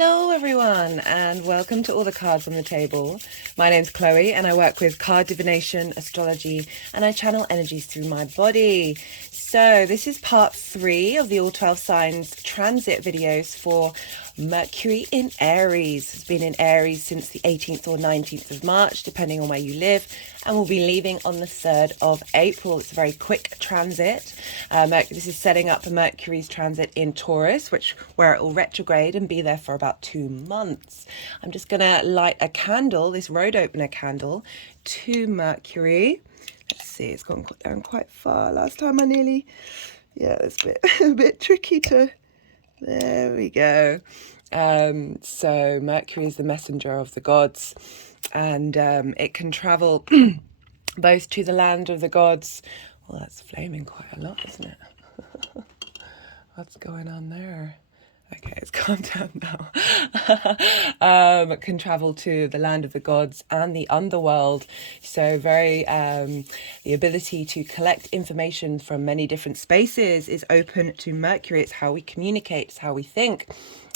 Hello everyone and welcome to All the Cards on the Table. My name's Chloe and I work with card divination, astrology, and I channel energies through my body. So this is part 3 of the all 12 signs transit videos for Mercury in Aries. It's been in Aries since the 18th or 19th of March, depending on where you live, and will be leaving on the 3rd of April. It's a very quick transit. This is setting up a Mercury's transit in Taurus, where it will retrograde and be there for about 2 months. I'm just going to light a candle, this road opener candle, to Mercury. Let's see, it's gone down quite far. Last time it's a bit tricky to... There we go. So Mercury is the messenger of the gods, and it can travel both to the land of the gods. Well, that's flaming quite a lot, isn't it? What's going on there? Okay, it's calmed down now. It can travel to the land of the gods and the underworld. So the ability to collect information from many different spaces is open to Mercury. It's how we communicate, it's how we think.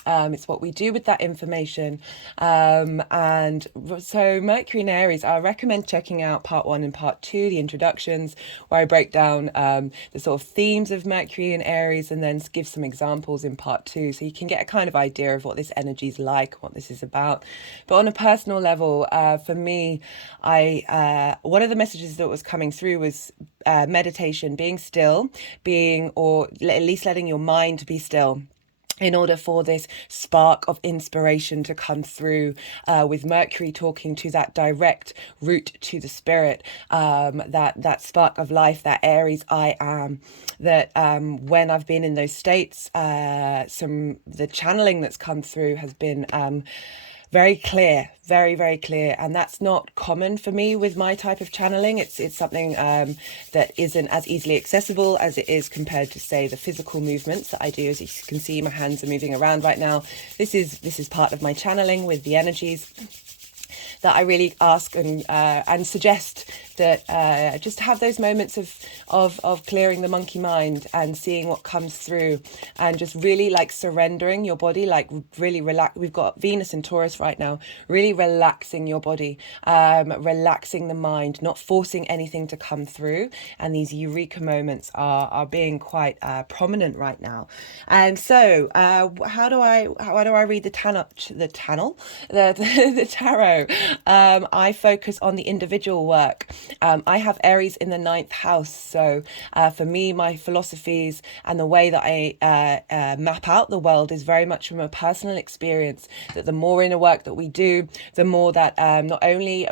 It's what we do with that information. And so Mercury in Aries, I recommend checking out part 1 and part 2, the introductions, where I break down the sort of themes of Mercury in Aries and then give some examples in part 2. So you can get a kind of idea of what this energy is like, what this is about. But on a personal level, for me, one of the messages that was coming through was meditation, being still, or at least letting your mind be still, in order for this spark of inspiration to come through, with Mercury talking to that direct route to the spirit, that spark of life, that Aries I am, that when I've been in those states, the channeling that's come through has been very clear, very, very clear. And that's not common for me with my type of channeling. It's something that isn't as easily accessible as it is compared to, say, the physical movements that I do. As you can see, my hands are moving around right now. This is part of my channeling with the energies that I really ask and suggest that just have those moments of clearing the monkey mind and seeing what comes through, and just really like surrendering your body, like really relax. We've got Venus and Taurus right now, really relaxing your body, relaxing the mind, not forcing anything to come through. And these eureka moments are being quite prominent right now. And so how do I read the tarot? I focus on the individual work. I have Aries in the 9th house. So for me, my philosophies and the way that I map out the world is very much from a personal experience, that the more inner work that we do, the more that not only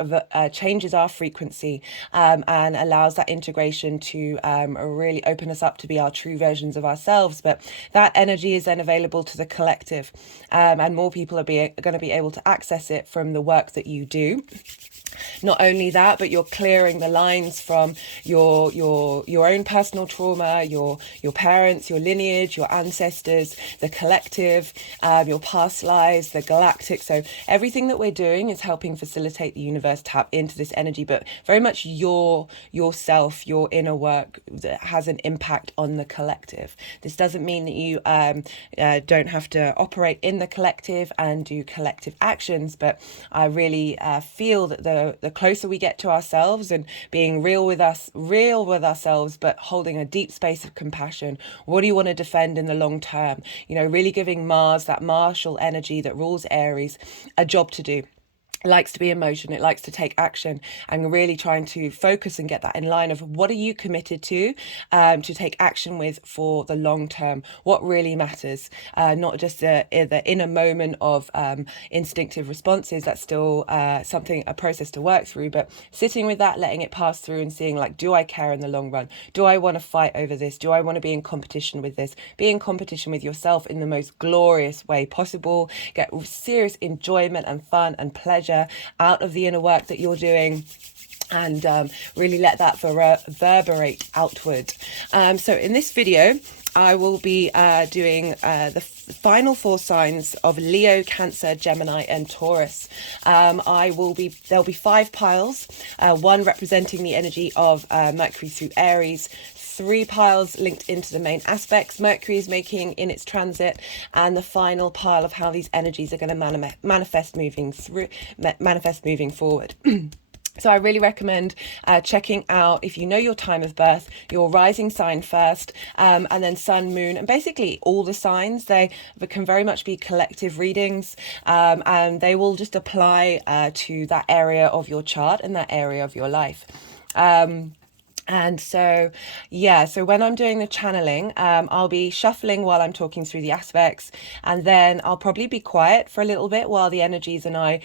changes our frequency and allows that integration to really open us up to be our true versions of ourselves, but that energy is then available to the collective, and more people are going to be able to access it from the work that you do. Not only that, but you're clearing the lines from your own personal trauma, your parents, your lineage, your ancestors, the collective, your past lives, the galactic. So everything that we're doing is helping facilitate the universe tap into this energy, but very much yourself, your inner work that has an impact on the collective. This doesn't mean that you don't have to operate in the collective and do collective actions, but I really feel that the closer we get to ourselves and being real with ourselves, but holding a deep space of compassion. What do you want to defend in the long term? Really giving Mars, that martial energy that rules Aries, a job to do. It likes to be in motion, it likes to take action, and really trying to focus and get that in line of what are you committed to take action with for the long term, what really matters, not just the inner moment of instinctive responses. That's still a process to work through, but sitting with that, letting it pass through and seeing, like, do I care in the long run? Do I want to fight over this? Do I want to be in competition with this? Be in competition with yourself in the most glorious way possible. Get serious enjoyment and fun and pleasure out of the inner work that you're doing, and really let that reverberate outward. So in this video, I will be doing the final 4 signs of Leo, Cancer, Gemini, and Taurus. There'll be 5 piles, one representing the energy of Mercury through Aries, 3 piles linked into the main aspects Mercury is making in its transit, and the final pile of how these energies are going to manifest moving forward. So I really recommend checking out, if you know your time of birth, your rising sign first, and then sun, moon, and basically all the signs. They can very much be collective readings, and they will just apply to that area of your chart and that area of your life. And so, yeah, so when I'm doing the channeling, I'll be shuffling while I'm talking through the aspects, and then I'll probably be quiet for a little bit while the energies and I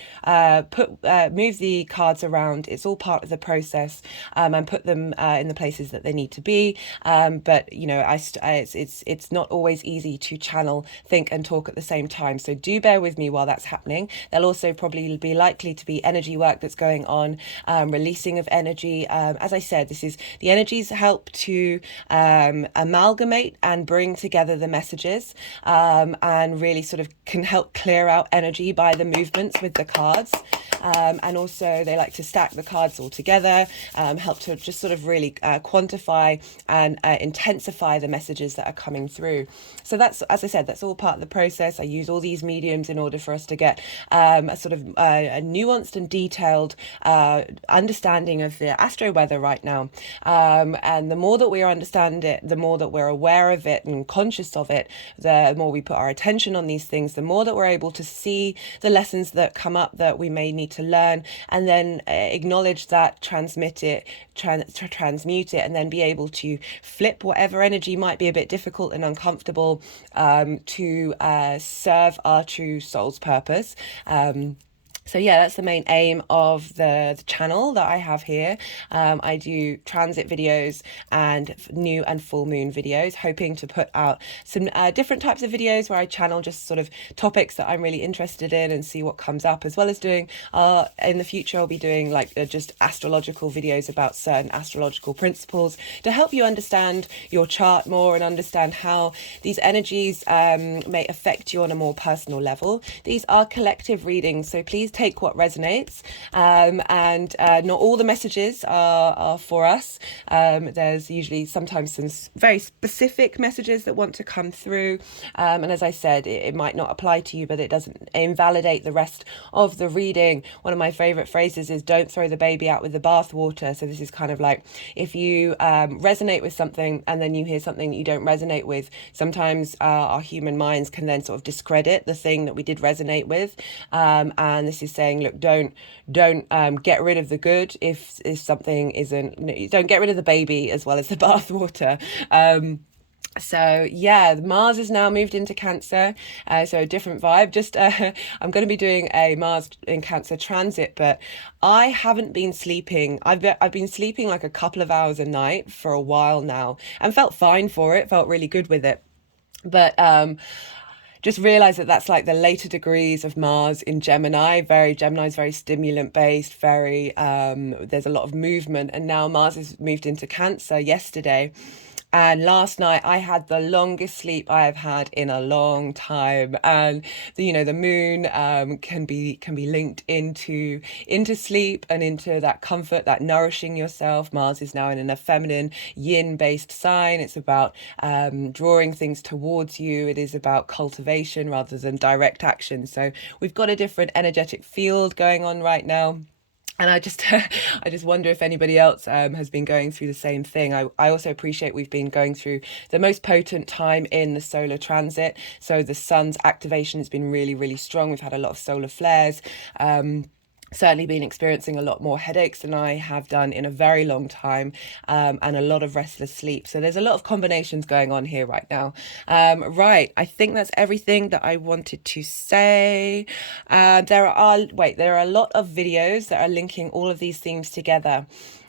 move the cards around. It's all part of the process, and put them in the places that they need to be. But you know, it's not always easy to channel, think, and talk at the same time. So do bear with me while that's happening. There'll also probably be likely to be energy work that's going on, releasing of energy. As I said, the energies help to amalgamate and bring together the messages, and really sort of can help clear out energy by the movements with the cards. And also they like to stack the cards all together, help to just sort of really quantify and intensify the messages that are coming through. So that's, as I said, that's all part of the process. I use all these mediums in order for us to get a sort of a nuanced and detailed understanding of the astro weather right now. And the more that we understand it, the more that we're aware of it and conscious of it, the more we put our attention on these things, the more that we're able to see the lessons that come up that we may need to learn, and then acknowledge that, transmit it, transmute it, and then be able to flip whatever energy might be a bit difficult and uncomfortable to serve our true soul's purpose. So yeah, that's the main aim of the channel that I have here. I do transit videos and new and full moon videos, hoping to put out some different types of videos where I channel just sort of topics that I'm really interested in and see what comes up, as well as doing, in the future, I'll be doing like just astrological videos about certain astrological principles to help you understand your chart more and understand how these energies may affect you on a more personal level. These are collective readings, so please take what resonates, and not all the messages are for us. There's usually sometimes some very specific messages that want to come through, and as I said, it might not apply to you, but it doesn't invalidate the rest of the reading. One of my favorite phrases is don't throw the baby out with the bathwater. So this is kind of like, if you resonate with something and then you hear something that you don't resonate with, sometimes our human minds can then sort of discredit the thing that we did resonate with, and this is saying, look, don't get rid of the good if something isn't, don't get rid of the baby as well as the bathwater. So yeah, Mars is now moved into Cancer, so a different vibe. Just I'm going to be doing a Mars in Cancer transit, but I haven't been sleeping. I've been sleeping like a couple of hours a night for a while now, and felt fine for it, felt really good with it. But just realize that that's like the later degrees of Mars in Gemini. Gemini is very stimulant based, very there's a lot of movement, and now Mars has moved into Cancer yesterday. And last night I had the longest sleep I have had in a long time. And the moon can be linked into sleep and into that comfort, that nourishing yourself. Mars is now in a feminine yin-based sign. It's about drawing things towards you. It is about cultivation rather than direct action. So we've got a different energetic field going on right now. And I just wonder if anybody else has been going through the same thing. I also appreciate we've been going through the most potent time in the solar transit. So the sun's activation has been really, really strong. We've had a lot of solar flares. Certainly been experiencing a lot more headaches than I have done in a very long time, and a lot of restless sleep. So there's a lot of combinations going on here right now. Right, I think that's everything that I wanted to say. There are a lot of videos that are linking all of these themes together.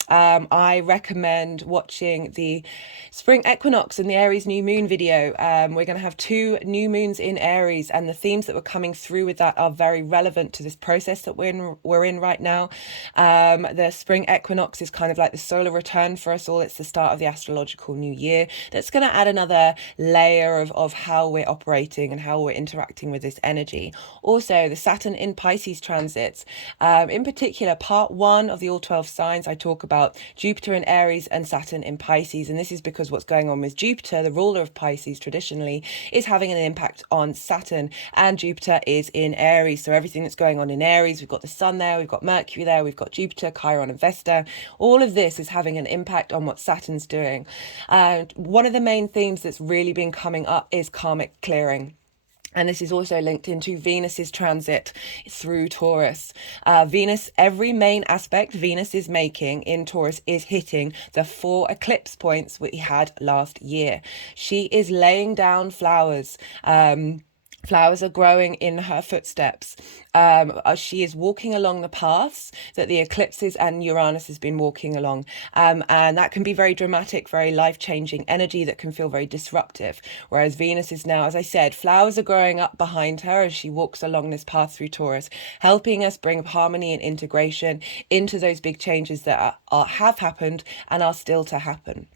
I recommend watching the spring equinox and the Aries new moon video. We're going to have 2 new moons in Aries, and the themes that were coming through with that are very relevant to this process that we're in right now. The spring equinox is kind of like the solar return for us all. It's the start of the astrological new year. That's going to add another layer of how we're operating and how we're interacting with this energy. Also, the Saturn in Pisces transits, in particular, part 1 of the all 12 signs, I talk about about Jupiter in Aries and Saturn in Pisces. And this is because what's going on with Jupiter, the ruler of Pisces traditionally, is having an impact on Saturn, and Jupiter is in Aries. So everything that's going on in Aries, we've got the Sun there, we've got Mercury there, we've got Jupiter, Chiron and Vesta. All of this is having an impact on what Saturn's doing. And one of the main themes that's really been coming up is karmic clearing. And this is also linked into Venus's transit through Taurus. Venus, every main aspect Venus is making in Taurus is hitting the 4 eclipse points we had last year. She is laying down flowers. Flowers are growing in her footsteps. She is walking along the paths that the eclipses and Uranus has been walking along. And that can be very dramatic, very life-changing energy that can feel very disruptive. Whereas Venus is now, as I said, flowers are growing up behind her as she walks along this path through Taurus, helping us bring harmony and integration into those big changes that have happened and are still to happen.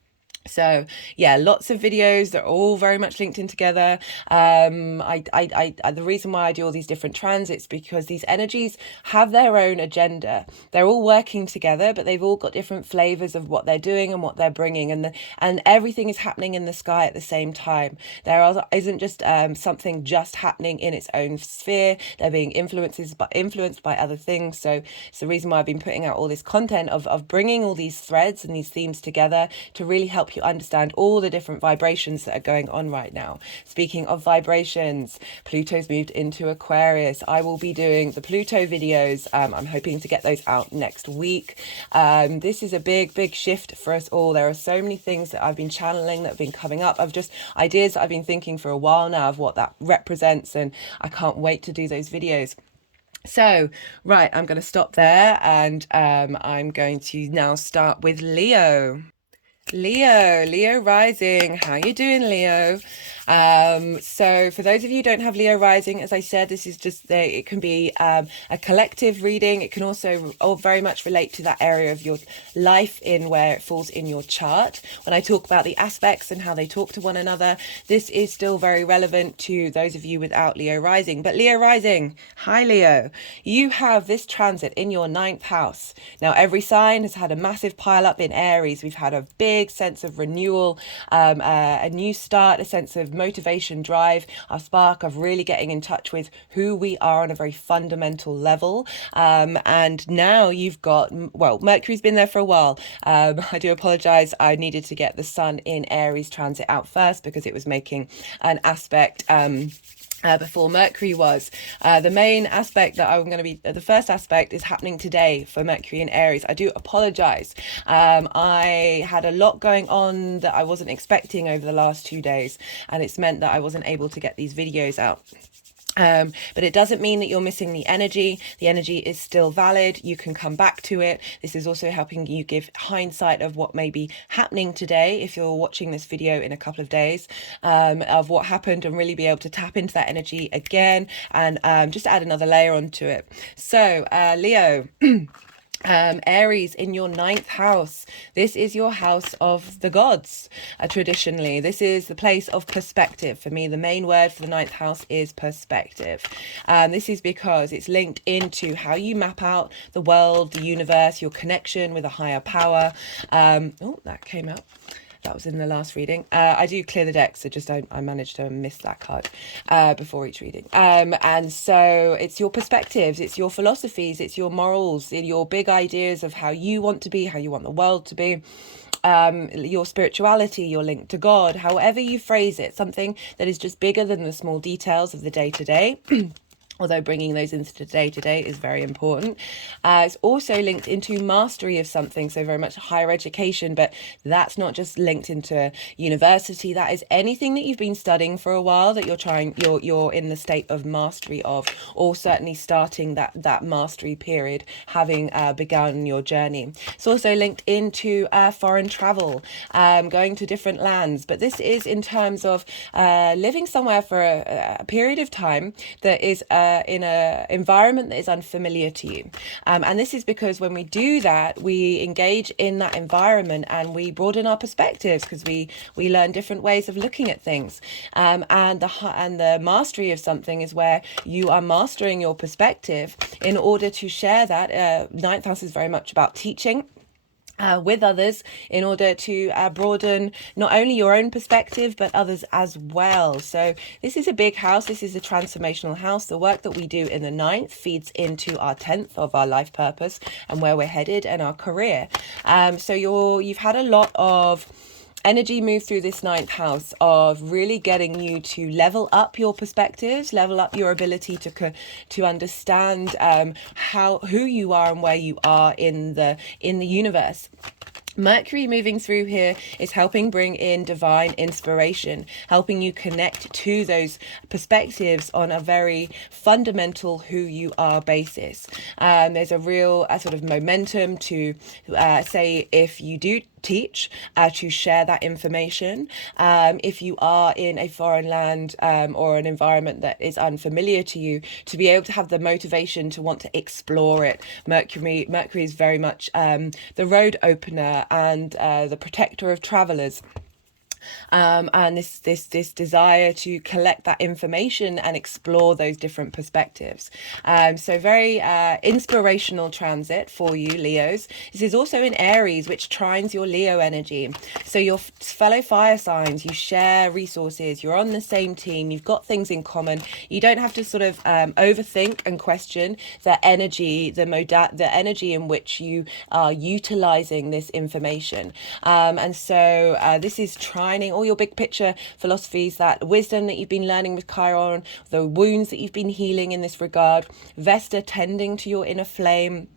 So yeah, lots of videos that are all very much linked in together. The reason why I do all these different transits, because these energies have their own agenda. They're all working together, but they've all got different flavors of what they're doing and what they're bringing, and everything is happening in the sky at the same time. Isn't just something just happening in its own sphere. They're being influenced by other things. So it's the reason why I've been putting out all this content of bringing all these threads and these themes together to really help you understand all the different vibrations that are going on right now. Speaking of vibrations, Pluto's moved into Aquarius. I will be doing the Pluto videos. I'm hoping to get those out next week. This is a big shift for us all. There are so many things that I've been channeling that have been coming up. I've just ideas that I've been thinking for a while now of what that represents, and I can't wait to do those videos. So, right, I'm going to stop there, and I'm going to now start with Leo. Leo rising. How you doing, Leo? So for those of you who don't have Leo rising, as I said, this is just it can be a collective reading. It can also very much relate to that area of your life in where it falls in your chart. When I talk about the aspects and how they talk to one another, this is still very relevant to those of you without Leo rising. But Leo rising, hi Leo, you have this transit in your 9th house. Now every sign has had a massive pile up in Aries. We've had a big sense of renewal, a new start, a sense of motivation, drive, a spark of really getting in touch with who we are on a very fundamental level. And now you've got, well, Mercury's been there for a while. I do apologize. I needed to get the Sun in Aries transit out first because it was making an aspect before Mercury was. The main aspect that I'm going to be, the first aspect is happening today for Mercury in Aries. I do apologize. I had a lot going on that I wasn't expecting over the last 2 days, and it's meant that I wasn't able to get these videos out. But it doesn't mean that you're missing the energy. The energy is still valid. You can come back to it. This is also helping you give hindsight of what may be happening today if you're watching this video in a couple of days, of what happened, and really be able to tap into that energy again and just add another layer onto it. So Leo, Aries in your 9th house. This is your house of the gods. Traditionally, this is the place of perspective. For me, the main word for the 9th house is perspective. This is because it's linked into how you map out the world, the universe, your connection with a higher power. Oh, that came out. That was in the last reading. I do clear the deck, so just I managed to miss that card before each reading. And so it's your perspectives, it's your philosophies, it's your morals, your big ideas of how you want to be, how you want the world to be. Your spirituality, your link to God, however you phrase it, something that is just bigger than the small details of the day-to-day. Although bringing those into the day-to-day is very important. It's also linked into mastery of something, so very much higher education, but that's not just linked into university. That is anything that you've been studying for a while that you're in the state of mastery of, or certainly starting that mastery period, having begun your journey. It's also linked into foreign travel, going to different lands, but this is in terms of living somewhere for a period of time that is in an environment that is unfamiliar to you. And this is because when we do that, we engage in that environment and we broaden our perspectives because we learn different ways of looking at things. And the mastery of something is where you are mastering your perspective in order to share that. 9th house is very much about teaching. with others in order to broaden not only your own perspective but others as well. So this is a big house. This is a transformational house. The work that we do in the ninth feeds into our 10th of our life purpose and where we're headed and our career. So you've had a lot of energy move through this ninth house of really getting you to level up your perspectives, level up your ability to understand who you are and where you are in the universe. Mercury moving through here is helping bring in divine inspiration, helping you connect to those perspectives on a very fundamental who you are basis. There's a real sort of momentum to say, if you do teach, to share that information. If you are in a foreign land or an environment that is unfamiliar to you, to be able to have the motivation to want to explore it. Mercury is very much the road opener and the protector of travelers. And this desire to collect that information and explore those different perspectives. So very inspirational transit for you, Leos. This is also in Aries, which trines your Leo energy. So your fellow fire signs, you share resources, you're on the same team, you've got things in common. You don't have to sort of overthink and question the energy, the energy in which you are utilizing this information. And so this is trining all your big picture philosophies, that wisdom that you've been learning with Chiron, the wounds that you've been healing in this regard, Vesta tending to your inner flame,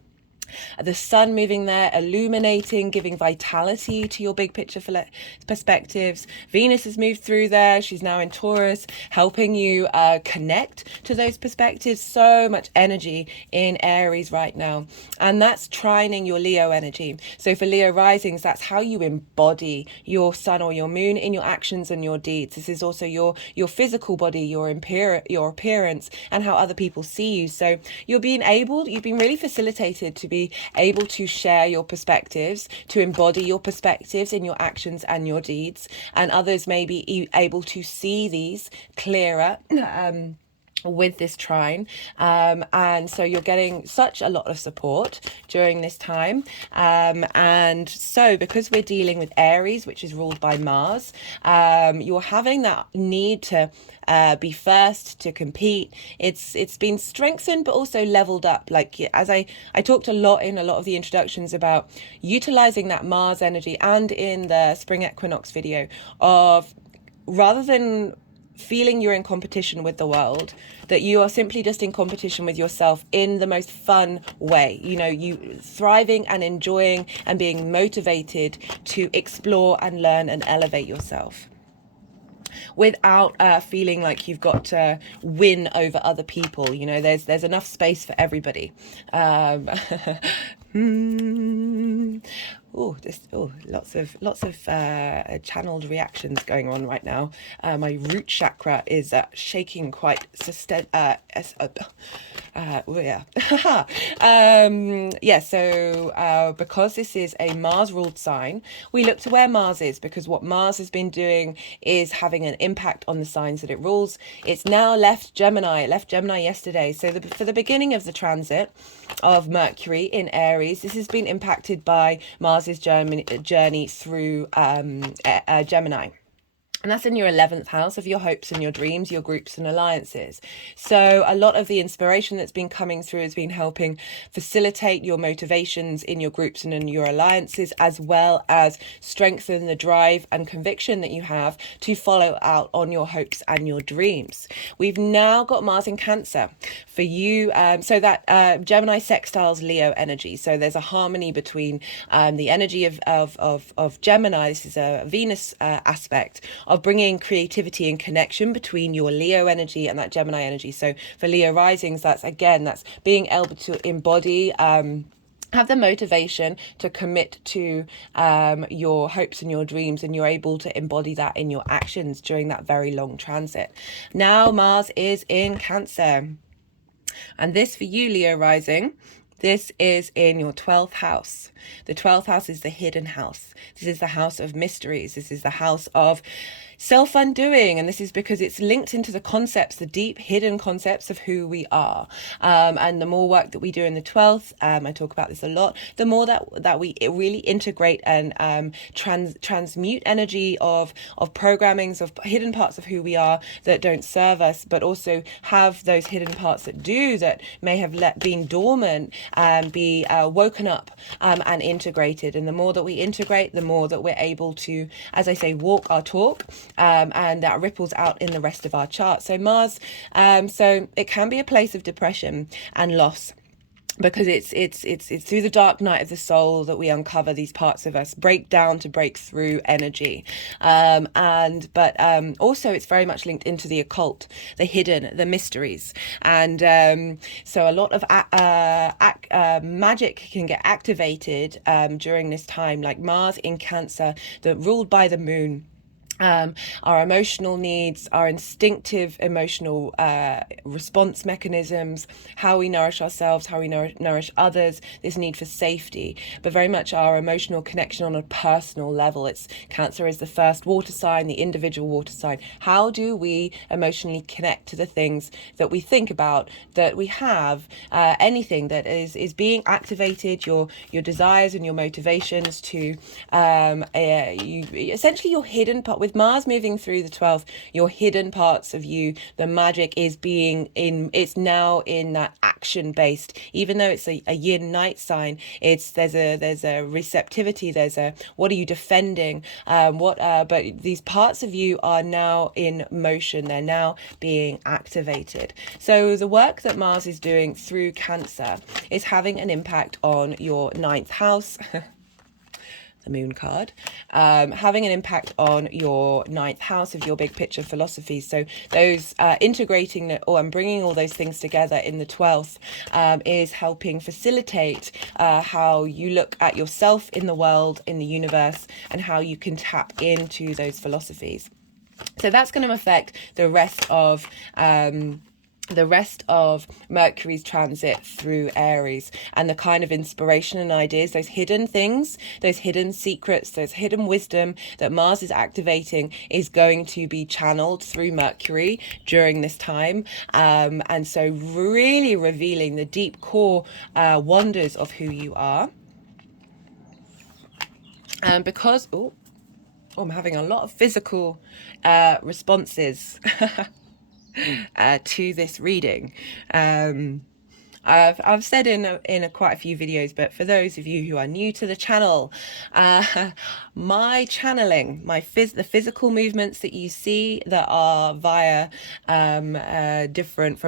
the sun moving there, illuminating, giving vitality to your big picture perspectives. Venus has moved through there. She's now in Taurus, helping you connect to those perspectives. So much energy in Aries right now. And that's trining your Leo energy. So for Leo risings, that's how you embody your sun or your moon in your actions and your deeds. This is also your physical body, your appearance, and how other people see you. So you've been really facilitated to be able to share your perspectives, to embody your perspectives in your actions and your deeds, and others may be able to see these clearer with this trine, and so you're getting such a lot of support during this time, and so because we're dealing with Aries, which is ruled by Mars, you're having that need to be first, to compete. It's been strengthened but also leveled up, like as I talked a lot in a lot of the introductions about utilizing that Mars energy, and in the spring equinox video, of rather than feeling you're in competition with the world, that you are simply just in competition with yourself in the most fun way. You thriving and enjoying and being motivated to explore and learn and elevate yourself without feeling like you've got to win over other people. There's enough space for everybody. Lots of channeled reactions going on right now. My root chakra is shaking quite so because this is a Mars ruled sign, we look to where Mars is, because what Mars has been doing is having an impact on the signs that it rules. It's now left Gemini. It left Gemini yesterday. So for the beginning of the transit of Mercury in Aries, this has been impacted by Mars's journey through Gemini. And that's in your 11th house of your hopes and your dreams, your groups and alliances. So a lot of the inspiration that's been coming through has been helping facilitate your motivations in your groups and in your alliances, as well as strengthen the drive and conviction that you have to follow out on your hopes and your dreams. We've now got Mars in Cancer for you. So that Gemini sextiles Leo energy. So there's a harmony between the energy of Gemini. This is a Venus aspect of bringing creativity and connection between your Leo energy and that Gemini energy. So for Leo risings, that's being able to embody, have the motivation to commit to your hopes and your dreams, and you're able to embody that in your actions during that very long transit. Now Mars is in Cancer, and this for you, Leo rising, this is in your 12th house. The 12th house is the hidden house. This is the house of mysteries. This is the house of self-undoing, and this is because it's linked into the concepts, the deep hidden concepts of who we are. And the more work that we do in the 12th, I talk about this a lot, the more that we really integrate and transmute energy of programmings, of hidden parts of who we are that don't serve us, but also have those hidden parts that do, that may have been dormant, be woken up and integrated. And the more that we integrate, the more that we're able to, as I say, walk our talk, and that ripples out in the rest of our chart. So Mars, so it can be a place of depression and loss, because it's through the dark night of the soul that we uncover these parts of us, break down to break through energy. But also it's very much linked into the occult, the hidden, the mysteries. And so a lot of magic can get activated during this time, like Mars in Cancer, that ruled by the moon. Our emotional needs, our instinctive emotional response mechanisms, how we nourish ourselves, how we nourish others, this need for safety, but very much our emotional connection on a personal level. Cancer is the first water sign, the individual water sign. How do we emotionally connect to the things that we think about, that we have, anything that is being activated, your desires and your motivations to essentially your hidden part. With Mars moving through the 12th, your hidden parts of you, the magic is it's now in that action based, even though it's a yin night sign, there's a receptivity, there's a, what are you defending, but these parts of you are now in motion, they're now being activated. So the work that Mars is doing through Cancer is having an impact on your 9th house, the moon card, having an impact on your 9th house of your big picture philosophy. So those integrating and bringing all those things together in the 12th is helping facilitate how you look at yourself in the world, in the universe, and how you can tap into those philosophies. So that's going to affect the rest of Mercury's transit through Aries, and the kind of inspiration and ideas, those hidden things, those hidden secrets, those hidden wisdom that Mars is activating is going to be channeled through Mercury during this time. And so really revealing the deep core wonders of who you are. Because, I'm having a lot of physical responses to this reading. I've said in quite a few videos, but for those of you who are new to the channel, my channeling, the physical movements that you see that are via different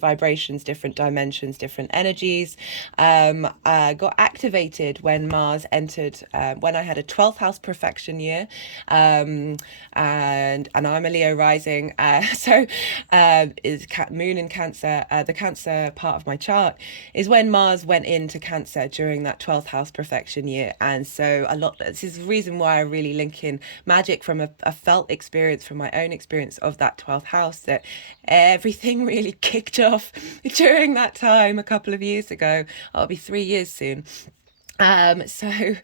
vibrations, different dimensions, different energies, got activated when Mars entered, when I had a 12th house perfection year, and I'm a Leo rising, so is Moon in Cancer, the Cancer part of my chart is when Mars went into Cancer during that 12th house perfection year. And so this is the reason why I really link in magic from a felt experience, from my own experience of that 12th house, that everything really kicked off during that time a couple of years ago. I'll be 3 years soon. So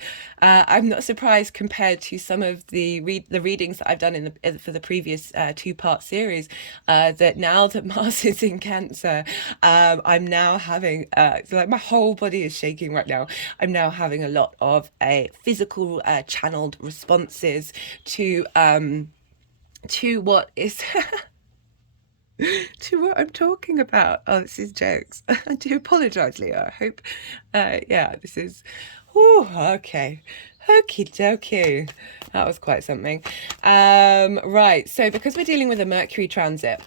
I'm not surprised, compared to some of the readings that I've done for the previous 2-part series, that now that Mars is in Cancer, I'm now having like my whole body is shaking right now. I'm now having a lot of physical channeled responses to what is to what I'm talking about. Oh, this is jokes. I do apologize, Leo. I hope, this is, okay. Okie dokie. That was quite something. Right, so because we're dealing with a Mercury transit,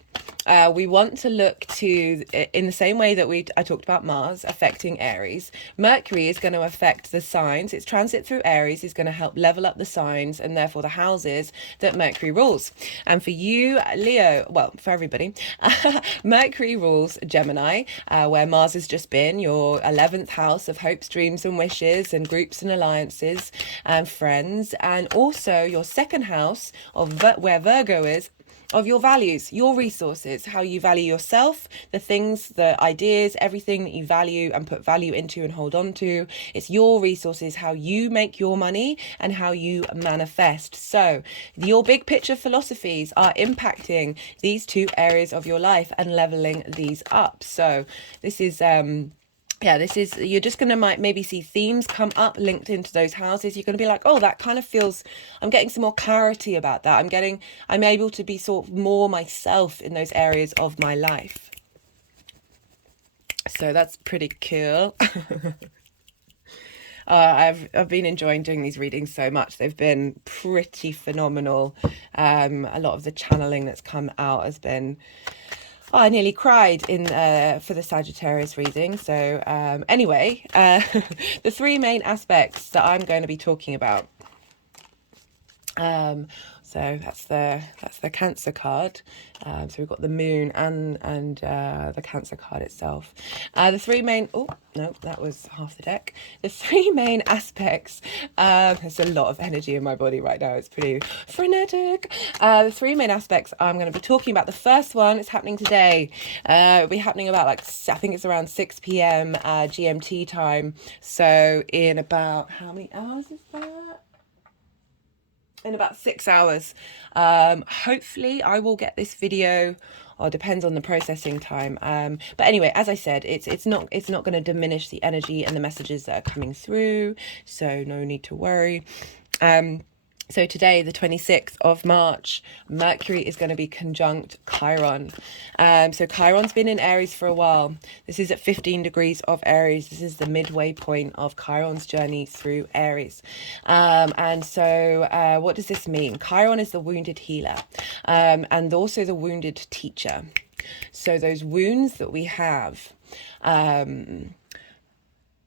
we want to look to, in the same way that I talked about Mars affecting Aries, Mercury is going to affect the signs. Its transit through Aries is going to help level up the signs and therefore the houses that Mercury rules. And for you, Leo, well, for everybody, Mercury rules Gemini, where Mars has just been, your 11th house of hopes, dreams and wishes and groups and alliances and friends, and also your 2nd house of where Virgo is, of your values, your resources, how you value yourself, the things, the ideas, everything that you value and put value into and hold on to. It's your resources, how you make your money and how you manifest. So your big picture philosophies are impacting these two areas of your life and leveling these up. So this is you're just going to maybe see themes come up linked into those houses. You're going to be like, oh, that kind of feels, I'm getting some more clarity about that. I'm able to be sort of more myself in those areas of my life. So that's pretty cool. I've been enjoying doing these readings so much. They've been pretty phenomenal. A lot of the channeling that's come out has been... Oh, I nearly cried for the Sagittarius reading. So anyway, the three main aspects that I'm going to be talking about. So that's the Cancer card. So we've got the Moon and the Cancer card itself. The three main... Oh, no, that was half the deck. The three main aspects... there's a lot of energy in my body right now. It's pretty frenetic. The three main aspects I'm going to be talking about. The first one is happening today. It'll be happening about, I think it's around 6 p.m. GMT time. So in about... How many hours is that? In about 6 hours. Hopefully I will get this video, or depends on the processing time. But anyway, as I said, it's not going to diminish the energy and the messages that are coming through, so no need to worry. So today, the 26th of March, Mercury is going to be conjunct Chiron. So Chiron's been in Aries for a while. This is at 15 degrees of Aries. This is the midway point of Chiron's journey through Aries. And so what does this mean? Chiron is the wounded healer, and also the wounded teacher. So those wounds that we have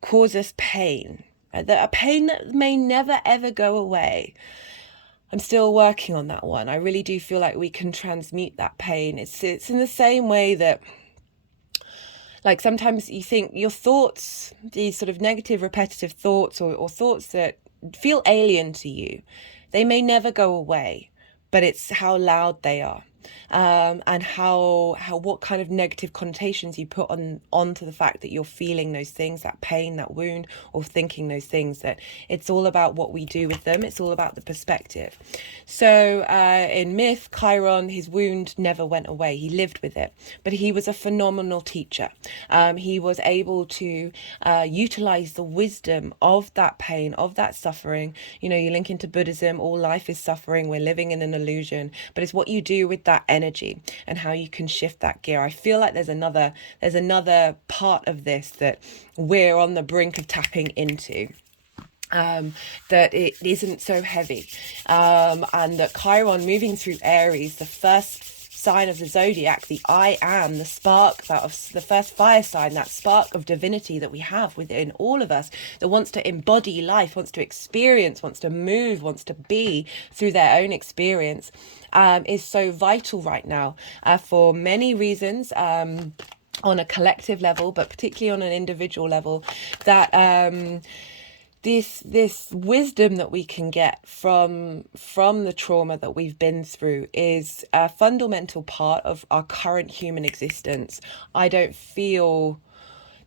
cause us pain. A pain that may never ever go away. I'm still working on that one. I really do feel like we can transmute that pain. It's in the same way that, like, sometimes you think your thoughts, these sort of negative repetitive thoughts or thoughts that feel alien to you, they may never go away, but it's how loud they are. And what kind of negative connotations you put onto the fact that you're feeling those things, that pain, that wound, or thinking those things. That it's all about what we do with them. It's all about the perspective. So in myth, Chiron, his wound never went away. He lived with it, but he was a phenomenal teacher. He was able to utilize the wisdom of that pain, of that suffering. You know, you link into Buddhism, all life is suffering. We're living in an illusion, but it's what you do with that energy and how you can shift that gear. I feel like there's another part of this that we're on the brink of tapping into, that it isn't so heavy, and that Chiron moving through Aries, the first sign of the zodiac, the I am, the spark, that of the first fire sign, that spark of divinity that we have within all of us, that wants to embody life, wants to experience, wants to move, wants to be through their own experience, is so vital right now, for many reasons, on a collective level, but particularly on an individual level, that this wisdom that we can get from the trauma that we've been through is a fundamental part of our current human existence. I don't feel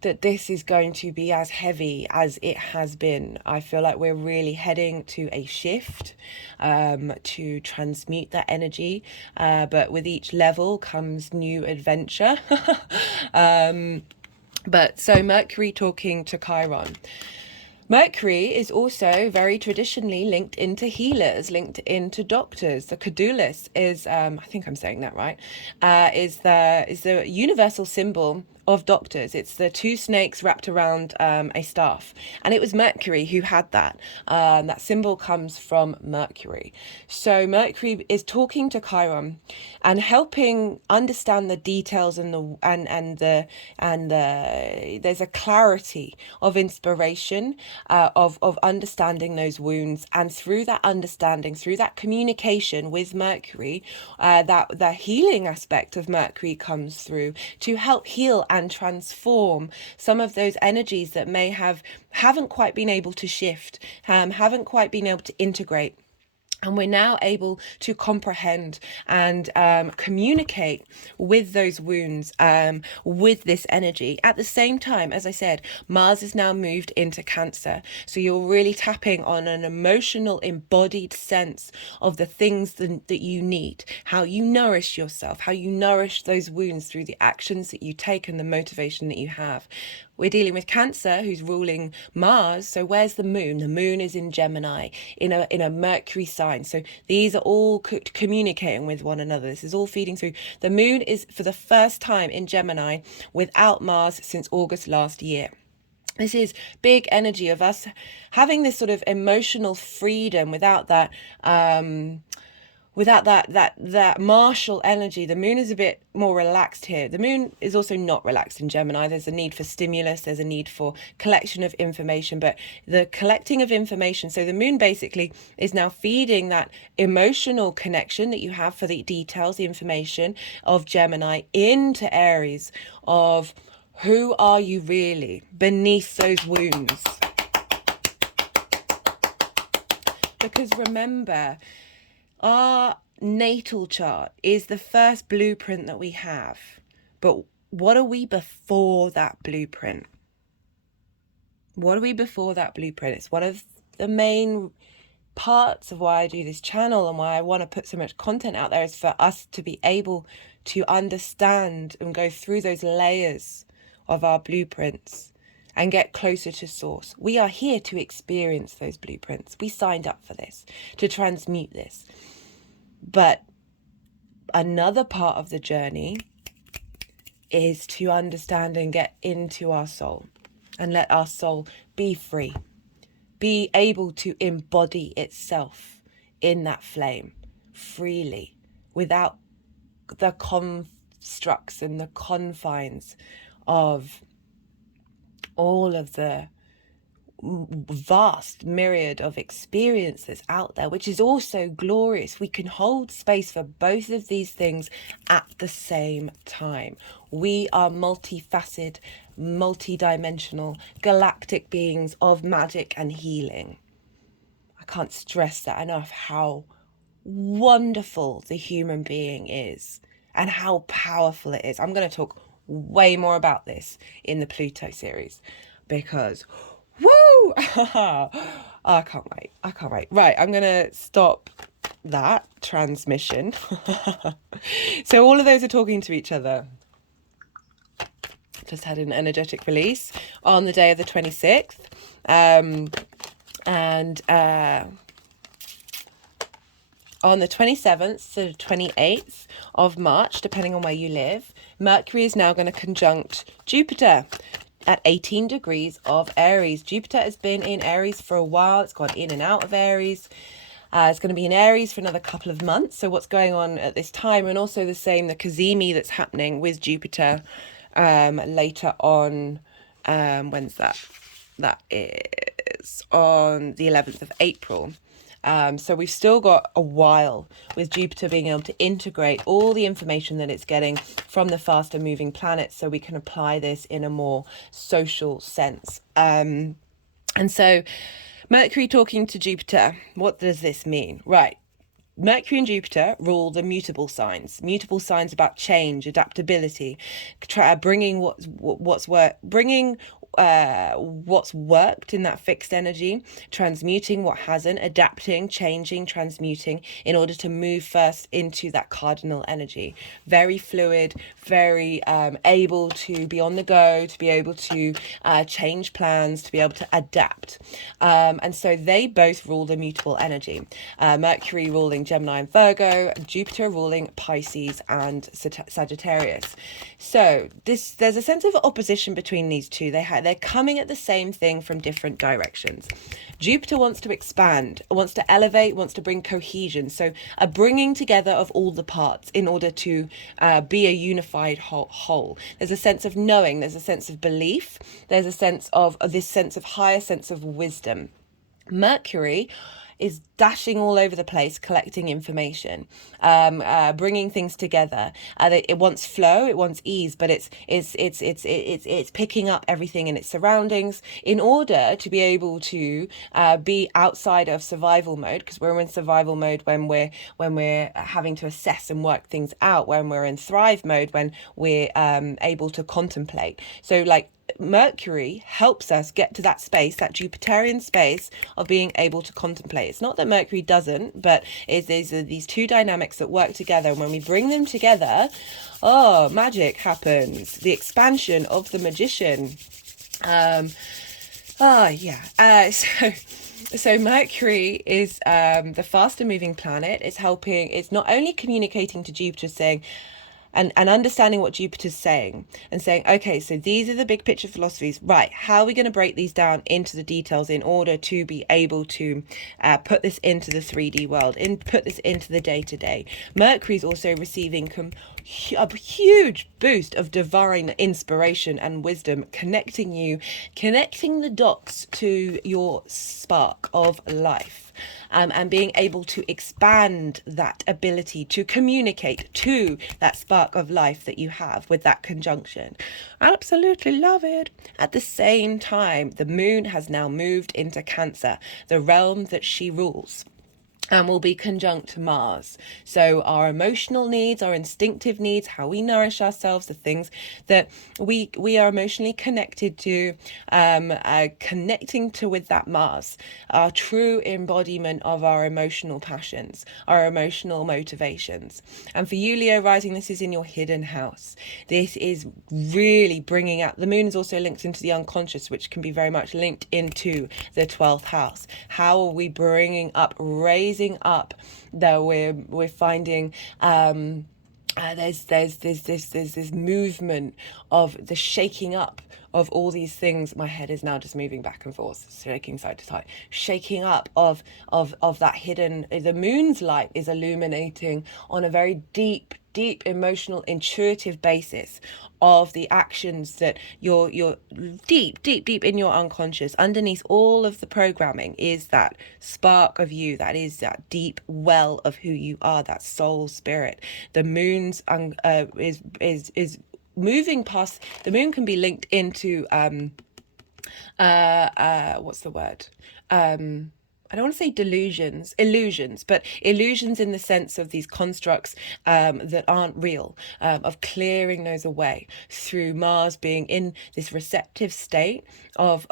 that this is going to be as heavy as it has been. I feel like we're really heading to a shift, to transmute that energy, but with each level comes new adventure. But so Mercury talking to Chiron. Mercury is also very traditionally linked into healers, linked into doctors. The caduceus is, I think I'm saying that right, is the universal symbol of doctors. It's the two snakes wrapped around a staff, and it was Mercury who had that. That symbol comes from Mercury. So Mercury is talking to Chiron and helping understand the details and there's a clarity of inspiration, of understanding those wounds, and through that understanding, through that communication with Mercury, that the healing aspect of Mercury comes through to help heal and transform some of those energies that haven't quite been able to shift, haven't quite been able to integrate. And we're now able to comprehend and communicate with those wounds, with this energy. At the same time, as I said, Mars is now moved into Cancer. So you're really tapping on an emotional, embodied sense of the things that you need, how you nourish yourself, how you nourish those wounds through the actions that you take and the motivation that you have. We're dealing with Cancer, who's ruling Mars. So where's the moon? The moon is in Gemini, in a Mercury sign. So these are all communicating with one another. This is all feeding through. The moon is for the first time in Gemini without Mars since August last year. This is big energy of us having this sort of emotional freedom without that martial energy. The moon is a bit more relaxed here. The moon is also not relaxed in Gemini. There's a need for stimulus, there's a need for collection of information, but the collecting of information, so the moon basically is now feeding that emotional connection that you have for the details, the information of Gemini into Aries, of who are you really beneath those wounds. Because remember, our natal chart is the first blueprint that we have. But what are we before that blueprint? What are we before that blueprint? It's one of the main parts of why I do this channel and why I want to put so much content out there, is for us to be able to understand and go through those layers of our blueprints and get closer to source. We are here to experience those blueprints. We signed up for this, to transmute this. But another part of the journey is to understand and get into our soul and let our soul be free, be able to embody itself in that flame freely, without the constructs and the confines of all of the vast myriad of experiences out there, which is also glorious. We can hold space for both of these things at the same time. We are multifaceted, multidimensional, galactic beings of magic and healing. I can't stress that enough, how wonderful the human being is and how powerful it is. I'm going to talk way more about this in the Pluto series because woo! I can't wait. Right, I'm going to stop that transmission. So all of those are talking to each other. Just had an energetic release on the day of the 26th. On the 27th to 28th of March, depending on where you live, Mercury is now going to conjunct Jupiter at 18 degrees of Aries. Jupiter has been in Aries for a while. It's gone in and out of Aries. It's going to be in Aries for another couple of months. So what's going on at this time, and also the cazimi that's happening with Jupiter later on. When's that? That is on the 11th of April. So we've still got a while with Jupiter being able to integrate all the information that it's getting from the faster moving planets, so we can apply this in a more social sense. And so Mercury talking to Jupiter, what does this mean? Right. Mercury and Jupiter rule the mutable signs about change, adaptability, bringing what's worked in that fixed energy, transmuting what hasn't, adapting, changing, transmuting in order to move first into that cardinal energy. Very fluid, very able to be on the go, to be able to change plans, to be able to adapt. And so they both rule the mutable energy. Mercury ruling Gemini and Virgo, Jupiter ruling Pisces and Sagittarius. So there's a sense of opposition between these two. They're coming at the same thing from different directions. Jupiter wants to expand, wants to elevate, wants to bring cohesion. So a bringing together of all the parts in order to be a unified whole. There's a sense of knowing, there's a sense of belief, there's a sense of this sense of higher sense of wisdom. Mercury is dashing all over the place, collecting information, bringing things together. It wants flow, it wants ease, but it's picking up everything in its surroundings in order to be able to be outside of survival mode, because we're in survival mode when we're having to assess and work things out, when we're in thrive mode, when we're able to contemplate. So like Mercury helps us get to that space, that Jupiterian space of being able to contemplate. It's not that Mercury doesn't, but there's these two dynamics that work together. And when we bring them together, oh, magic happens. The expansion of the magician. So Mercury is the faster moving planet. It's helping. It's not only communicating to Jupiter, saying, and understanding what Jupiter's saying, and saying, okay, so these are the big picture philosophies, right? How are we going to break these down into the details in order to be able to put this into the 3D world, and put this into the day-to-day? Mercury's also receiving a huge boost of divine inspiration and wisdom, connecting the dots to your spark of life. And being able to expand that ability to communicate to that spark of life that you have with that conjunction. I absolutely love it. At the same time, the moon has now moved into Cancer, the realm that she rules, and will be conjunct to Mars. So our emotional needs, our instinctive needs, how we nourish ourselves, the things that we are emotionally connected to, connecting to with that Mars, our true embodiment of our emotional passions, our emotional motivations. And for you, Leo rising, this is in your hidden house. This is really bringing out, the moon is also linked into the unconscious, which can be very much linked into the 12th house. How are we bringing up, raising up, that we're finding there's this movement of the shaking up of all these things. My head is now just moving back and forth, shaking side to side, shaking up of that hidden. The moon's light is illuminating on a very deep emotional, intuitive basis of the actions that you're deep in your unconscious. Underneath all of the programming is that spark of you, that is that deep well of who you are, that soul spirit. The moon's is moving past. The moon can be linked into what's the word, I don't want to say illusions, but illusions in the sense of these constructs that aren't real, of clearing those away through Mars being in this receptive state of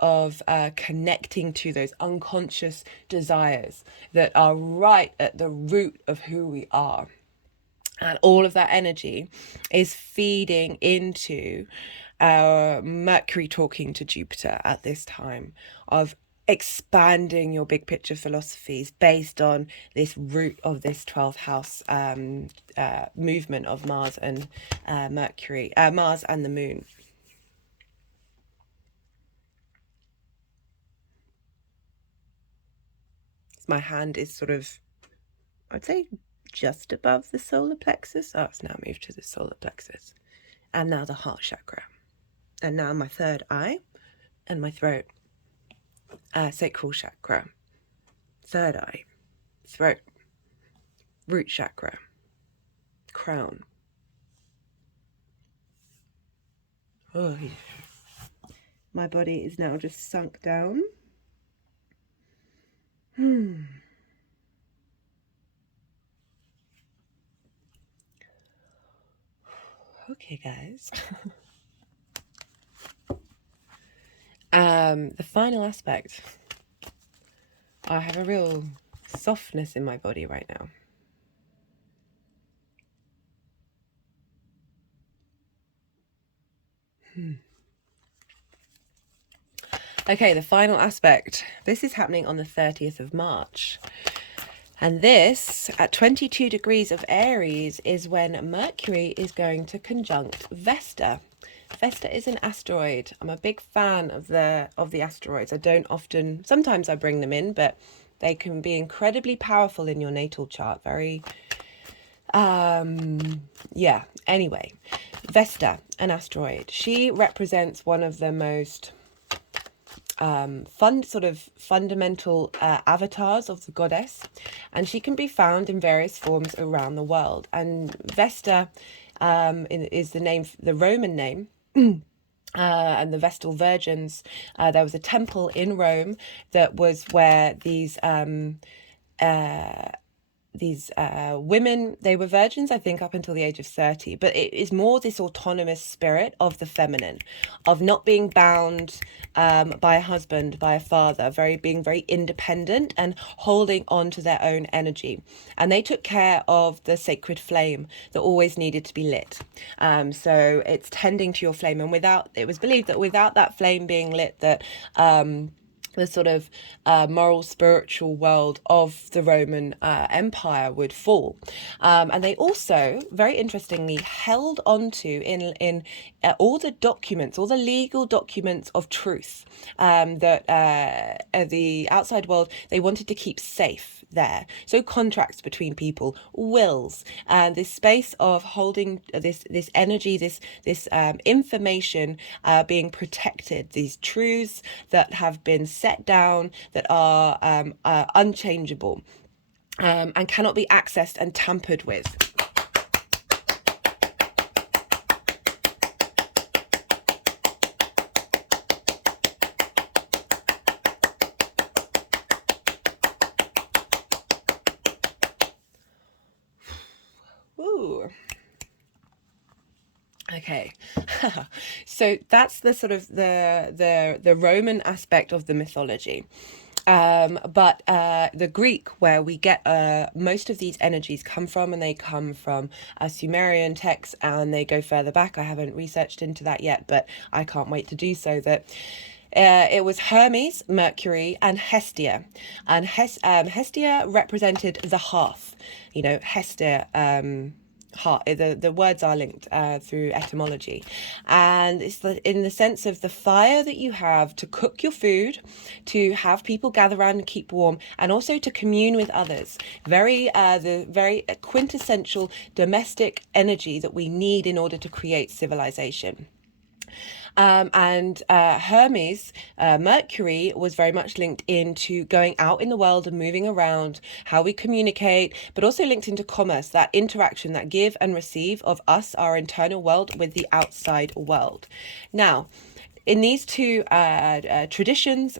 connecting to those unconscious desires that are right at the root of who we are. And all of that energy is feeding into Mercury talking to Jupiter at this time, of expanding your big picture philosophies based on this root of this 12th house movement of Mars and Mercury, Mars and the moon. My hand is sort of, I'd say, just above the solar plexus. Oh, it's now moved to the solar plexus. And now the heart chakra. And now my third eye and my throat. Sacral chakra, third eye, throat, root chakra, crown. Oh, my body is now just sunk down. Okay, guys. The final aspect. I have a real softness in my body right now. Okay, the final aspect. This is happening on the 30th of March. And this, at 22 degrees of Aries, is when Mercury is going to conjunct Vesta. Vesta is an asteroid. I'm a big fan of the asteroids. I don't often, sometimes I bring them in, but they can be incredibly powerful in your natal chart. Very, yeah. Anyway, Vesta, an asteroid. She represents one of the most fundamental avatars of the goddess, and she can be found in various forms around the world. And Vesta is the Roman name. And the Vestal Virgins, there was a temple in Rome that was where these women, they were virgins, I think, up until the age of 30, but it is more this autonomous spirit of the feminine, of not being bound by a husband, by a father, being very independent and holding on to their own energy. And they took care of the sacred flame that always needed to be lit. So it's tending to your flame, and it was believed that without that flame being lit, that the sort of moral, spiritual world of the Roman Empire would fall. And they also, very interestingly, held onto in all the documents, all the legal documents of truth that the outside world, they wanted to keep safe there. So contracts between people, wills, and this space of holding this energy, this information being protected, these truths that have been set down, that are unchangeable, and cannot be accessed and tampered with. Ooh. Okay, so that's the sort of the Roman aspect of the mythology. But the Greek, where we get most of these energies come from, and they come from Sumerian texts, and they go further back. I haven't researched into that yet, but I can't wait to do so. That it was Hermes, Mercury, and Hestia, and Hestia represented the hearth. You know, Hestia. Heart, the words are linked through etymology, and it's in the sense of the fire that you have to cook your food, to have people gather around and keep warm, and also to commune with others. The very quintessential domestic energy that we need in order to create civilization. And Hermes, Mercury, was very much linked into going out in the world and moving around, how we communicate, but also linked into commerce, that interaction, that give and receive of us, our internal world, with the outside world. Now, in these two traditions,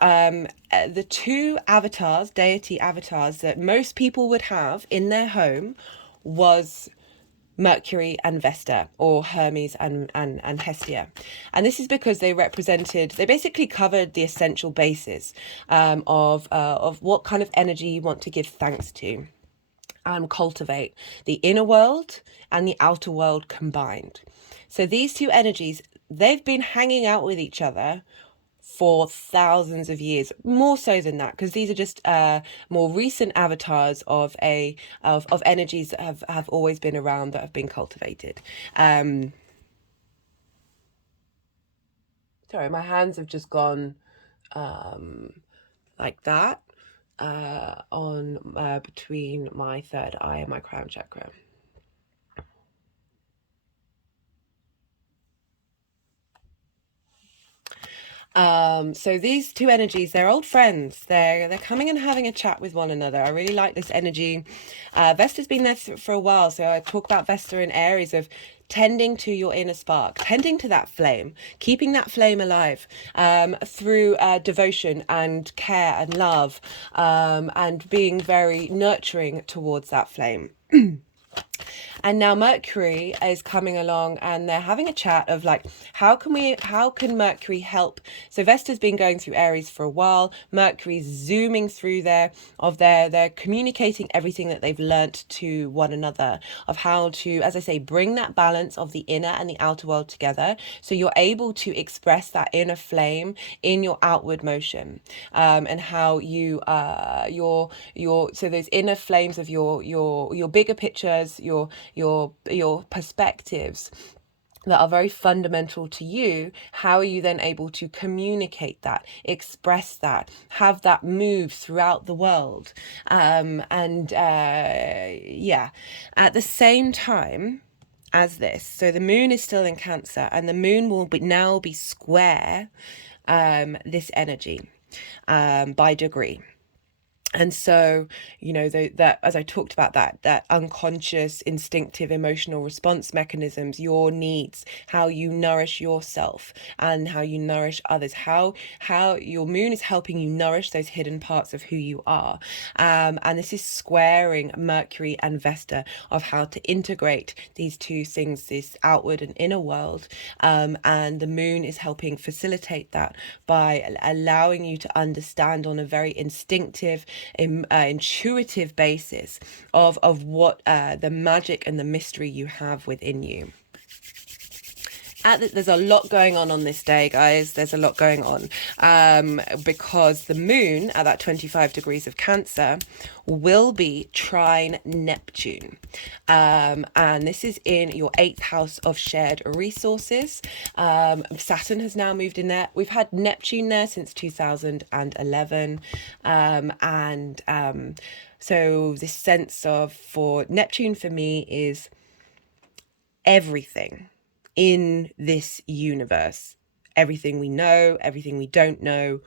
the two avatars, deity avatars, that most people would have in their home was Mercury and Vesta, or Hermes and Hestia. And this is because they basically covered the essential basis of what kind of energy you want to give thanks to and cultivate, the inner world and the outer world combined. So these two energies, they've been hanging out with each other for thousands of years, more so than that, because these are just more recent avatars of energies that have always been around, that have been cultivated. Sorry, my hands have just gone like that on between my third eye and my crown chakra. So these two energies, they're old friends. They're coming and having a chat with one another. I really like this energy. Vesta's been there for a while, so I talk about Vesta in Aries of tending to your inner spark, tending to that flame, keeping that flame alive through devotion and care and love, and being very nurturing towards that flame. And now Mercury is coming along, and they're having a chat of like, how can Mercury help? So Vesta's been going through Aries for a while. Mercury's zooming through they're communicating everything that they've learnt to one another, of how to, as I say, bring that balance of the inner and the outer world together, so you're able to express that inner flame in your outward motion, and how you so those inner flames of your bigger pictures, your perspectives that are very fundamental to you. How are you then able to communicate that, express that, have that move throughout the world? At the same time as this, so the moon is still in Cancer, and the moon will now be square this energy by degree. And so, you know, that as I talked about, that unconscious, instinctive, emotional response mechanisms, your needs, how you nourish yourself and how you nourish others, how your moon is helping you nourish those hidden parts of who you are. And this is squaring Mercury and Vesta of how to integrate these two things, this outward and inner world. And the moon is helping facilitate that by allowing you to understand on a very instinctive, intuitive basis of what the magic and the mystery you have within you. There's a lot going on this day, guys. There's a lot going on because the moon at that 25 degrees of Cancer will be trine Neptune. And this is in your 8th house of shared resources. Saturn has now moved in there. We've had Neptune there since 2011. So this sense of, for Neptune for me, is everything in this universe, everything we know, everything we don't know,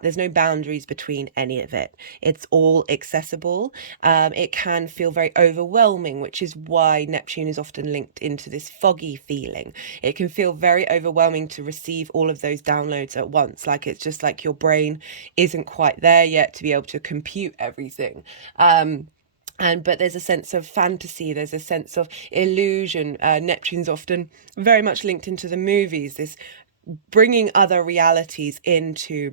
there's no boundaries between any of it. It's all accessible. It can feel very overwhelming, which is why Neptune is often linked into this foggy feeling. It can feel very overwhelming to receive all of those downloads at once. Like, it's just like your brain isn't quite there yet to be able to compute everything. But there's a sense of fantasy, there's a sense of illusion. Neptune's often very much linked into the movies, this bringing other realities into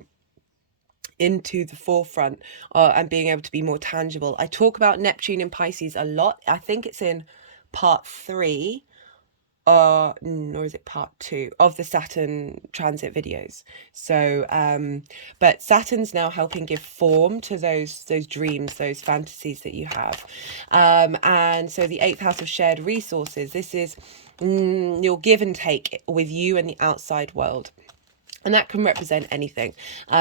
the forefront and being able to be more tangible. I talk about Neptune in Pisces a lot. I think it's in part 3 or is it part 2 of the Saturn transit videos. So but Saturn's now helping give form to those dreams, those fantasies that you have. And so the 8th house of shared resources, this is your give and take with you and the outside world. And that can represent anything.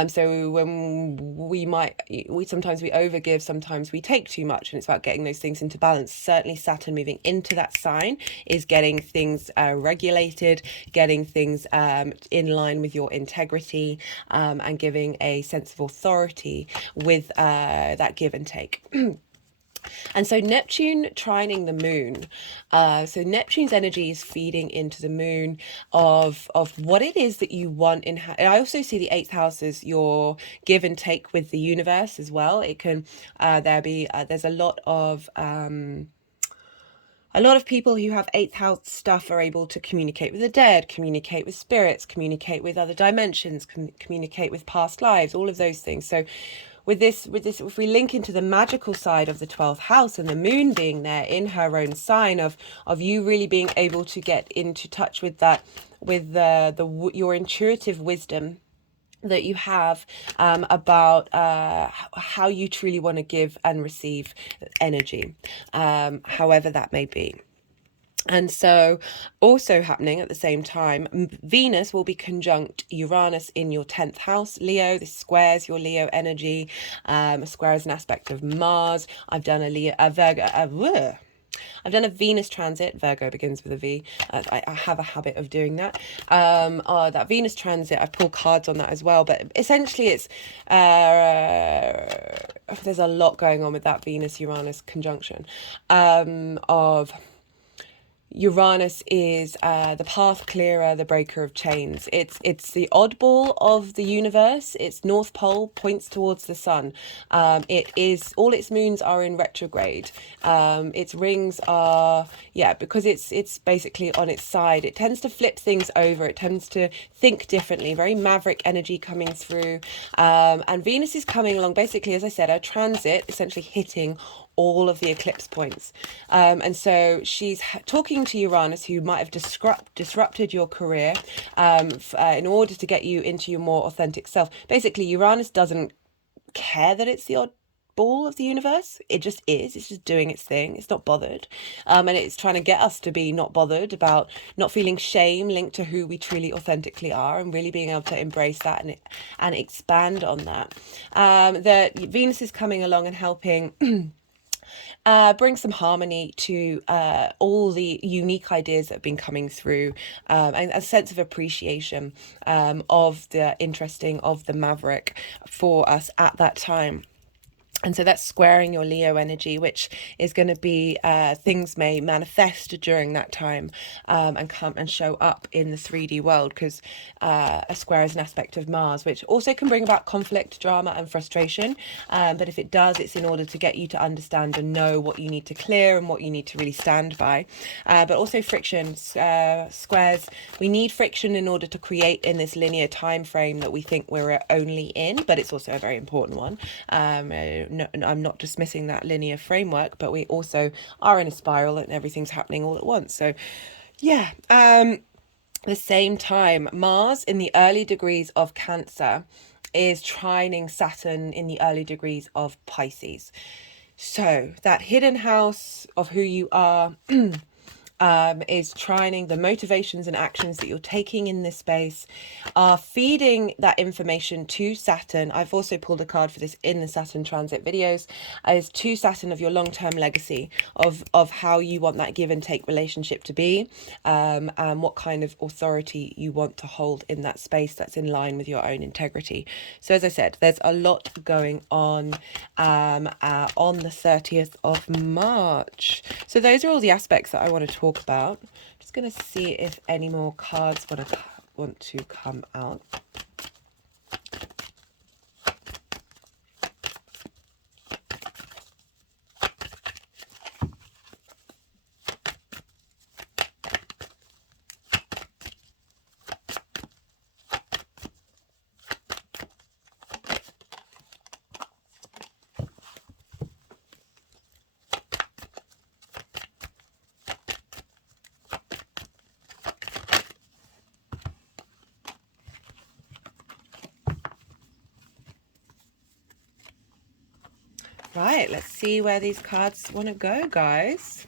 So when we sometimes we overgive, sometimes we take too much, and it's about getting those things into balance. Certainly Saturn moving into that sign is getting things regulated, getting things in line with your integrity, and giving a sense of authority with that give and take. And so Neptune trining the moon. So Neptune's energy is feeding into the moon of what it is that you want in. And I also see the 8th house as your give and take with the universe as well. It can there's a lot of people who have 8th house stuff are able to communicate with the dead, communicate with spirits, communicate with other dimensions, communicate with past lives, all of those things. So with this, if we link into the magical side of the 12th house and the moon being there in her own sign of you really being able to get into touch with that, with your intuitive wisdom that you have about how you truly want to give and receive energy, however that may be. And so also happening at the same time, Venus will be conjunct Uranus in your 10th house, Leo. This squares your Leo energy. Square is an aspect of Mars. I've done I've done a Venus transit. Virgo begins with a V. I have a habit of doing that. That Venus transit, I pull cards on that as well. But essentially it's, there's a lot going on with that Venus-Uranus conjunction of... Uranus is the path clearer, the breaker of chains. It's the oddball of the universe. Its north pole points towards the sun. It is, all its moons are in retrograde. Its rings are, because it's basically on its side. It tends to flip things over. It tends to think differently. Very maverick energy coming through. And Venus is coming along, basically, as I said, a transit, essentially hitting all of the eclipse points. And so she's talking to Uranus, who might have disrupted your career in order to get you into your more authentic self. Basically, Uranus doesn't care that it's the oddball of the universe. It just is. It's just doing its thing. It's not bothered. And it's trying to get us to be not bothered about not feeling shame linked to who we truly authentically are, and really being able to embrace that and expand on that. That Venus is coming along and helping bring some harmony to all the unique ideas that have been coming through, and a sense of appreciation of the interesting, of the maverick for us at that time. And so that's squaring your Leo energy, which is going to be things may manifest during that time, and come and show up in the 3D world, because a square is an aspect of Mars, which also can bring about conflict, drama and frustration. But if it does, it's in order to get you to understand and know what you need to clear and what you need to really stand by. But also friction. Squares, we need friction in order to create in this linear time frame that we think we're only in, but it's also a very important one. No, I'm not dismissing that linear framework, but we also are in a spiral and everything's happening all at once. So yeah, the same time, Mars in the early degrees of Cancer is trining Saturn in the early degrees of Pisces. So that hidden house of who you are is trining the motivations and actions that you're taking in this space, are feeding that information to Saturn. I've also pulled a card for this in the Saturn transit videos, as to Saturn of your long-term legacy, of how you want that give and take relationship to be, and what kind of authority you want to hold in that space that's in line with your own integrity. So as I said, there's a lot going on the 30th of March. So those are all the aspects that I want to talk about. I'm just going to see if any more cards want to come out. Right, let's see where these cards want to go, guys.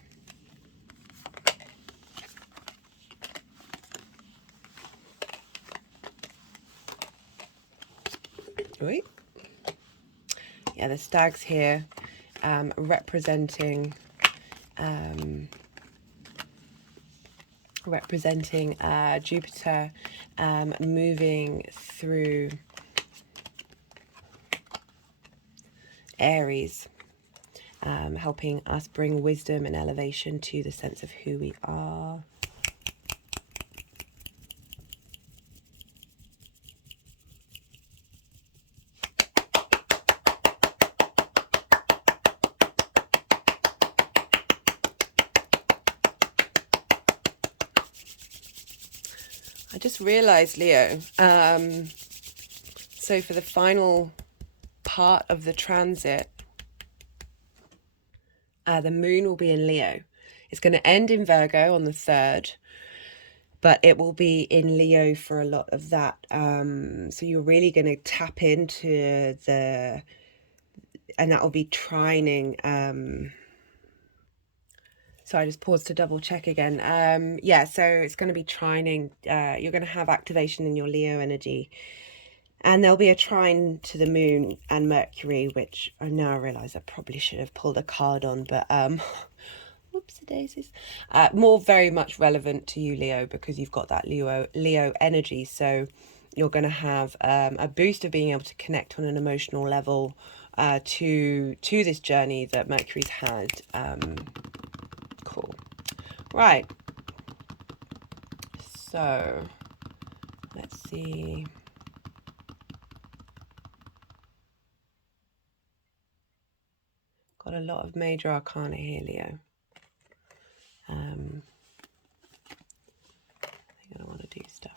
Wait. Yeah, the stag's here, representing Jupiter moving through Aries, helping us bring wisdom and elevation to the sense of who we are. I just realized, Leo, so for the final part of the transit, the moon will be in Leo. It's going to end in Virgo on the 3rd, but it will be in Leo for a lot of that. So you're really going to tap into and that will be trining. So I just paused to double check again. Yeah, so it's going to be trining. You're going to have activation in your Leo energy. And there'll be a trine to the moon and Mercury, which I now realise I probably should have pulled a card on, but whoopsie daisies. More very much relevant to you, Leo, because you've got that Leo energy. So you're going to have a boost of being able to connect on an emotional level to this journey that Mercury's had. Cool. Right. So let's see. Got a lot of major arcana here, Leo. I think I want to do stuff.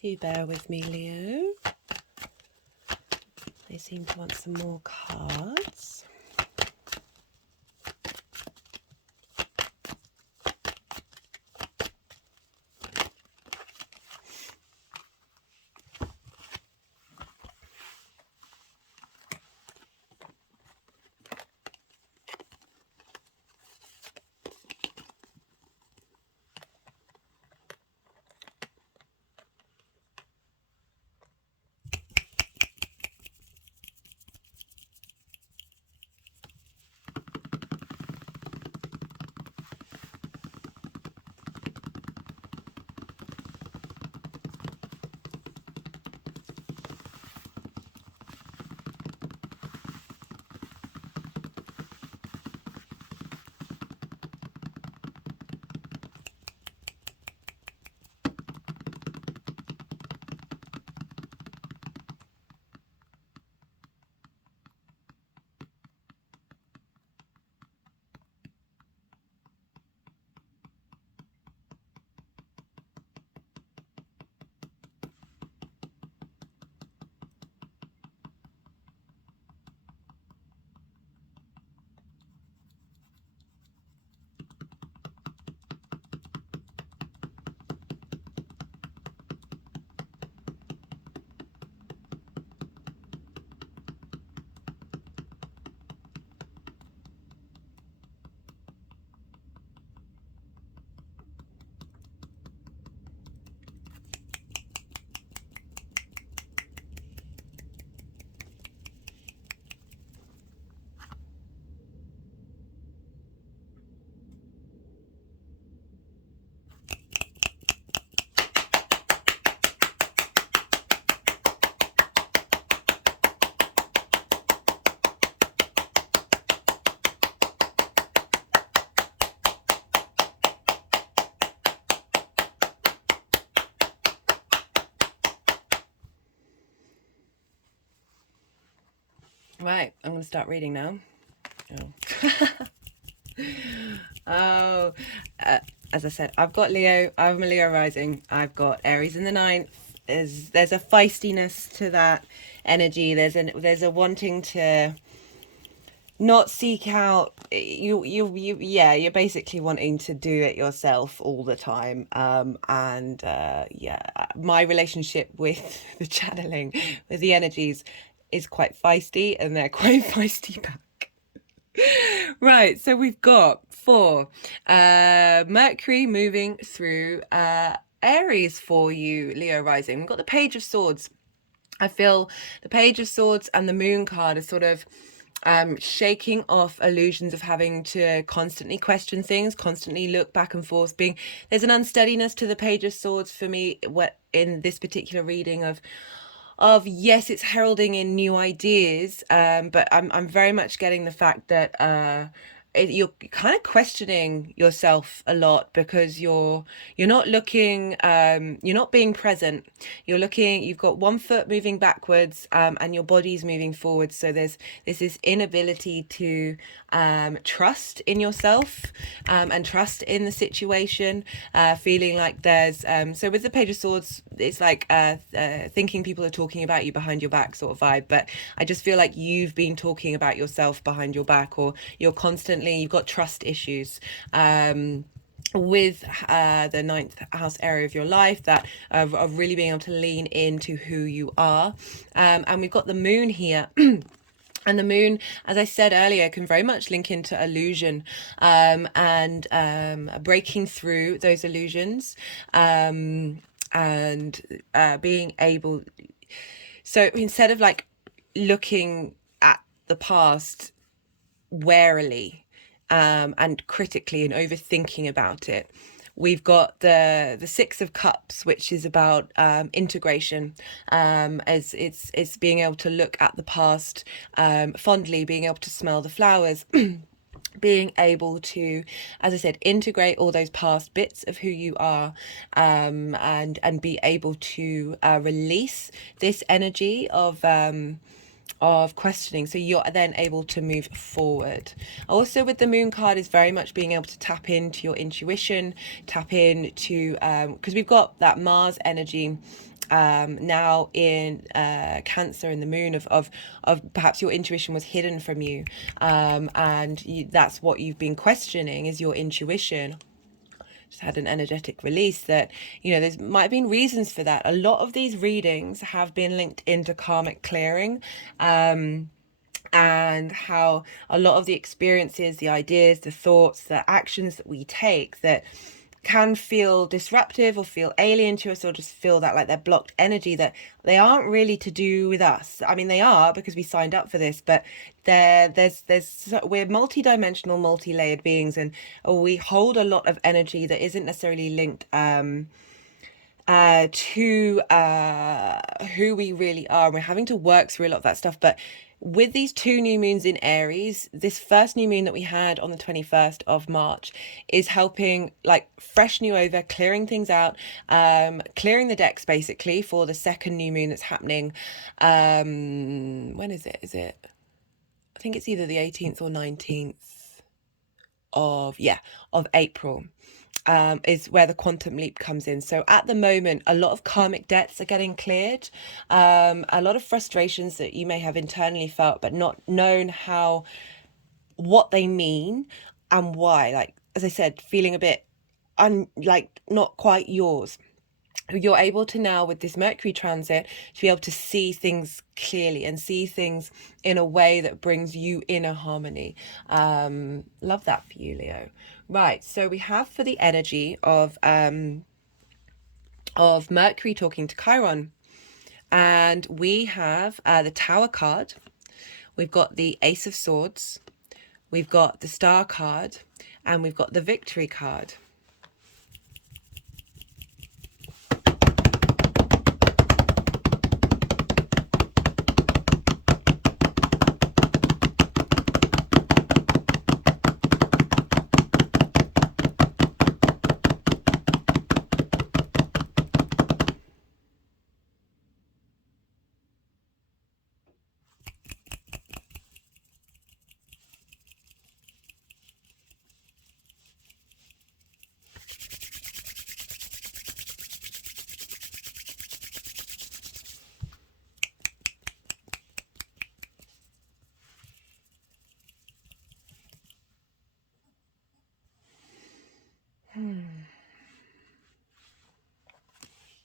Do bear with me, Leo. They seem to want some more cards. Right, I'm going to start reading now. Oh, as I said, I've got Leo. I'm a Leo rising. I've got Aries in the ninth. There's a feistiness to that energy. There's a wanting to not seek out you're basically wanting to do it yourself all the time. My relationship with the channeling, with the energies, is quite feisty, and they're quite feisty back. Right, so we've got for Mercury moving through Aries for you, Leo rising. We've got the Page of Swords. I feel the Page of Swords and the Moon card are sort of shaking off illusions of having to constantly question things, constantly look back and forth. There's an unsteadiness to the Page of Swords for me in this particular reading of yes, it's heralding in new ideas, but I'm very much getting the fact that you're kind of questioning yourself a lot, because you're not looking, you're not being present. You've got one foot moving backwards, and your body's moving forwards. So there's this inability to trust in yourself, and trust in the situation, feeling like there's so with the Page of Swords, it's like thinking people are talking about you behind your back sort of vibe. But I just feel like you've been talking about yourself behind your back, or you've got trust issues with the ninth house area of your life, that of really being able to lean into who you are. And we've got the Moon here. And the Moon, as I said earlier, can very much link into illusion, and breaking through those illusions, and being able. So instead of like looking at the past warily, and critically and overthinking about it, we've got the Six of Cups, which is about integration, as it's being able to look at the past fondly, being able to smell the flowers. Being able to, as I said, integrate all those past bits of who you are, and be able to release this energy of questioning, so you're then able to move forward. Also with the Moon card is very much being able to tap into your intuition, tap into because we've got that Mars energy now in Cancer in the moon of perhaps your intuition was hidden from you, and that's what you've been questioning is your intuition. Just had an energetic release that, you know, there's might have been reasons for that. A lot of these readings have been linked into karmic clearing, and how a lot of the experiences, the ideas, the thoughts, the actions that we take that can feel disruptive or feel alien to us, or just feel that like they're blocked energy, that they aren't really to do with us. I mean, they are, because we signed up for this, but we're multi-dimensional, multi-layered beings, and we hold a lot of energy that isn't necessarily linked to who we really are. And we're having to work through a lot of that stuff. But with these two new moons in Aries, this first new moon that we had on the 21st of March is helping like freshen you over, clearing things out, clearing the decks basically for the second new moon that's happening. When is it? I think it's either the 18th or 19th of April. Is where the quantum leap comes in. So at the moment, a lot of karmic debts are getting cleared. A lot of frustrations that you may have internally felt, but not known what they mean and why. Like, as I said, feeling a bit not quite yours. You're able to now, with this Mercury transit, to be able to see things clearly and see things in a way that brings you inner harmony. Love that for you, Leo. Right, so we have for the energy of Mercury talking to Chiron, and we have the Tower card. We've got the Ace of Swords, we've got the Star card, and we've got the Victory card.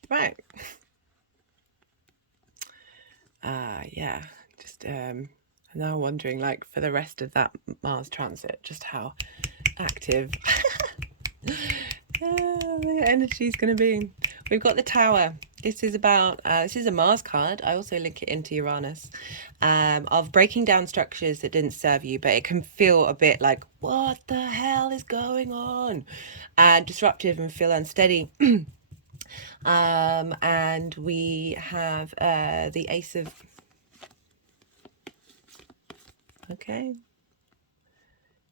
Right. Yeah, just I'm now wondering, like, for the rest of that Mars transit, just how active the energy is going to be. We've got the Tower. This is about this is a Mars card. I also link it into Uranus, of breaking down structures that didn't serve you, but it can feel a bit like, what the hell is going on, and disruptive and feel unsteady. And we have the Ace of... Okay.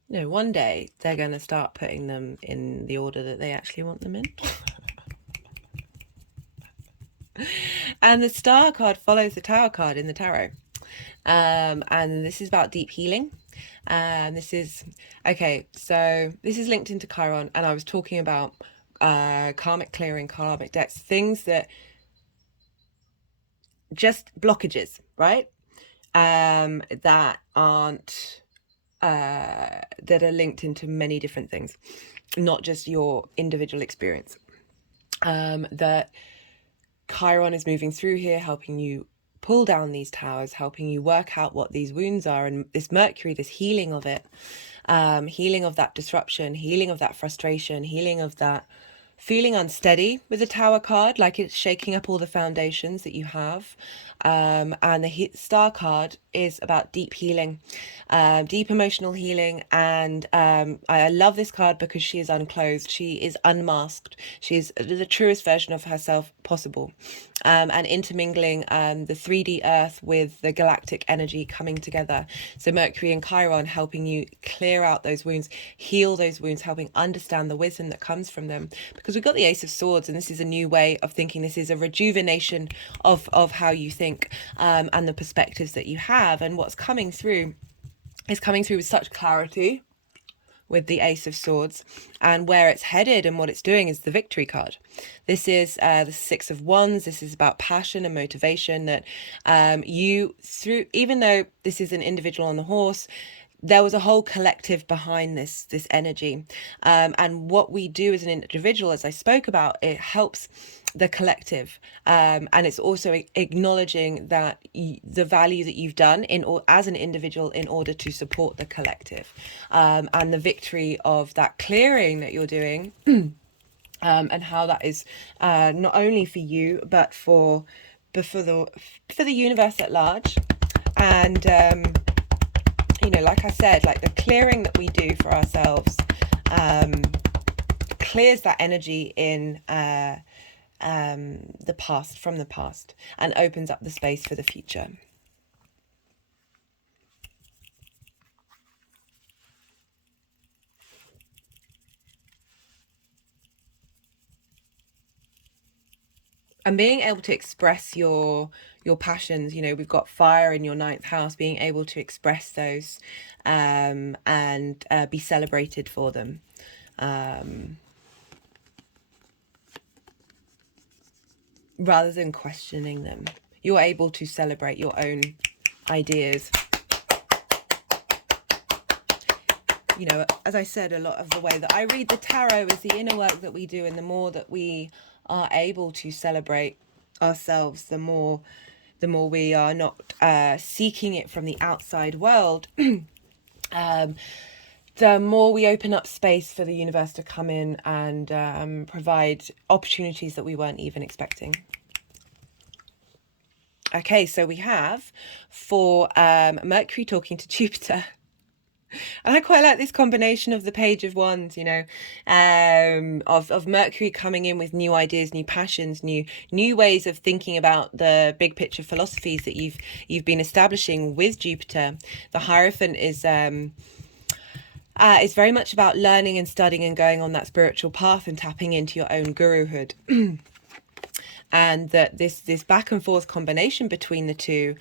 You know, one day they're going to start putting them in the order that they actually want them in. And the Star card follows the Tower card in the tarot. And this is about deep healing. And this is... Okay, so this is linked into Chiron, and I was talking about karmic clearing, karmic debts, things that just blockages, right? That aren't that are linked into many different things, not just your individual experience. That Chiron is moving through here, helping you pull down these towers, helping you work out what these wounds are, and this Mercury, this healing of it, healing of that disruption, healing of that frustration, healing of that feeling unsteady with the Tower card, like it's shaking up all the foundations that you have. And the Star card is about deep healing, deep emotional healing. And I love this card because she is unclothed. She is unmasked. She's the truest version of herself possible. And intermingling the 3D Earth with the galactic energy coming together. So Mercury and Chiron helping you clear out those wounds, heal those wounds, helping understand the wisdom that comes from them. Because we've got the Ace of Swords, and this is a new way of thinking. This is a rejuvenation of how you think, and the perspectives that you have. And what's coming through is coming through with such clarity, with the Ace of Swords, and where it's headed and what it's doing is the Victory card. This is the Six of Wands. This is about passion and motivation, that even though this is an individual on the horse, there was a whole collective behind this energy, and what we do as an individual, as I spoke about, it helps the collective, and it's also acknowledging that the value that you've done as an individual in order to support the collective, and the victory of that clearing that you're doing, and how that is not only for you but for the universe at large. And like I said, like the clearing that we do for ourselves clears that energy in the past, from the past, and opens up the space for the future. And being able to express your passions, we've got fire in your 9th house, being able to express those, and be celebrated for them, rather than questioning them. You're able to celebrate your own ideas. As I said, a lot of the way that I read the tarot is the inner work that we do, and the more that we are able to celebrate ourselves, the more we are not seeking it from the outside world, the more we open up space for the universe to come in and provide opportunities that we weren't even expecting. Okay, so we have for Mercury talking to Jupiter. And I quite like this combination of the Page of Wands, of Mercury coming in with new ideas, new passions, new ways of thinking about the big picture philosophies that you've been establishing with Jupiter. The Hierophant is very much about learning and studying and going on that spiritual path and tapping into your own guruhood. And that this back and forth combination between the two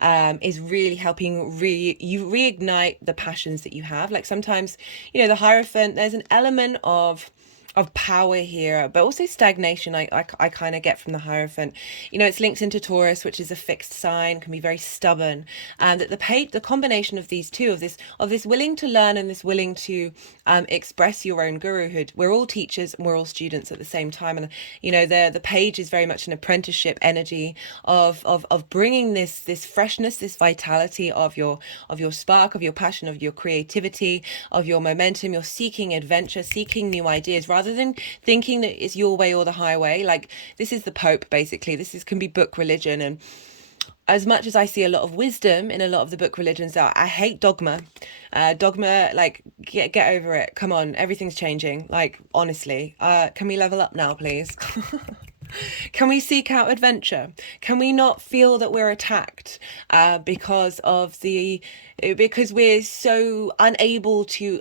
is really helping you reignite the passions that you have. Like sometimes, the Hierophant, there's an element of power here, but also stagnation. I kind of get from the Hierophant. It's linked into Taurus, which is a fixed sign, can be very stubborn, and that the combination of these two, of this willing to learn and this willing to express your own guruhood. We're all teachers and we're all students at the same time, and the Page is very much an apprenticeship energy of bringing this freshness, this vitality of your spark, of your passion, of your creativity, of your momentum. You're seeking adventure, seeking new ideas, rather than thinking that it's your way or the highway. Like, this is the Pope, basically. This can be book religion, and as much as I see a lot of wisdom in a lot of the book religions, I hate dogma. Dogma, like, get over it. Come on, everything's changing. Like, honestly, can we level up now, please? Can we seek out adventure? Can we not feel that we're attacked because we're so unable to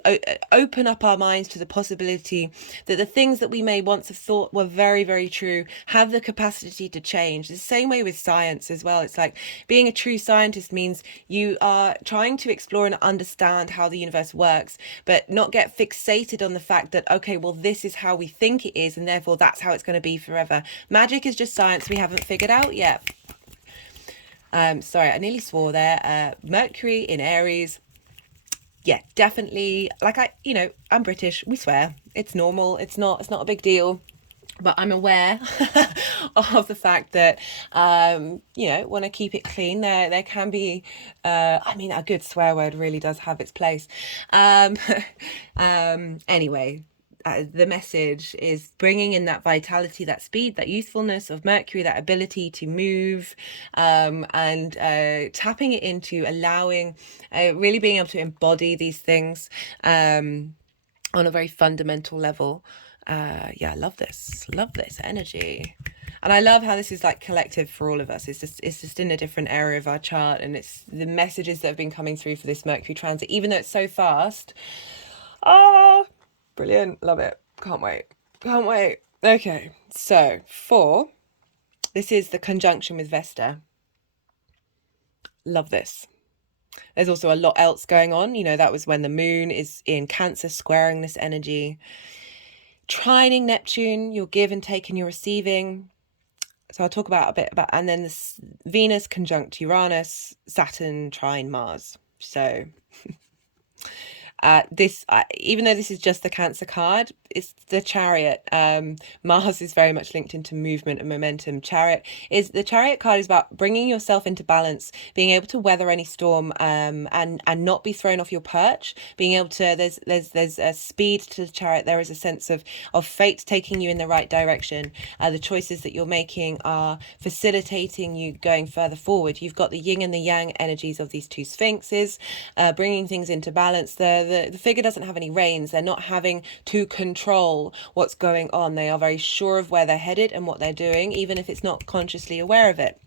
open up our minds to the possibility that the things that we may once have thought were very, very true have the capacity to change. The same way with science as well. It's like being a true scientist means you are trying to explore and understand how the universe works, but not get fixated on the fact that, okay, well, this is how we think it is, and therefore that's how it's going to be forever. Magic is just science we haven't figured out yet. Sorry, I nearly swore there. Mercury in Aries. Yeah, definitely. Like, I'm British. We swear. It's normal. It's not a big deal. But I'm aware of the fact that, want to keep it clean. There can be, a good swear word really does have its place. Anyway, the message is bringing in that vitality, that speed, that youthfulness of Mercury, that ability to move, and tapping it into allowing, really being able to embody these things on a very fundamental level. I love this energy. And I love how this is like collective for all of us. It's just in a different area of our chart, and it's the messages that have been coming through for this Mercury transit, even though it's so fast. Brilliant. Love it. Can't wait. Okay, so this is the conjunction with Vesta. Love this. There's also a lot else going on. You know, that was when the moon is in Cancer, squaring this energy. Trining Neptune, you're give and take and you're receiving. So I'll talk about a bit about, and then this Venus conjunct Uranus, Saturn trine Mars. So this, even though this is just the Cancer card, it's the Chariot. Mars is very much linked into movement and momentum. The Chariot card is about bringing yourself into balance, being able to weather any storm, and not be thrown off your perch. Being able to, there's a speed to the Chariot. There is a sense of fate taking you in the right direction. The choices that you're making are facilitating you going further forward. You've got the yin and the yang energies of these two sphinxes, bringing things into balance. The figure doesn't have any reins. They're not having to control what's going on. They are very sure of where they're headed and what they're doing, even if it's not consciously aware of it.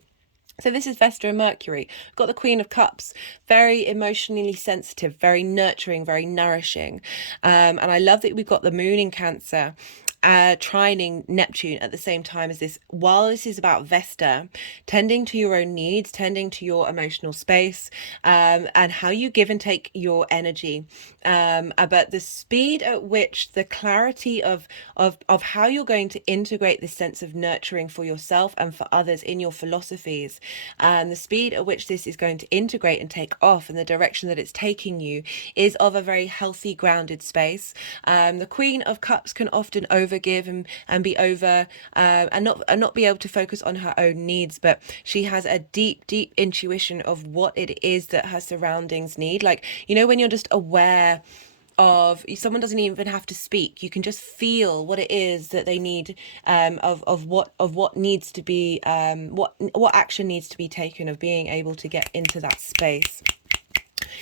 So this is Vesta and Mercury. We've got the Queen of Cups, very emotionally sensitive, very nurturing, very nourishing. And I love that we've got the moon in Cancer, trining Neptune at the same time as this. While this is about Vesta, tending to your own needs, tending to your emotional space, and how you give and take your energy, but the speed at which the clarity of how you're going to integrate this sense of nurturing for yourself and for others in your philosophies, and the speed at which this is going to integrate and take off and the direction that it's taking you is of a very healthy, grounded space. The Queen of Cups can often overgive and be over, and not be able to focus on her own needs, but she has a deep intuition of what it is that her surroundings need. Like, you know, when you're just aware of, someone doesn't even have to speak, you can just feel what it is that they need, of what needs to be, what action needs to be taken, of being able to get into that space,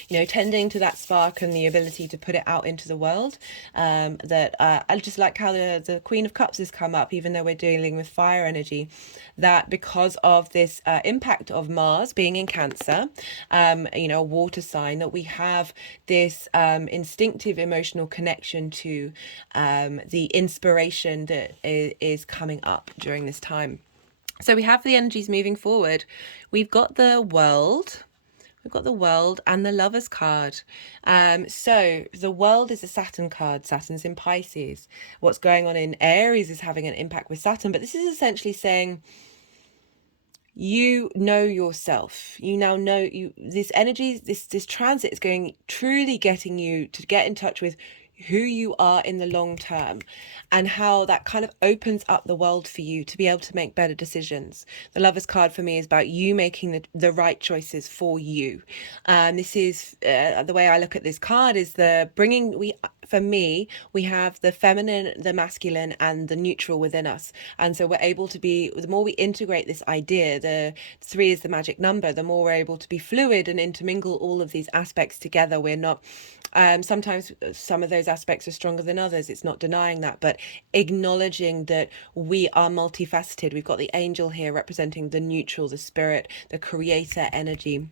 you know, tending to that spark and the ability to put it out into the world. I just like how the Queen of Cups has come up, even though we're dealing with fire energy, that because of this impact of Mars being in Cancer, you know, a water sign, that we have this instinctive emotional connection to the inspiration that is coming up during this time. So we have the energies moving forward. We've got the World. We've got the World and the Lovers card. So the World is a Saturn card. Saturn's in Pisces. What's going on in Aries is having an impact with Saturn, but this is essentially saying, you know yourself. You now know you. This energy, this transit is going, truly getting you to get in touch with who you are in the long term, and how that kind of opens up the world for you to be able to make better decisions. The Lovers card for me is about you making the right choices for you. This is the way I look at this card is for me, we have the feminine, the masculine, and the neutral within us. And so we're able to be, the more we integrate this idea, the 3 is the magic number, the more we're able to be fluid and intermingle all of these aspects together. We're not, sometimes some of those aspects are stronger than others. It's not denying that, but acknowledging that we are multifaceted. We've got the angel here representing the neutral, the spirit, the creator energy.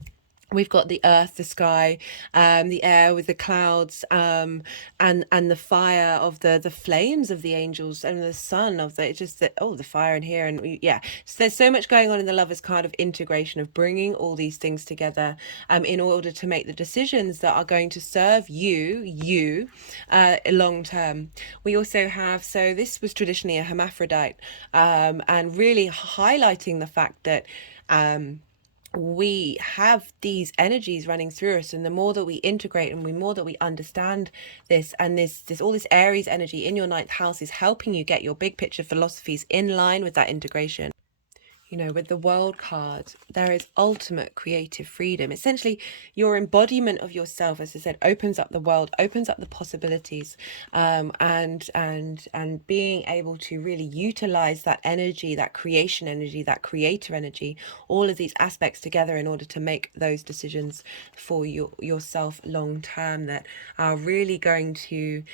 We've got the earth, the sky, the air with the clouds, and the fire of the flames of the angels, and the sun of the, it's just that, the fire in here. And yeah, so there's so much going on in the Lovers card of integration, of bringing all these things together, in order to make the decisions that are going to serve you long term. We also have, so this was traditionally a hermaphrodite, and really highlighting the fact that, we have these energies running through us, and the more that we integrate and the more that we understand this, and this all this Aries energy in your 9th house is helping you get your big picture philosophies in line with that integration. You know, with the World card, there is ultimate creative freedom. Essentially, your embodiment of yourself, as I said, opens up the world, opens up the possibilities, and being able to really utilize that energy, that creation energy, that creator energy, all of these aspects together in order to make those decisions for yourself long term that are really going to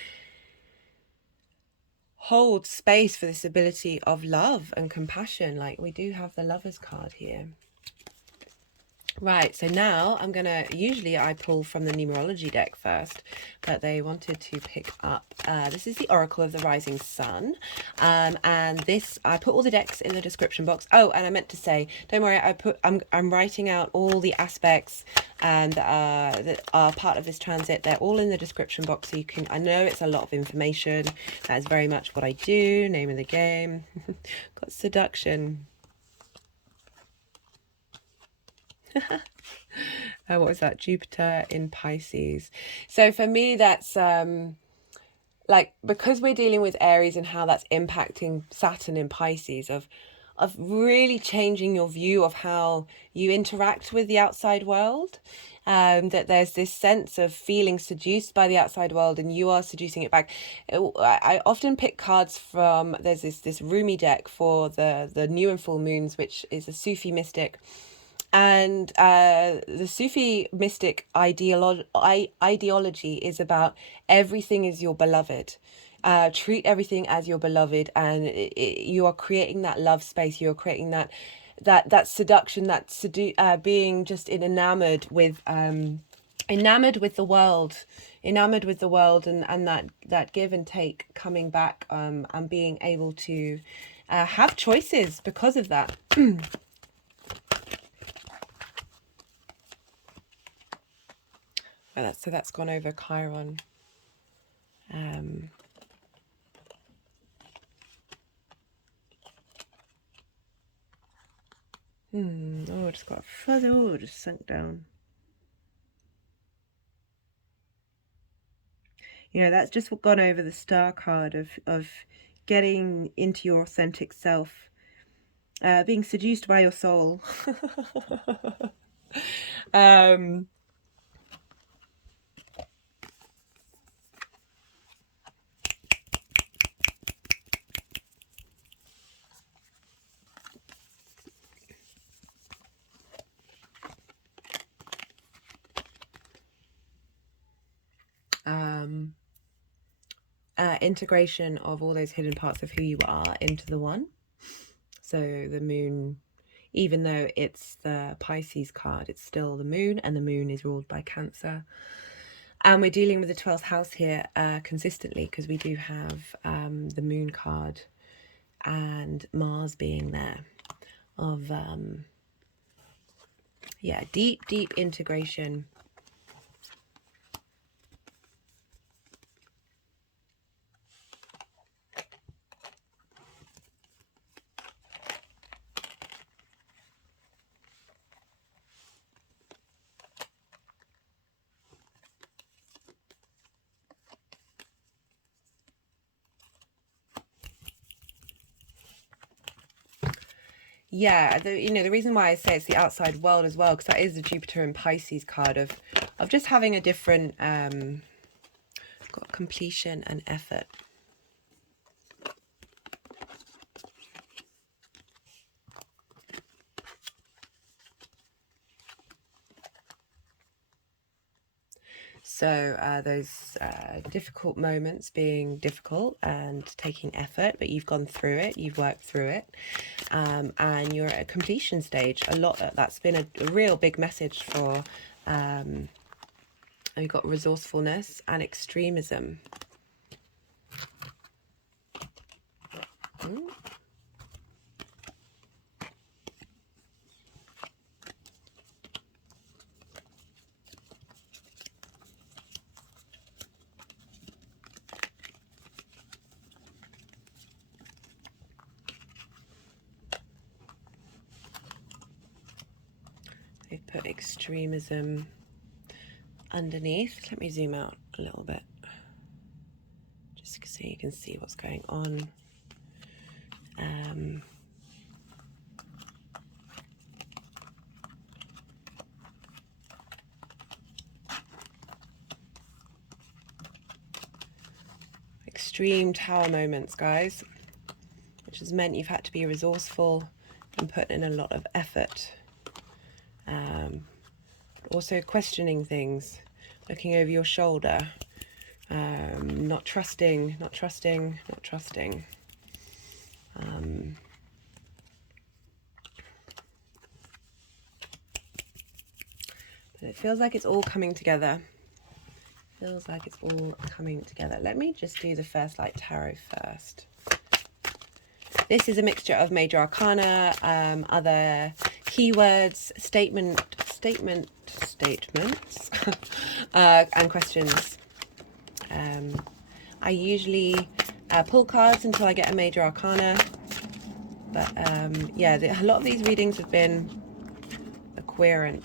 hold space for this ability of love and compassion. Like, we do have the Lovers card here. Right, so now I'm gonna, usually I pull from the numerology deck first, but they wanted to pick up, this is the Oracle of the Rising Sun, and this, I put all the decks in the description box. Oh, and I meant to say, don't worry, I'm writing out all the aspects that are part of this transit. They're all in the description box, so you can, I know it's a lot of information, that is very much what I do, name of the game. Got seduction. What was that? Jupiter in Pisces. So for me, that's like, because we're dealing with Aries and how that's impacting Saturn in Pisces, of really changing your view of how you interact with the outside world. That there's this sense of feeling seduced by the outside world and you are seducing it back. I often pick cards from, there's this Rumi deck for the new and full moons, which is a Sufi mystic. And the Sufi mystic ideology is about everything is your beloved. Treat everything as your beloved, and you are creating that love space. You are creating that seduction, being just enamored with the world, and that give and take coming back, and being able to have choices because of that. So that's gone over Chiron. Oh, I just got further. Oh, just sunk down. You know, that's just gone over the Star card of getting into your authentic self, being seduced by your soul. Integration of all those hidden parts of who you are into the one. So the moon, even though it's the Pisces card, it's still the moon, and the moon is ruled by Cancer. And we're dealing with the 12th house here consistently, because we do have the moon card and Mars being there, of yeah, deep integration. Yeah, the reason why I say it's the outside world as well, because that is the Jupiter and Pisces card of just having a different got completion and effort. So those difficult moments being difficult and taking effort, but you've gone through it, you've worked through it, and you're at a completion stage. That's been a real big message for, you've got resourcefulness and extremism. They've put extremism underneath. Let me zoom out a little bit, just so you can see what's going on. Extreme tower moments, guys, which has meant you've had to be resourceful and put in a lot of effort. Also questioning things, looking over your shoulder, not trusting. It feels like it's all coming together. Feels like it's all coming together. Let me just do the first light tarot first. This is a mixture of major arcana, other keywords, statements, and questions. I usually pull cards until I get a major arcana, but yeah, a lot of these readings have been Aquarian.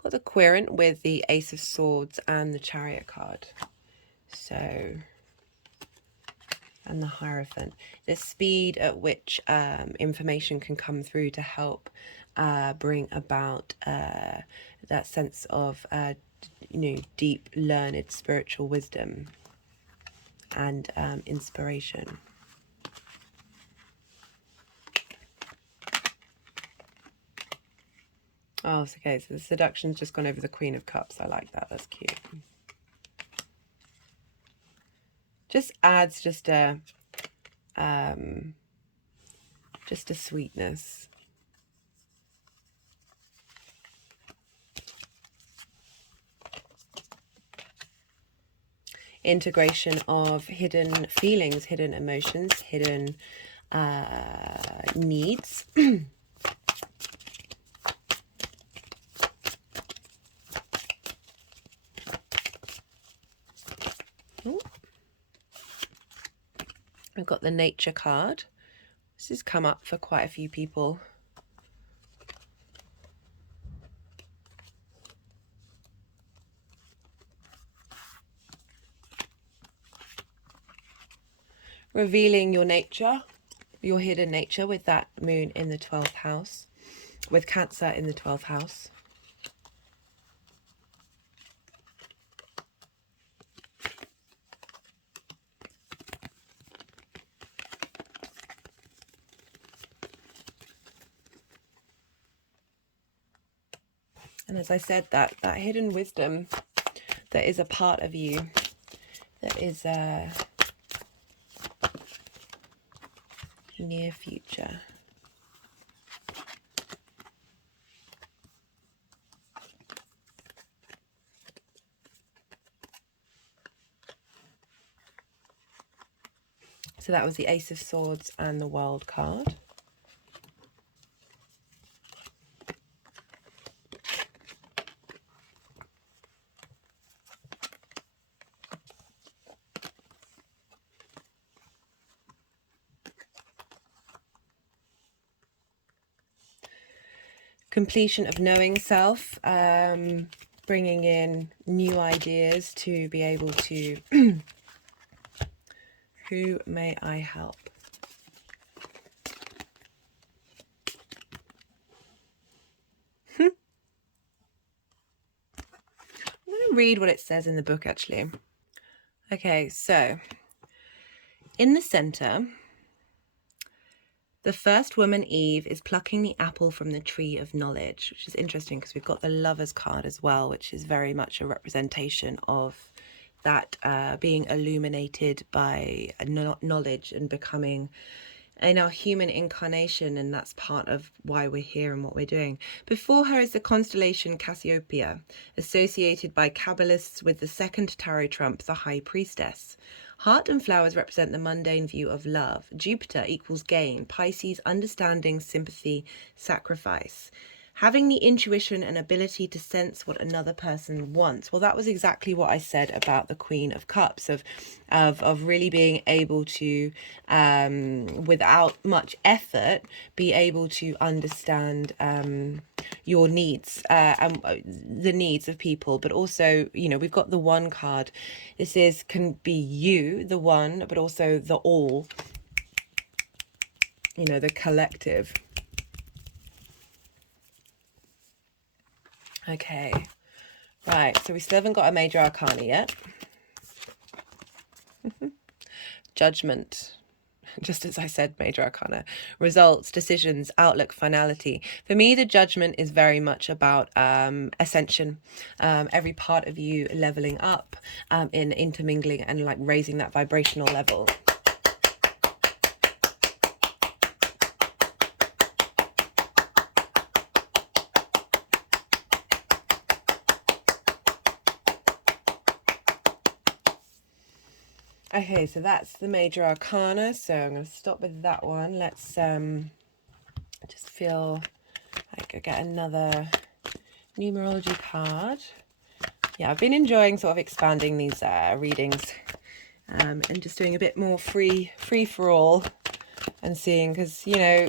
Got the Querent with the Ace of Swords and the Chariot card. So, and the Hierophant. The speed at which information can come through to help bring about that sense of, deep, learned spiritual wisdom and inspiration. Oh, okay, so the seduction's just gone over the Queen of Cups. I like that. That's cute. Just adds just a sweetness. Integration of hidden feelings, hidden emotions, hidden needs. I've got the Nature card. This has come up for quite a few people. Revealing your nature, your hidden nature, with that moon in the 12th house, with Cancer in the 12th house. And as I said, that hidden wisdom that is a part of you, that is near future. So that was the Ace of Swords and the World card. Completion of knowing self, bringing in new ideas to be able to who may I help? I'm going to read what it says in the book, actually. Okay, so in the center, the first woman, Eve, is plucking the apple from the tree of knowledge, which is interesting because we've got the Lovers card as well, which is very much a representation of that being illuminated by knowledge and becoming in our human incarnation, and that's part of why we're here and what we're doing. Before her is the constellation Cassiopeia, associated by Kabbalists with the second tarot trump, the High Priestess. Heart and flowers represent the mundane view of love. Jupiter equals gain. Pisces, understanding, sympathy, sacrifice. Having the intuition and ability to sense what another person wants. Well, that was exactly what I said about the Queen of Cups, of really being able to, without much effort, be able to understand your needs and the needs of people. But also, you know, we've got the One card. This can be you, the one, but also the all, you know, the collective. Okay, right, so we still haven't got a major arcana yet. Judgment. just as I said, major arcana, results, decisions, outlook, finality. For me, the Judgment is very much about ascension, every part of you leveling up, in intermingling and like raising that vibrational level. Okay, so that's the major arcana, so I'm going to stop with that one. Let's just feel like I get another numerology card. Yeah, I've been enjoying sort of expanding these readings, and just doing a bit more free for all, and seeing, because, you know,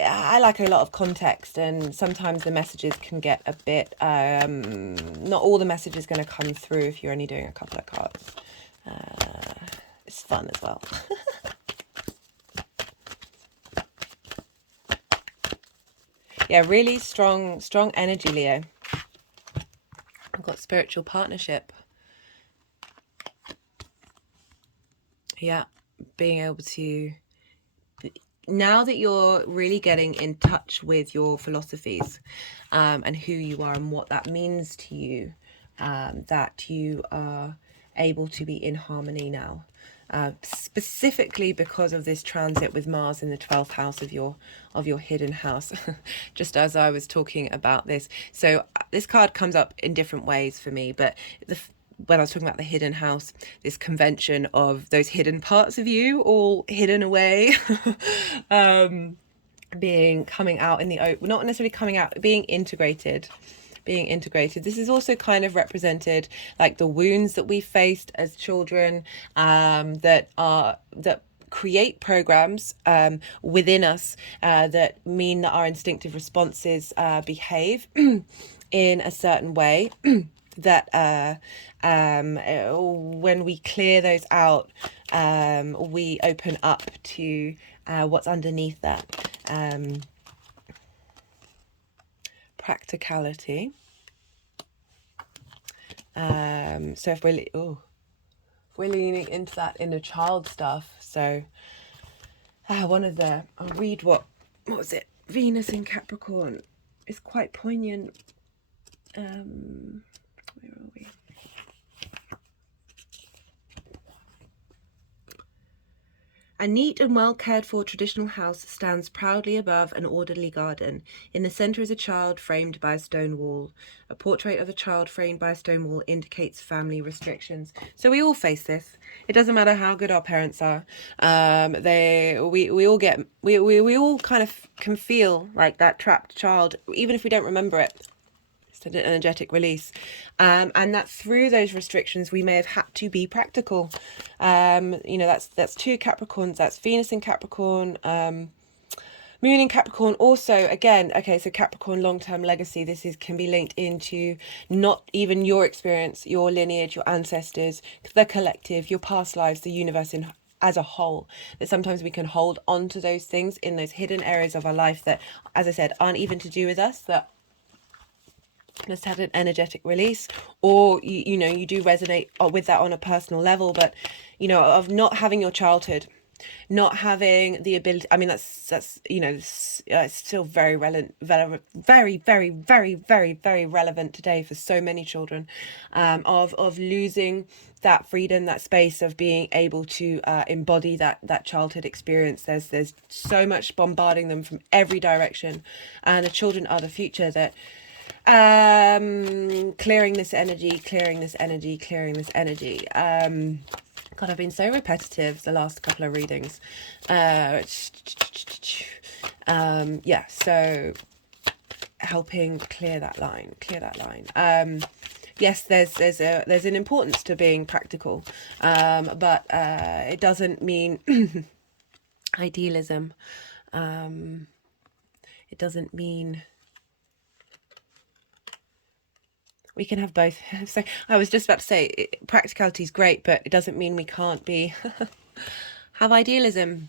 I like a lot of context, and sometimes the messages can get a bit, not all the message is going to come through if you're only doing a couple of cards. It's fun as well. Yeah, really strong energy, Leo. I've got spiritual partnership. Yeah, being able to, now that you're really getting in touch with your philosophies, and who you are and what that means to you, that you are able to be in harmony now, specifically because of this transit with Mars in the 12th house of your hidden house. Just as I was talking about this, so this card comes up in different ways for me, but when I was talking about the hidden house, this convention of those hidden parts of you all hidden away, being coming out in the open, not necessarily coming out, being integrated. This is also kind of represented like the wounds that we faced as children, that create programs within us that mean that our instinctive responses behave in a certain way. That when we clear those out, we open up to what's underneath that. Practicality. So if we're leaning into that inner child stuff, so I'll read what was it? Venus in Capricorn is quite poignant. Where are we? A neat and well cared for traditional house stands proudly above an orderly garden. In the centre is a child framed by a stone wall. A portrait of a child framed by a stone wall indicates family restrictions. So we all face this. It doesn't matter how good our parents are. We all kind of can feel like that trapped child, even if we don't remember it. An energetic release, and that through those restrictions we may have had to be practical. You know, that's two Capricorns, that's Venus in Capricorn, Moon in Capricorn also. Again, okay, so Capricorn, long-term legacy. This can be linked into not even your experience, your lineage, your ancestors, the collective, your past lives, the universe as a whole. That sometimes we can hold on to those things in those hidden areas of our life that, as I said, aren't even to do with us, that just had an energetic release, or you know, you do resonate with that on a personal level, but you know, of not having your childhood, not having the ability. I mean, that's you know, it's still very relevant, very relevant today for so many children, of losing that freedom, that space of being able to embody that childhood experience. There's so much bombarding them from every direction, and the children are the future. That clearing this energy. God, I've been so repetitive the last couple of readings. Yeah, so helping clear that line. Yes, there's an importance to being practical, but it doesn't mean idealism. It doesn't mean we can have both. So I was just about to say, practicality is great, but it doesn't mean we can't be have idealism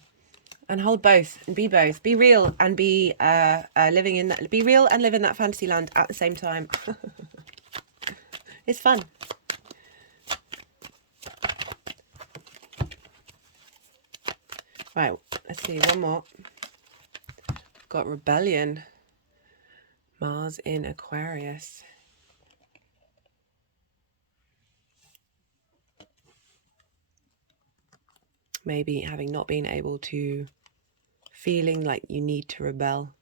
and hold both and be both. Be real and be living in that. Be real and live in that fantasy land at the same time. It's fun. Right, let's see, one more. Got rebellion. Mars in Aquarius. Maybe having not been able to, feeling like you need to rebel.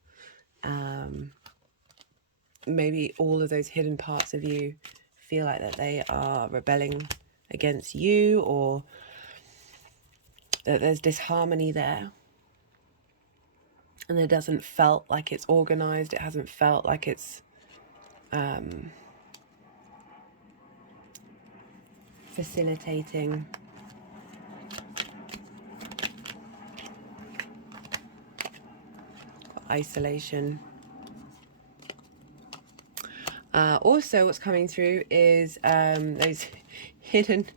Maybe all of those hidden parts of you feel like that they are rebelling against you, or that there's disharmony there. And it doesn't felt like it's organized. It hasn't felt like it's facilitating isolation. Also, what's coming through is those hidden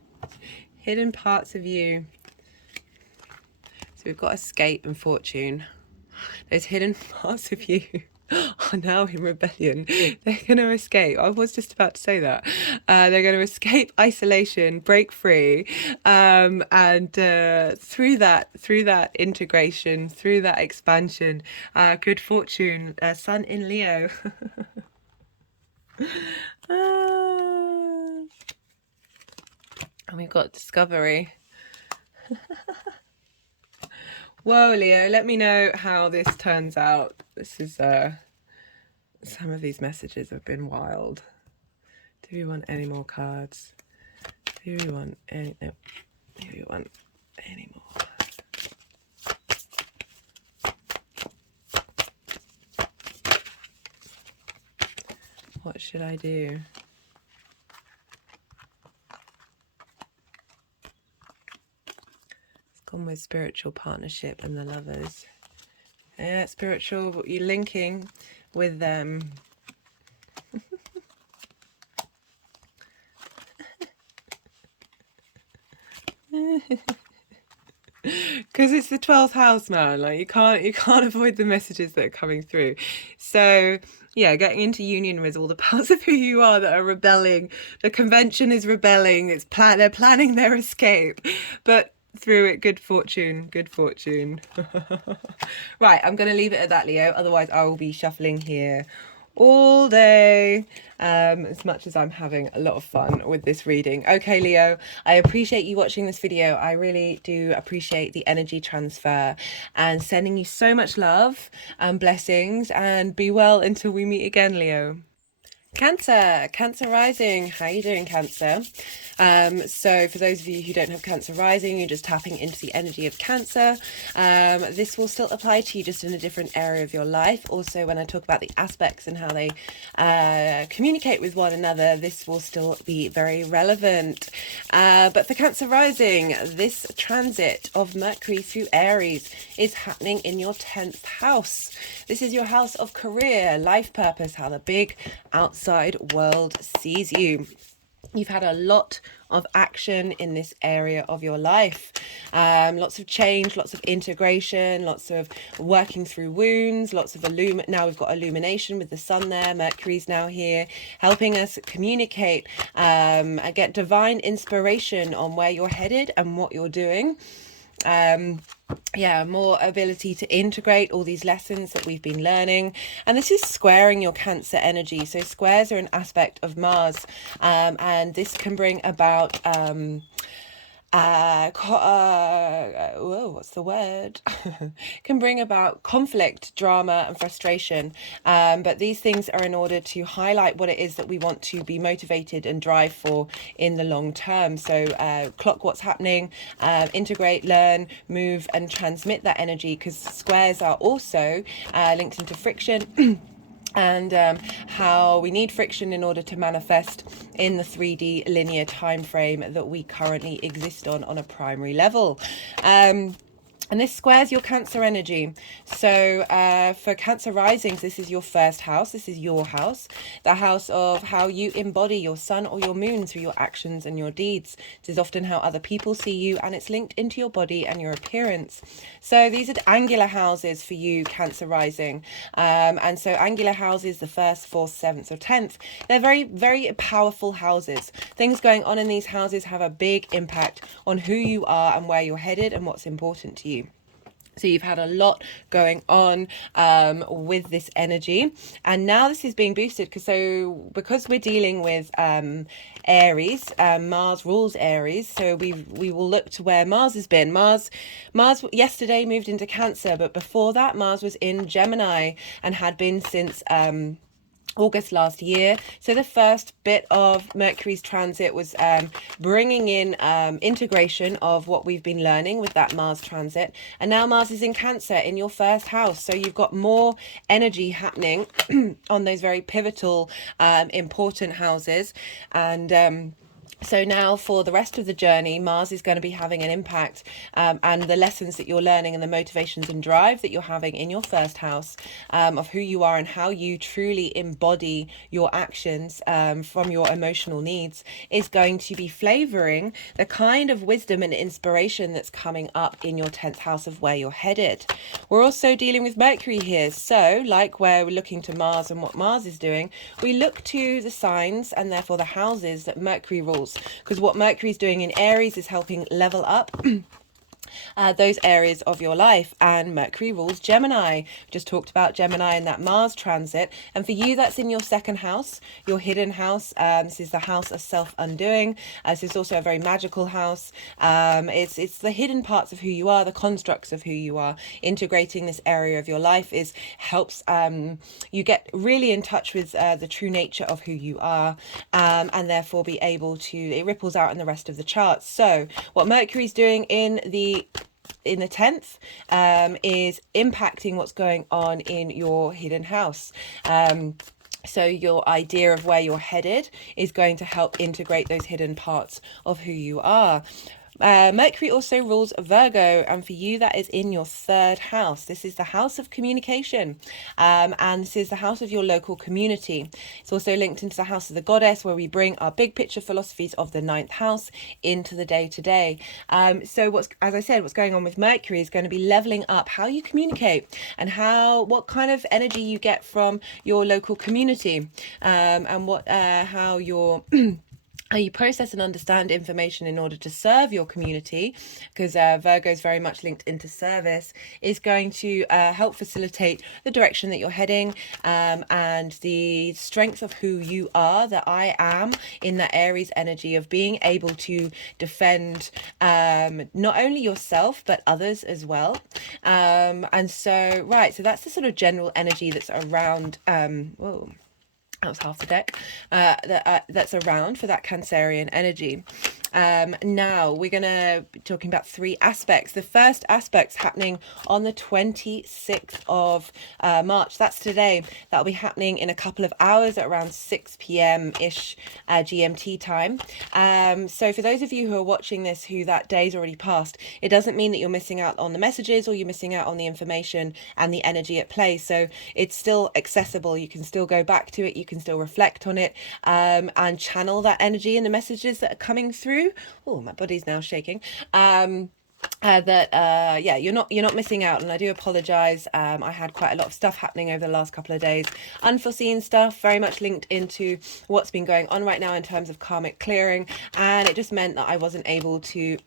parts of you. So we've got escape and fortune. Those hidden parts of you are now in rebellion. They're going to escape. I was just about to say that. They're going to escape isolation, break free, and through that integration, through that expansion, good fortune, Sun in Leo. And we've got discovery. Whoa, Leo, let me know how this turns out. This is, some of these messages have been wild. Do we want any more cards? Do we want any, no. Do we want any more? What should I do? Gone with spiritual partnership and the Lovers. Yeah, spiritual, you're linking with them. Because it's the 12th house, man. Like you can't avoid the messages that are coming through. So yeah, getting into union with all the parts of who you are that are rebelling. The convention is rebelling. They're planning their escape, but through it, good fortune. Right, I'm going to leave it at that, Leo. Otherwise, I will be shuffling here all day, as much as I'm having a lot of fun with this reading. Okay, Leo, I appreciate you watching this video. I really do appreciate the energy transfer, and sending you so much love and blessings, and be well until we meet again, Leo. Cancer rising. How you doing, Cancer? So for those of you who don't have Cancer rising, you're just tapping into the energy of Cancer. This will still apply to you, just in a different area of your life. Also, when I talk about the aspects and how they communicate with one another, this will still be very relevant. But for Cancer rising, this transit of Mercury through Aries is happening in your 10th house. This is your house of career, life purpose, how the big outside world sees you. You've had a lot of action in this area of your life. Lots of change, lots of integration, lots of working through wounds, lots of now we've got illumination with the sun there. Mercury's now here, helping us communicate, and get divine inspiration on where you're headed and what you're doing. Yeah, more ability to integrate all these lessons that we've been learning. And this is squaring your Cancer energy. So squares are an aspect of Mars, and this can bring about what's the word? Can bring about conflict, drama, and frustration. But these things are in order to highlight what it is that we want to be motivated and drive for in the long term. So clock what's happening, integrate, learn, move, and transmit that energy, because squares are also linked into friction. And how we need friction in order to manifest in the 3D linear time frame that we currently exist on a primary level. And this squares your Cancer energy. So for Cancer risings, this is your first house. This is your house, the house of how you embody your sun or your moon through your actions and your deeds. This is often how other people see you, and it's linked into your body and your appearance. So these are angular houses for you, Cancer rising. And so angular houses, the 1st, 4th, 7th, or 10th, they're very, very powerful houses. Things going on in these houses have a big impact on who you are and where you're headed and what's important to you. So you've had a lot going on with this energy, and now this is being boosted because we're dealing with Aries. Mars rules Aries, so we will look to where Mars has been. Mars yesterday moved into Cancer, but before that Mars was in Gemini and had been since August last year. So the first bit of Mercury's transit was bringing in integration of what we've been learning with that Mars transit. And now Mars is in Cancer in your first house. So you've got more energy happening on those very pivotal, important houses. And so now for the rest of the journey, Mars is going to be having an impact, and the lessons that you're learning and the motivations and drive that you're having in your first house, of who you are and how you truly embody your actions from your emotional needs, is going to be flavoring the kind of wisdom and inspiration that's coming up in your 10th house of where you're headed. We're also dealing with Mercury here. So like where we're looking to Mars and what Mars is doing, we look to the signs and therefore the houses that Mercury rules. Because what Mercury is doing in Aries is helping level up those areas of your life, and Mercury rules Gemini. Just talked about Gemini and that Mars transit, and for you that's in your second house, your hidden house. This is the house of self-undoing. This is also a very magical house. It's the hidden parts of who you are, the constructs of who you are. Integrating this area of your life helps you get really in touch with the true nature of who you are, and therefore be able to, it ripples out in the rest of the charts. So what Mercury's doing in the 10th is impacting what's going on in your hidden house. So your idea of where you're headed is going to help integrate those hidden parts of who you are. Mercury also rules Virgo, and for you that is in your third house. This is the house of communication, and this is the house of your local community. It's also linked into the house of the goddess, where we bring our big picture philosophies of the ninth house into the day-to-day. So as I said, what's going on with Mercury is going to be leveling up how you communicate and what kind of energy you get from your local community, and how you're how you process and understand information in order to serve your community, because Virgo is very much linked into service, is going to help facilitate the direction that you're heading, and the strength of who you are, that I am in that Aries energy of being able to defend not only yourself but others as well. And so that's the sort of general energy that's around. Whoa, that was half the deck, that's around for that Cancerian energy. Now we're going to be talking about three aspects. The first aspect's happening on the 26th of March. That's today. That'll be happening in a couple of hours at around 6 p.m-ish GMT time. So for those of you who are watching this who that day's already passed, it doesn't mean that you're missing out on the messages or you're missing out on the information and the energy at play. So it's still accessible. You can still go back to it. You can still reflect on it, and channel that energy and the messages that are coming through. Oh, my body's now shaking. You're not missing out, and I do apologize. I had quite a lot of stuff happening over the last couple of days, unforeseen stuff, very much linked into what's been going on right now in terms of karmic clearing, and it just meant that I wasn't able to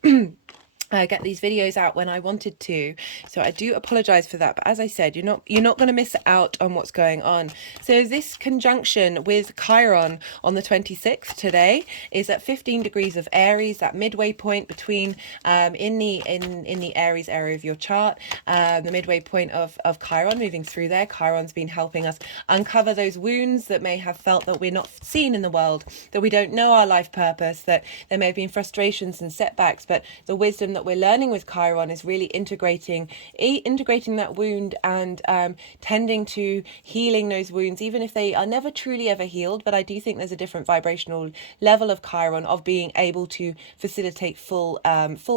get these videos out when I wanted to, so I do apologize for that. But as I said, you're not going to miss out on what's going on. So this conjunction with Chiron on the 26th today is at 15 degrees of Aries, that midway point between in the Aries area of your chart, the midway point of Chiron moving through there. Chiron's been helping us uncover those wounds that may have felt that we're not seen in the world, that we don't know our life purpose, that there may have been frustrations and setbacks, but the wisdom that we're learning with Chiron is really integrating that wound, and tending to healing those wounds, even if they are never truly ever healed. But I do think there's a different vibrational level of Chiron, of being able to facilitate full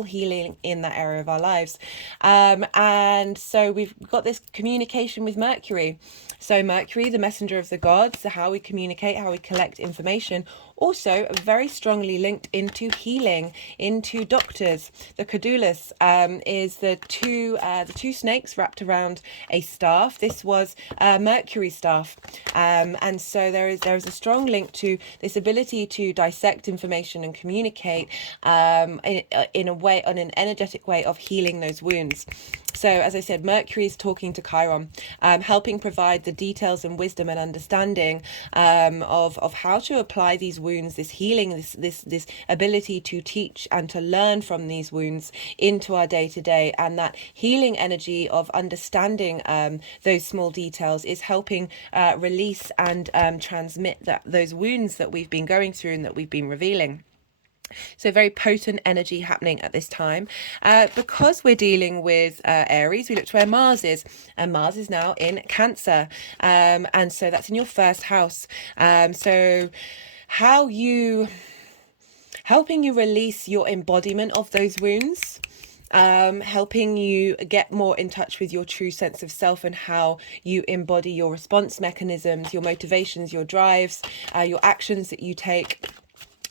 healing in that area of our lives. And so we've got this communication with Mercury. So Mercury, the messenger of the gods, how we communicate, how we collect information, also very strongly linked into healing, into doctors. The caduceus is the two snakes wrapped around a staff. This was Mercury staff, and so there is a strong link to this ability to dissect information and communicate in a way, on an energetic way of healing those wounds. So, as I said, Mercury is talking to Chiron, helping provide the details and wisdom and understanding of how to apply these wounds, this healing, this ability to teach and to learn from these wounds into our day to day. And that healing energy of understanding those small details is helping release and transmit those wounds that we've been going through and that we've been revealing. So very potent energy happening at this time. Because we're dealing with Aries, we look to where Mars is, and Mars is now in Cancer. And so that's in your first house. So helping you release your embodiment of those wounds. Helping you get more in touch with your true sense of self and how you embody your response mechanisms, your motivations, your drives, your actions that you take.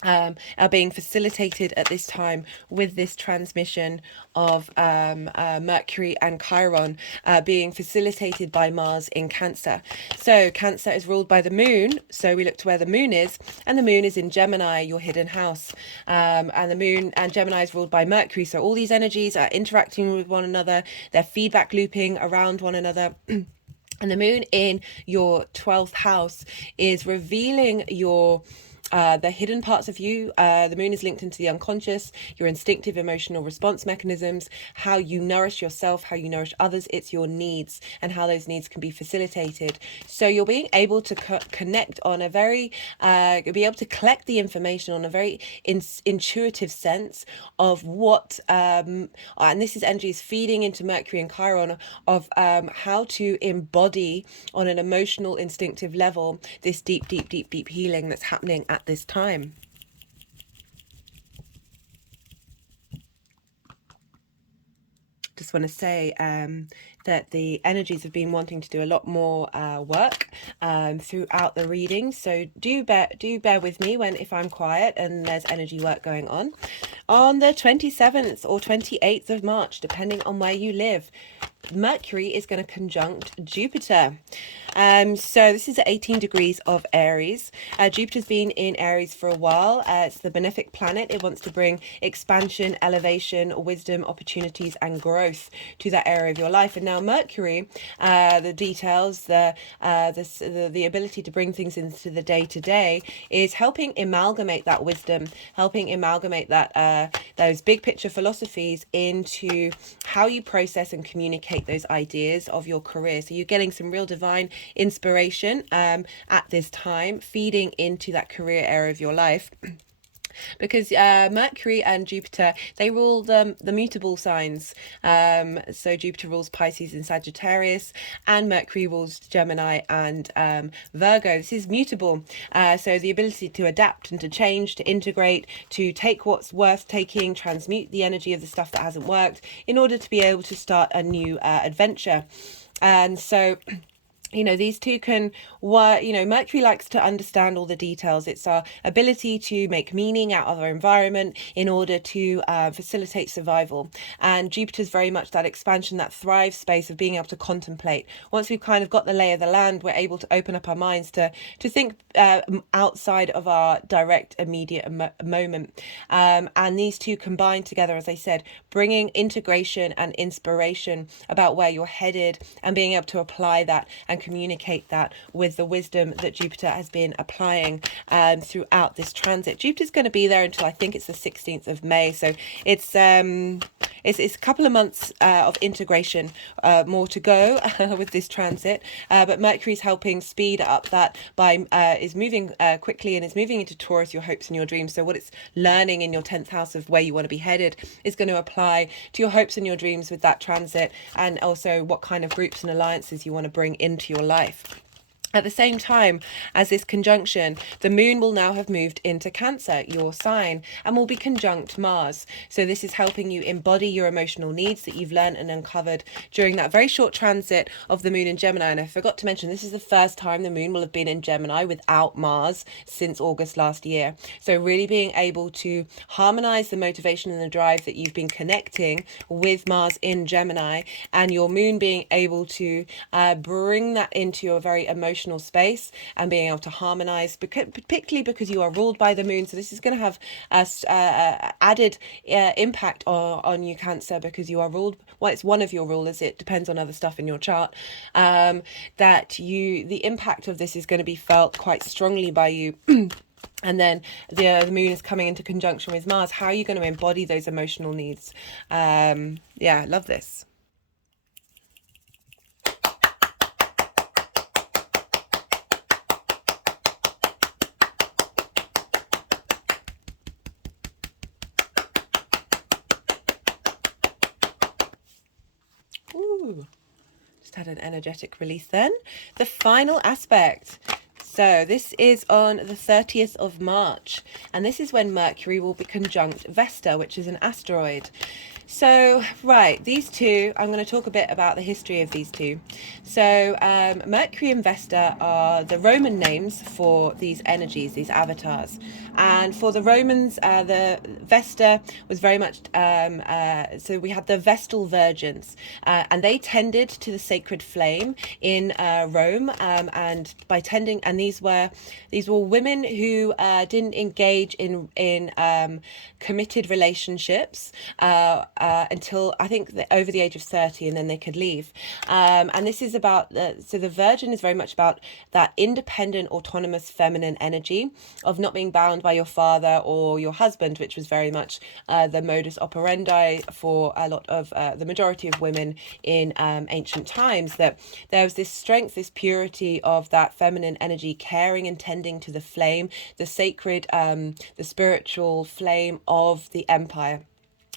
Are being facilitated at this time with this transmission of Mercury and Chiron being facilitated by Mars in Cancer. So Cancer is ruled by the moon, so we look to where the moon is, and the moon is in Gemini, your hidden house. And the moon and Gemini is ruled by Mercury, so all these energies are interacting with one another, they're feedback looping around one another. And the moon in your 12th house is revealing the hidden parts of you. The moon is linked into the unconscious, your instinctive emotional response mechanisms, how you nourish yourself, how you nourish others. It's your needs and how those needs can be facilitated. So you're being able to connect on a very, you'll be able to collect the information on a very intuitive sense of what, and this is energy is feeding into Mercury and Chiron of how to embody on an emotional, instinctive level this deep healing that's happening at this time. Just want to say that the energies have been wanting to do a lot more work throughout the reading, so do bear with me if I'm quiet and there's energy work going on. On the 27th or 28th of March, depending on where you live, Mercury is going to conjunct Jupiter. So this is at 18 degrees of Aries. Jupiter's been in Aries for a while. It's the benefic planet. It wants to bring expansion, elevation, wisdom, opportunities, and growth to that area of your life. And now Mercury, the details, the ability to bring things into the day to day, is helping amalgamate that wisdom, helping amalgamate that those big picture philosophies into how you process and communicate those ideas of your career. So you're getting some real divine inspiration at this time, feeding into that career area of your life. Because Mercury and Jupiter, they rule the mutable signs. So Jupiter rules Pisces and Sagittarius, and Mercury rules Gemini and Virgo. This is mutable. So the ability to adapt and to change, to integrate, to take what's worth taking, transmute the energy of the stuff that hasn't worked in order to be able to start a new adventure. And so these two can work. Mercury likes to understand all the details. It's our ability to make meaning out of our environment in order to facilitate survival. And Jupiter's very much that expansion, that thrive space of being able to contemplate. Once we've kind of got the lay of the land, we're able to open up our minds to think outside of our direct, immediate moment. And these two combine together, as I said, bringing integration and inspiration about where you're headed and being able to apply that and communicate that with the wisdom that Jupiter has been applying throughout this transit. Jupiter's going to be there until I think it's the 16th of May, so it's a couple of months of integration more to go with this transit, but Mercury's helping speed up that by is moving quickly and is moving into Taurus, your hopes and your dreams. So what it's learning in your 10th house of where you want to be headed is going to apply to your hopes and your dreams with that transit, and also what kind of groups and alliances you want to bring into your life. At the same time as this conjunction, the moon will now have moved into Cancer, your sign, and will be conjunct Mars. So this is helping you embody your emotional needs that you've learned and uncovered during that very short transit of the moon in Gemini. And I forgot to mention, this is the first time the moon will have been in Gemini without Mars since August last year. So really being able to harmonize the motivation and the drive that you've been connecting with Mars in Gemini, and your moon being able to bring that into your very emotional emotional space and being able to harmonize, particularly because you are ruled by the moon. So this is going to have added impact on you, Cancer, because you are ruled, well, it's one of your rulers, it depends on other stuff in your chart, that the impact of this is going to be felt quite strongly by you. And then the moon is coming into conjunction with Mars. How are you going to embody those emotional needs? Yeah, love this. Ooh, just had an energetic release then. The final aspect. So this is on the 30th of March, and this is when Mercury will be conjunct Vesta, which is an asteroid. So, right, these two, I'm going to talk a bit about the history of these two. So, Mercury and Vesta are the Roman names for these energies, these avatars. And for the Romans, the Vesta was very much, so we had the Vestal Virgins, and they tended to the sacred flame in Rome, and by tending, and these were women who didn't engage in committed relationships until I think over the age of 30, and then they could leave. And this is about so the Virgin is very much about that independent, autonomous, feminine energy of not being bound by your father or your husband, which was very much the modus operandi for a lot of the majority of women in ancient times. That there was this strength, this purity of that feminine energy, caring and tending to the flame, the sacred, the spiritual flame of the empire.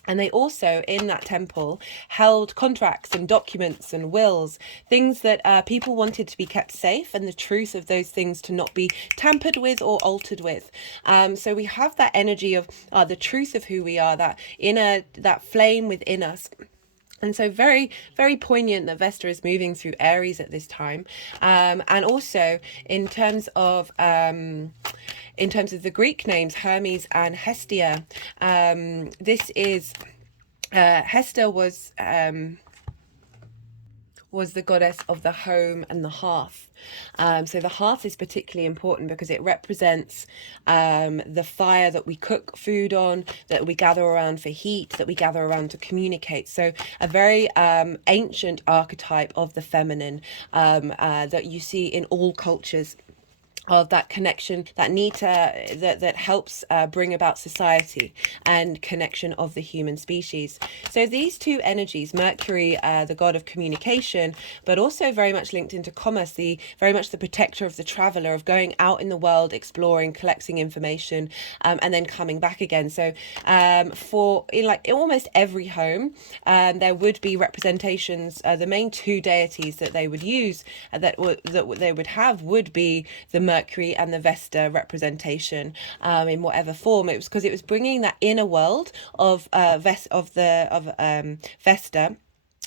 And they also, in that temple, held contracts and documents and wills, things that people wanted to be kept safe, and the truth of those things to not be tampered with or altered with. So we have that energy of the truth of who we are, that flame within us. And so very, very poignant that Vesta is moving through Aries at this time. And also in terms of the Greek names, Hermes and Hestia, this is, Hesta was the goddess of the home and the hearth. So the hearth is particularly important because it represents the fire that we cook food on, that we gather around for heat, that we gather around to communicate. So a very ancient archetype of the feminine that you see in all cultures, of that connection, that need to that helps bring about society and connection of the human species. So these two energies, Mercury, the god of communication, but also very much linked into commerce, very much the protector of the traveler, of going out in the world, exploring, collecting information, and then coming back again. So in almost every home, there would be representations. The main two deities that they would use, that they would have, would be the Mercury and the Vesta representation in whatever form. It was because it was bringing that inner world of Vesta,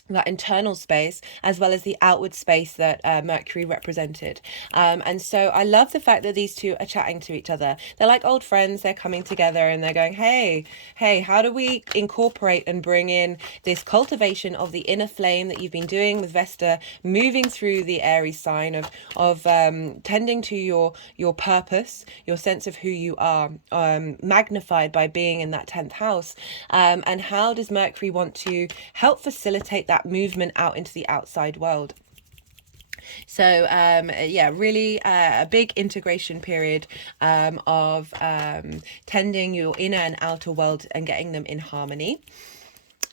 that internal space, as well as the outward space that Mercury represented. And so I love the fact that these two are chatting to each other. They're like old friends. They're coming together and they're going, hey, how do we incorporate and bring in this cultivation of the inner flame that you've been doing with Vesta, moving through the Aries sign of tending to your purpose, your sense of who you are, magnified by being in that 10th house. And how does Mercury want to help facilitate that movement out into the outside world? So really a big integration period of tending your inner and outer world and getting them in harmony.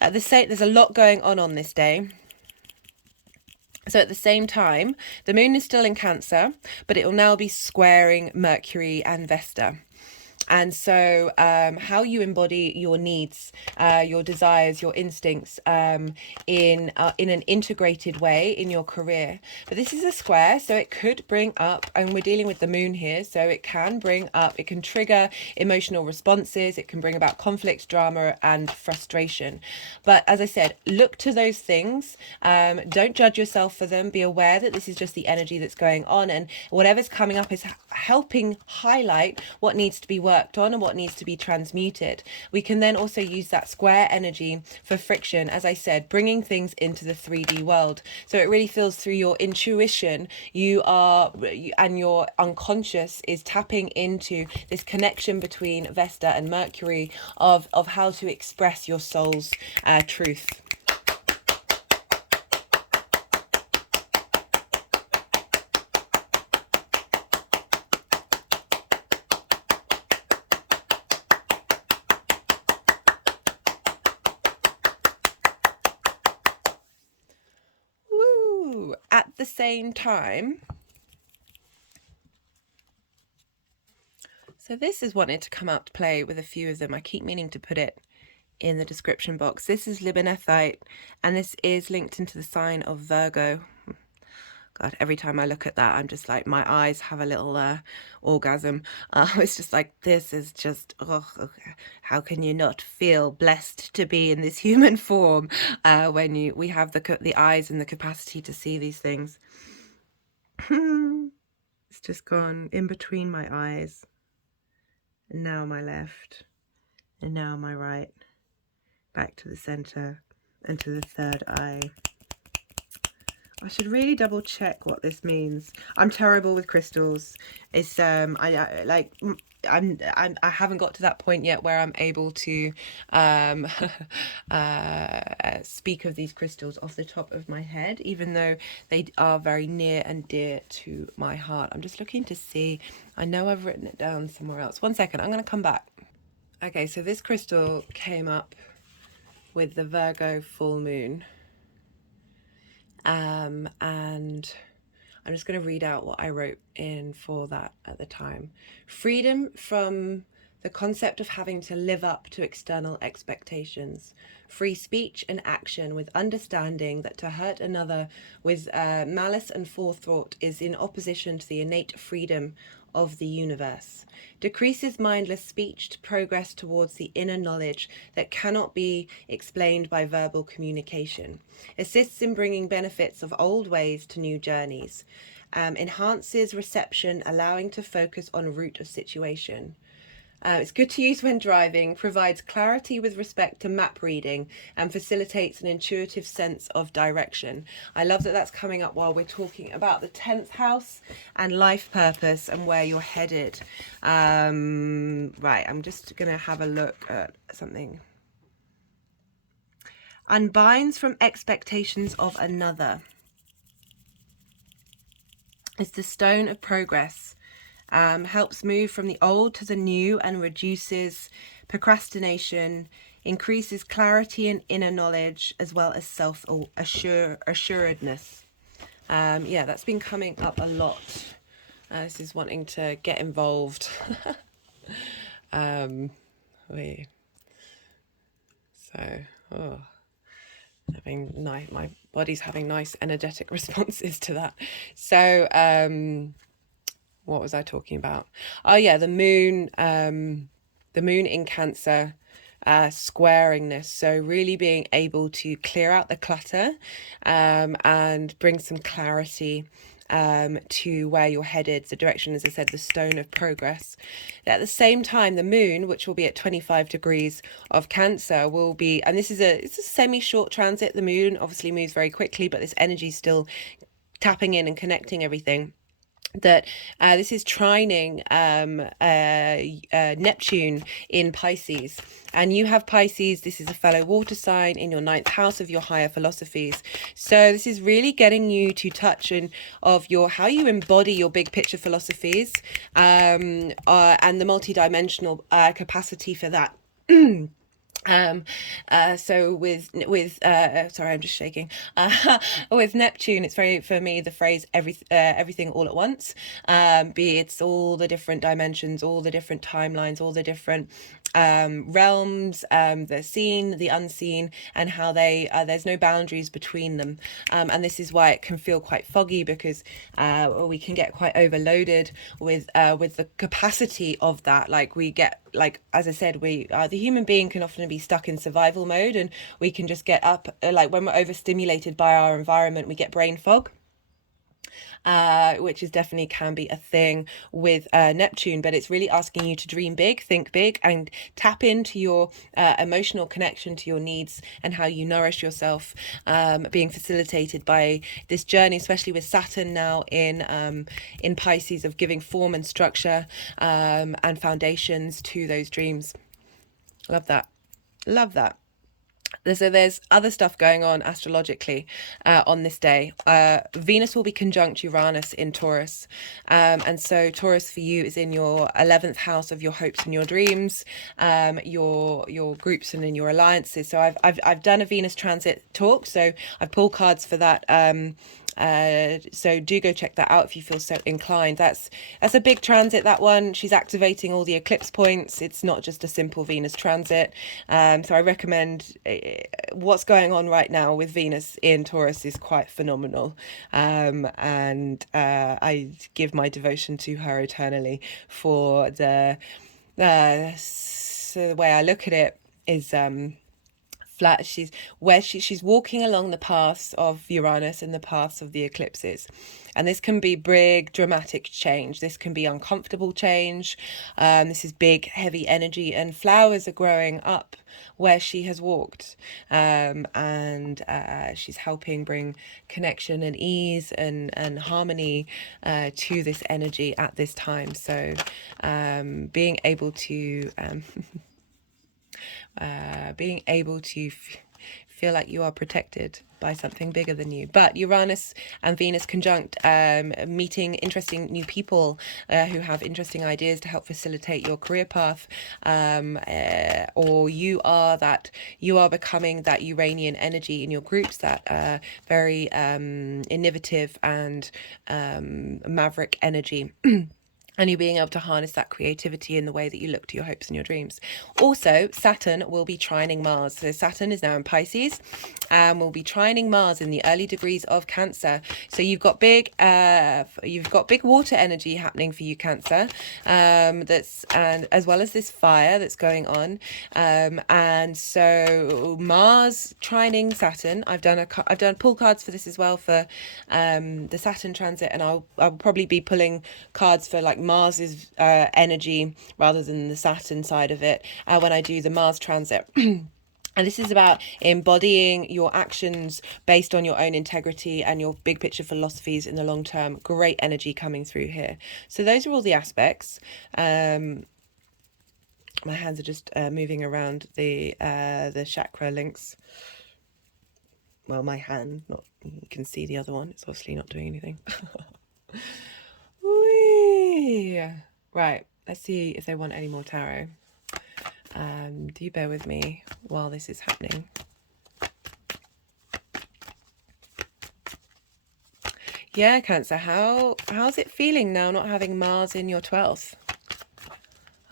There's a lot going on this day. So at the same time, the moon is still in Cancer, but it will now be squaring Mercury and Vesta. And so how you embody your needs, your desires, your instincts in an integrated way in your career. But this is a square, so it could bring up, and we're dealing with the moon here, so it can trigger emotional responses. It can bring about conflict, drama, and frustration. But as I said, look to those things. Don't judge yourself for them. Be aware that this is just the energy that's going on, and whatever's coming up is helping highlight what needs to be worked worked on and what needs to be transmuted. We can then also use that square energy for friction, as I said, bringing things into the 3D world. So it really feels through your intuition, and your unconscious is tapping into this connection between Vesta and Mercury of how to express your soul's truth. At the same time, so this is wanted to come out to play with a few of them. I keep meaning to put it in the description box. This is Libinethite, and this is linked into the sign of Virgo. God, every time I look at that, I'm just like, my eyes have a little orgasm. It's just like, this is just, how can you not feel blessed to be in this human form when we have the eyes and the capacity to see these things. It's just gone in between my eyes, and now my left, and now my right, back to the center, and to the third eye. I should really double check what this means. I'm terrible with crystals. It's I haven't got to that point yet where I'm able to speak of these crystals off the top of my head, even though they are very near and dear to my heart. I'm just looking to see. I know I've written it down somewhere else. One second, I'm going to come back. Okay, so this crystal came up with the Virgo full moon. And I'm just going to read out what I wrote in for that at the time. Freedom from the concept of having to live up to external expectations. Free speech and action with understanding that to hurt another with malice and forethought is in opposition to the innate freedom of the universe. Decreases mindless speech to progress towards the inner knowledge that cannot be explained by verbal communication. Assists in bringing benefits of old ways to new journeys. Enhances reception, allowing to focus on root of situation. It's good to use when driving, provides clarity with respect to map reading, and facilitates an intuitive sense of direction. I love that that's coming up while we're talking about the 10th house and life purpose and where you're headed. Right, I'm just going to have a look at something. Unbinds from expectations of another. It's the stone of progress. Helps move from the old to the new and reduces procrastination, increases clarity and inner knowledge, as well as self-assuredness. Yeah, that's been coming up a lot. This is wanting to get involved. My body's having nice energetic responses to that. So, what was I talking about? Oh yeah, the moon in Cancer, squaringness. So really being able to clear out the clutter and bring some clarity to where you're headed, the direction, as I said, the stone of progress. At the same time, the moon, which will be at 25 degrees of Cancer, will be, and it's a semi-short transit. The moon obviously moves very quickly, but this energy is still tapping in and connecting everything. That this is trining Neptune in Pisces, and you have Pisces. This is a fellow water sign in your 9th house of your higher philosophies. So this is really getting you to touch of how you embody your big picture philosophies and the multi-dimensional capacity for that. So with sorry, I'm just shaking. With Neptune, it's very, for me, the phrase everything all at once. It's all the different dimensions, all the different timelines, all the different realms, the seen, the unseen, and how there's no boundaries between them. And this is why it can feel quite foggy, because we can get quite overloaded with the capacity of that. Like we get, like, as I said, the human being can often be stuck in survival mode, and we can just get up, like when we're overstimulated by our environment, we get brain fog. which is definitely can be a thing with Neptune, but it's really asking you to dream big, think big, and tap into your emotional connection to your needs and how you nourish yourself, being facilitated by this journey, especially with Saturn now in Pisces, of giving form and structure and foundations to those dreams. Love that. Love that. So there's other stuff going on astrologically on this day. Venus will be conjunct Uranus in Taurus, and so Taurus for you is in your 11th house of your hopes and your dreams, your groups and in your alliances. So I've done a Venus transit talk, so I pull cards for that. So do go check that out if you feel so inclined. That's a big transit, that one. She's activating all the eclipse points. It's not just a simple Venus transit. So I recommend what's going on right now with Venus in Taurus is quite phenomenal. And I give my devotion to her eternally for so the way I look at it is flat. She's walking along the paths of Uranus and the paths of the eclipses, and this can be big dramatic change. This can be uncomfortable change. This is big heavy energy, and flowers are growing up where she has walked, and she's helping bring connection and ease and harmony to this energy at this time. So being able to feel like you are protected by something bigger than you. But Uranus and Venus conjunct, meeting interesting new people who have interesting ideas to help facilitate your career path, or you are becoming that Uranian energy in your groups, that very innovative and maverick energy. And you being able to harness that creativity in the way that you look to your hopes and your dreams. Also, Saturn will be trining Mars. So Saturn is now in Pisces and will be trining Mars in the early degrees of Cancer. So you've got big water energy happening for you, Cancer. And as well as this fire that's going on. And so Mars trining Saturn. I've done pull cards for this as well for the Saturn transit, and I'll probably be pulling cards for like Mars's energy rather than the Saturn side of it when I do the Mars transit. And this is about embodying your actions based on your own integrity and your big picture philosophies in the long term. Great energy coming through here. So those are all the aspects. My hands are just moving around the chakra links. Well, my hand, not, you can see the other one. It's obviously not doing anything. Whee! Right, let's see if they want any more tarot. Do you bear with me while this is happening? Yeah, Cancer, how's it feeling now not having Mars in your 12th?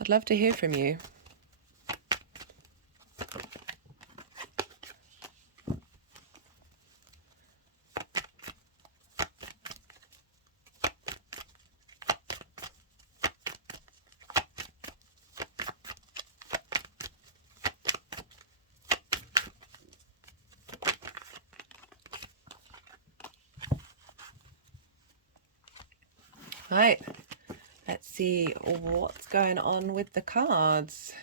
I'd love to hear from you. Right, let's see what's going on with the cards.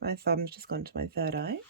My thumb's just gone to my third eye.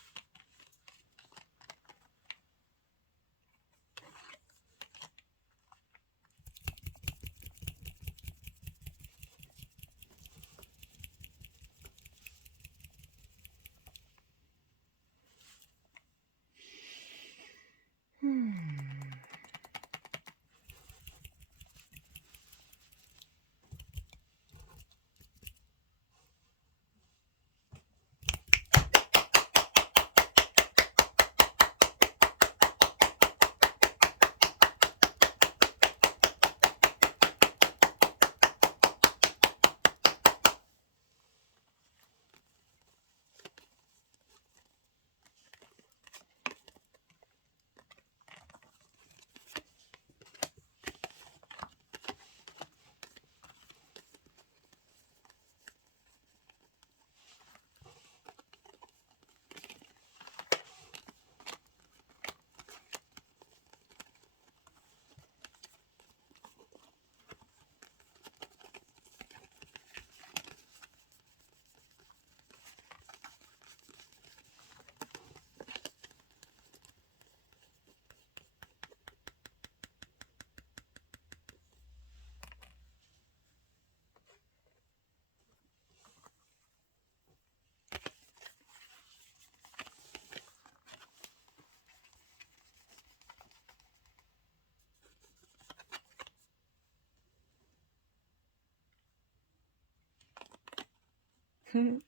I'm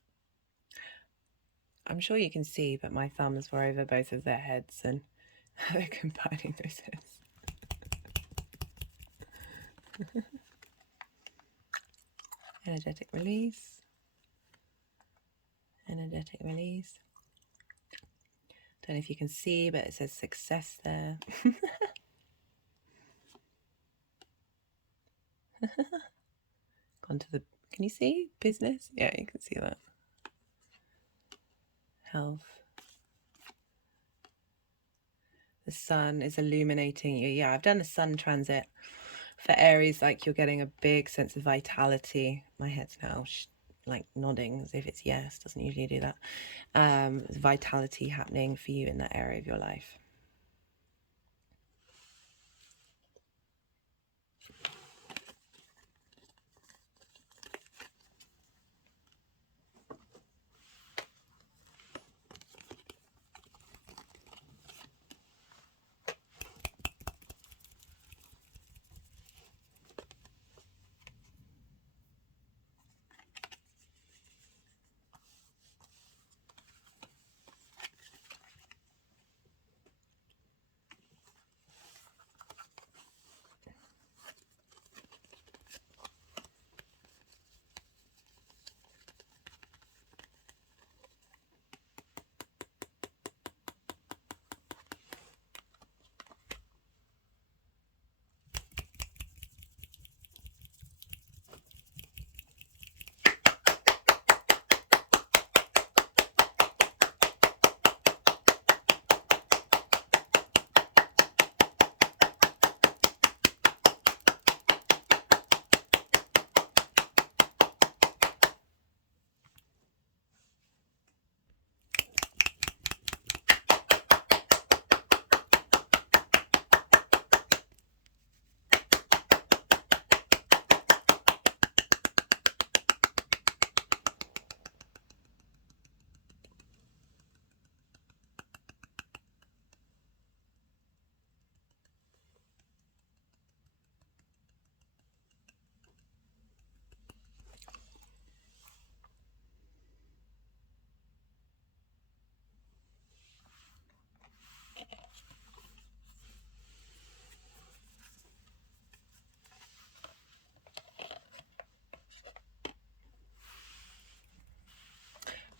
sure you can see, but my thumbs were over both of their heads and they're combining those heads. Energetic release. Energetic release. Don't know if you can see, but it says success there. Gone to the, can you see business? Yeah, you can see that. Health. The sun is illuminating you. Yeah, I've done a sun transit for Aries. Like, you're getting a big sense of vitality. My head's now like nodding as if it's yes. Doesn't usually do that. There's vitality happening for you in that area of your life.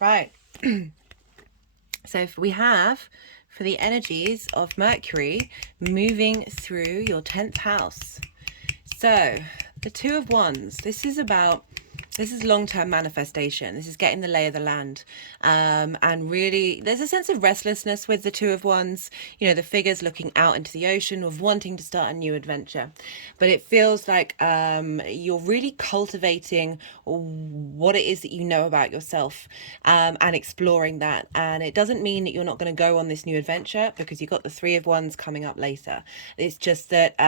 Right. So if we have, for the energies of Mercury moving through your 10th house. So the Two of Wands, this is long-term manifestation. This is getting the lay of the land. And really, there's a sense of restlessness with the Two of Wands. You know, the figure's looking out into the ocean of wanting to start a new adventure. But it feels like you're really cultivating what it is that you know about yourself, and exploring that. And it doesn't mean that you're not going to go on this new adventure, because you've got the Three of Wands coming up later. It's just that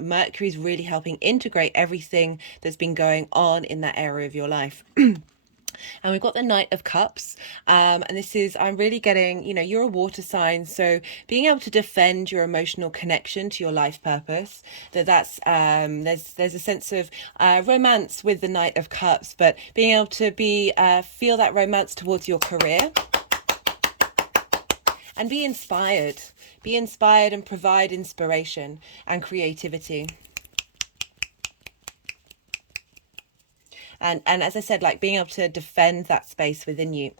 Mercury's really helping integrate everything that's been going on in that area of your life. And we've got the Knight of Cups, and this is, I'm really getting, you know, you're a water sign, so being able to defend your emotional connection to your life purpose, that's there's a sense of romance with the Knight of Cups, but being able to feel that romance towards your career and be inspired and provide inspiration and creativity. And as I said, like being able to defend that space within you.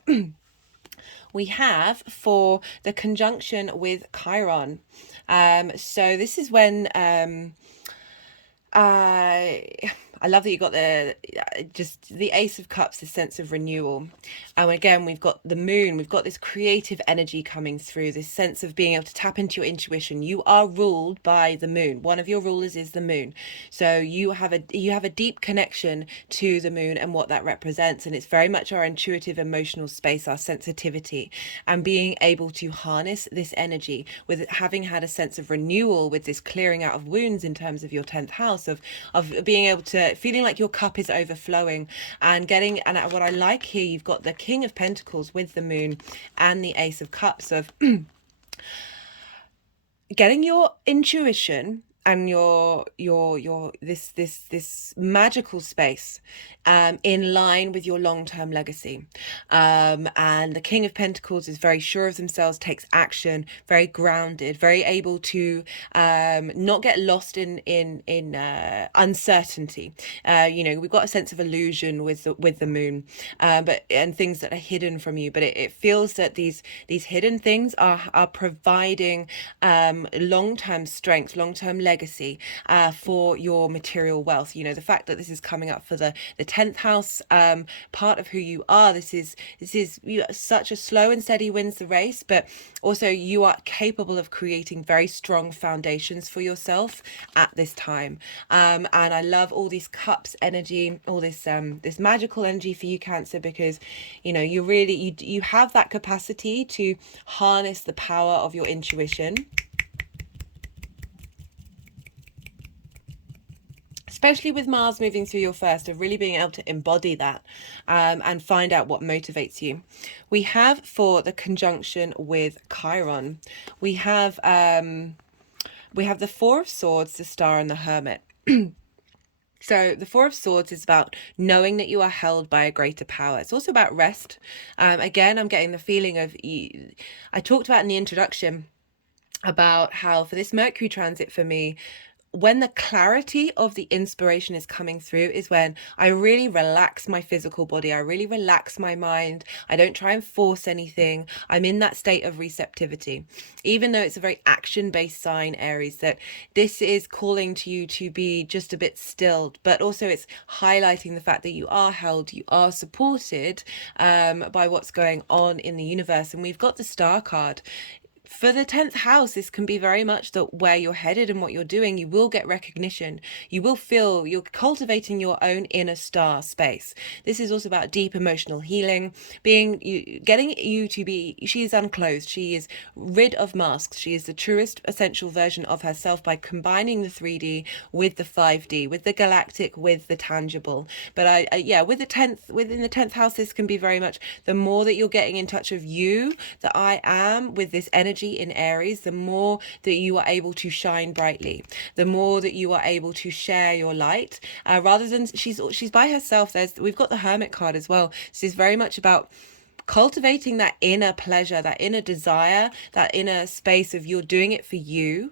We have for the conjunction with Chiron. So this is when I love that you got just the Ace of Cups, this sense of renewal. And again, we've got the moon, we've got this creative energy coming through, this sense of being able to tap into your intuition. You are ruled by the moon. One of your rulers is the moon. So you have a deep connection to the moon and what that represents. And it's very much our intuitive emotional space, our sensitivity, and being able to harness this energy with having had a sense of renewal with this clearing out of wounds in terms of your 10th house, of being able to feeling like your cup is overflowing and what I like here, you've got the King of Pentacles with the moon and the Ace of Cups, of getting your intuition and your this magical space in line with your long-term legacy. And the King of Pentacles is very sure of themselves, takes action, very grounded, very able to not get lost in uncertainty. We've got a sense of illusion with the moon, but and things that are hidden from you. But it feels that these hidden things are providing long-term strength, long-term legacy for your material wealth. The fact that this is coming up for the 10th house, part of who you are. This is such a slow and steady wins the race, but also you are capable of creating very strong foundations for yourself at this time. And I love all these cups energy, all this magical energy for you, Cancer, because you have that capacity to harness the power of your intuition, especially with Mars moving through your first, of really being able to embody that and find out what motivates you. We have, for the conjunction with Chiron, we have the Four of Swords, the Star, and the Hermit. So the Four of Swords is about knowing that you are held by a greater power. It's also about rest. Again, I'm getting the feeling of, I talked about in the introduction about how for this Mercury transit for me, when the clarity of the inspiration is coming through is when I really relax my physical body. I really relax my mind. I don't try and force anything. I'm in that state of receptivity. Even though it's a very action-based sign, Aries, that this is calling to you to be just a bit stilled, but also it's highlighting the fact that you are held, you are supported by what's going on in the universe. And we've got the Star card. For the 10th house, this can be very much where you're headed and what you're doing. You will get recognition. You will feel you're cultivating your own inner star space. This is also about deep emotional healing, getting you to be, she is unclothed. She is rid of masks. She is the truest essential version of herself by combining the 3D with the 5D, with the galactic, with the tangible. But within the 10th house, this can be very much the more that you're getting in touch of you, that I am, with this energy in Aries, the more that you are able to shine brightly, the more that you are able to share your light, rather than she's by herself. We've got the Hermit card as well. This is very much about cultivating that inner pleasure, that inner desire, that inner space of you're doing it for you,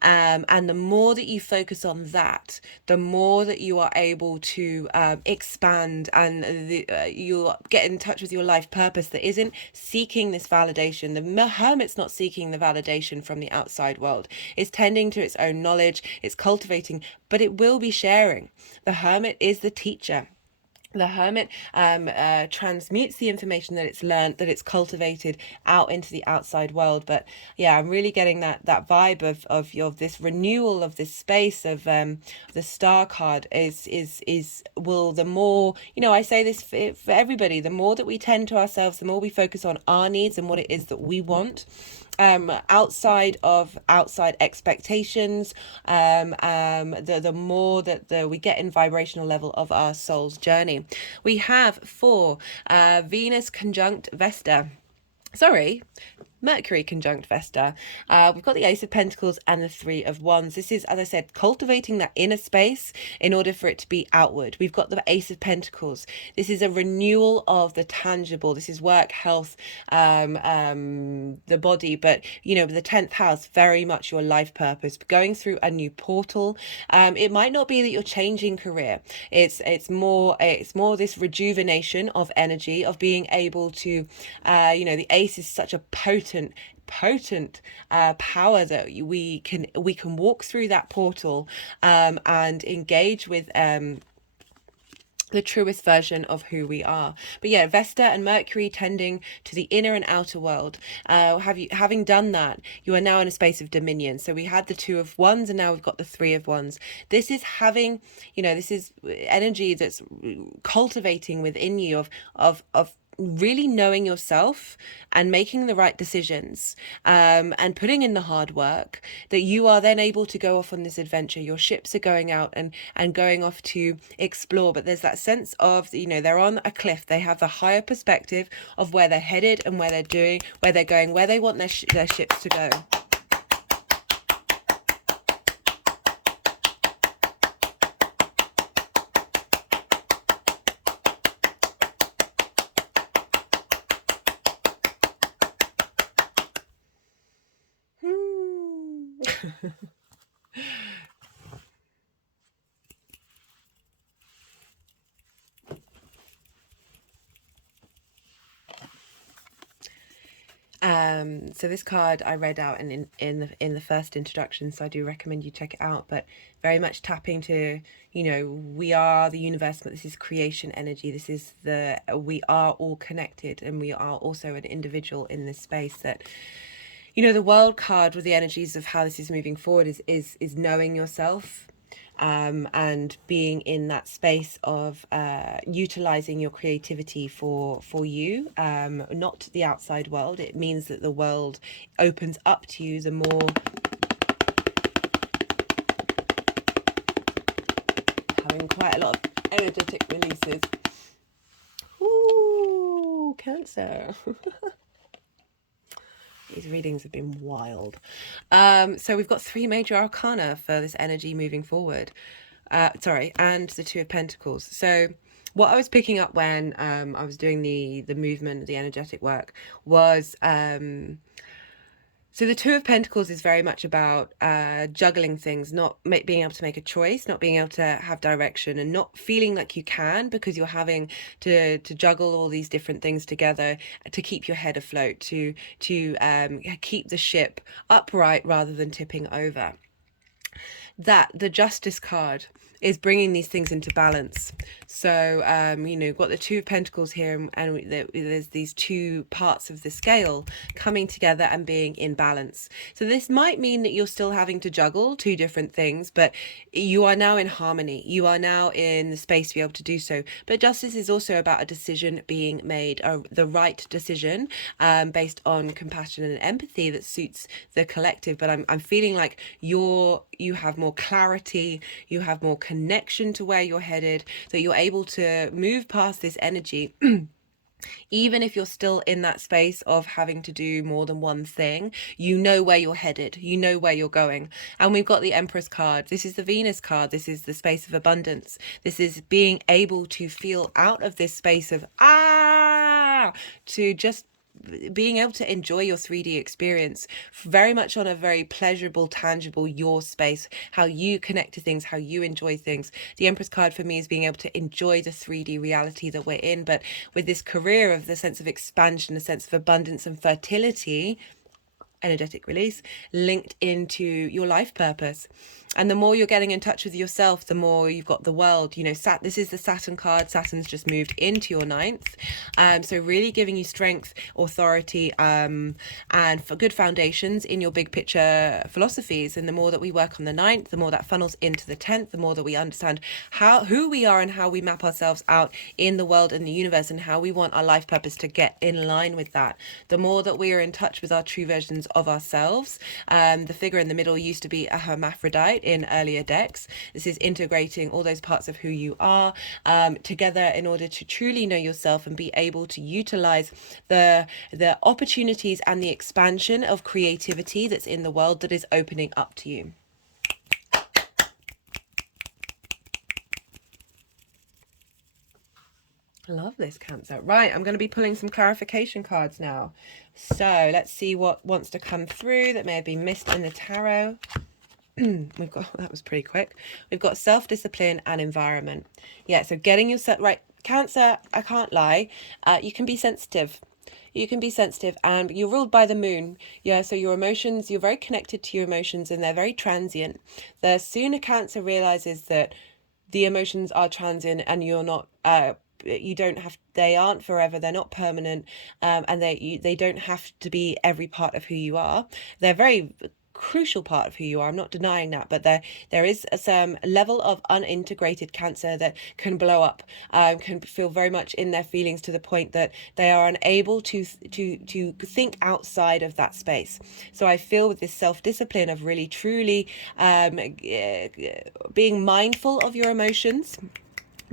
and the more that you focus on that, the more that you are able to expand, and you'll get in touch with your life purpose that isn't seeking this validation. The Hermit's not seeking the validation from the outside world. It's tending to its own knowledge, it's cultivating, but it will be sharing. The Hermit is the teacher. The Hermit transmutes the information that it's learned, that it's cultivated, out into the outside world. But yeah, I'm really getting that vibe of this renewal of this space of the Star card will, the more, I say this for everybody, the more that we tend to ourselves, the more we focus on our needs and what it is that we want, outside expectations, the more that we get in vibrational level of our soul's journey. We have for Venus conjunct Vesta. Mercury conjunct Vesta. We've got the Ace of Pentacles and the Three of Wands. This is, as I said, cultivating that inner space in order for it to be outward. We've got the Ace of Pentacles. This is a renewal of the tangible. This is work, health, the body, but the 10th house, very much your life purpose, going through a new portal. It might not be that you're changing career. It's more this rejuvenation of energy, of being able to, the Ace is such a potent power that we can walk through that portal and engage with the truest version of who we are. But yeah, Vesta and Mercury tending to the inner and outer world. Having done that, you are now in a space of dominion. So we had the Two of Wands and now we've got the Three of Wands. This is having, this is energy that's cultivating within you of really knowing yourself and making the right decisions, and putting in the hard work, that you are then able to go off on this adventure. Your ships are going out and going off to explore, but there's that sense of, they're on a cliff. They have the higher perspective of where they're headed and where they're going, where they want their ships to go. So this card I read out in the first introduction, so I do recommend you check it out. But very much tapping to, you know, we are the universe, but this is creation energy. This is we are all connected, and we are also an individual in this space. That, you know, the world card with the energies of how this is moving forward is knowing yourself. And being in that space of utilizing your creativity for you, not the outside world. It means that the world opens up to you the more. Having quite a lot of energetic releases. Ooh, Cancer. These readings have been wild. So we've got 3 major arcana for this energy moving forward. And the 2 of Pentacles. So what I was picking up when I was doing the movement, the energetic work, was so the 2 of Pentacles is very much about juggling things, not being able to make a choice, not being able to have direction, and not feeling like you can, because you're having to juggle all these different things together to keep your head afloat, to keep the ship upright rather than tipping over. That the Justice card is bringing these things into balance. So, you know, got the 2 of Pentacles here, and there's these 2 parts of the scale coming together and being in balance. So this might mean that you're still having to juggle 2 different things, but you are now in harmony. You are now in the space to be able to do so. But justice is also about a decision being made, the right decision, based on compassion and empathy that suits the collective. But I'm feeling like you have more clarity, you have more connection to where you're headed, that you're able to move past this energy. Even if you're still in that space of having to do more than one thing, you know where you're headed, you know where you're going. And we've got the Empress card. This is the Venus card. This is the space of abundance. This is being able to feel out of this space of to just being able to enjoy your 3D experience very much on a very pleasurable, tangible, your space, how you connect to things, how you enjoy things. The Empress card for me is being able to enjoy the 3D reality that we're in, but with this career of the sense of expansion, a sense of abundance and fertility, energetic release, linked into your life purpose. And the more you're getting in touch with yourself, the more you've got the world. You know, this is the Saturn card. Saturn's just moved into your 9th. So really giving you strength, authority, and for good foundations in your big picture philosophies. And the more that we work on the 9th, the more that funnels into the 10th, the more that we understand who we are and how we map ourselves out in the world and the universe, and how we want our life purpose to get in line with that. The more that we are in touch with our true versions of ourselves. The figure in the middle used to be a hermaphrodite in earlier decks. This is integrating all those parts of who you are together in order to truly know yourself and be able to utilize the opportunities and the expansion of creativity that's in the world that is opening up to you. Love this, Cancer. Right, I'm going to be pulling some clarification cards now. So let's see what wants to come through that may have been missed in the tarot. We've got, that was pretty quick. We've got self-discipline and environment. Yeah, so getting yourself right. Cancer, I can't lie. You can be sensitive. You can be sensitive, and you're ruled by the moon. Yeah, so your emotions, you're very connected to your emotions, and they're very transient. The sooner Cancer realizes that the emotions are transient and you're not you don't have, they aren't forever, they're not permanent, and they don't have to be every part of who you are. They're very crucial part of who you are, I'm not denying that, but there is some level of unintegrated Cancer that can blow up, can feel very much in their feelings to the point that they are unable to think outside of that space. So I feel with this self-discipline of really truly being mindful of your emotions,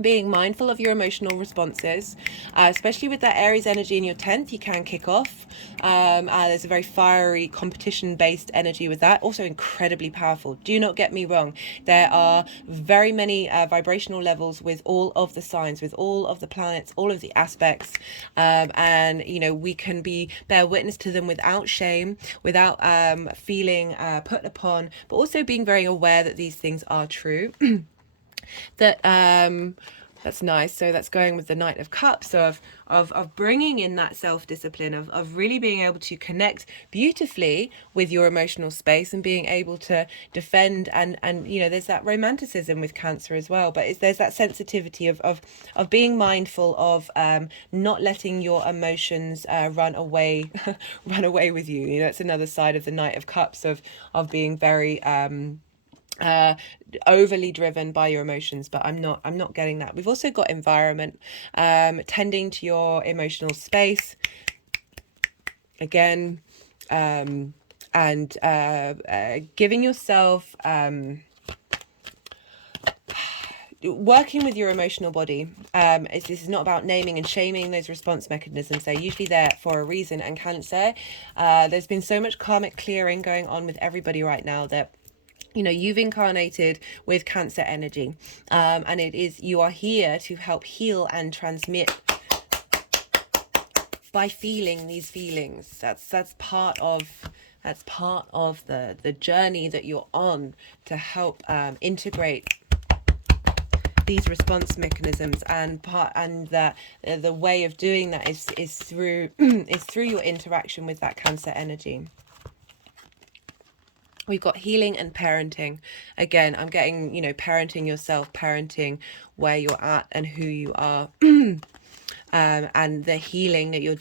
being mindful of your emotional responses, especially with that Aries energy in your 10th. You can kick off. There's a very fiery competition based energy with that, also incredibly powerful. Do not get me wrong, there are very many vibrational levels with all of the signs, with all of the planets, all of the aspects, and you know, we can bear witness to them without shame, without feeling put upon, but also being very aware that these things are true. That that's nice. So that's going with the Knight of Cups, so of bringing in that self-discipline, of really being able to connect beautifully with your emotional space and being able to defend, and you know, there's that romanticism with Cancer as well, but there's that sensitivity of being mindful of not letting your emotions run away run away with you. You know, it's another side of the Knight of Cups, of being very overly driven by your emotions, but I'm not getting that. We've also got environment, tending to your emotional space again, and giving yourself working with your emotional body. This is not about naming and shaming those response mechanisms. They're usually there for a reason. And Cancer, there's been so much karmic clearing going on with everybody right now that, you know, you've incarnated with Cancer energy, and you are here to help heal and transmit by feeling these feelings. That's part of the journey that you're on, to help integrate these response mechanisms, and the way of doing that is through your interaction with that Cancer energy. We've got healing and parenting. Again, I'm getting, you know, parenting yourself, parenting where you're at and who you are, and the healing that you're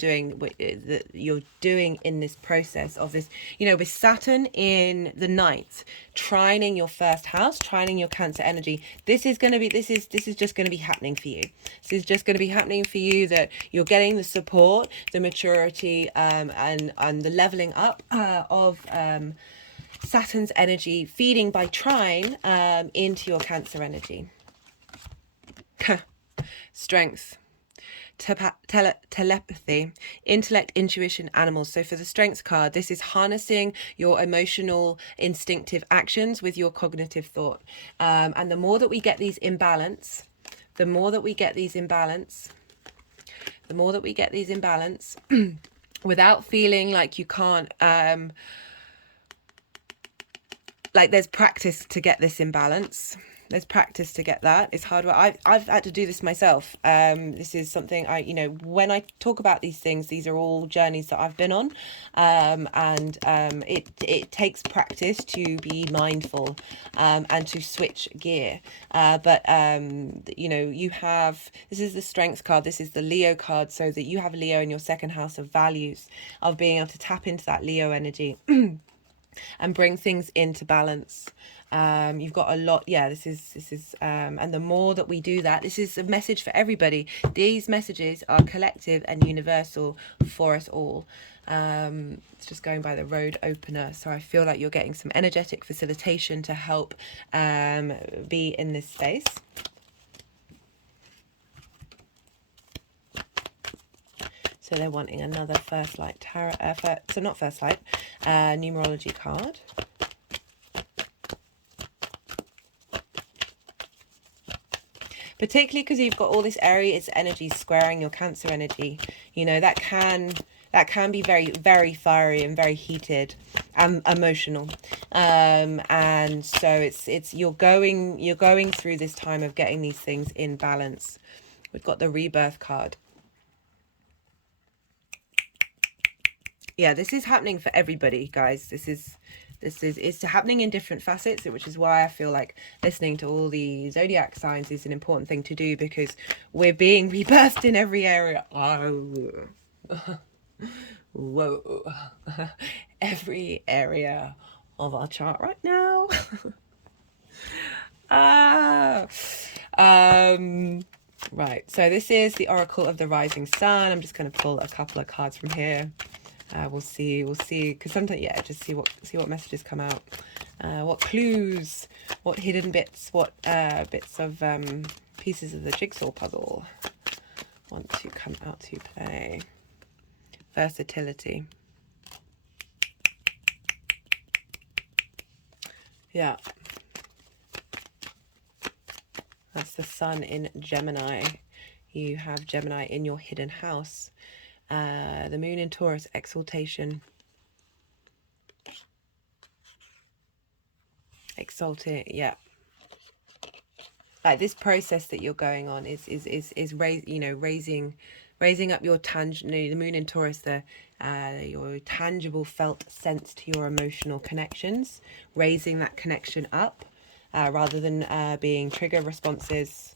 doing in this process of this, you know, with Saturn in the 9th, trining your first house, trining your Cancer energy. This is just going to be happening for you. This is just going to be happening for you, that you're getting the support, the maturity, and the leveling up of Saturn's energy, feeding by trine into your Cancer energy. Strength, telepathy, intellect, intuition, animals. So for the Strengths card, this is harnessing your emotional, instinctive actions with your cognitive thought. And the more that we get these in balance, without feeling like you can't, like there's practice to get this in balance. There's practice to get that. It's hard work. I've had to do this myself. This is something you know, when I talk about these things, these are all journeys that I've been on. It takes practice to be mindful, and to switch gear. But you know, this is the Strengths card. This is the Leo card. So that you have Leo in your 2nd house of values, of being able to tap into that Leo energy and bring things into balance. You've got a lot. This is and the more that we do that, this is a message for everybody. These messages are collective and universal for us all. It's just going by the road opener, so I feel like you're getting some energetic facilitation to help be in this space. So they're wanting another First Light tarot, not First Light, numerology card. Particularly because you've got all this Aries energy squaring your Cancer energy. You know, that can be very, very fiery and very heated and emotional. And so it's you're going through this time of getting these things in balance. We've got the Rebirth card. Yeah, this is happening for everybody, guys. It's happening in different facets, which is why I feel like listening to all the zodiac signs is an important thing to do, because we're being rebirthed in every area. Whoa. Every area of our chart right now. Right, so this is the Oracle of the Rising Sun. I'm just going to pull a couple of cards from here. We'll see, because sometimes, just see what messages come out, what clues, what hidden bits, what bits of pieces of the jigsaw puzzle want to come out to play? Versatility. Yeah. That's the sun in Gemini. You have Gemini in your hidden house. The moon in Taurus, exaltation. Exalted, yeah. Like this process that you're going on is raising up your tangible, the moon in Taurus, your tangible felt sense to your emotional connections, raising that connection up, rather than being trigger responses.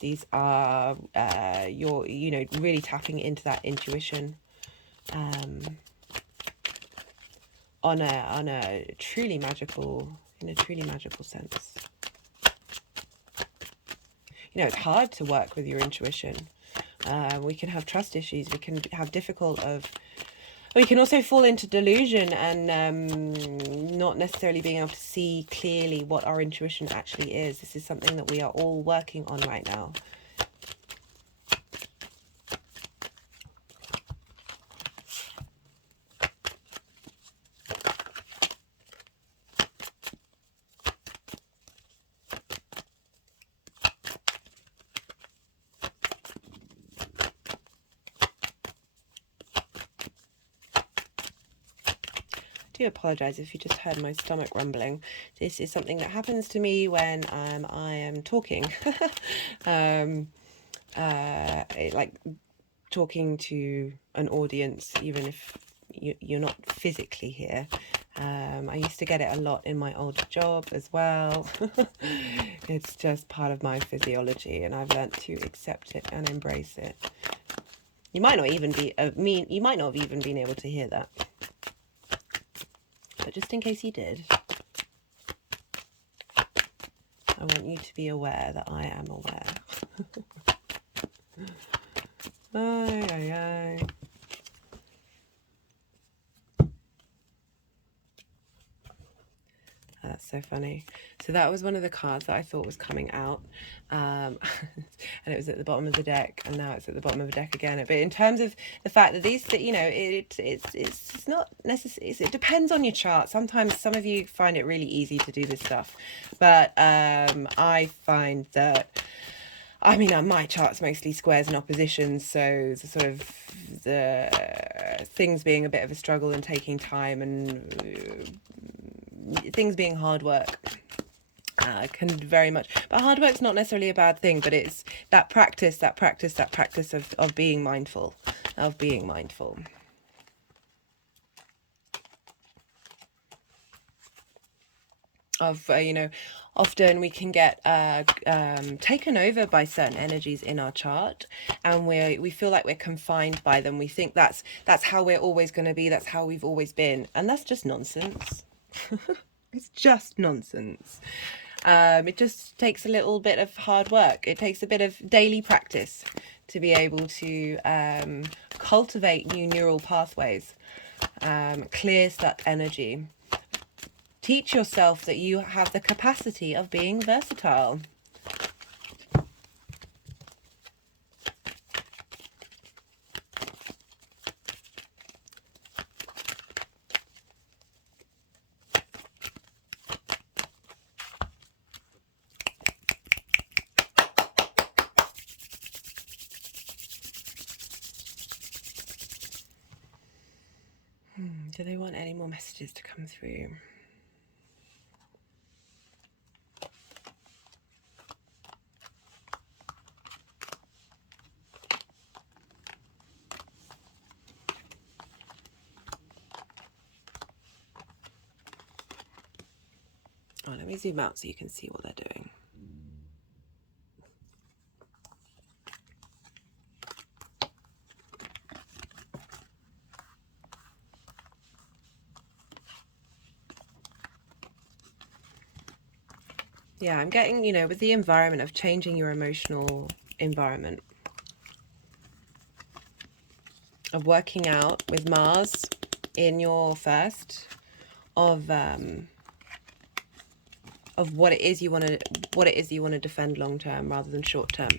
These are you're really tapping into that intuition, on a truly magical, in a truly magical sense. It's hard to work with your intuition. We can have trust issues. We can have we can also fall into delusion and not necessarily being able to see clearly what our intuition actually is. This is something that we are all working on right now. I apologize if you just heard my stomach rumbling. This is something that happens to me when I am talking. Like talking to an audience, even if you're not physically here. I used to get it a lot in my old job as well. It's just part of my physiology, and I've learnt to accept it and embrace it. You might not even you might not have even been able to hear that. But just in case you did, I want you to be aware that I am aware. Ay, ay, ay. That's so funny. So that was one of the cards that I thought was coming out, and it was at the bottom of the deck, and now it's at the bottom of the deck again. But in terms of the fact that these, it's not necessary. It depends on your chart. Sometimes some of you find it really easy to do this stuff, but I find that, my chart's mostly squares and oppositions, so the sort of the things being a bit of a struggle and taking time, and things being hard work can very much, but hard work's not necessarily a bad thing, but it's that practice of being mindful, of often we can get taken over by certain energies in our chart, and we feel like we're confined by them. We think that's how we're always going to be, that's how we've always been, and that's just nonsense. It's just nonsense. It just takes a little bit of hard work. It takes a bit of daily practice to be able to cultivate new neural pathways, clear stuck energy. Teach yourself that you have the capacity of being versatile. Do they want any more messages to come through? Oh, let me zoom out so you can see what they're doing. Yeah, I'm getting, with the environment of changing your emotional environment, of working out with Mars in your first, of of what it is you want to defend long term rather than short term.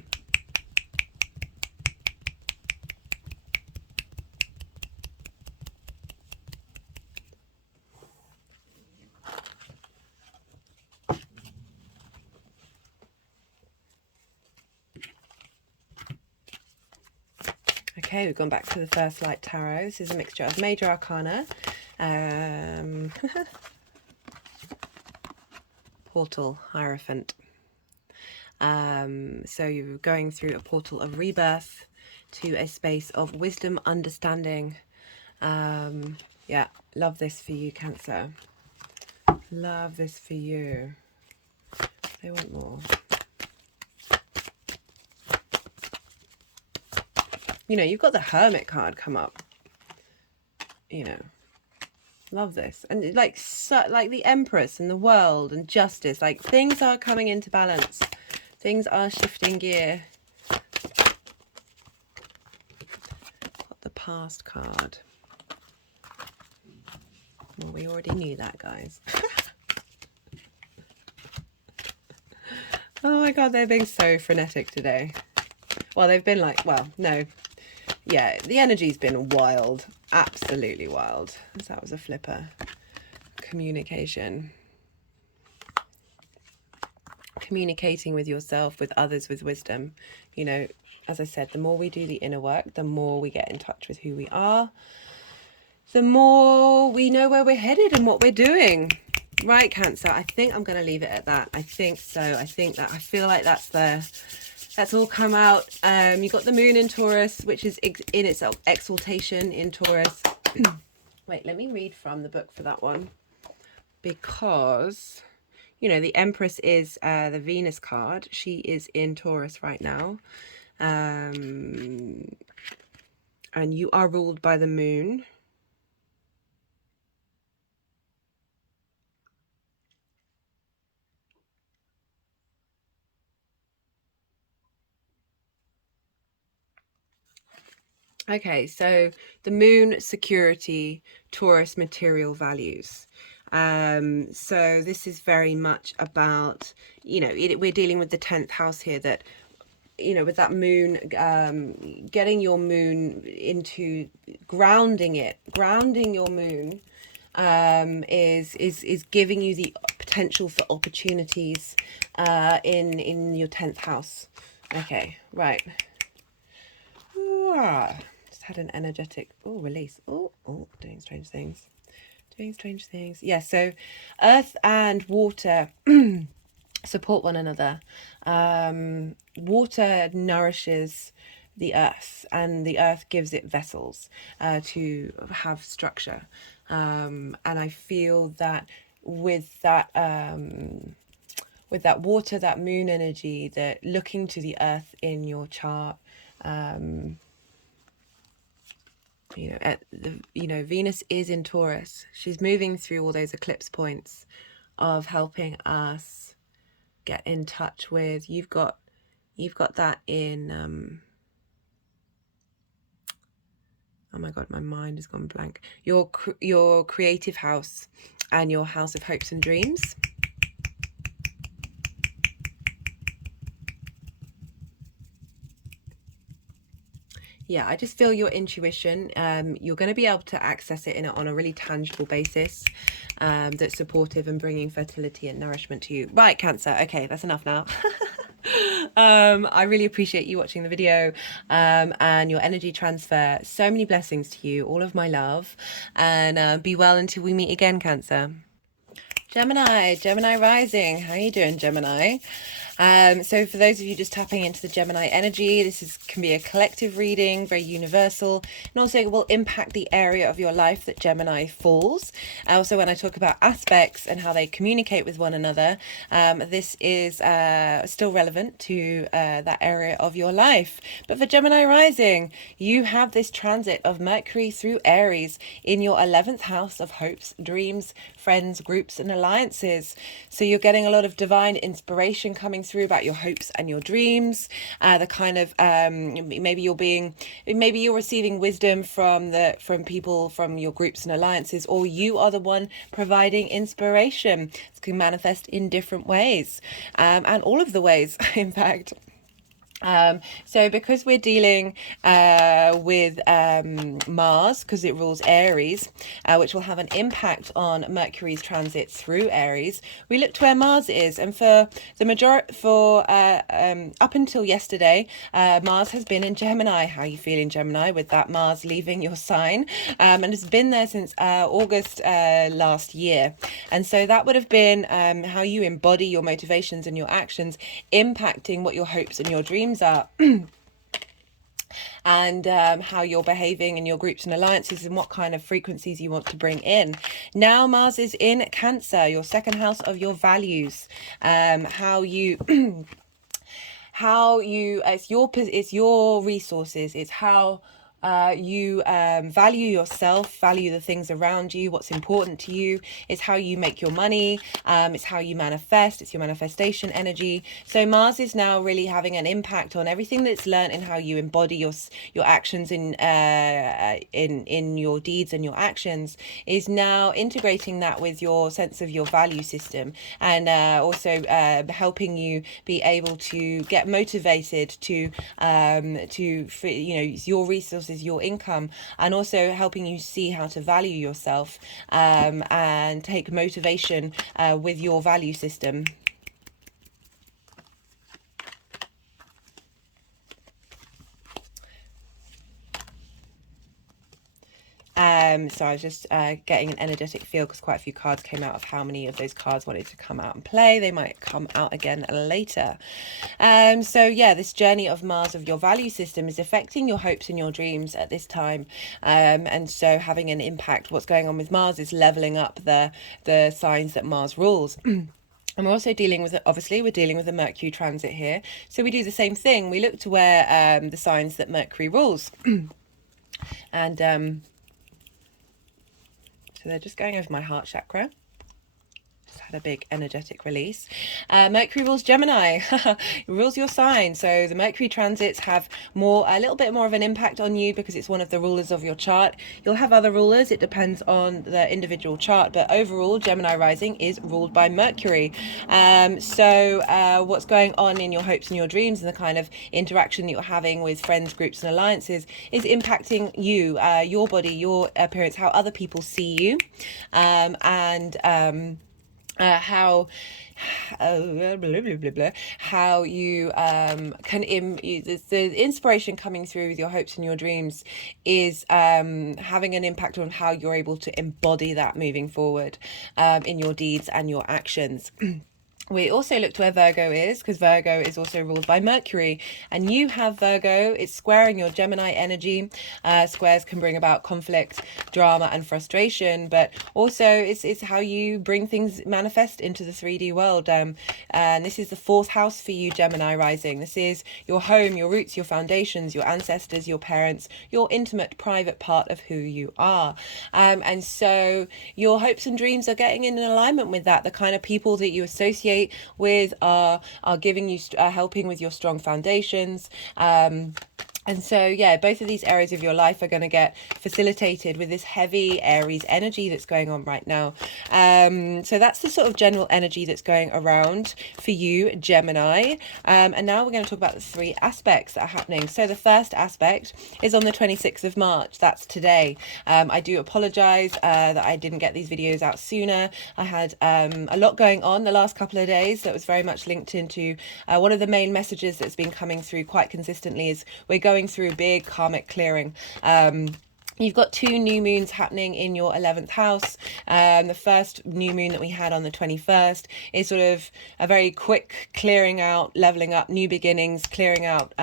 Okay, we've gone back to the First Light Tarot. This is a mixture of Major Arcana, Portal, Hierophant. So you're going through a portal of rebirth to a space of wisdom, understanding. Yeah, love this for you, Cancer. Love this for you. They want more. You know, you've got the Hermit card come up. You know, love this. And like, like the Empress and the world and justice, like things are coming into balance. Things are shifting gear. Got the Past card. Well, we already knew that, guys. Oh my God, they're being so frenetic today. Well, they've been like, well, no. Yeah, the energy's been wild. Absolutely wild. That was a flipper. Communication. Communicating with yourself, with others, with wisdom. You know, as I said, the more we do the inner work, the more we get in touch with who we are, the more we know where we're headed and what we're doing. Right, Cancer? I think I'm going to leave it at that. I think so. I feel like that's all come out. You got the moon in Taurus, which is in its exaltation in Taurus. Wait, let me read from the book for that one. Because, you know, the Empress is the Venus card. She is in Taurus right now. And you are ruled by the moon. Okay, so the moon, security, Taurus, material values. So this is very much about, you know, we're dealing with the 10th house here, that, you know, with that moon, getting your moon into grounding your moon, is giving you the potential for opportunities in your 10th house. Okay, right. Just had an energetic release. Doing strange things. Yeah, so earth and water support one another. Water nourishes the earth, and the earth gives it vessels to have structure. And I feel that with that water, that moon energy, that looking to the earth in your chart, Venus is in Taurus. She's moving through all those eclipse points of helping us get in touch with. You've got that in oh my God, my mind has gone blank. Your creative house and your house of hopes and dreams. Yeah, I just feel your intuition. You're going to be able to access it on a really tangible basis that's supportive and bringing fertility and nourishment to you. Right, Cancer. Okay, that's enough now. I really appreciate you watching the video and your energy transfer. So many blessings to you. All of my love. And be well until we meet again, Cancer. Gemini rising. How are you doing, Gemini? So for those of you just tapping into the Gemini energy, this can be a collective reading, very universal, and also it will impact the area of your life that Gemini falls. Also, when I talk about aspects and how they communicate with one another, this is still relevant to that area of your life. But for Gemini rising, you have this transit of Mercury through Aries in your 11th house of hopes, dreams, friends, groups, and alliances. So you're getting a lot of divine inspiration coming coming through about your hopes and your dreams, the kind of maybe you're receiving wisdom from people from your groups and alliances, or you are the one providing inspiration. It can manifest in different ways, and all of the ways, in fact. So because we're dealing with Mars, because it rules Aries, which will have an impact on Mercury's transit through Aries, we looked where Mars is, and for the majority, up until yesterday, Mars has been in Gemini. How are you feeling, Gemini, with that Mars leaving your sign? And it's been there since August last year, and so that would have been how you embody your motivations and your actions, impacting what your hopes and your dreams are. And how you're behaving in your groups and alliances, and what kind of frequencies you want to bring in. Now Mars is in Cancer, your second house of your values, how you it's your resources, it's how you value yourself, value the things around you, what's important to you. It's how you make your money. It's how you manifest. It's your manifestation energy. So Mars is now really having an impact on everything that's learned in how you embody your actions in your deeds and your actions. Is now integrating that with your sense of your value system, and also helping you be able to get motivated to your resources, your income, and also helping you see how to value yourself, and take motivation with your value system. So I was just getting an energetic feel, because quite a few cards came out of how many of those cards wanted to come out and play. They might come out again later. So yeah, this journey of Mars, of your value system, is affecting your hopes and your dreams at this time. And so having an impact, what's going on with Mars is leveling up the signs that Mars rules. And we're also dealing with, obviously, we're dealing with a Mercury transit here. So we do the same thing. We look to where the signs that Mercury rules. And so they're just going over my heart chakra. Just had a big energetic release. Mercury rules Gemini. It rules your sign. So the Mercury transits have a little bit more of an impact on you, because it's one of the rulers of your chart. You'll have other rulers. It depends on the individual chart. But overall, Gemini rising is ruled by Mercury. So what's going on in your hopes and your dreams, and the kind of interaction that you're having with friends, groups, and alliances, is impacting you, your body, your appearance, how other people see you, how you the inspiration coming through with your hopes and your dreams is having an impact on how you're able to embody that moving forward, in your deeds and your actions. We also looked where Virgo is, because Virgo is also ruled by Mercury, and you have Virgo. It's squaring your Gemini energy. Squares can bring about conflict, drama, and frustration, but also it's how you bring things manifest into the 3D world. And this is the fourth house for you, Gemini rising. This is your home, your roots, your foundations, your ancestors, your parents, your intimate, private part of who you are. And so your hopes and dreams are getting in alignment with that. The kind of people that you associate with are giving you, helping with your strong foundations. And so, yeah, both of these areas of your life are going to get facilitated with this heavy Aries energy that's going on right now. So that's the sort of general energy that's going around for you, Gemini. And now we're going to talk about the three aspects that are happening. So the first aspect is on the 26th of March. That's today. I do apologize that I didn't get these videos out sooner. I had a lot going on the last couple of days that was very much linked into one of the main messages that's been coming through quite consistently is we're going through big karmic clearing. You've got two new moons happening in your 11th house. The first new moon that we had on the 21st is sort of a very quick clearing out, leveling up, new beginnings, clearing out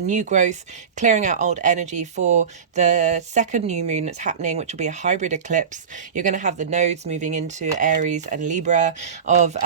new growth, clearing out old energy. For the second new moon that's happening, which will be a hybrid eclipse, you're going to have the nodes moving into Aries and Libra of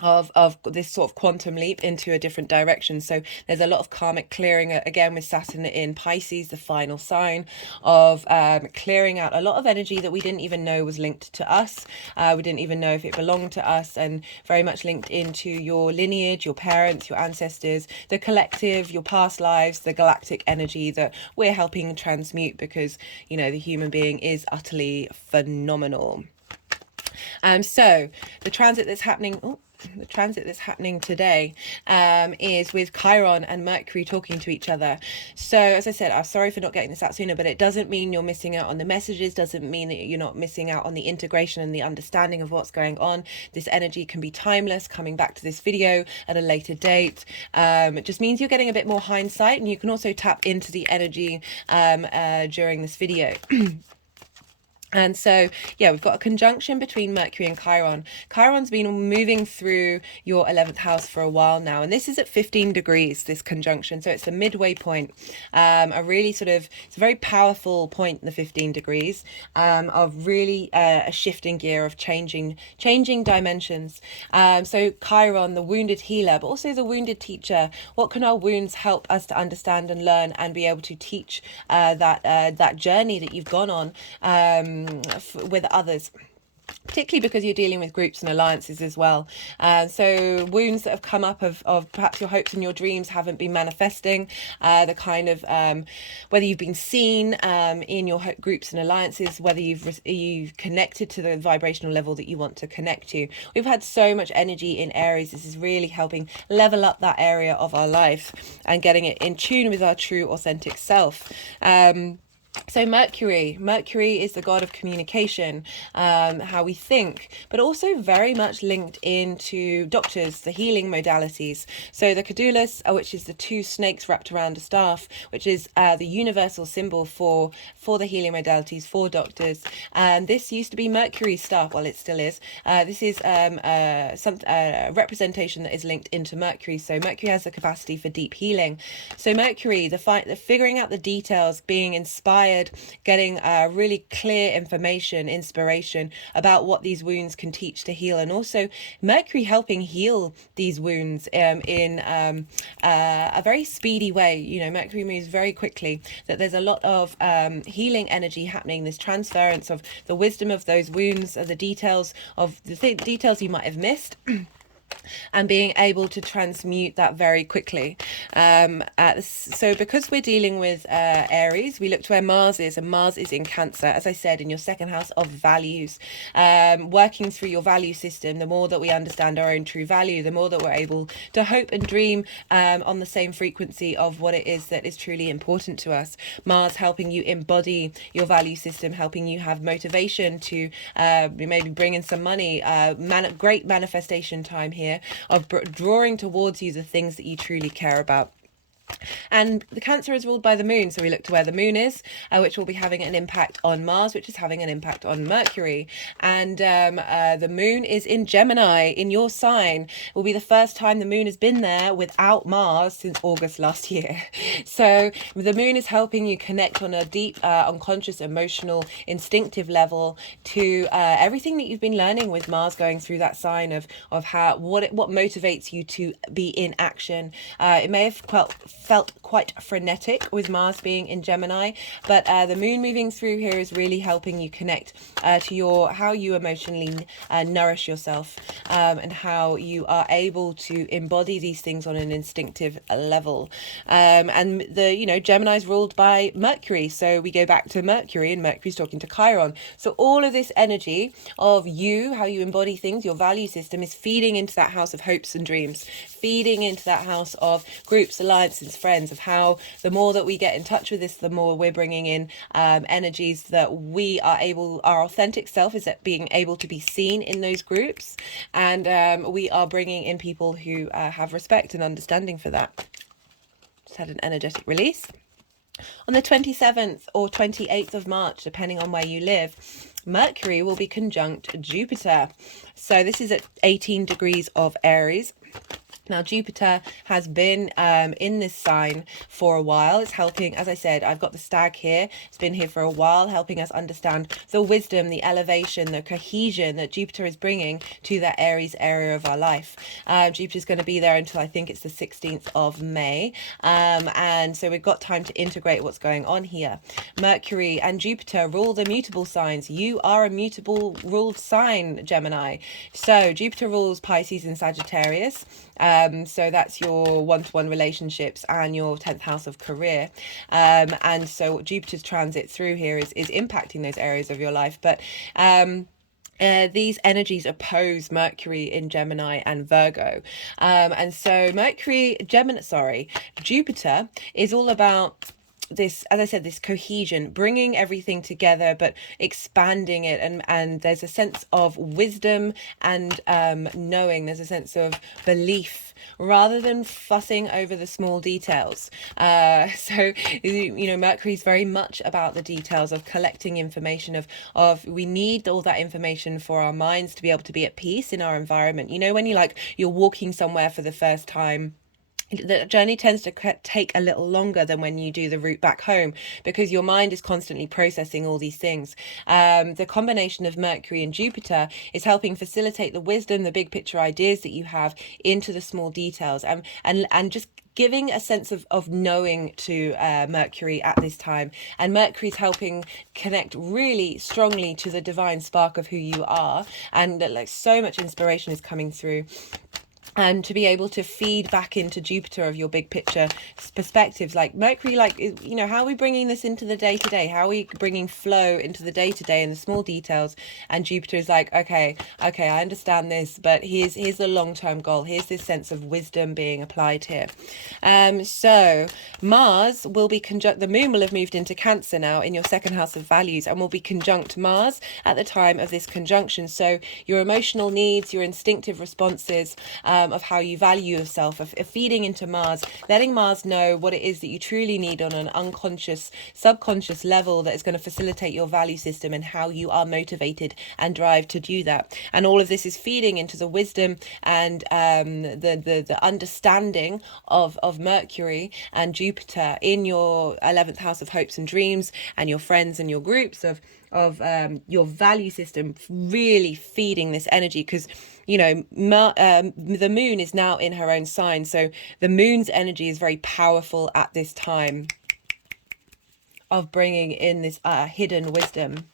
of this sort of quantum leap into a different direction. So there's a lot of karmic clearing, again with Saturn in Pisces, the final sign of clearing out a lot of energy that we didn't even know was linked to us. We didn't even know if it belonged to us, and very much linked into your lineage, your parents, your ancestors, the collective, your past lives, the galactic energy that we're helping transmute, because you know the human being is utterly phenomenal. So the transit that's happening. The transit that's happening today is with Chiron and Mercury talking to each other. So as I said, I'm sorry for not getting this out sooner, but it doesn't mean you're missing out on the messages, doesn't mean that you're not missing out on the integration and the understanding of what's going on. This energy can be timeless, coming back to this video at a later date. It just means you're getting a bit more hindsight, and you can also tap into the energy during this video. And so, yeah, we've got a conjunction between Mercury and Chiron. Chiron's been moving through your 11th house for a while now. And this is at 15 degrees, this conjunction. So it's the midway point. A really sort of, it's a very powerful point in the 15 degrees of really a shifting gear of changing dimensions. So Chiron, the wounded healer, but also the wounded teacher. What can our wounds help us to understand and learn and be able to teach that journey that you've gone on with others, particularly because you're dealing with groups and alliances as well. So wounds that have come up of perhaps your hopes and your dreams haven't been manifesting, the kind of whether you've been seen in your groups and alliances, whether you've connected to the vibrational level that you want to connect to. We've had so much energy in Aries. This is really helping level up that area of our life and getting it in tune with our true authentic self. So Mercury is the god of communication, how we think, but also very much linked into doctors, the healing modalities. So the caduceus, which is the two snakes wrapped around a staff, which is the universal symbol for the healing modalities for doctors. And this used to be Mercury's staff, well, it still is. This is some representation that is linked into Mercury. So Mercury has the capacity for deep healing. So Mercury, the figuring out the details, being inspired, getting really clear information, inspiration about what these wounds can teach to heal, and also Mercury helping heal these wounds in a very speedy way. You know, Mercury moves very quickly, that there's a lot of healing energy happening, this transference of the wisdom of those wounds, the details of the details you might have missed. And being able to transmute that very quickly. So because we're dealing with Aries, we look to where Mars is, and Mars is in Cancer, as I said, in your second house of values. Working through your value system, the more that we understand our own true value, the more that we're able to hope and dream on the same frequency of what it is that is truly important to us. Mars helping you embody your value system, helping you have motivation to maybe bring in some money, great manifestation time here of drawing towards you the things that you truly care about. And the Cancer is ruled by the moon, so we look to where the moon is, which will be having an impact on Mars, which is having an impact on Mercury. And the moon is in Gemini, in your sign. It will be the first time the moon has been there without Mars since August last year. So the moon is helping you connect on a deep, unconscious, emotional, instinctive level to everything that you've been learning with Mars going through that sign of how what motivates you to be in action. It may have felt quite frenetic with Mars being in Gemini, but the moon moving through here is really helping you connect to how you emotionally nourish yourself, and how you are able to embody these things on an instinctive level. And Gemini is ruled by Mercury, so we go back to Mercury, and Mercury's talking to Chiron. So all of this energy of you, how you embody things, your value system, is feeding into that house of hopes and dreams, feeding into that house of groups, alliances, friends, of how the more that we get in touch with this, the more we're bringing in energies that our authentic self is at being able to be seen in those groups, and we are bringing in people who have respect and understanding for that. Just had an energetic release. On the 27th or 28th of March, depending on where you live, Mercury will be conjunct Jupiter. So this is at 18 degrees of Aries. Now, Jupiter has been in this sign for a while. It's helping, as I said, I've got the stag here. It's been here for a while, helping us understand the wisdom, the elevation, the cohesion that Jupiter is bringing to that Aries area of our life. Jupiter's going to be there until I think it's the 16th of May. And so we've got time to integrate what's going on here. Mercury and Jupiter rule the mutable signs. You are a mutable ruled sign, Gemini. So Jupiter rules Pisces and Sagittarius. So that's your one-to-one relationships and your 10th house of career. And so what Jupiter's transit through here is impacting those areas of your life. But these energies oppose Mercury in Gemini and Virgo. And so Jupiter is all about this, as I said, this cohesion, bringing everything together but expanding it, and there's a sense of wisdom and knowing, there's a sense of belief rather than fussing over the small details. So Mercury's very much about the details of collecting information, of we need all that information for our minds to be able to be at peace in our environment. When you're walking somewhere for the first time, the journey tends to take a little longer than when you do the route back home, because your mind is constantly processing all these things. The combination of Mercury and Jupiter is helping facilitate the wisdom, the big picture ideas that you have into the small details, and just giving a sense of knowing to Mercury at this time. And Mercury's helping connect really strongly to the divine spark of who you are, and so much inspiration is coming through. And to be able to feed back into Jupiter of your big picture perspectives, like Mercury, how are we bringing this into the day to day? How are we bringing flow into the day to day and the small details? And Jupiter is like, okay, I understand this, but here's the long term goal. Here's this sense of wisdom being applied here. So Mars will be conjunct. The Moon will have moved into Cancer now in your second house of values, and will be conjunct Mars at the time of this conjunction. So your emotional needs, your instinctive responses, of how you value yourself, of feeding into Mars, letting Mars know what it is that you truly need on an unconscious, subconscious level that is going to facilitate your value system and how you are motivated and drive to do that. And all of this is feeding into the wisdom and the understanding of Mercury and Jupiter in your 11th house of hopes and dreams, and your friends and your groups of your value system, really feeding this energy, because the Moon is now in her own sign, so the Moon's energy is very powerful at this time of bringing in this hidden wisdom.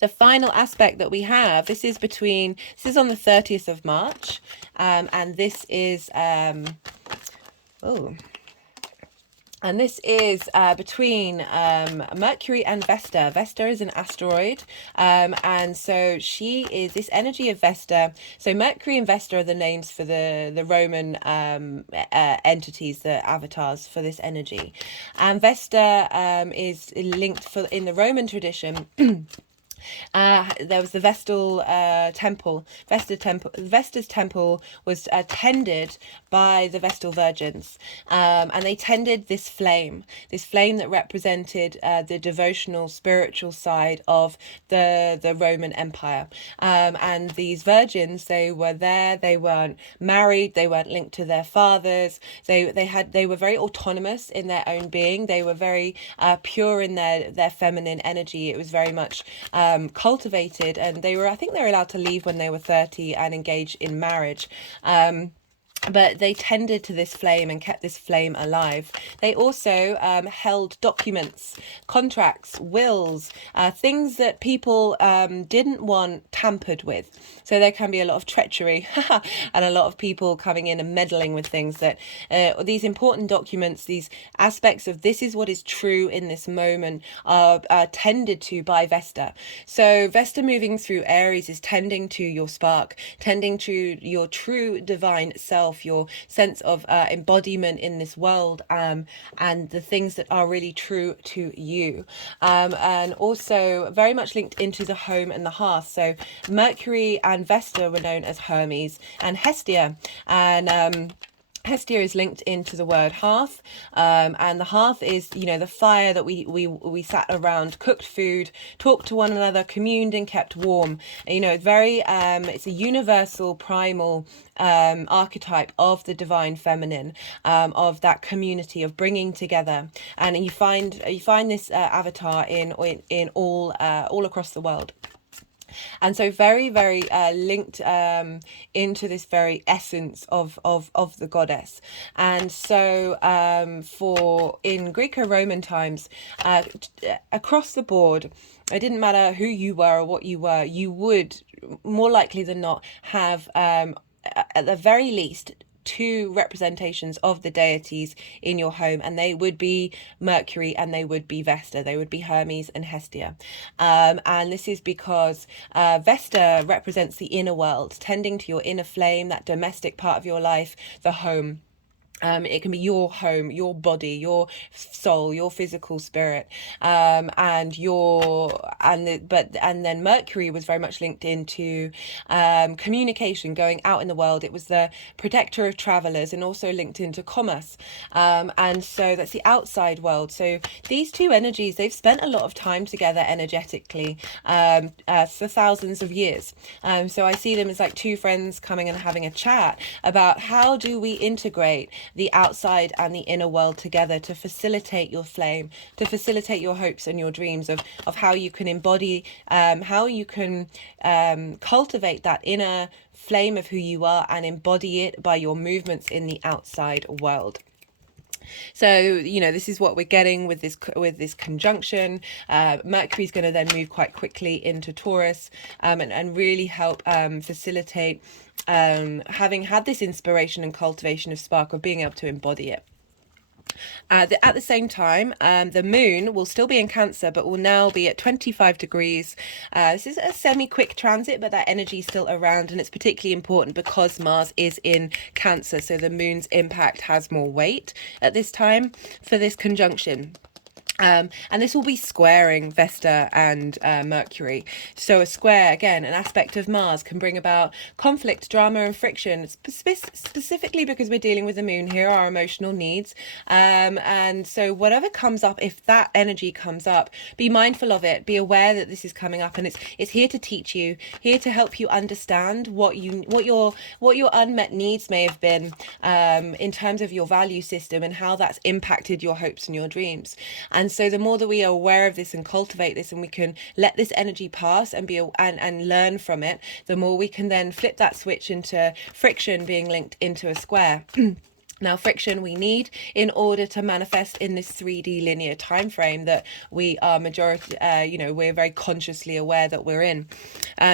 The final aspect that we have, this is on the 30th of March, and this is and this is between Mercury and Vesta. Vesta is an asteroid, and so she is this energy of Vesta. So Mercury and Vesta are the names for the Roman entities, the avatars for this energy. And Vesta is linked in the Roman tradition. There was the Vestal temple. Vesta's temple was tended by the Vestal virgins, and they tended this flame that represented the devotional, spiritual side of the Roman Empire. And these virgins, they were there. They weren't married. They weren't linked to their fathers. They were very autonomous in their own being. They were very pure in their feminine energy. It was very much cultivated, and I think they were allowed to leave when they were 30 and engage in marriage. But they tended to this flame and kept this flame alive. They also held documents, contracts, wills, things that people didn't want tampered with. So there can be a lot of treachery and a lot of people coming in and meddling with things that these important documents, these aspects of this is what is true in this moment, are tended to by Vesta. So Vesta moving through Aries is tending to your spark, tending to your true divine self, your sense of embodiment in this world, and the things that are really true to you, and also very much linked into the home and the hearth. So Mercury and Vesta were known as Hermes and Hestia, and Hestia is linked into the word hearth, and the hearth is, you know, the fire that we sat around, cooked food, talked to one another, communed, and kept warm. You know, very it's a universal primal archetype of the divine feminine, of that community, of bringing together. And you find this avatar in all across the world. And so very, very linked into this very essence of the goddess. And so for in Greco-Roman times, across the board, it didn't matter who you were or what you were, you would more likely than not have at the very least two representations of the deities in your home, and they would be Mercury and they would be Vesta. They would be Hermes and Hestia. And this is because Vesta represents the inner world, tending to your inner flame, that domestic part of your life, the home. It can be your home, your body, your soul, your physical spirit, and then Mercury was very much linked into communication, going out in the world. It was the protector of travelers and also linked into commerce, and so that's the outside world. So these two energies, they've spent a lot of time together energetically for thousands of years. So I see them as like two friends coming and having a chat about how do we integrate the outside and the inner world together to facilitate your flame, to facilitate your hopes and your dreams of how you can embody, how you can cultivate that inner flame of who you are and embody it by your movements in the outside world. So, you know, this is what we're getting with this conjunction. Mercury is going to then move quite quickly into Taurus, and really help facilitate having had this inspiration and cultivation of spark, of being able to embody it. At the same time, the moon will still be in Cancer, but will now be at 25 degrees. This is a semi-quick transit, but that energy is still around, and it's particularly important because Mars is in Cancer, so the moon's impact has more weight at this time for this conjunction. And this will be squaring Vesta and Mercury. So a square, again, an aspect of Mars, can bring about conflict, drama, and friction, specifically because we're dealing with the moon here, our emotional needs. And so whatever comes up, if that energy comes up, be mindful of it, be aware that this is coming up, and it's here to teach you, here to help you understand what your unmet needs may have been, in terms of your value system and how that's impacted your hopes and your dreams. And so the more that we are aware of this and cultivate this, and we can let this energy pass and and learn from it, the more we can then flip that switch into friction being linked into a square. Now, friction we need in order to manifest in this 3D linear time frame that we are we're very consciously aware that we're in.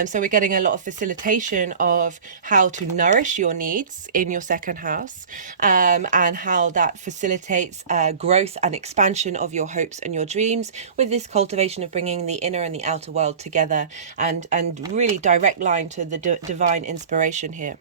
So we're getting a lot of facilitation of how to nourish your needs in your second house, and how that facilitates growth and expansion of your hopes and your dreams, with this cultivation of bringing the inner and the outer world together, and really direct line to the divine inspiration here.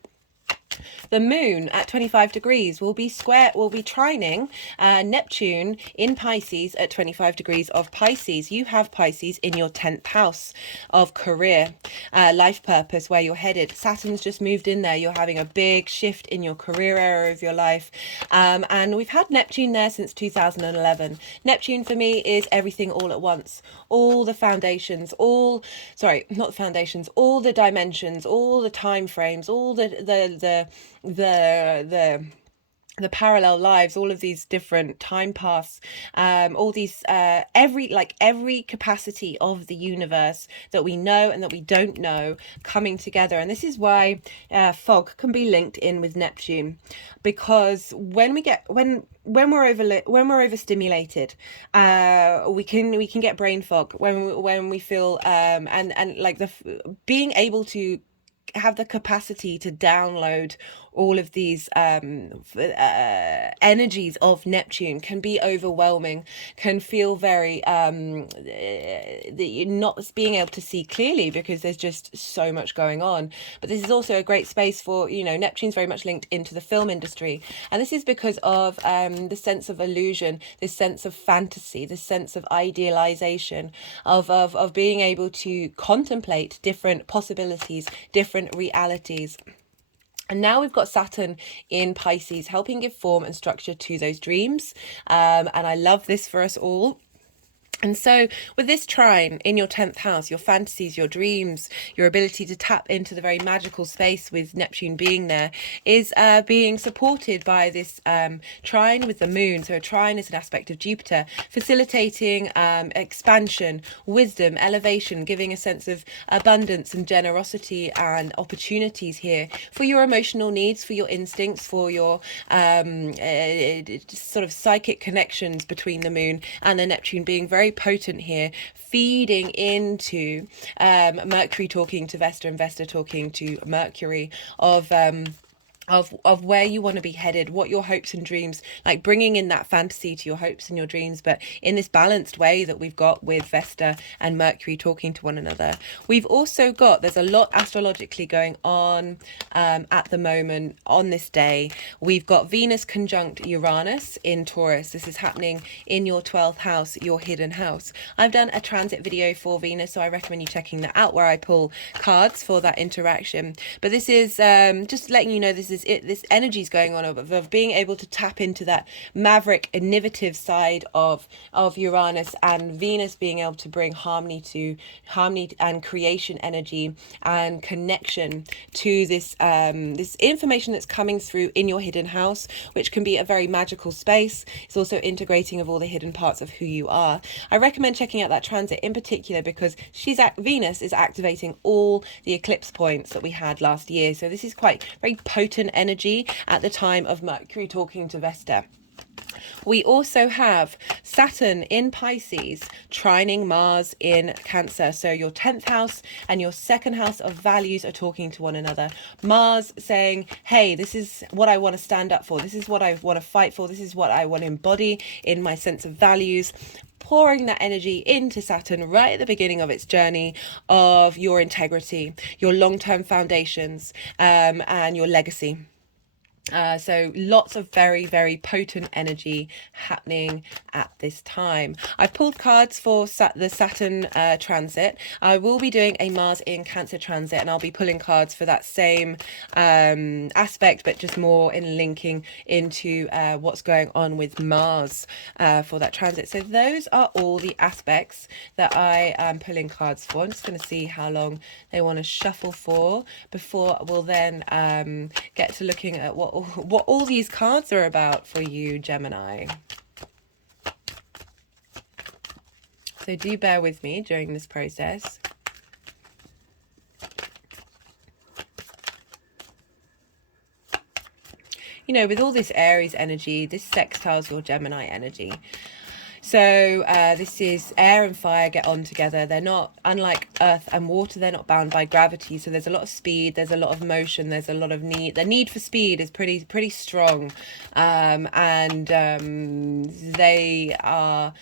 The moon at 25 degrees will be trining Neptune in Pisces at 25 degrees of Pisces. You have Pisces in your 10th house of career, life purpose, where you're headed. Saturn's just moved in there. You're having a big shift in your career area of your life. And we've had Neptune there since 2011. Neptune for me is everything all at once. All the foundations, all the dimensions, all the time frames, all the parallel lives, all of these different time paths, all these every capacity of the universe that we know and that we don't know coming together. And this is why fog can be linked in with Neptune, because when we're overstimulated, we can get brain fog when we feel and like being able to have the capacity to download all of these energies of Neptune can be overwhelming, can feel very not being able to see clearly because there's just so much going on. But this is also a great space for, Neptune's very much linked into the film industry, and this is because of the sense of illusion, this sense of fantasy, this sense of idealization, of being able to contemplate different possibilities, different realities. And now we've got Saturn in Pisces, helping give form and structure to those dreams. And I love this for us all. And so with this trine in your 10th house, your fantasies, your dreams, your ability to tap into the very magical space with Neptune being there is being supported by this trine with the moon. So a trine is an aspect of Jupiter, facilitating expansion, wisdom, elevation, giving a sense of abundance and generosity and opportunities here for your emotional needs, for your instincts, for your sort of psychic connections between the moon and the Neptune being very potent here, feeding into Mercury talking to Vesta and Vesta talking to Mercury of where you want to be headed, what your hopes and dreams, like bringing in that fantasy to your hopes and your dreams, but in this balanced way that we've got with Vesta and Mercury talking to one another. We've also got, there's a lot astrologically going on at the moment on this day. We've got Venus conjunct Uranus in Taurus. This is happening in your 12th house, your hidden house. I've done a transit video for Venus, so I recommend you checking that out, where I pull cards for that interaction. But this is just letting you know, this is it. This energy is going on of being able to tap into that maverick, innovative side of Uranus, and Venus being able to bring harmony and creation energy and connection to this this information that's coming through in your hidden house, which can be a very magical space. It's also integrating of all the hidden parts of who you are. I recommend checking out that transit in particular because Venus is activating all the eclipse points that we had last year. So this is quite very potent energy at the time of Mercury talking to Vesta. We also have Saturn in Pisces trining Mars in Cancer. So your 10th house and your second house of values are talking to one another. Mars saying, hey, this is what I want to stand up for. This is what I want to fight for. This is what I want to embody in my sense of values. Pouring that energy into Saturn right at the beginning of its journey of your integrity, your long-term foundations, and your legacy. So lots of very, very potent energy happening at this time. I've pulled cards for the Saturn transit. I will be doing a Mars in Cancer transit, and I'll be pulling cards for that same aspect, but just more in linking into what's going on with Mars for that transit. So those are all the aspects that I am pulling cards for. I'm just going to see how long they want to shuffle for before we'll then get to looking at what all these cards are about for you, Gemini. So do bear with me during this process. You know, with all this Aries energy, this sextiles your Gemini energy. So this is air and fire get on together. They're not, unlike earth and water, they're not bound by gravity. So there's a lot of speed, there's a lot of motion, there's a lot of need. The need for speed is pretty strong. They are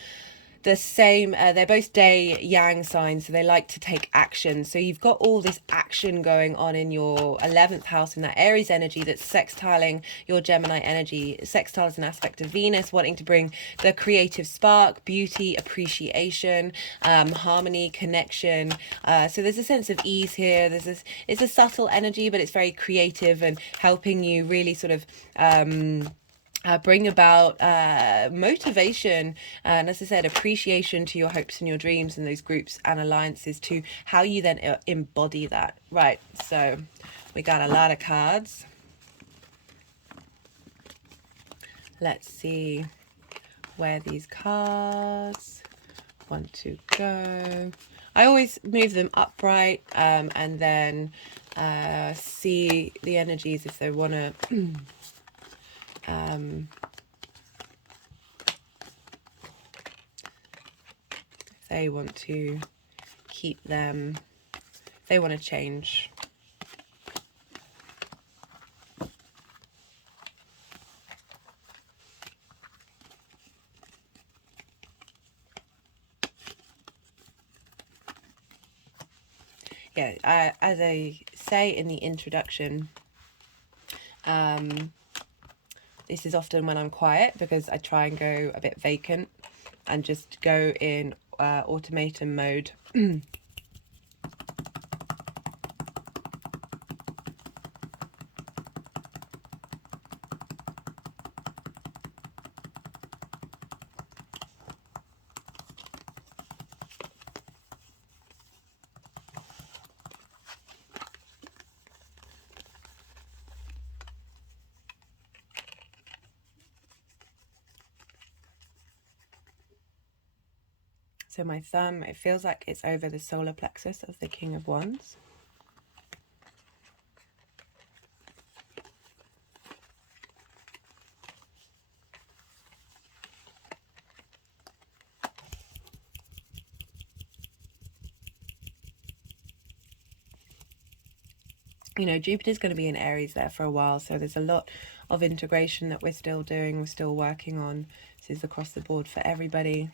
the same, they're both day yang signs, so they like to take action. So you've got all this action going on in your 11th house in that Aries energy that's sextiling your Gemini energy. Sextile is an aspect of Venus, wanting to bring the creative spark, beauty, appreciation, harmony, connection. So there's a sense of ease here. It's a subtle energy, but it's very creative and helping you really sort of bring about motivation and, as I said, appreciation to your hopes and your dreams and those groups and alliances, to how you then embody that. Right, so we got a lot of cards. Let's see where these cards want to go. I always move them upright and then see the energies if they want to if they want to keep them, if they want to change. Yeah, as I say in the introduction, this is often when I'm quiet because I try and go a bit vacant and just go in automaton mode. So my thumb, it feels like it's over the solar plexus of the King of Wands. You know, Jupiter's going to be in Aries there for a while, so there's a lot of integration that we're still doing, we're still working on. This is across the board for everybody.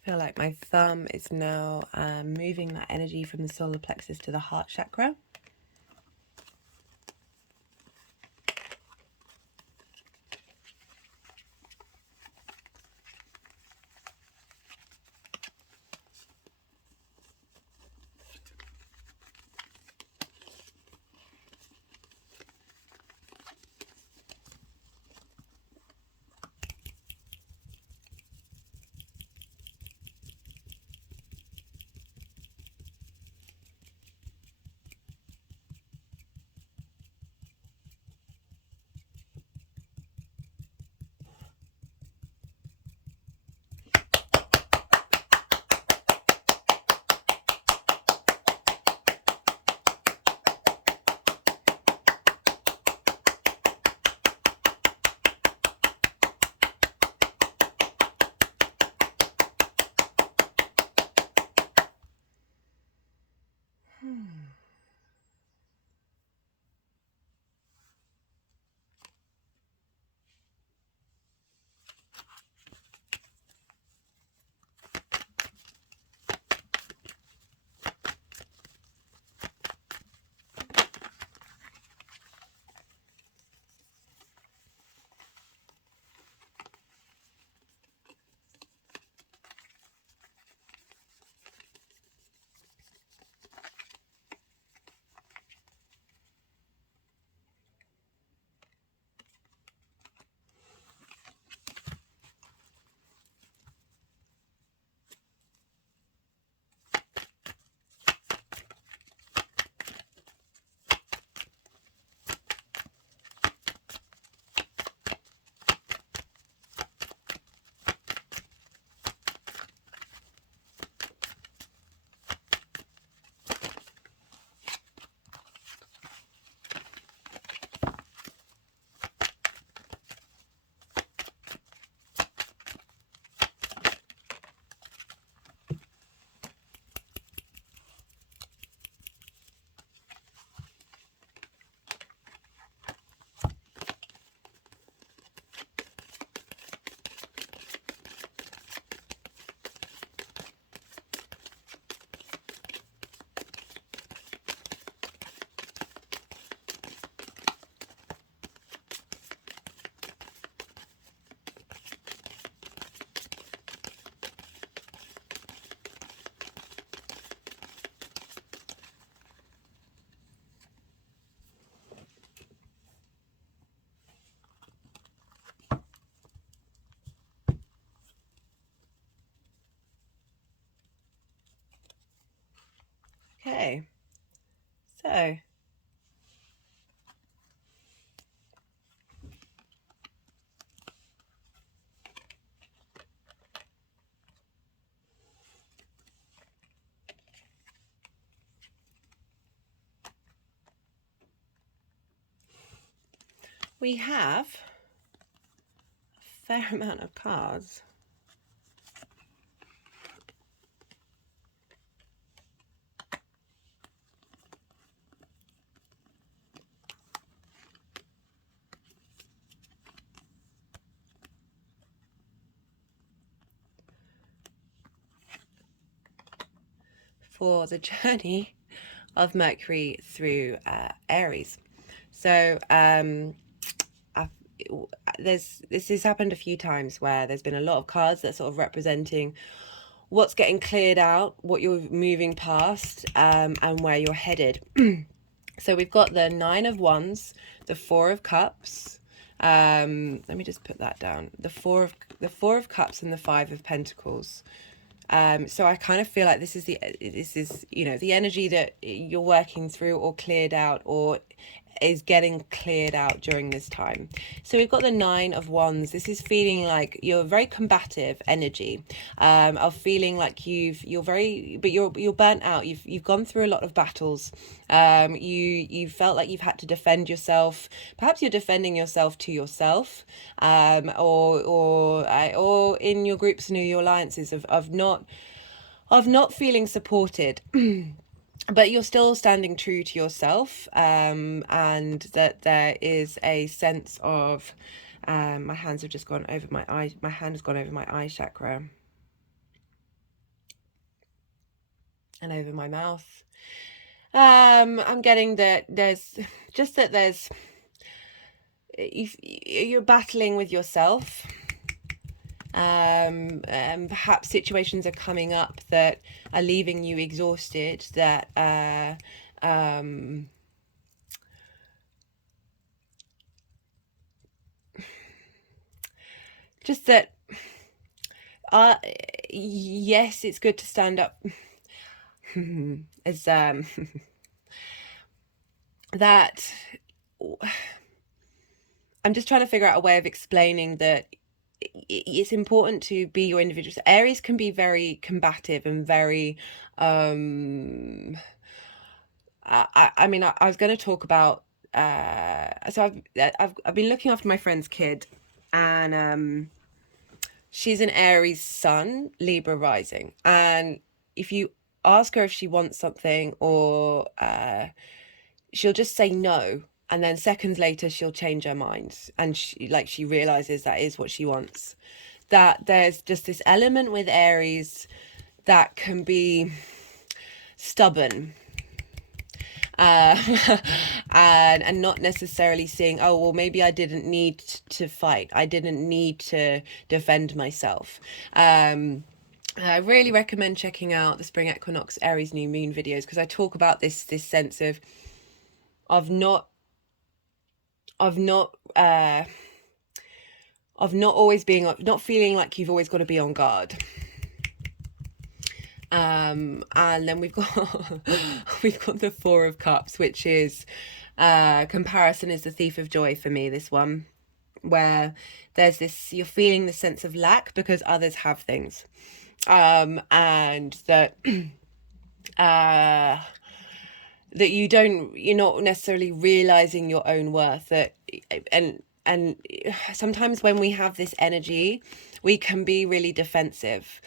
I feel like my thumb is now moving that energy from the solar plexus to the heart chakra. Okay, so we have a fair amount of cards. for the journey of Mercury through Aries. So this has happened a few times where there's been a lot of cards that sort of representing what's getting cleared out, what you're moving past, and where you're headed. So we've got the Nine of Wands, the Four of Cups. Let me just put that down. The Four of Cups and the Five of Pentacles. So I kind of feel like this is the energy that you're working through or cleared out or is getting cleared out during this time. So we've got the Nine of Wands. This is feeling like you're very combative energy, of feeling like you're burnt out. You've gone through a lot of battles. You felt like you've had to defend yourself. Perhaps you're defending yourself to yourself, or in your groups and your alliances of not feeling supported. But you're still standing true to yourself, and that there is a sense of, my hands have just gone over my eye. My hand has gone over my eye chakra and over my mouth. I'm getting that you're battling with yourself. And perhaps situations are coming up that are leaving you exhausted, that just that yes, it's good to stand up as that I'm just trying to figure out a way of explaining that it's important to be your individual. So Aries can be very combative and very I mean, I was going to talk about so I've been looking after my friend's kid, and she's an Aries Sun, Libra rising, and if you ask her if she wants something, or she'll just say no, and then seconds later she'll change her mind, and she realizes that is what she wants. That there's just this element with Aries that can be stubborn, and not necessarily seeing, oh well, maybe I didn't need to fight, I didn't need to defend myself. I really recommend checking out the Spring Equinox Aries New Moon videos, because I talk about this sense of not always being, not feeling like you've always got to be on guard. And then we've got the Four of Cups, which is comparison is the thief of joy for me, this one, where there's this, you're feeling the sense of lack because others have things, and that that you're not necessarily realizing your own worth, that and sometimes when we have this energy, we can be really defensive,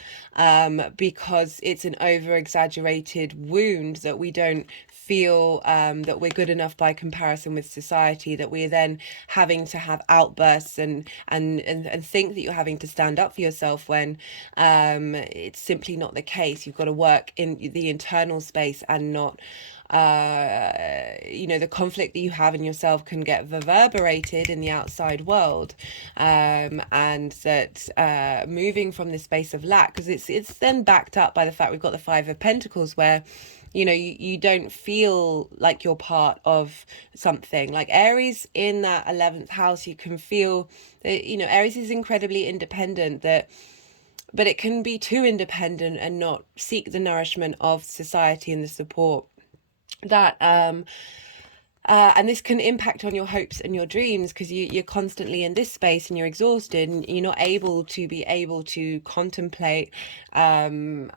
because it's an over-exaggerated wound that we don't feel that we're good enough by comparison with society, that we're then having to have outbursts and think that you're having to stand up for yourself, when it's simply not the case. You've got to work in the internal space and not the conflict that you have in yourself can get reverberated in the outside world, and that moving from this space of lack, because it's then backed up by the fact we've got the Five of Pentacles, where you don't feel like you're part of something. Like Aries in that 11th house, you can feel that, Aries is incredibly independent, but it can be too independent and not seek the nourishment of society and the support that and this can impact on your hopes and your dreams, because you're constantly in this space and you're exhausted and you're not able to contemplate what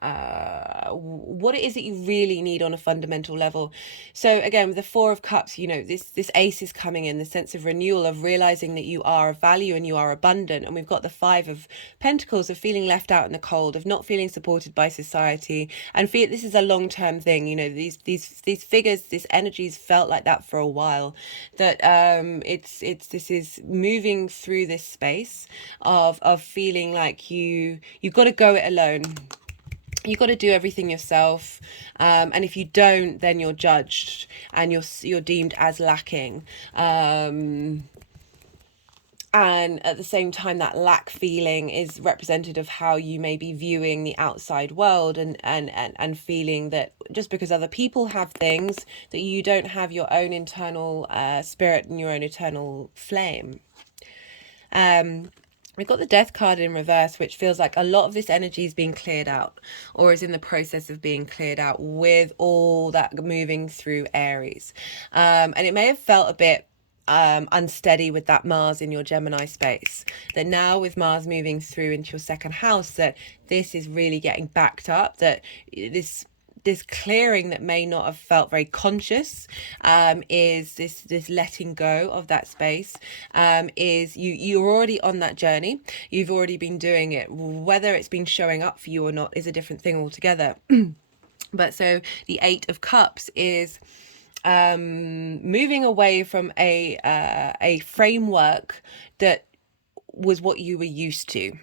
it is that you really need on a fundamental level. So again, with the Four of Cups, this ace is coming in, the sense of renewal, of realizing that you are of value and you are abundant. And we've got the Five of Pentacles, of feeling left out in the cold, of not feeling supported by society, and feel this is a long-term thing. These figures, this energy's felt like that for a while, that this is moving through this space of feeling like you've got to go it alone. you got to do everything yourself, and if you don't, then you're judged and you're deemed as lacking. And at the same time, that lack feeling is representative of how you may be viewing the outside world, and feeling that just because other people have things, that you don't have your own internal spirit and your own eternal flame. We've got the Death card in reverse, which feels like a lot of this energy is being cleared out, or is in the process of being cleared out with all that moving through Aries. And it may have felt a bit unsteady with that Mars in your Gemini space, that now with Mars moving through into your second house, that this is really getting backed up, that this clearing that may not have felt very conscious, is this letting go of that space, is you're already on that journey. You've already been doing it. Whether it's been showing up for you or not is a different thing altogether. But so the Eight of Cups is moving away from a framework that was what you were used to.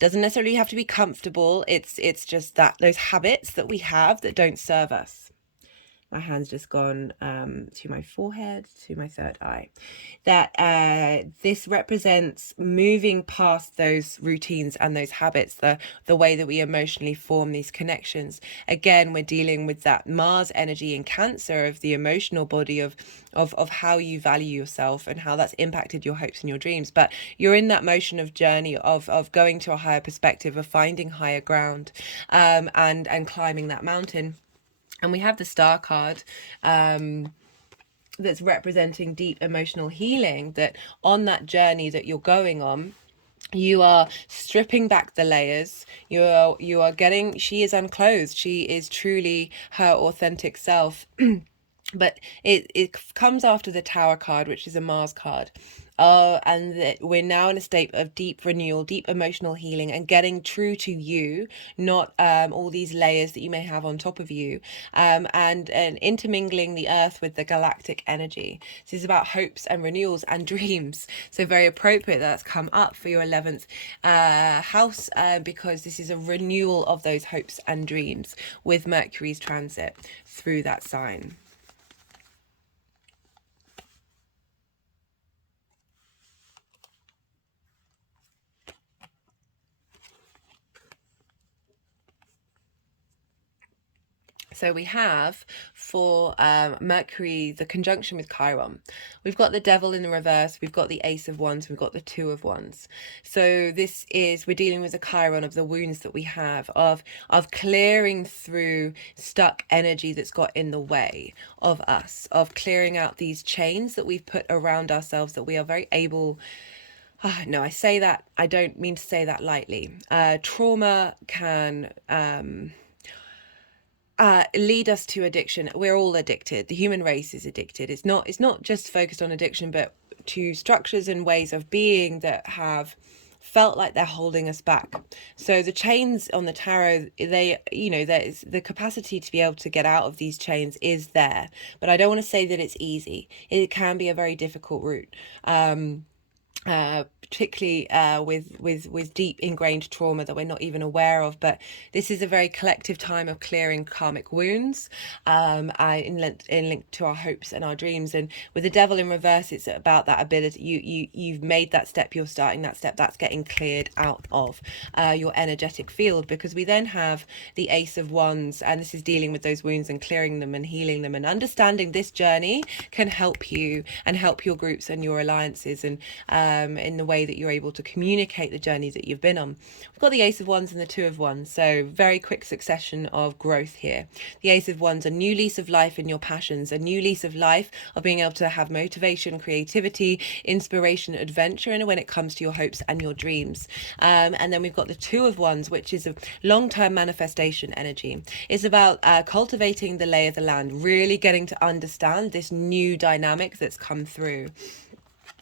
Doesn't necessarily have to be comfortable. It's just that those habits that we have that don't serve us. My hand's just gone to my forehead, to my third eye. That this represents moving past those routines and those habits, the way that we emotionally form these connections. Again, we're dealing with that Mars energy in Cancer of the emotional body of how you value yourself and how that's impacted your hopes and your dreams. But you're in that motion of journey of going to a higher perspective, of finding higher ground, and climbing that mountain. And we have the Star card, that's representing deep emotional healing, that on that journey that you're going on, you are stripping back the layers. You are getting, she is unclothed. She is truly her authentic self. But it comes after the Tower card, which is a Mars card. And we're now in a state of deep renewal, deep emotional healing, and getting true to you, not all these layers that you may have on top of you, and intermingling the earth with the galactic energy. So this is about hopes and renewals and dreams. So very appropriate that's come up for your 11th house, because this is a renewal of those hopes and dreams with Mercury's transit through that sign. So we have for Mercury, the conjunction with Chiron. We've got the Devil in the reverse. We've got the Ace of Wands. We've got the Two of Wands. So this is, we're dealing with the Chiron of the wounds that we have, of clearing through stuck energy that's got in the way of us, of clearing out these chains that we've put around ourselves, that we are very able. No, I say that, I don't mean to say that lightly. Trauma can lead us to addiction. We're all addicted. The human race is addicted. It's not just focused on addiction, but to structures and ways of being that have felt like they're holding us back. So the chains on the tarot, there's the capacity to be able to get out of these chains is there, but I don't want to say that it's easy. It can be a very difficult route. Particularly with deep ingrained trauma that we're not even aware of. But this is a very collective time of clearing karmic wounds, in link to our hopes and our dreams. And with the Devil in reverse, it's about that ability. You've made that step, you're starting that step, that's getting cleared out of your energetic field, because we then have the Ace of Wands, and this is dealing with those wounds and clearing them and healing them, and understanding this journey can help you and help your groups and your alliances, and in the way that you're able to communicate the journey that you've been on. We've got the Ace of Wands and the Two of Wands, so very quick succession of growth here. The Ace of Wands, a new lease of life in your passions, a new lease of life of being able to have motivation, creativity, inspiration, adventure, and when it comes to your hopes and your dreams. And then we've got the Two of Wands, which is a long-term manifestation energy. It's about cultivating the lay of the land, really getting to understand this new dynamic that's come through.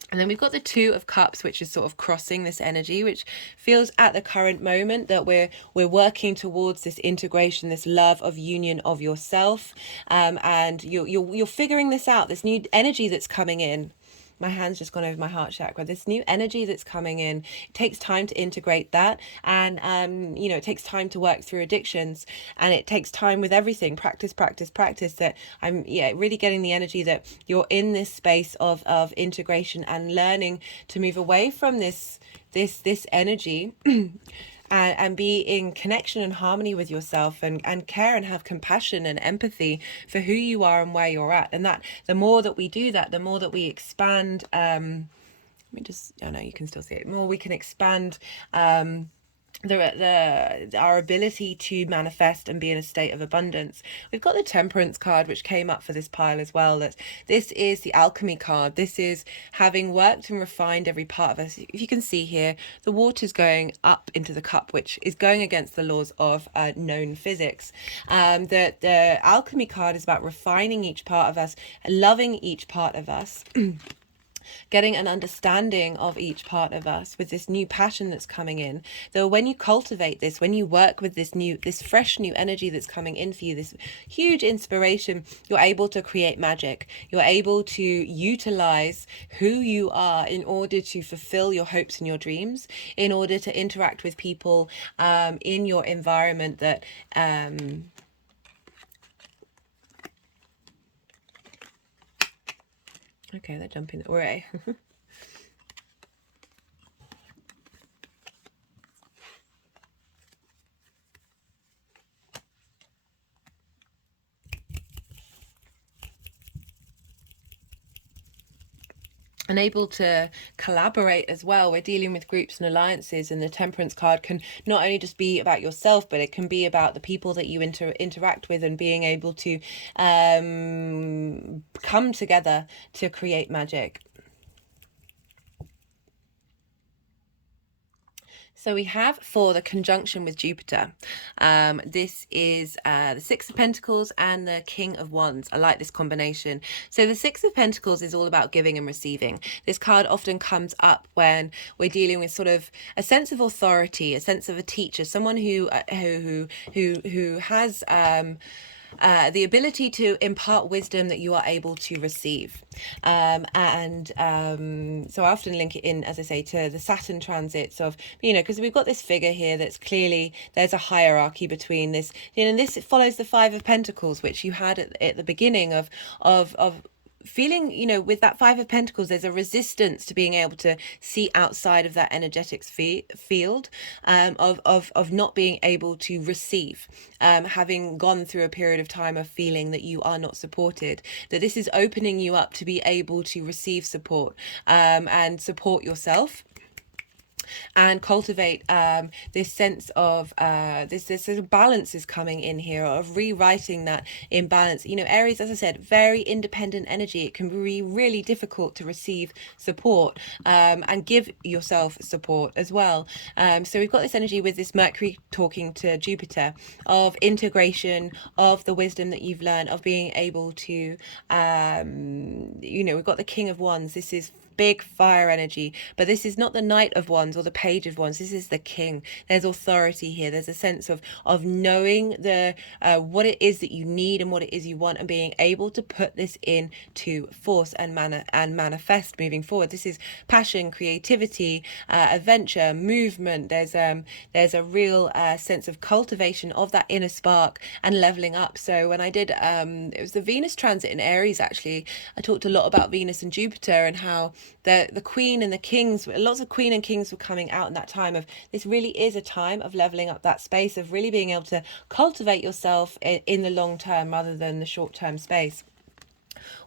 And then we've got the Two of Cups, which is sort of crossing this energy, which feels at the current moment that we're working towards this integration, this love of union of yourself, and you're figuring this out, this new energy that's coming in. my hand's just gone over my heart chakra. This new energy that's coming in, it takes time to integrate that, and you know, it takes time to work through addictions, and it takes time with everything. Practice, practice, practice. That I'm really getting the energy that you're in this space of integration and learning to move away from this energy. And be in connection and harmony with yourself, and care and have compassion and empathy for who you are and where you're at. And that the more that we do that, the more that we expand, let me just, oh no, you can still see it, more we can expand our ability to manifest and be in a state of abundance. We've got the Temperance card, which came up for this pile as well. That this is the alchemy card. This is having worked and refined every part of us. If you can see here, the water's going up into the cup, which is going against the laws of known physics. The alchemy card is about refining each part of us, loving each part of us, getting an understanding of each part of us with this new passion that's coming in. Though when you cultivate this, when you work with this fresh new energy that's coming in for you, this huge inspiration, you're able to create magic. You're able to utilize who you are in order to fulfill your hopes and your dreams, in order to interact with people in your environment that okay, they're jumping away. And able to collaborate as well. We're dealing with groups and alliances, and the Temperance card can not only just be about yourself, but it can be about the people that you interact with, and being able to come together to create magic. So we have for the conjunction with Jupiter. This is the Six of Pentacles and the King of Wands. I like this combination. So the Six of Pentacles is all about giving and receiving. This card often comes up when we're dealing with sort of a sense of authority, a sense of a teacher, someone who has the ability to impart wisdom that you are able to receive. So I often link it in, as I say, to the Saturn transits of, you know, because we've got this figure here that's clearly, there's a hierarchy between this, you know, and this follows the Five of Pentacles, which you had at the beginning of feeling, you know, with that Five of Pentacles, there's a resistance to being able to see outside of that energetics field, of not being able to receive, having gone through a period of time of feeling that you are not supported, that this is opening you up to be able to receive support, and support yourself, and cultivate this sense of this balance is coming in here, of rewriting that imbalance. You know, Aries, as I said, very independent energy. It can be really difficult to receive support, and give yourself support as well. So we've got this energy with this Mercury talking to Jupiter, of integration, of the wisdom that you've learned, of being able to, you know, we've got the King of Wands. This is big fire energy, but this is not the Knight of Wands or the Page of Wands. This is the King. There's authority here. There's a sense of knowing the what it is that you need and what it is you want, and being able to put this into force and manifest moving forward. This is passion, creativity, adventure, movement. There's a real sense of cultivation of that inner spark and leveling up. So when I did it was the Venus transit in Aries, actually, I talked a lot about Venus and Jupiter, and how the Queen and the Kings, lots of Queen and Kings were coming out in that time of, this really is a time of leveling up that space, of really being able to cultivate yourself in the long term rather than the short term space.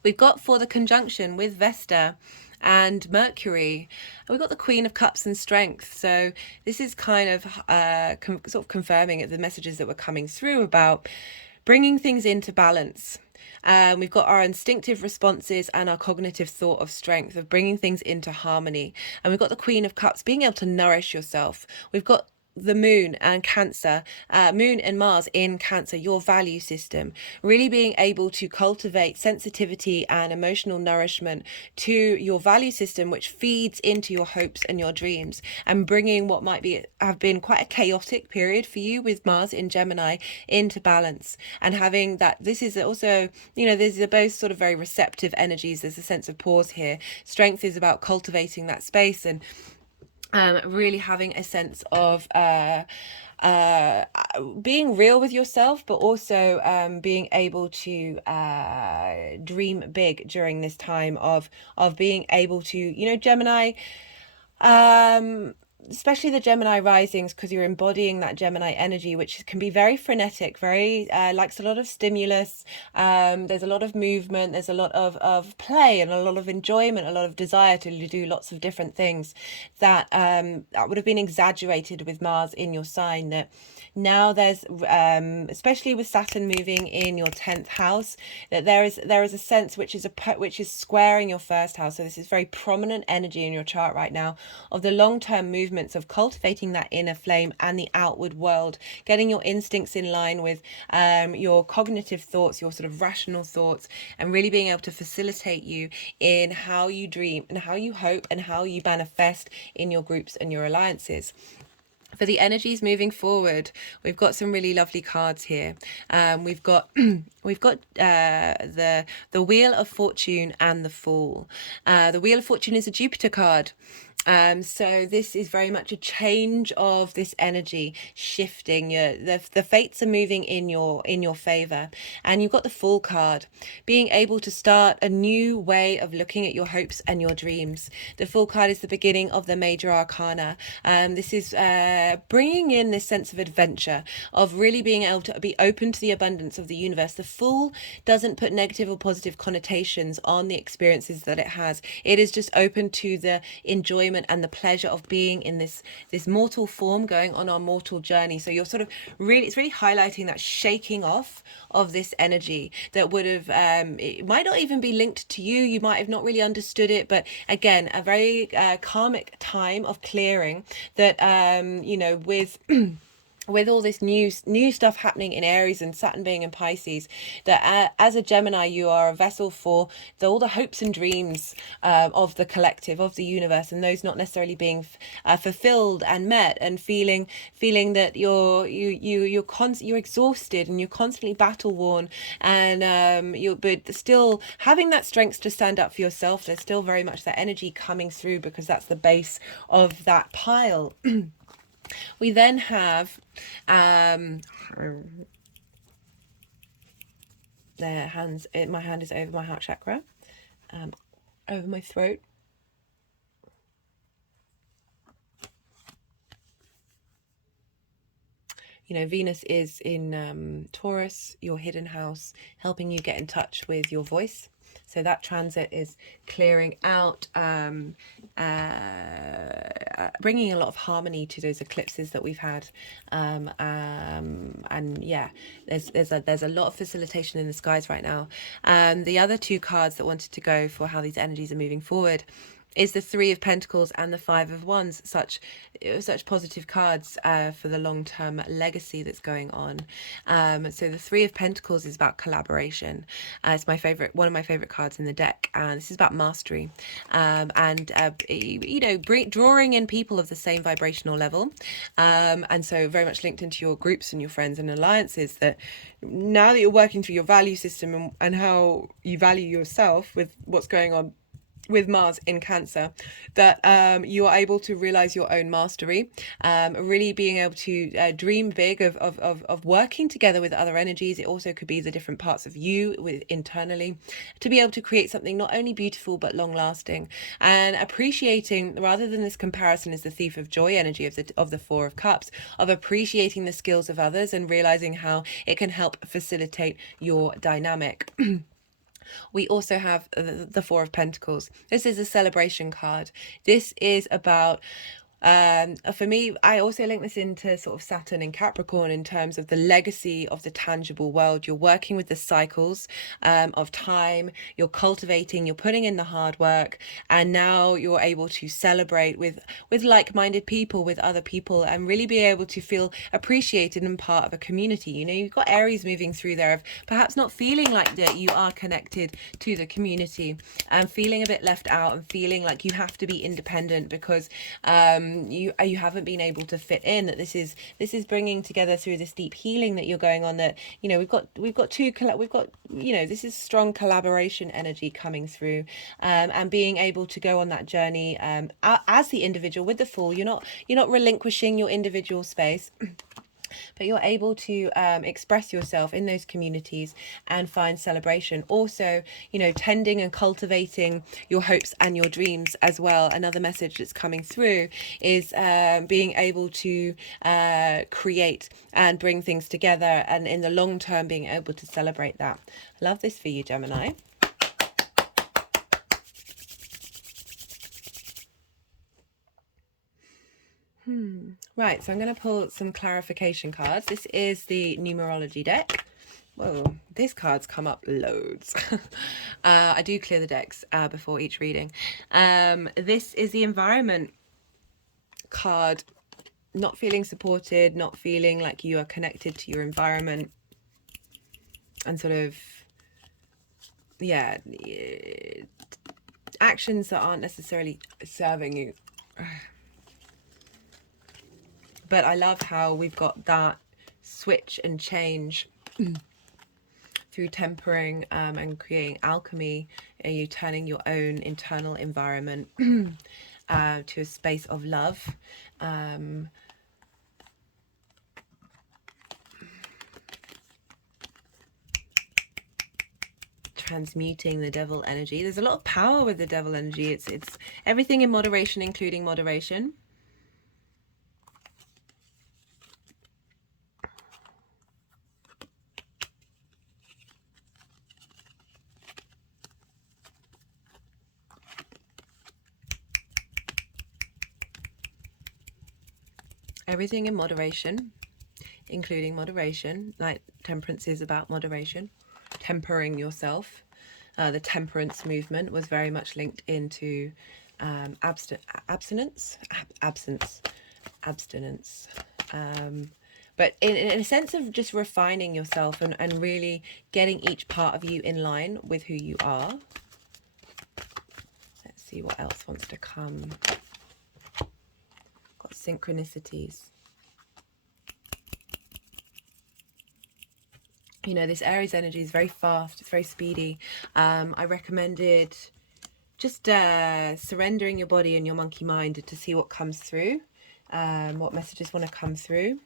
We've got for the conjunction with Vesta and Mercury, we've got the Queen of Cups and Strength. So this is kind of sort of confirming the messages that were coming through about bringing things into balance. We've got our instinctive responses and our cognitive thought of strength, of bringing things into harmony. And we've got the Queen of Cups, being able to nourish yourself. We've got the moon and Cancer, moon and Mars in Cancer, your value system, really being able to cultivate sensitivity and emotional nourishment to your value system, which feeds into your hopes and your dreams, and bringing what might be have been quite a chaotic period for you with Mars in Gemini into balance, and having that. This is also, these are both sort of very receptive energies. There's a sense of pause here. Strength is about cultivating that space and really having a sense of being real with yourself, but also being able to dream big during this time of being able to, Gemini, especially the Gemini risings, because you're embodying that Gemini energy, which can be very frenetic, very likes a lot of stimulus. There's a lot of movement, there's a lot of play and a lot of enjoyment, a lot of desire to do lots of different things that would have been exaggerated with Mars in your sign. That now there's especially with Saturn moving in your 10th house, that there is a sense which is squaring your first house. So this is very prominent energy in your chart right now of the long-term movements of cultivating that inner flame and the outward world, getting your instincts in line with your cognitive thoughts, your sort of rational thoughts, and really being able to facilitate you in how you dream and how you hope and how you manifest in your groups and your alliances. For the energies moving forward, we've got some really lovely cards here. We've got the Wheel of Fortune and the Fool. The Wheel of Fortune is a Jupiter card. So this is very much a change of this energy shifting. The fates are moving in your favor, and you've got the Fool card, being able to start a new way of looking at your hopes and your dreams. The Fool card is the beginning of the major arcana. This is bringing in this sense of adventure, of really being able to be open to the abundance of the universe. The Fool doesn't put negative or positive connotations on the experiences that it has. It is just open to the enjoyment and the pleasure of being in this mortal form, going on our mortal journey. So you're sort of it's really highlighting that shaking off of this energy that would have it might not even be linked to you. You might have not really understood it, but again, a very karmic time of clearing that with with all this new stuff happening in Aries and Saturn being in Pisces, that as a Gemini, you are a vessel for all the hopes and dreams of the collective, of the universe, and those not necessarily being fulfilled and met, and feeling that you're exhausted and you're constantly battle worn, and but still having that strength to stand up for yourself. There's still very much that energy coming through, because that's the base of that pile. We then have their hands. My hand is over my heart chakra, over my throat. Venus is in Taurus, your hidden house, helping you get in touch with your voice. So that transit is clearing out, bringing a lot of harmony to those eclipses that we've had, and yeah, there's a lot of facilitation in the skies right now. The other two cards that wanted to go for how these energies are moving forward is the Three of Pentacles and the Five of Wands, such positive cards for the long-term legacy that's going on. So the Three of Pentacles is about collaboration. It's one of my favorite cards in the deck, and this is about mastery, and drawing in people of the same vibrational level, and so very much linked into your groups and your friends and alliances, that now that you're working through your value system and how you value yourself with what's going on with Mars in Cancer, that you are able to realize your own mastery, really being able to dream big of working together with other energies. It also could be the different parts of you internally, to be able to create something not only beautiful but long lasting, and appreciating, rather than this comparison is the Thief of Joy energy of the Four of Cups, of appreciating the skills of others and realizing how it can help facilitate your dynamic. We also have the Four of Pentacles. This is a celebration card. This is about For me, I also link this into sort of Saturn and Capricorn in terms of the legacy of the tangible world. You're working with the cycles of time, you're cultivating, you're putting in the hard work, and now you're able to celebrate with like-minded people, with other people, and really be able to feel appreciated and part of a community. You know, you've got Aries moving through there of perhaps not feeling like that you are connected to the community, and feeling a bit left out, and feeling like you have to be independent because you haven't been able to fit in. That this is bringing together through this deep healing that you're going on. That, you know, we've got you know, this is strong collaboration energy coming through, and being able to go on that journey as the individual with the Fool. You're not relinquishing your individual space, but you're able to express yourself in those communities and find celebration. Also, you know, tending and cultivating your hopes and your dreams as well. Another message that's coming through is being able to create and bring things together, and in the long term being able to celebrate that. I love this for you, Gemini. Right, so I'm going to pull some clarification cards. This is the numerology deck. Whoa, this card's come up loads. I do clear the decks before each reading. This is the environment card. Not feeling supported, not feeling like you are connected to your environment, and sort of, yeah, actions that aren't necessarily serving you. But I love how we've got that switch and change through tempering and creating alchemy. And you turning your own internal environment to a space of love. Transmuting the devil energy. There's a lot of power with the devil energy. It's everything in moderation, including moderation. Everything in moderation, including moderation. Like temperance is about moderation, tempering yourself. The temperance movement was very much linked into abstinence. But in a sense of just refining yourself and really getting each part of you in line with who you are. Let's see what else wants to come. Got synchronicities. You know, this Aries energy is very fast, it's very speedy. I recommended just surrendering your body and your monkey mind to see what comes through, what messages want to come through.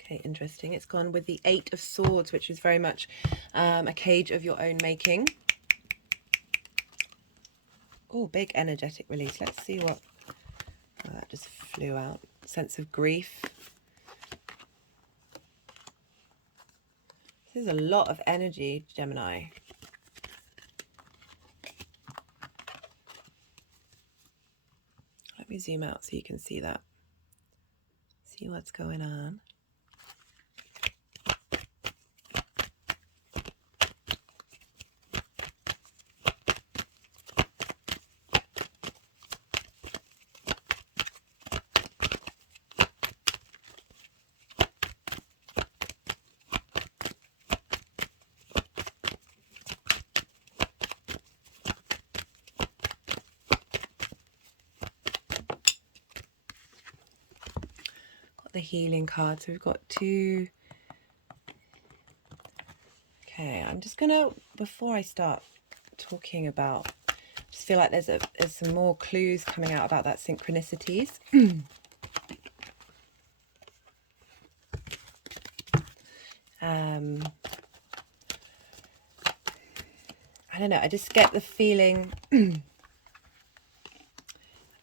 Okay, interesting. It's gone with the 8 of Swords, which is very much a cage of your own making. Oh, big energetic release. Let's see what... Oh, that just flew out. Sense of grief. This is a lot of energy, Gemini. Let me zoom out so you can see that. See what's going on. The healing card. So we've got 2. Okay, I'm just gonna, before I start talking about, just feel like there's some more clues coming out about that synchronicities. I don't know, I just get the feeling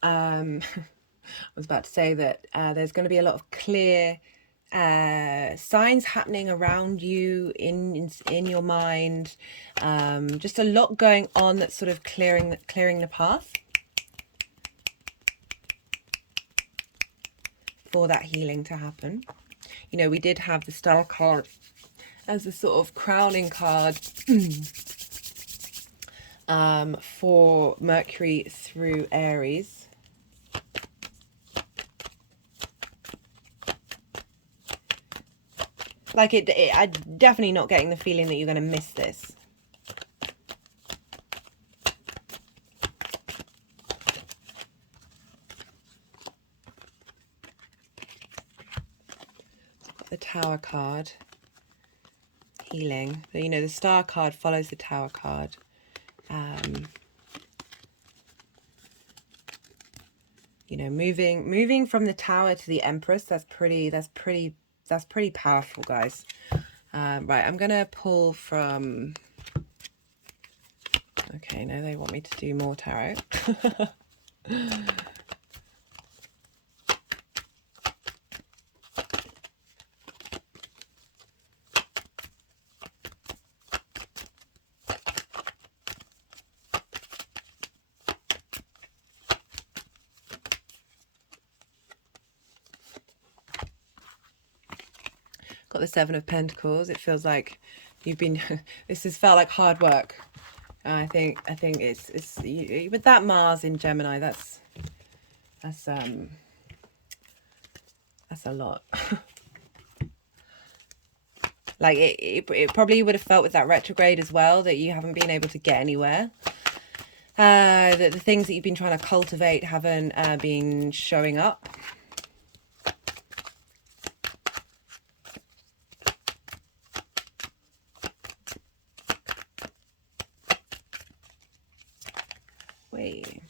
I was about to say that there's going to be a lot of clear signs happening around you in your mind. Just a lot going on that's sort of clearing the path for that healing to happen. You know, we did have the Star card as a sort of crowning card for Mercury through Aries. Like I'm definitely not getting the feeling that you're going to miss this. The Tower card, healing. You know, the Star card follows the Tower card. You know, moving from the Tower to the Empress. That's pretty powerful, guys. Right, I'm gonna pull from. Okay, no, they want me to do more tarot. Got the Seven of Pentacles. It feels like you've been. This has felt like hard work. I think it's with that Mars in Gemini. That's a lot. Like it probably would have felt with that retrograde as well, that you haven't been able to get anywhere. That the things that you've been trying to cultivate haven't been showing up. Wait.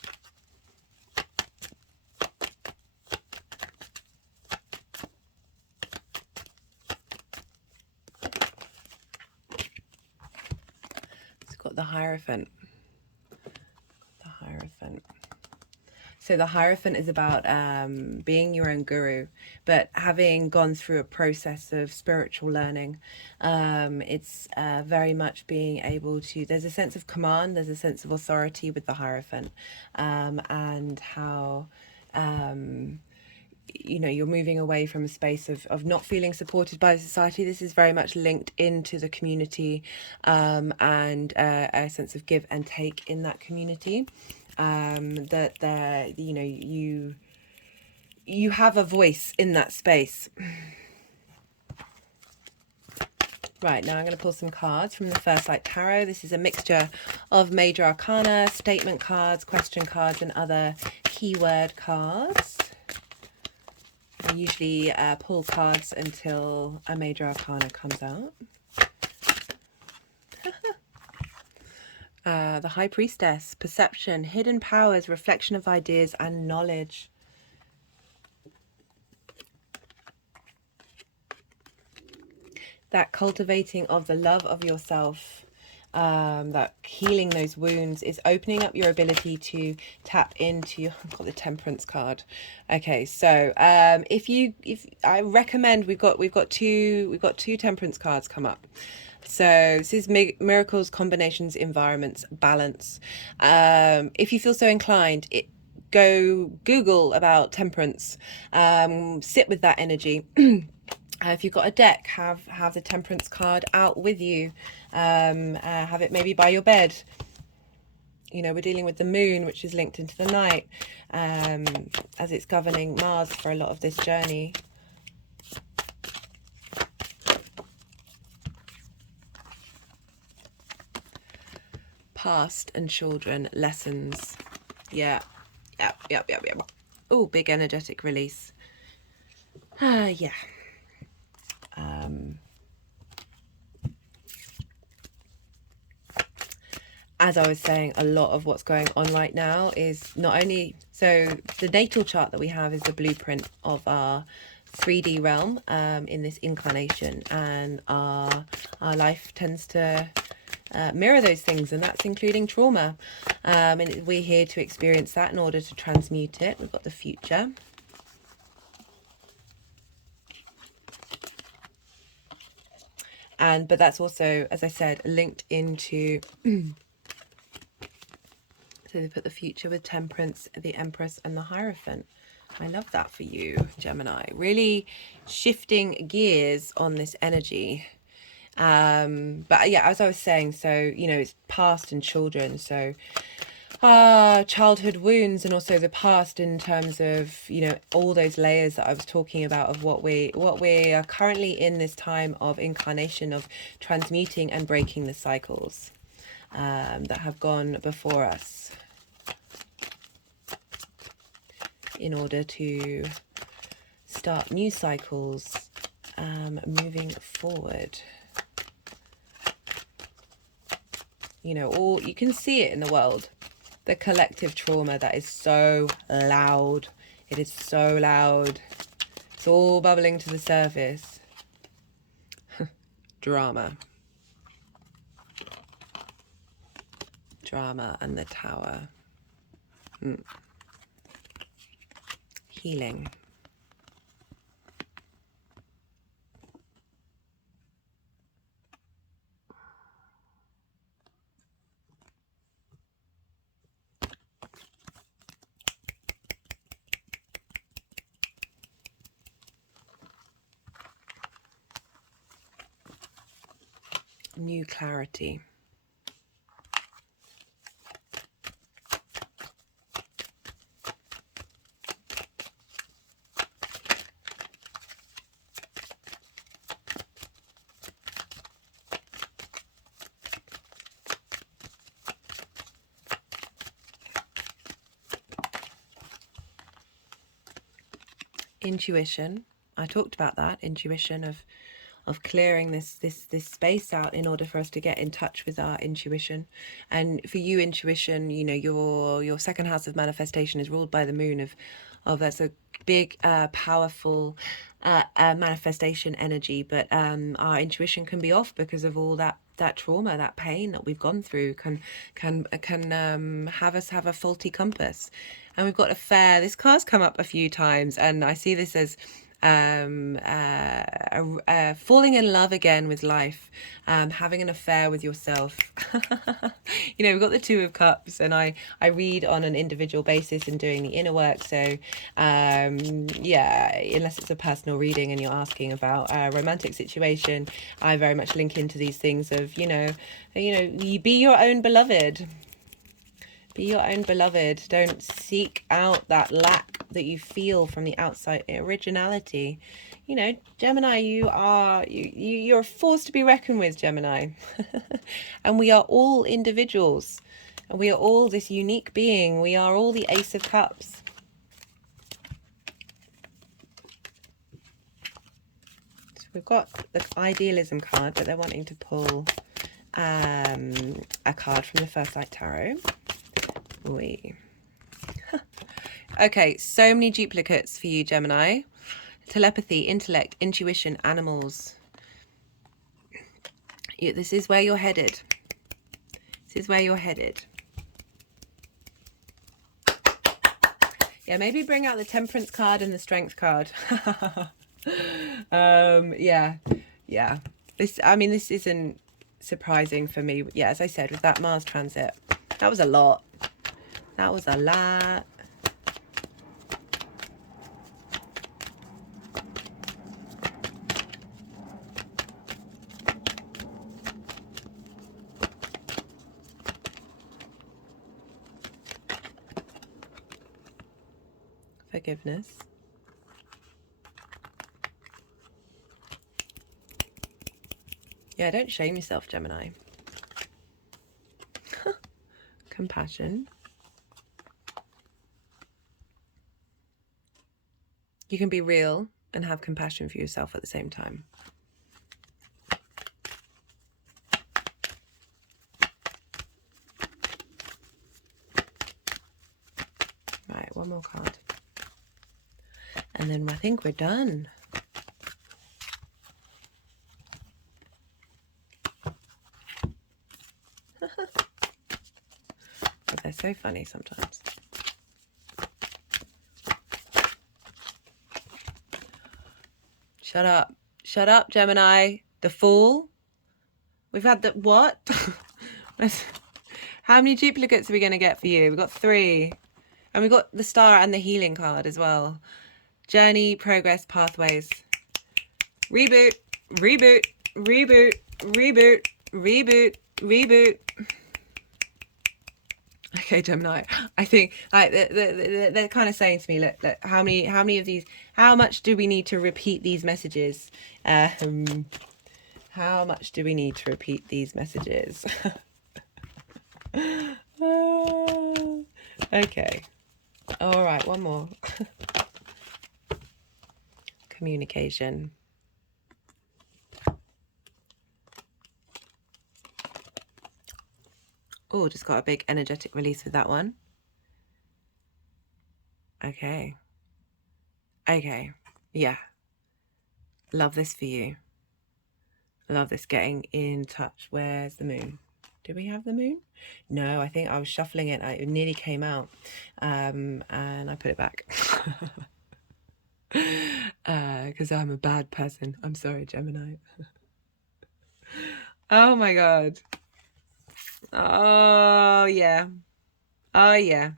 It's got the Hierophant. The Hierophant. So the Hierophant is about being your own guru, but having gone through a process of spiritual learning. It's very much being able to, there's a sense of command, there's a sense of authority with the Hierophant, and how you know, you're moving away from a space of not feeling supported by society. This is very much linked into the community, and a sense of give and take in that community. That there, you know, you have a voice in that space. Right, now I'm going to pull some cards from the First Light Tarot. This is a mixture of major arcana, statement cards, question cards, and other keyword cards. I usually pull cards until a major arcana comes out. The High Priestess, perception, hidden powers, reflection of ideas, and knowledge. That cultivating of the love of yourself, that healing those wounds is opening up your ability to tap into. I've got the Temperance card. Okay, so if I recommend, we've got two Temperance cards come up. So this is miracles, combinations, environments, balance. If you feel so inclined, go Google about temperance. Sit with that energy. If you've got a deck, have the Temperance card out with you. Have it maybe by your bed. You know, we're dealing with the moon, which is linked into the night, as it's governing Mars for a lot of this journey. Past and children, lessons. Yeah. Oh, big energetic release. Yeah. As I was saying, a lot of what's going on right now is not only, so the natal chart that we have is the blueprint of our 3D realm in this incarnation, and our life tends to mirror those things, and that's including trauma, and we're here to experience that in order to transmute it. We've got the future. But that's also, as I said, linked into so they put the future with Temperance, the Empress, and the Hierophant. I love that for you, Gemini. Really shifting gears on this energy. But yeah, as I was saying, so, you know, it's past and children. So childhood wounds, and also the past in terms of, you know, all those layers that I was talking about of what we are currently in this time of incarnation, of transmuting and breaking the cycles that have gone before us, in order to start new cycles moving forward. You know, all you can see it in the world, the collective trauma that is so loud. It is so loud. It's all bubbling to the surface. Drama. Drama and the Tower. Healing. New clarity. Intuition. I talked about that intuition of clearing this space out in order for us to get in touch with our intuition. And for you, intuition, you know, your second house of manifestation is ruled by the moon of that's a big powerful manifestation energy, but our intuition can be off because of all that trauma, that pain that we've gone through can have us have a faulty compass. And we've got affair. This card's come up a few times, and I see this as falling in love again with life, having an affair with yourself. You know, we've got the Two of Cups, and I read on an individual basis and doing the inner work. So yeah, unless it's a personal reading and you're asking about a romantic situation, I very much link into these things of, you know, you be your own beloved. Be your own beloved. Don't seek out that lack that you feel from the outside. Originality. You know, Gemini, you're a force to be reckoned with, Gemini. And we are all individuals. And we are all this unique being. We are all the Ace of Cups. So we've got the Idealism card, but they're wanting to pull a card from the First Light Tarot. Okay, so many duplicates for you, Gemini. Telepathy, intellect, intuition, animals. This is where you're headed. This is where you're headed. Yeah, maybe bring out the Temperance card and the Strength card. Yeah. This isn't surprising for me. Yeah, as I said, with that Mars transit, that was a lot. That was a lot. Forgiveness. Yeah, don't shame yourself, Gemini. Compassion. You can be real and have compassion for yourself at the same time. Right, one more card. And then I think we're done. But they're so funny sometimes. Shut up. Shut up, Gemini. The Fool. We've had the what? How many duplicates are we going to get for you? We've got 3. And we've got the star and the healing card as well. Journey, progress, pathways. Reboot, reboot, reboot, reboot, reboot, reboot. Okay, Gemini. I think like they're kind of saying to me, look, how many of these? How much do we need to repeat these messages? How much do we need to repeat these messages? Okay. All right, one more. Communication. Oh, just got a big energetic release with that one. Okay. Okay. Yeah. Love this for you. Love this getting in touch. Where's the moon? Do we have the moon? No, I think I was shuffling it. It nearly came out. And I put it back. Because I'm a bad person. I'm sorry, Gemini. Oh my God. Oh yeah. Oh yeah.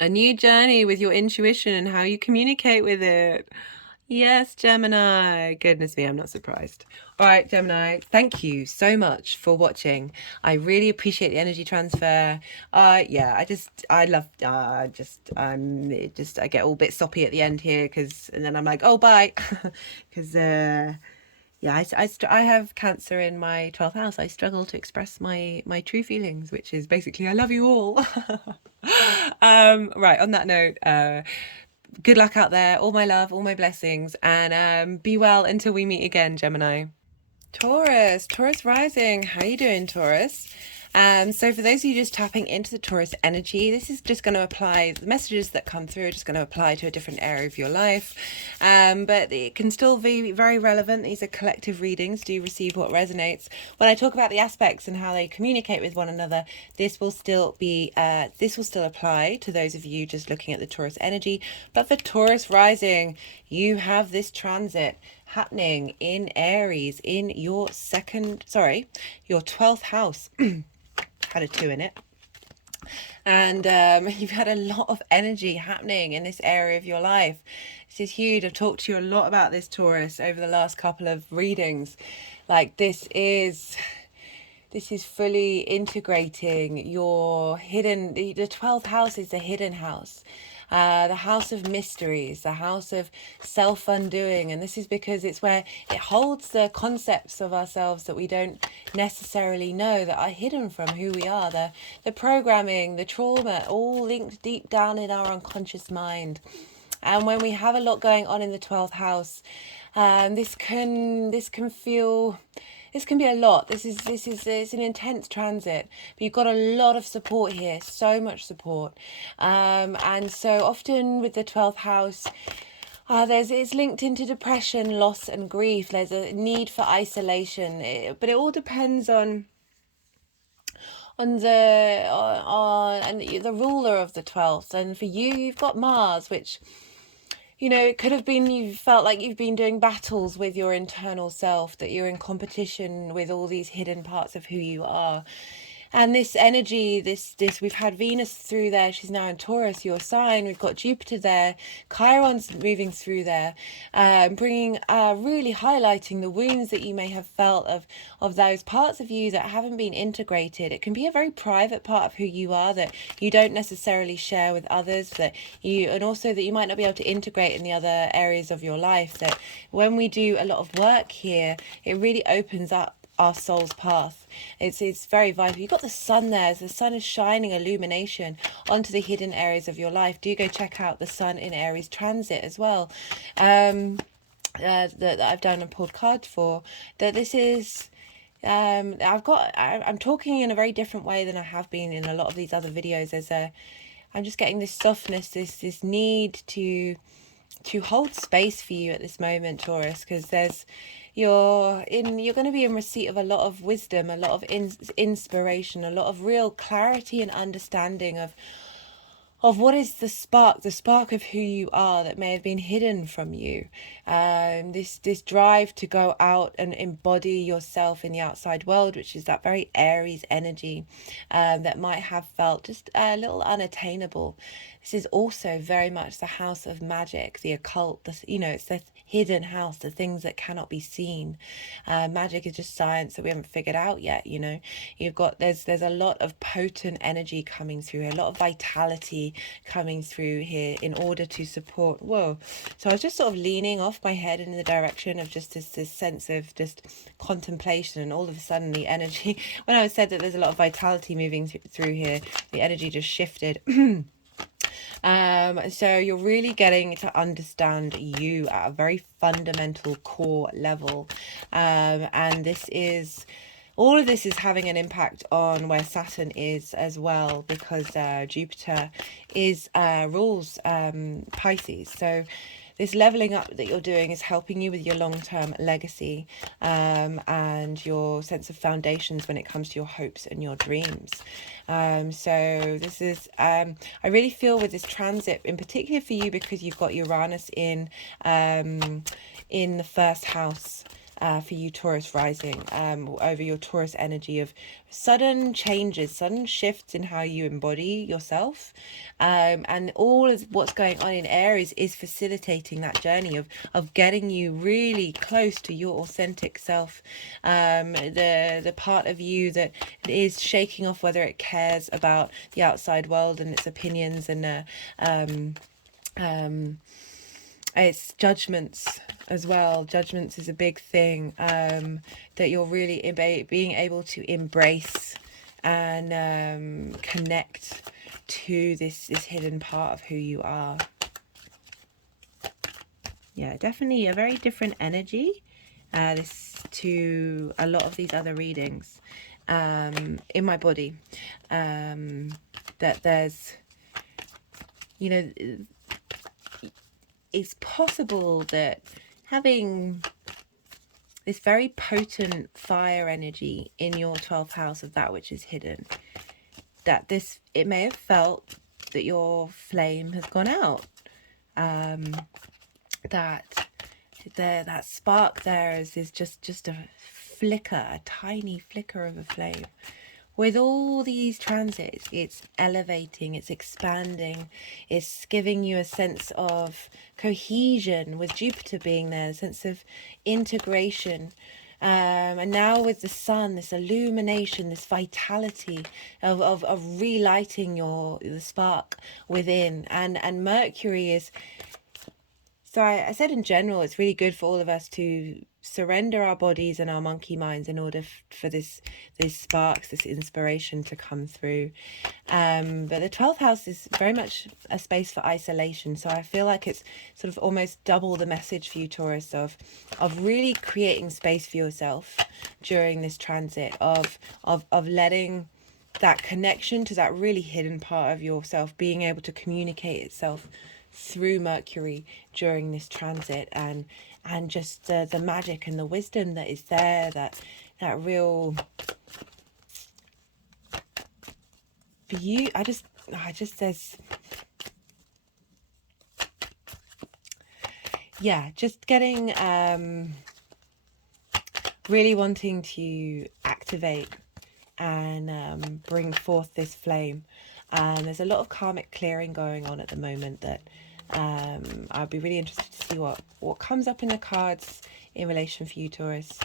A new journey with your intuition and how you communicate with it. Yes, Gemini. Goodness me, I'm not surprised. All right, Gemini, thank you so much for watching. I really appreciate the energy transfer. Yeah, I get all a bit soppy at the end here and then I'm like, oh, bye. Because, yeah, I have Cancer in my 12th house. I struggle to express my true feelings, which is basically, I love you all. Right, on that note, good luck out there, all my love, all my blessings, and be well until we meet again, Gemini. Taurus rising. How are you doing, Taurus? So for those of you just tapping into the Taurus energy, this is just going to apply, the messages that come through are just going to apply to a different area of your life. But it can still be very relevant. These are collective readings. Do receive what resonates. When I talk about the aspects and how they communicate with one another, this will still apply to those of you just looking at the Taurus energy. But for Taurus rising, you have this transit happening in Aries in your 12th house. Had a 2 in it. And you've had a lot of energy happening in this area of your life. This is huge. I've talked to you a lot about this, Taurus, over the last couple of readings. Like this is fully integrating your hidden, the 12th house is the hidden house. The house of mysteries, the house of self-undoing. And this is because it's where it holds the concepts of ourselves that we don't necessarily know, that are hidden from who we are. The programming, the trauma, all linked deep down in our unconscious mind. And when we have a lot going on in the 12th house, this can be a lot. It's an intense transit, but you've got a lot of support here, so much support. And so often with the 12th house, it's linked into depression, loss and grief. There's a need for isolation, but it all depends on the ruler of the 12th. And for you, you've got Mars, which, it could have been you felt like you've been doing battles with your internal self, that you're in competition with all these hidden parts of who you are. And this energy, we've had Venus through there. She's now in Taurus, your sign. We've got Jupiter there. Chiron's moving through there, bringing, really highlighting the wounds that you may have felt of those parts of you that haven't been integrated. It can be a very private part of who you are that you don't necessarily share with others, and also that you might not be able to integrate in the other areas of your life. That when we do a lot of work here, it really opens up our soul's path. It's very vital. You've got the sun there. So the sun is shining illumination onto the hidden areas of your life. Do go check out the sun in Aries transit as well. That I've done and pulled cards for. That this is I'm talking in a very different way than I have been in a lot of these other videos. I'm just getting this softness, this need to hold space for you at this moment, Taurus, because you're going to be in receipt of a lot of wisdom, a lot of inspiration, a lot of real clarity and understanding what is the spark of who you are that may have been hidden from you. This drive to go out and embody yourself in the outside world, which is that very Aries energy, that might have felt just a little unattainable. This is also very much the house of magic, the occult. It's the hidden house, the things that cannot be seen. Magic is just science that we haven't figured out yet. There's a lot of potent energy coming through, a lot of vitality coming through here in order to support. Whoa. So I was just sort of leaning off my head in the direction of just this sense of just contemplation, and all of a sudden the energy, when I said that there's a lot of vitality moving through here, the energy just shifted. So you're really getting to understand you at a very fundamental core level. And all of this is having an impact on where Saturn is as well, because Jupiter rules Pisces. So this leveling up that you're doing is helping you with your long-term legacy, and your sense of foundations when it comes to your hopes and your dreams. So this is, I really feel with this transit, in particular for you, because you've got Uranus in the first house. For you Taurus rising, over your Taurus energy of sudden changes, sudden shifts in how you embody yourself, and all of what's going on in Aries is facilitating that journey of getting you really close to your authentic self, the part of you that is shaking off whether it cares about the outside world and its opinions and it's judgments as well. Judgments is a big thing, that you're really being able to embrace and connect to this hidden part of who you are. Yeah, definitely a very different energy, this to a lot of these other readings in my body. That there's, it's possible that having this very potent fire energy in your 12th house of that which is hidden, that it may have felt that your flame has gone out, that spark there is just a flicker, a tiny flicker of a flame. With all these transits, it's elevating, it's expanding, it's giving you a sense of cohesion, with Jupiter being there, a sense of integration. And now with the sun, this illumination, this vitality of relighting the spark within. And Mercury is... So I said in general, it's really good for all of us to surrender our bodies and our monkey minds in order for this sparks, this inspiration to come through. But the 12th house is very much a space for isolation. So I feel like it's sort of almost double the message for you, Taurus, of really creating space for yourself during this transit, of letting that connection to that really hidden part of yourself being able to communicate itself through Mercury during this transit, and just the magic and the wisdom that is there, that real beauty. I just there's, yeah, just getting really wanting to activate and bring forth this flame. There's a lot of karmic clearing going on at the moment that I'll be really interested to see what comes up in the cards in relation for you, Taurus.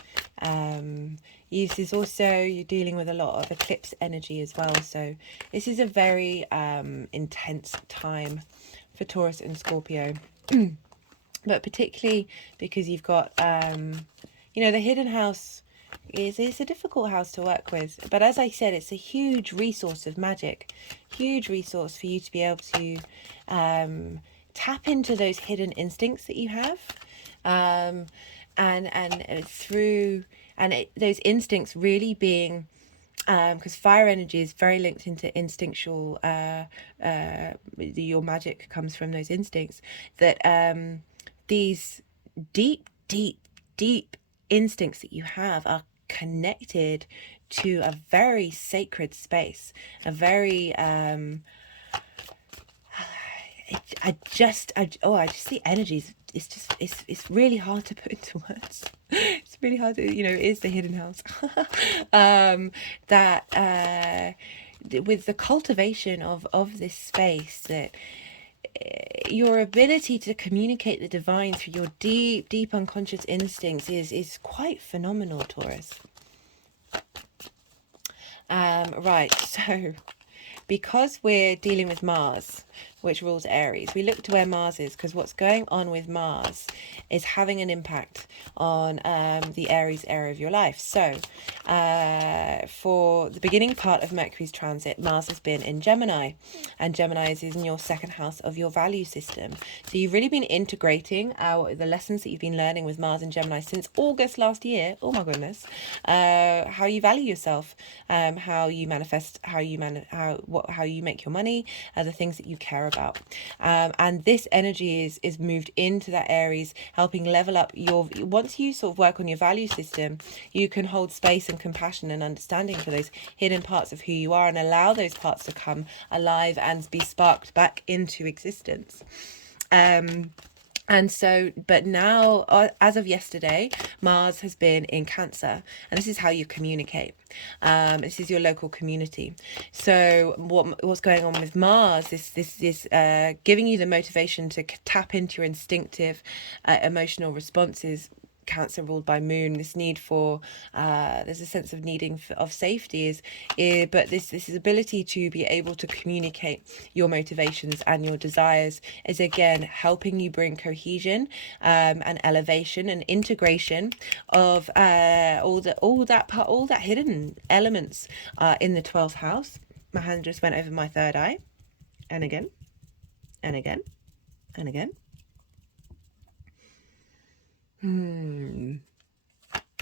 This is also, you're dealing with a lot of eclipse energy as well. So this is a very intense time for Taurus and Scorpio. But particularly because you've got, the hidden house is a difficult house to work with. But as I said, it's a huge resource of magic, huge resource for you to be able to tap into those hidden instincts that you have, those instincts really being, because fire energy is very linked into instinctual, your magic comes from those instincts, that these deep instincts that you have are connected to a very sacred space, a very I just see energies. It's really hard to put into words. It's really hard to, it is the hidden house. That with the cultivation of this space, that your ability to communicate the divine through your deep unconscious instincts is quite phenomenal, Taurus. Right, so because we're dealing with Mars, which rules Aries, we look to where Mars is, because what's going on with Mars is having an impact on the Aries area of your life. So for the beginning part of Mercury's transit, Mars has been in Gemini, and Gemini is in your second house of your value system. So you've really been integrating the lessons that you've been learning with Mars and Gemini since August last year. Oh my goodness. How you value yourself, how you manifest, how you make your money, the things that you care about. And this energy is moved into that Aries, helping level up once you sort of work on your value system, you can hold space and compassion and understanding for those hidden parts of who you are, and allow those parts to come alive and be sparked back into existence. And so, but now, as of yesterday, Mars has been in Cancer, and this is how you communicate. This is your local community. So what's going on with Mars is this giving you the motivation to tap into your instinctive emotional responses. Cancer ruled by Moon, this need for there's a sense of needing of safety but this ability to be able to communicate your motivations and your desires is again helping you bring cohesion and elevation and integration of all that hidden elements in the 12th house. My hand just went over my third eye, and again and again and again.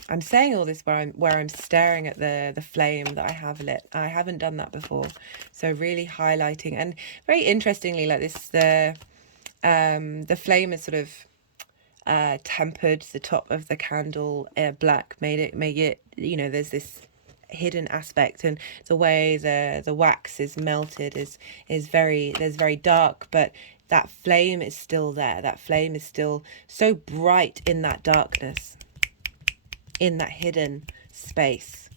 I'm saying all this where I'm staring at the flame that I have lit. I haven't done that before, so really highlighting. And very interestingly, like this, the flame is sort of tempered the top of the candle black, made it there's this hidden aspect, and the way the wax is melted is very dark, but that flame is still there. That flame is still so bright in that darkness, in that hidden space.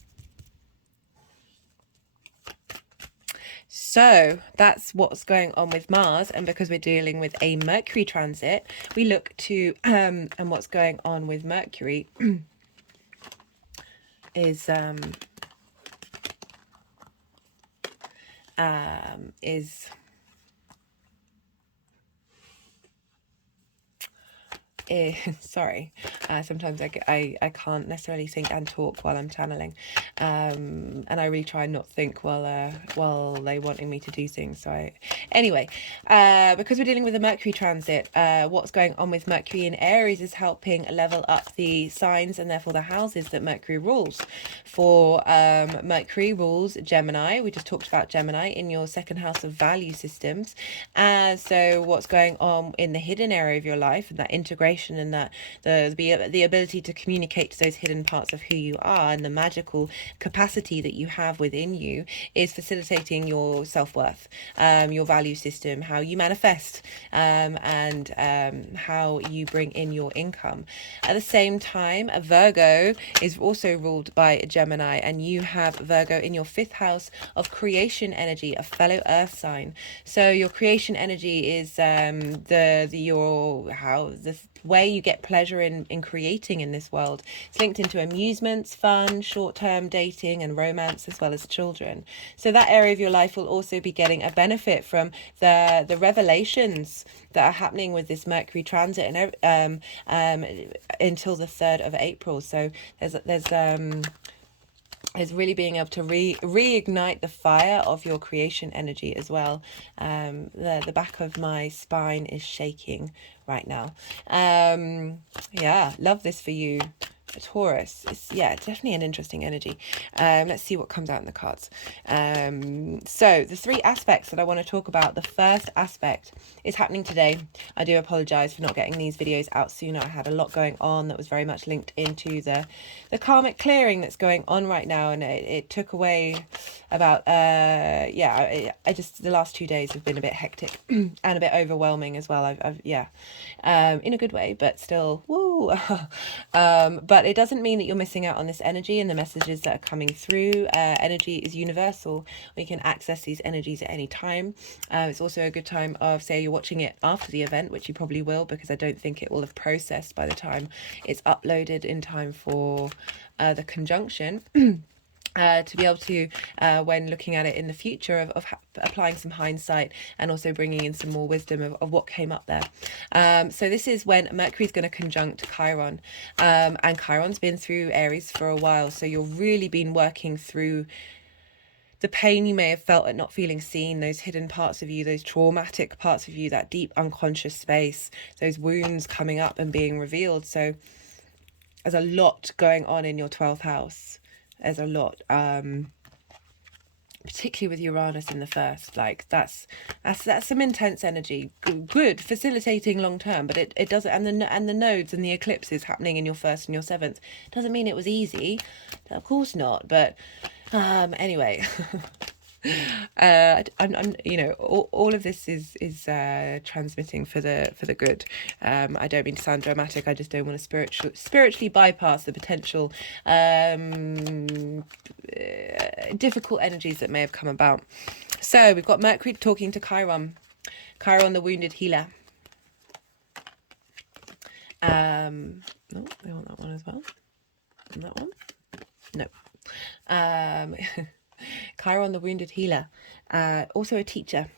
So that's what's going on with Mars, and because we're dealing with a Mercury transit, we look to and what's going on with Mercury is sorry, sometimes I can't necessarily think and talk while I'm channeling, and I really try not think while they wanting me to do things. So anyway, because we're dealing with a Mercury transit, what's going on with Mercury in Aries is helping level up the signs and therefore the houses that Mercury rules. For Mercury rules Gemini. We just talked about Gemini in your second house of value systems. So what's going on in the hidden area of your life, and that integration and that the ability to communicate to those hidden parts of who you are, and the magical capacity that you have within you, is facilitating your self-worth, your value system, how you manifest, and how you bring in your income. At the same time, a Virgo is also ruled by Gemini, and you have Virgo in your 5th house of creation energy, a fellow earth sign. So your creation energy is the way you get pleasure in creating in this world. It's linked into amusements, fun, short-term dating, and romance, as well as children. So that area of your life will also be getting a benefit from the revelations that are happening with this Mercury transit, and until the 3rd of April. So there's really being able to reignite the fire of your creation energy as well. The back of my spine is shaking right now. Yeah, love this for you, Taurus. It's, yeah, definitely an interesting energy. Let's see what comes out in the cards. So the three aspects that I want to talk about. The first aspect is happening today. I do apologize for not getting these videos out sooner. I had a lot going on that was very much linked into the karmic clearing that's going on right now, and it took away about I just, the last 2 days have been a bit hectic and a bit overwhelming as well. I've in a good way, but still, woo. But it doesn't mean that you're missing out on this energy and the messages that are coming through. Energy is universal. We can access these energies at any time. It's also a good time of, say you're watching it after the event, which you probably will, because I don't think it will have processed by the time it's uploaded in time for the conjunction. To be able to, when looking at it in the future, of applying some hindsight and also bringing in some more wisdom of what came up there. So this is when Mercury's going to conjunct Chiron, and Chiron's been through Aries for a while, so you've really been working through the pain you may have felt at not feeling seen, those hidden parts of you, those traumatic parts of you, that deep unconscious space, those wounds coming up and being revealed. So there's a lot going on in your 12th house. There's a lot, particularly with Uranus in the first. Like that's some intense energy. Good, facilitating long term, but it doesn't. And the nodes and the eclipses happening in your first and your seventh doesn't mean it was easy. Of course not. But anyway. I'm all of this is transmitting for the good. I don't mean to sound dramatic. I just don't want to spiritually bypass the potential difficult energies that may have come about. So we've got Mercury talking to Chiron, the wounded healer. Oh, we want that one as well. And that one, no. Chiron, the wounded healer, also a teacher.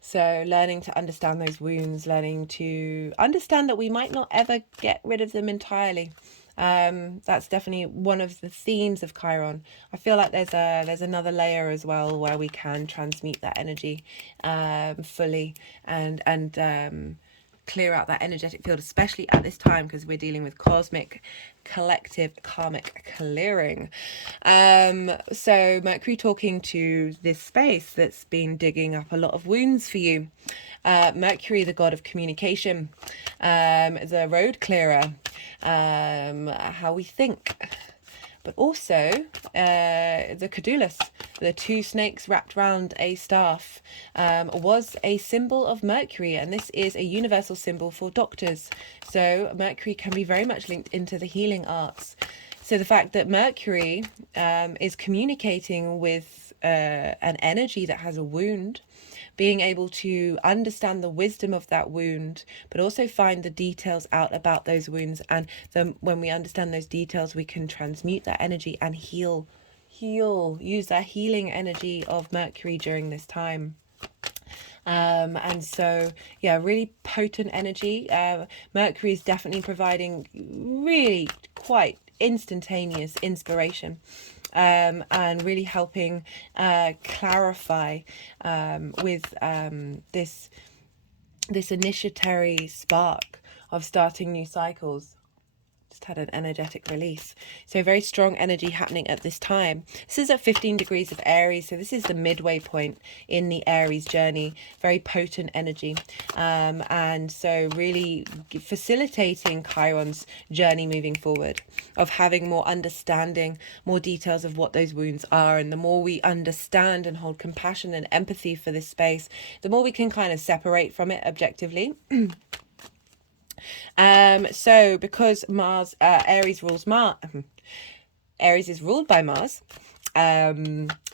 So learning to understand those wounds, learning to understand that we might not ever get rid of them entirely. That's definitely one of the themes of Chiron. I feel like there's another layer as well where we can transmute that energy fully and clear out that energetic field, especially at this time, because we're dealing with cosmic, collective, karmic clearing. So Mercury talking to this space that's been digging up a lot of wounds for you. Mercury, the god of communication, the road clearer, how we think, but also the caduceus, the two snakes wrapped round a staff, was a symbol of Mercury, and this is a universal symbol for doctors. So Mercury can be very much linked into the healing arts. So the fact that Mercury is communicating with an energy that has a wound, being able to understand the wisdom of that wound, but also find the details out about those wounds. And then when we understand those details, we can transmute that energy and heal, use that healing energy of Mercury during this time. And so, yeah, really potent energy. Mercury is definitely providing really quite instantaneous inspiration. And really helping clarify with this initiatory spark of starting new cycles. Just had an energetic release. So very strong energy happening at this time. This is at 15 degrees of Aries, so this is the midway point in the Aries journey. Very potent energy, and so really facilitating Chiron's journey moving forward, of having more understanding, more details of what those wounds are. And the more we understand and hold compassion and empathy for this space, the more we can kind of separate from it objectively. So because Mars, Aries rules Mars, Aries is ruled by Mars.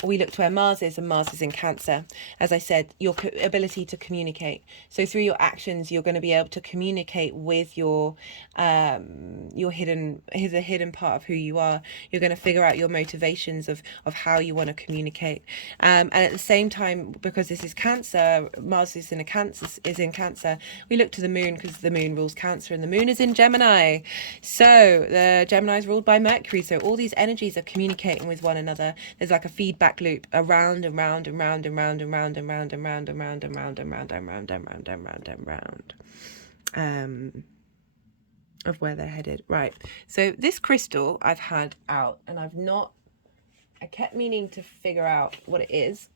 We look to where Mars is, and Mars is in Cancer. As I said, your ability to communicate. So through your actions, you're going to be able to communicate with your hidden part of who you are. You're going to figure out your motivations of how you want to communicate. And at the same time, because this is Cancer, Mars is in Cancer. We look to the moon, because the moon rules Cancer, and the moon is in Gemini. So the Gemini is ruled by Mercury. So all these energies are communicating with one another. There's like a feedback loop around and round and round and round and round and round and round and round and round and round and round and round and round and round. of where they're headed. Right, so this crystal I've had out, and I kept meaning to figure out what it is,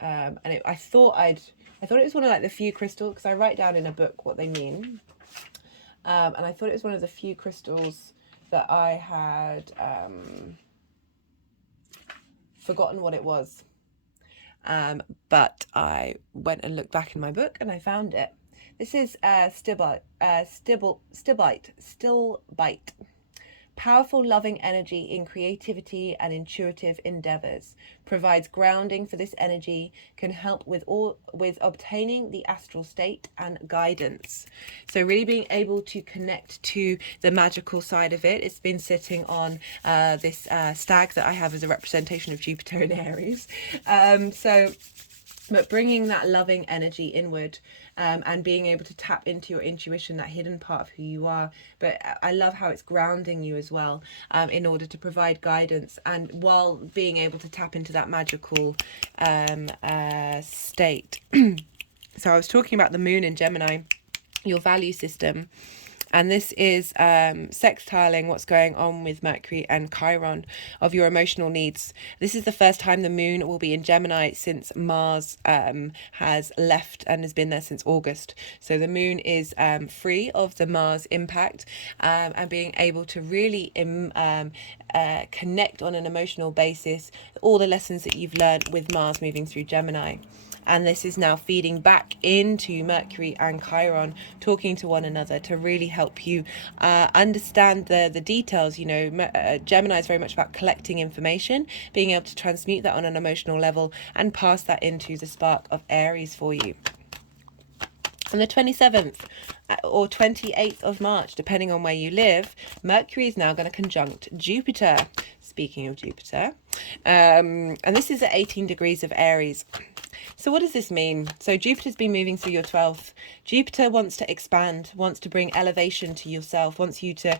and I thought it was one of like the few crystals, because I write down in a book what they mean, and I thought it was one of the few crystals that I had forgotten what it was, but I went and looked back in my book and I found it. This is stibite. Powerful, loving energy in creativity and intuitive endeavors. Provides grounding for this energy, can help with obtaining the astral state and guidance. So really being able to connect to the magical side of it. It's been sitting on this stag that I have as a representation of Jupiter in Aries. But bringing that loving energy inward, and being able to tap into your intuition, that hidden part of who you are. But I love how it's grounding you as well, in order to provide guidance, and while being able to tap into that magical state. So I was talking about the moon in Gemini, your value system. And this is sextiling what's going on with Mercury and Chiron of your emotional needs. This is the first time the moon will be in Gemini since Mars has left and has been there since August. So the moon is free of the Mars impact, and being able to really connect on an emotional basis all the lessons that you've learned with Mars moving through Gemini. And this is now feeding back into Mercury and Chiron, talking to one another to really help you understand the details. You know, Gemini is very much about collecting information, being able to transmute that on an emotional level and pass that into the spark of Aries for you. On the 27th or 28th of March, depending on where you live, Mercury is now going to conjunct Jupiter. Speaking of Jupiter, and this is at 18 degrees of Aries. So what does this mean? So Jupiter's been moving through your 12th. Jupiter wants to expand, wants to bring elevation to yourself, wants you to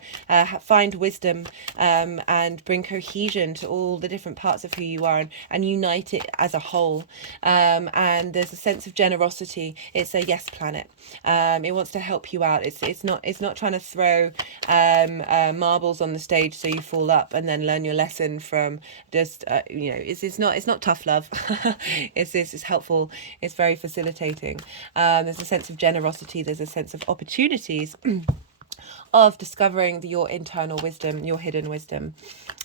find wisdom, and bring cohesion to all the different parts of who you are, and unite it as a whole. And there's a sense of generosity. It's a yes planet. It wants to help you out. It's not trying to throw marbles on the stage so you fall up and then learn your lesson from just it's not tough love. It's helpful. It's very facilitating. There's a sense of generosity. There's a sense of opportunities of discovering your internal wisdom, your hidden wisdom.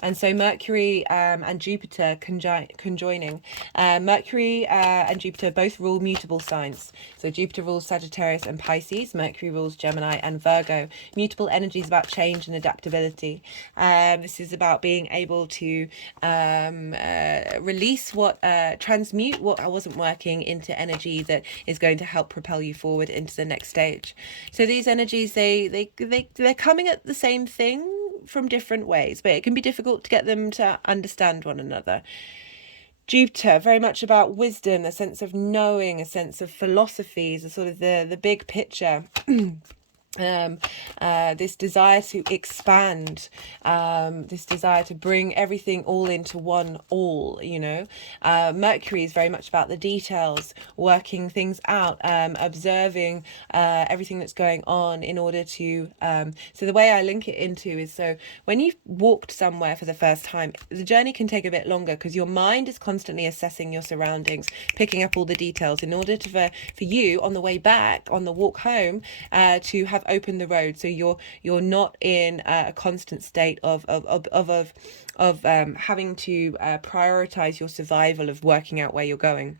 And so Mercury and Jupiter conjoining. Mercury and Jupiter both rule mutable signs. So Jupiter rules Sagittarius and Pisces. Mercury rules Gemini and Virgo. Mutable energy is about change and adaptability. This is about being able to release transmute what wasn't working into energy that is going to help propel you forward into the next stage. So these energies, they're coming at the same thing from different ways, but it can be difficult to get them to understand one another. Jupiter, very much about wisdom, a sense of knowing, a sense of philosophies, a sort of the big picture. This desire to expand, this desire to bring everything all into one all, Mercury is very much about the details, working things out, observing everything that's going on in order to, so the way I link it into is, so when you've walked somewhere for the first time, the journey can take a bit longer because your mind is constantly assessing your surroundings, picking up all the details in order to, for you on the way back, on the walk home, to have opened the road, so you're not in a constant state of having to prioritize your survival of working out where you're going.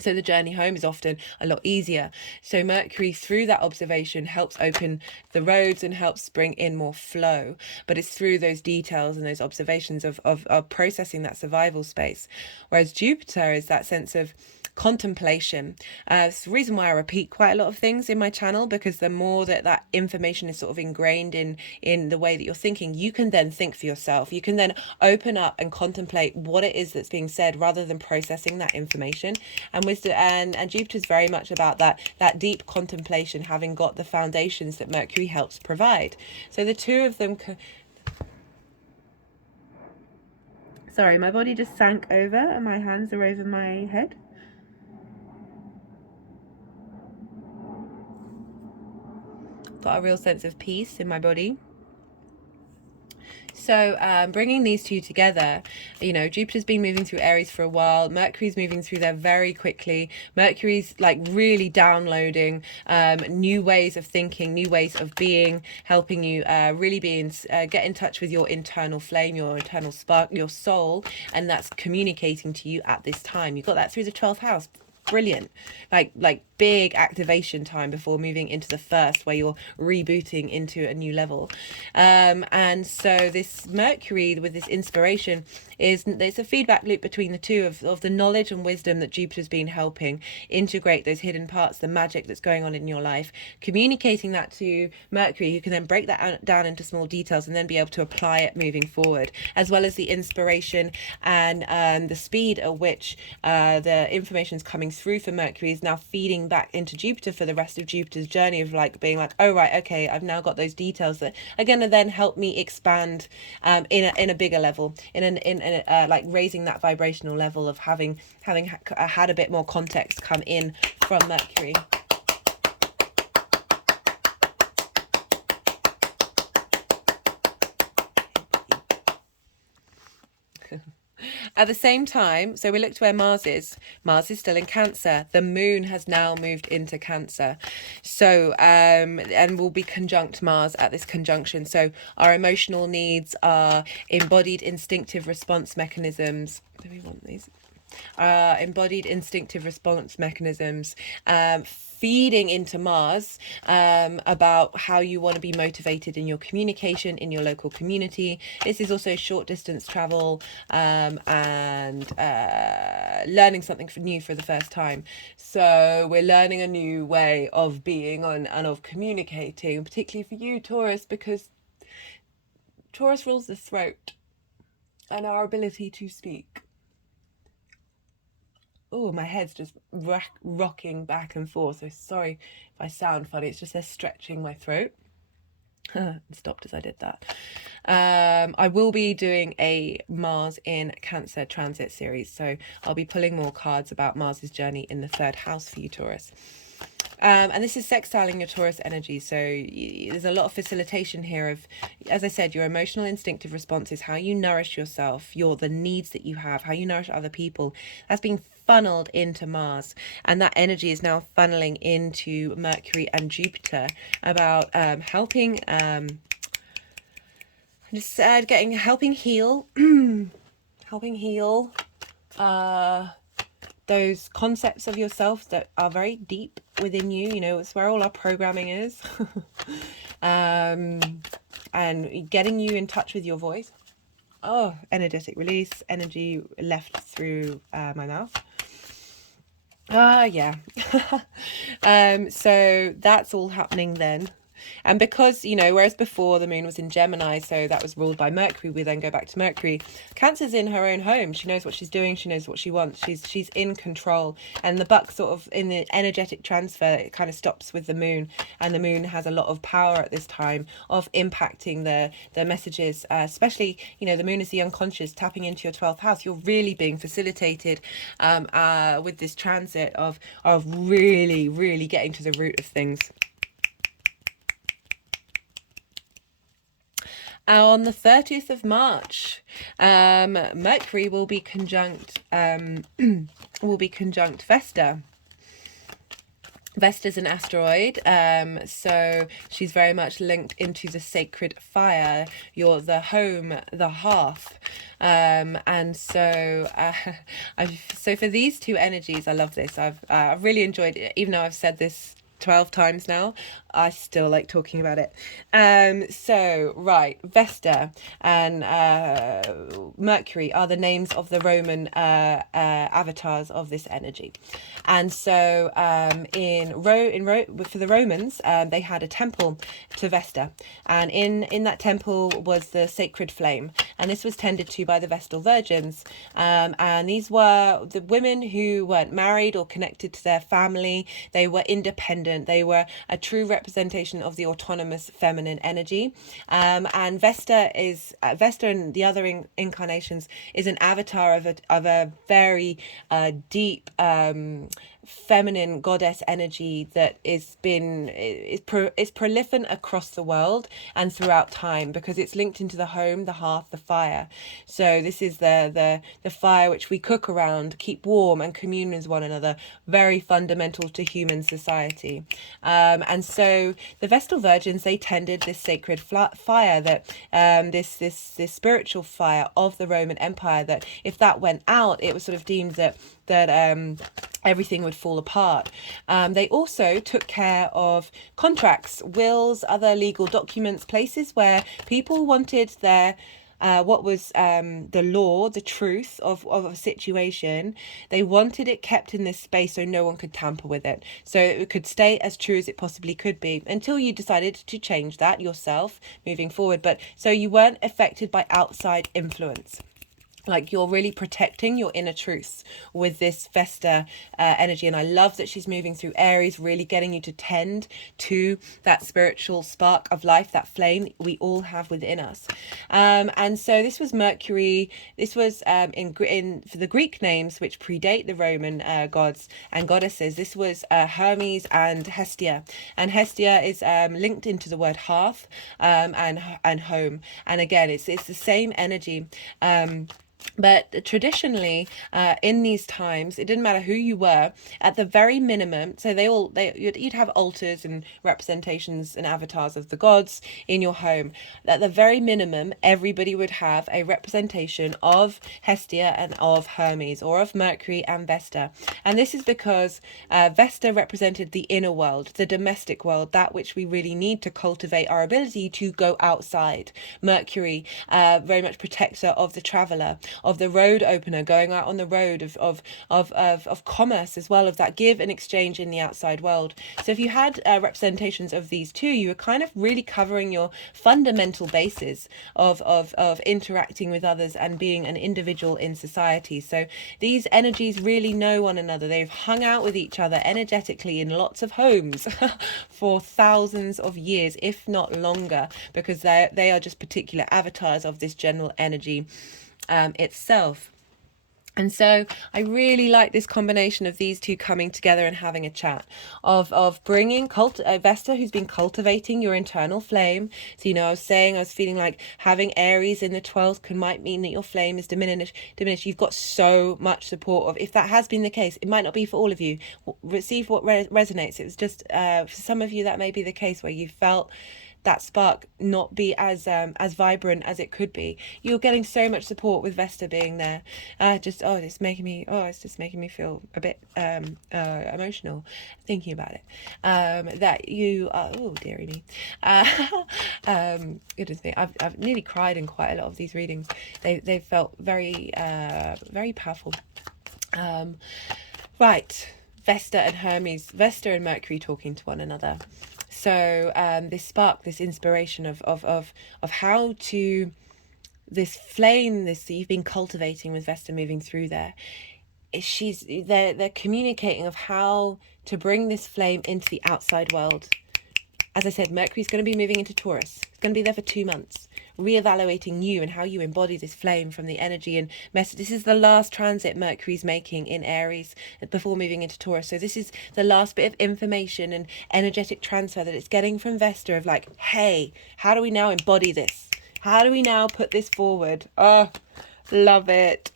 So the journey home is often a lot easier. So Mercury, through that observation, helps open the roads and helps bring in more flow. But it's through those details and those observations of processing that survival space. Whereas Jupiter is that sense of contemplation. It's the reason why I repeat quite a lot of things in my channel, because the more that information is sort of ingrained in the way that you're thinking, you can then think for yourself. You can then open up and contemplate what it is that's being said rather than processing that information. And wisdom and Jupiter's very much about that deep contemplation, having got the foundations that Mercury helps provide. So the two of them sorry, my body just sank over and my hands are over my head. Got a real sense of peace in my body. So bringing these two together, you know, Jupiter's been moving through Aries for a while. Mercury's moving through there very quickly. Mercury's like really downloading new ways of thinking, new ways of being, helping you really get in touch with your internal flame, your internal spark, your soul, and that's communicating to you at this time. You got that through the 12th house. Brilliant. Like big activation time before moving into the first, where you're rebooting into a new level. And so this Mercury with this inspiration there's a feedback loop between the two of the knowledge and wisdom that Jupiter's been helping integrate those hidden parts, the magic that's going on in your life, communicating that to Mercury, who can then break that down into small details and then be able to apply it moving forward, as well as the inspiration and the speed at which the information is coming through for Mercury is now feeding back into Jupiter for the rest of Jupiter's journey of like being like, oh right, okay, I've now got those details that are going to then help me expand in a bigger level, in like raising that vibrational level of having had a bit more context come in from Mercury. At the same time, so we look to where Mars is. Mars is still in Cancer. The moon has now moved into Cancer. So, and will be conjunct Mars at this conjunction. So our emotional needs, our embodied instinctive response mechanisms. Do we want these? Embodied instinctive response mechanisms, feeding into Mars about how you want to be motivated in your communication, in your local community. This is also short distance travel and learning something new for the first time. So we're learning a new way of being and of communicating, particularly for you, Taurus, because Taurus rules the throat and our ability to speak. Oh, my head's just rocking back and forth. So sorry if I sound funny. It's just they're stretching my throat. It stopped as I did that. I will be doing a Mars in Cancer transit series. So I'll be pulling more cards about Mars's journey in the 3rd house for you, Taurus. And this is sextiling your Taurus energy. So there's a lot of facilitation here of, as I said, your emotional instinctive responses, how you nourish yourself, the needs that you have, how you nourish other people. That's being funneled into Mars, and that energy is now funneling into Mercury and Jupiter about helping helping heal helping heal those concepts of yourself that are very deep within you. You know, it's where all our programming is. And getting you in touch with your voice. Oh, energetic release, energy left through my mouth. Yeah. So that's all happening then. And because, you know, whereas before the moon was in Gemini, so that was ruled by Mercury, we then go back to Mercury. Cancer's in her own home. She knows what she's doing. She knows what she wants. She's in control. And the buck sort of in the energetic transfer, it kind of stops with the moon. And the moon has a lot of power at this time of impacting the messages, especially, you know, the moon is the unconscious, tapping into your 12th house. You're really being facilitated with this transit of really, really getting to the root of things. On the 30th of March, Mercury will be conjunct Vesta. Vesta's an asteroid, so she's very much linked into the sacred fire, the home, the hearth, and so so for these two energies, I love this. I've really enjoyed it, even though I've said this 12 times now. I still like talking about it. So right, Vesta and Mercury are the names of the Roman avatars of this energy, and so for the Romans, they had a temple to Vesta, and in that temple was the sacred flame, and this was tended to by the Vestal virgins, and these were the women who weren't married or connected to their family. They were independent. They were a true representation of the autonomous feminine energy, and Vesta and the other incarnations is an avatar of a very deep feminine goddess energy that is prolific across the world and throughout time, because it's linked into the home, the hearth, the fire. So this is the fire which we cook around, keep warm and commune with one another, very fundamental to human society. And so the Vestal Virgins, they tended this sacred fire, that this spiritual fire of the Roman Empire, that if that went out, it was sort of deemed that everything would fall apart. They also took care of contracts, wills, other legal documents, places where people wanted their what was the law, the truth of a situation. They wanted it kept in this space so no one could tamper with it, so it could stay as true as it possibly could be, until you decided to change that yourself moving forward. But so you weren't affected by outside influence. Like, you're really protecting your inner truths with this Vesta energy. And I love that she's moving through Aries, really getting you to tend to that spiritual spark of life, that flame we all have within us. And so this was Mercury. This was in for the Greek names, which predate the Roman gods and goddesses. This was Hermes and Hestia. And Hestia is linked into the word hearth and home. And again, it's the same energy. But traditionally, in these times, it didn't matter who you were. At the very minimum, so you'd have altars and representations and avatars of the gods in your home. At the very minimum, everybody would have a representation of Hestia and of Hermes, or of Mercury and Vesta. And this is because Vesta represented the inner world, the domestic world, that which we really need to cultivate our ability to go outside. Mercury, very much protector of the traveller, of the road opener, going out on the road of commerce as well, of that give and exchange in the outside world. So if you had representations of these two, you were kind of really covering your fundamental basis of interacting with others and being an individual in society. So these energies really know one another. They've hung out with each other energetically in lots of homes for thousands of years, if not longer, because they are just particular avatars of this general energy itself. And so I really like this combination of these two coming together and having a chat of bringing Vesta, who's been cultivating your internal flame. So, I was feeling like having Aries in the 12th might mean that your flame is diminished. You've got so much support of, if that has been the case, it might not be for all of you. Receive what resonates. It was just for some of you that may be the case, where you felt that spark not be as vibrant as it could be. You're getting so much support with Vesta being there. It's just making me feel a bit emotional thinking about it. That you are, oh dearie me. Goodness me, I've nearly cried in quite a lot of these readings. They felt very very powerful. Right, Vesta and Hermes, Vesta and Mercury talking to one another. So this spark, this inspiration of how to, this flame, this that you've been cultivating with Vesta moving through there, they're communicating of how to bring this flame into the outside world. As I said, Mercury's going to be moving into Taurus. It's going to be there for 2 months, reevaluating you and how you embody this flame from the energy and message. This is the last transit Mercury's making in Aries before moving into Taurus. So this is the last bit of information and energetic transfer that it's getting from Vesta of like, hey, how do we now embody this? How do we now put this forward? Oh, love it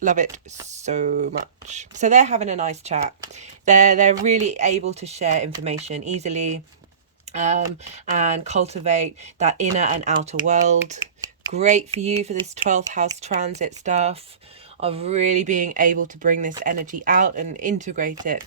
so much. So they're having a nice chat. They're really able to share information easily. And cultivate that inner and outer world. Great for you for this 12th house transit stuff, of really being able to bring this energy out and integrate it.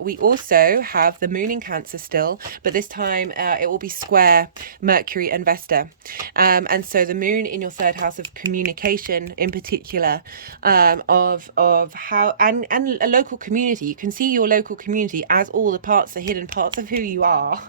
We also have the moon in Cancer still, but this time it will be square Mercury and Vesta. And so the moon in your 3rd house of communication in particular, of how, and a local community. You can see your local community as all the parts, the hidden parts of who you are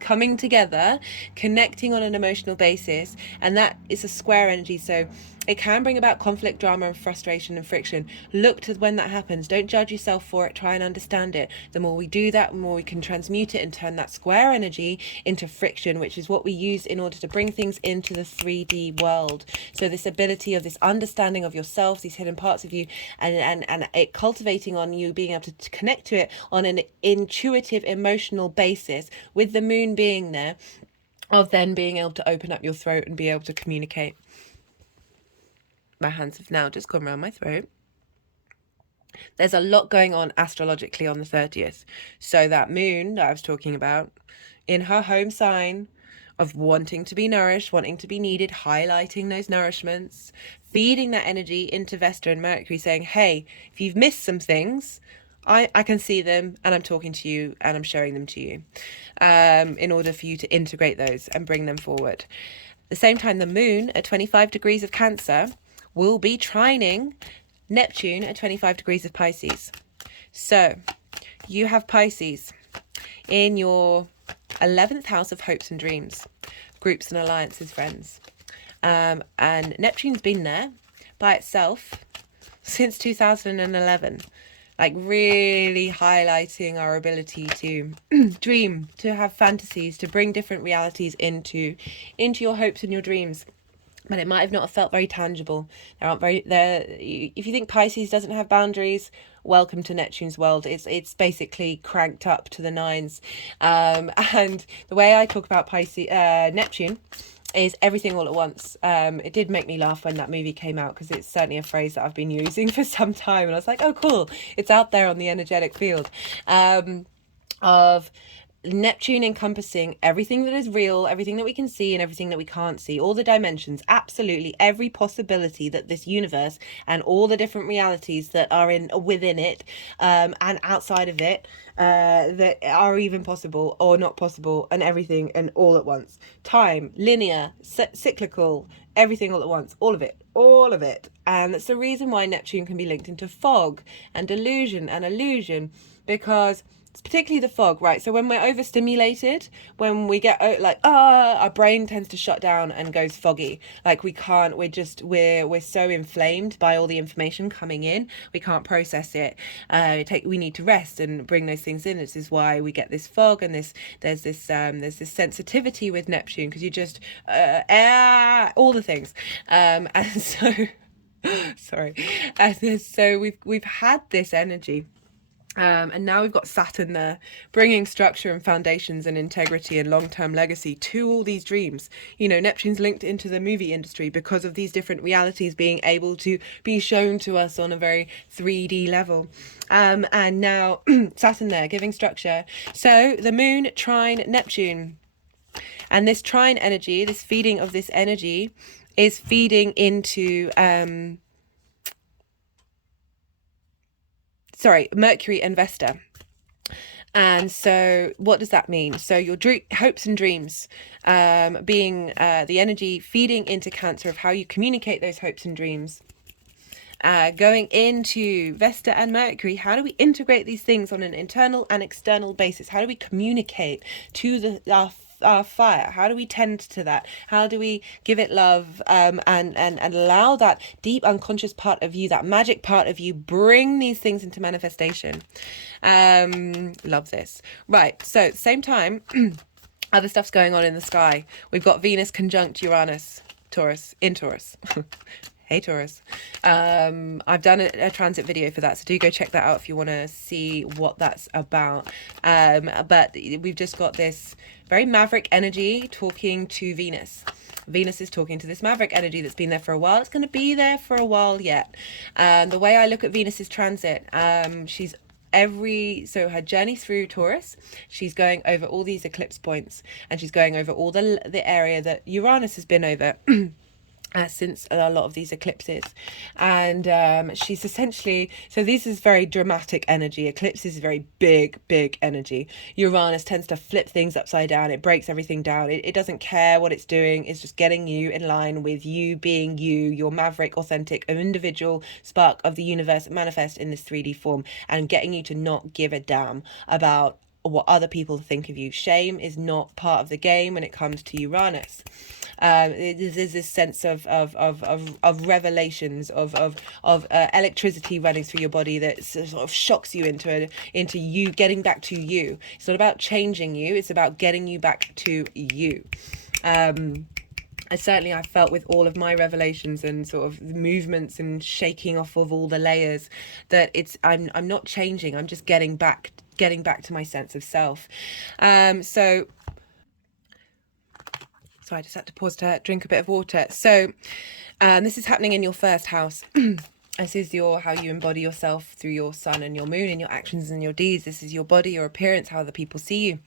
coming together, connecting on an emotional basis, and that is a square energy. So It can bring about conflict, drama, and frustration and friction. Look to when that happens. Don't judge yourself for it. Try and understand it. The more we do that, the more we can transmute it and turn that square energy into friction, which is what we use in order to bring things into the 3D world. So this ability of this understanding of yourself, these hidden parts of you, and it cultivating on you being able to connect to it on an intuitive, emotional basis, with the moon being there, of then being able to open up your throat and be able to communicate. My hands have now just gone around my throat. There's a lot going on astrologically on the 30th. So that moon that I was talking about in her home sign of wanting to be nourished, wanting to be needed, highlighting those nourishments, feeding that energy into Vesta and Mercury, saying, hey, if you've missed some things, I can see them and I'm talking to you and I'm showing them to you, in order for you to integrate those and bring them forward. At the same time, the moon at 25 degrees of Cancer will be trining Neptune at 25 degrees of Pisces. So you have Pisces in your 11th house of hopes and dreams, groups and alliances, friends. And Neptune's been there by itself since 2011, like really highlighting our ability to dream, to have fantasies, to bring different realities into your hopes and your dreams. But it might have not felt very tangible. If you think Pisces doesn't have boundaries, welcome to Neptune's world. It's basically cranked up to the nines. And the way I talk about Neptune is everything all at once. It did make me laugh when that movie came out, because it's certainly a phrase that I've been using for some time. And I was like, oh, cool. It's out there on the energetic field of Neptune encompassing everything that is real, everything that we can see and everything that we can't see, all the dimensions, absolutely every possibility that this universe and all the different realities that are within it, and outside of it, that are even possible or not possible, and everything and all at once. Time, linear, cyclical, everything all at once, all of it. And that's the reason why Neptune can be linked into fog and delusion and illusion, because it's particularly the fog, right? So when we're overstimulated, when we get our brain tends to shut down and goes foggy. Like we're so inflamed by all the information coming in, we can't process it. We need to rest and bring those things in. This is why we get this fog, and there's this sensitivity with Neptune, because you just all the things, and so sorry, and so we've had this energy. And now we've got Saturn there, bringing structure and foundations and integrity and long-term legacy to all these dreams. You know, Neptune's linked into the movie industry because of these different realities being able to be shown to us on a very 3D level. And now Saturn there, giving structure. So the moon trine Neptune. And this trine energy, this feeding of this energy, is feeding into... Mercury and Vesta. And so what does that mean? So your hopes and dreams, being the energy feeding into Cancer of how you communicate those hopes and dreams. Going into Vesta and Mercury, how do we integrate these things on an internal and external basis? How do we communicate to our fire? How do we tend to that? How do we give it love, and allow that deep unconscious part of you, that magic part of you, bring these things into manifestation? Love this. Right, so at the same time, other stuff's going on in the sky. We've got Venus conjunct Uranus, in Taurus. Hey Taurus. I've done a transit video for that, so do go check that out if you want to see what that's about. But we've just got this very maverick energy talking to Venus. Venus is talking to this maverick energy that's been there for a while. It's going to be there for a while yet. The way I look at Venus's transit, so her journey through Taurus, she's going over all these eclipse points, and she's going over all the area that Uranus has been over. Since a lot of these eclipses, and she's essentially, so this is very dramatic energy. Eclipses is very big energy. Uranus tends to flip things upside down. It breaks everything down. It doesn't care what it's doing. It's just getting you in line with you being you, your maverick, authentic, individual spark of the universe manifest in this 3D form, and getting you to not give a damn about what other people think of you. Shame is not part of the game when it comes to Uranus. There's this sense of revelations of electricity running through your body that sort of shocks you into you getting back to you. It's not about changing you, it's about getting you back to you. I felt with all of my revelations and sort of movements and shaking off of all the layers that I'm not changing, I'm just getting back to my sense of self. So I just had to pause to drink a bit of water. So this is happening in your first house. This is how you embody yourself through your sun and your moon and your actions and your deeds. This is your body, your appearance, how other people see you.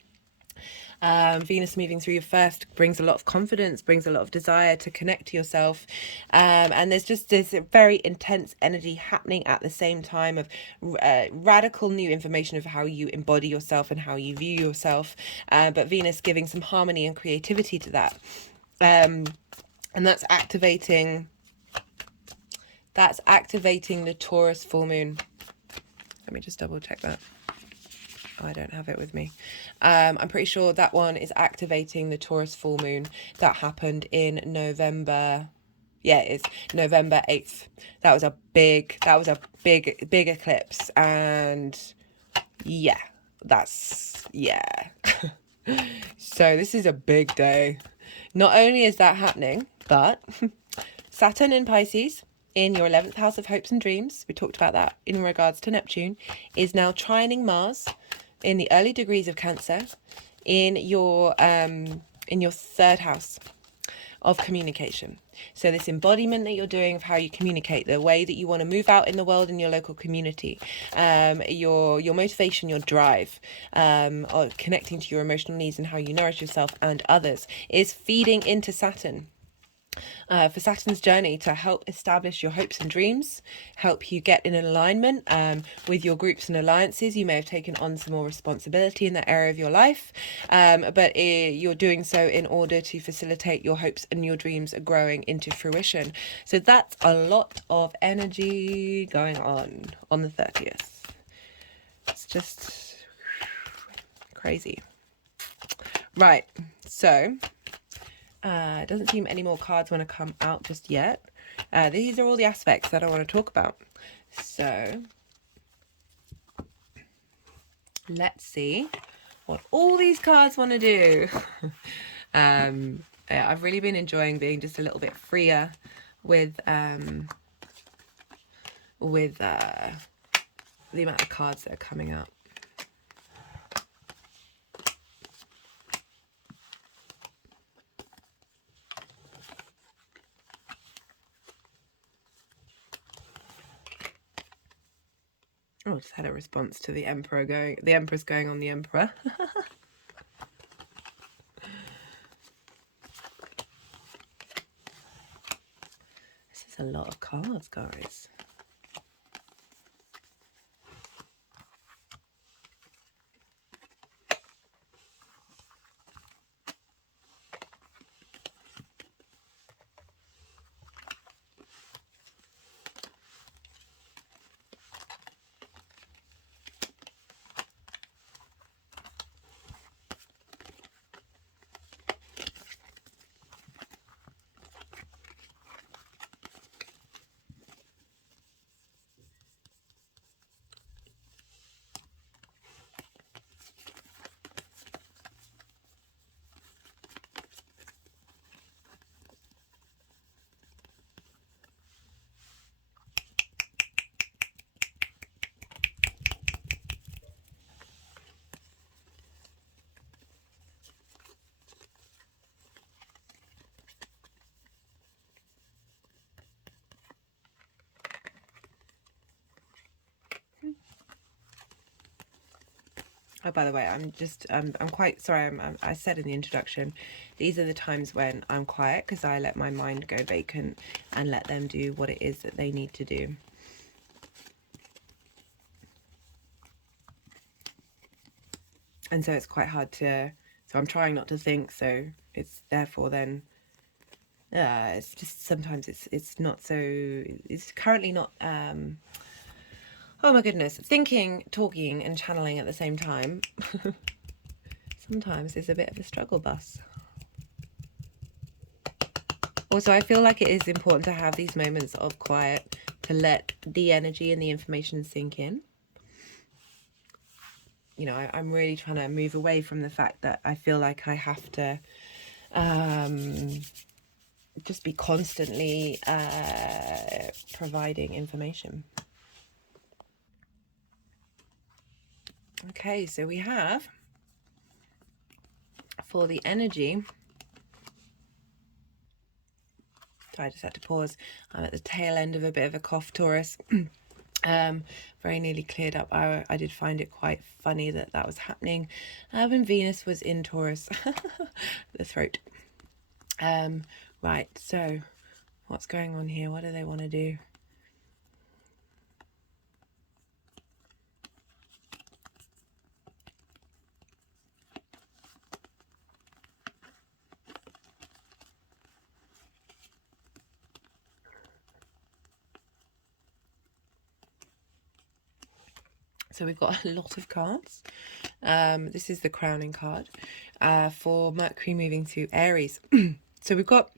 Venus moving through your first brings a lot of confidence, brings a lot of desire to connect to yourself, and there's just this very intense energy happening at the same time of radical new information of how you embody yourself and how you view yourself, but Venus giving some harmony and creativity to that, and that's activating the Taurus full moon. Let me just double check that. I don't have it with me. I'm pretty sure that one is activating the Taurus full moon that happened in November. Yeah, it's November 8th. That was a big eclipse, and yeah. So this is a big day. Not only is that happening, but Saturn in Pisces in your 11th house of hopes and dreams, we talked about that in regards to Neptune, is now trining Mars in the early degrees of Cancer in your third house of communication. So this embodiment that you're doing of how you communicate, the way that you want to move out in the world in your local community, your motivation, your drive, or connecting to your emotional needs and how you nourish yourself and others is feeding into Saturn. For Saturn's journey to help establish your hopes and dreams, help you get in alignment with your groups and alliances. You may have taken on some more responsibility in that area of your life, but you're doing so in order to facilitate your hopes and your dreams growing into fruition. So that's a lot of energy going on the 30th. It's just crazy. Right, so it doesn't seem any more cards want to come out just yet. These are all the aspects that I want to talk about. So let's see what all these cards want to do. I've really been enjoying being just a little bit freer with the amount of cards that are coming out. Oh, just had a response to the Empress going on the Emperor. This is a lot of cards, guys. Oh, by the way, I'm quite sorry. I said in the introduction, these are the times when I'm quiet because I let my mind go vacant and let them do what it is that they need to do. And so it's quite hard so I'm trying not to think, so it's therefore then, it's just sometimes it's not so, it's currently not, oh my goodness, thinking, talking and channeling at the same time sometimes is a bit of a struggle bus. Also, I feel like it is important to have these moments of quiet to let the energy and the information sink in. You know, I'm really trying to move away from the fact that I feel like I have to just be constantly providing information. Okay, so we have, for the energy, so I just had to pause. I'm at the tail end of a bit of a cough, Taurus. Very nearly cleared up. I did find it quite funny that that was happening when Venus was in Taurus. The throat. Right, so what's going on here? What do they want to do? So we've got a lot of cards. This is the crowning card for Mercury moving to Aries. So we've got,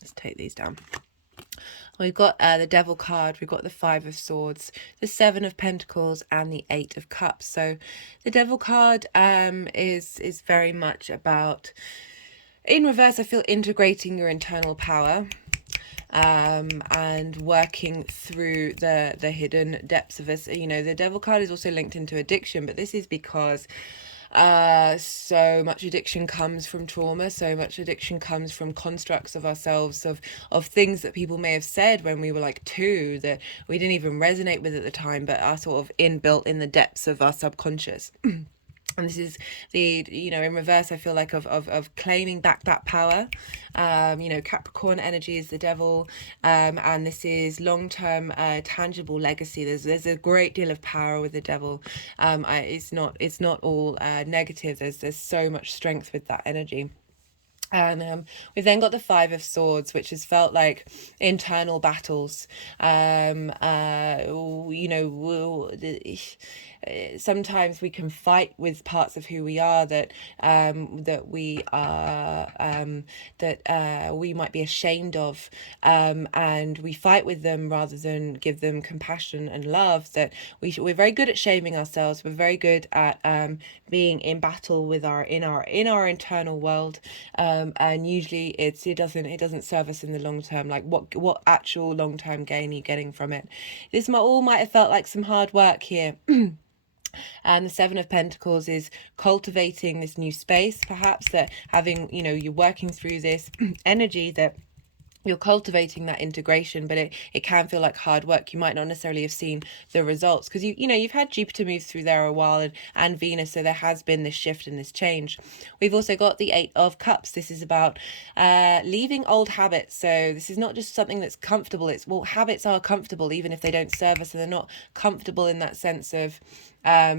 let's take these down. We've got the Devil card, we've got the Five of Swords, the Seven of Pentacles, and the Eight of Cups. So the Devil card is very much about, in reverse, I feel integrating your internal power. And working through the hidden depths of us. You know, the Devil card is also linked into addiction, but this is because so much addiction comes from trauma, so much addiction comes from constructs of ourselves, of things that people may have said when we were like 2 that we didn't even resonate with at the time, but are sort of inbuilt in the depths of our subconscious. And this is the, you know, in reverse, I feel like of claiming back that power. You know, Capricorn energy is the Devil, and this is long-term tangible legacy. There's a great deal of power with the Devil. It's not all negative. There's so much strength with that energy. And we've then got the Five of Swords, which has felt like internal battles. You know, sometimes we can fight with parts of who we are that we might be ashamed of, and we fight with them rather than give them compassion and love. That we're very good at shaming ourselves. We're very good at being in battle with our internal world. And usually it doesn't serve us in the long term. Like what actual long term gain are you getting from it? This might have felt like some hard work here. And the Seven of Pentacles is cultivating this new space, perhaps, that having, you know, you're working through this energy that you're cultivating that integration, but it can feel like hard work. You might not necessarily have seen the results because you know you've had Jupiter move through there a while, and Venus, so there has been this shift and this change. We've also got the Eight of Cups. This is about leaving old habits. So this is not just something that's comfortable. It's, well, habits are comfortable even if they don't serve us, and they're not comfortable in that sense of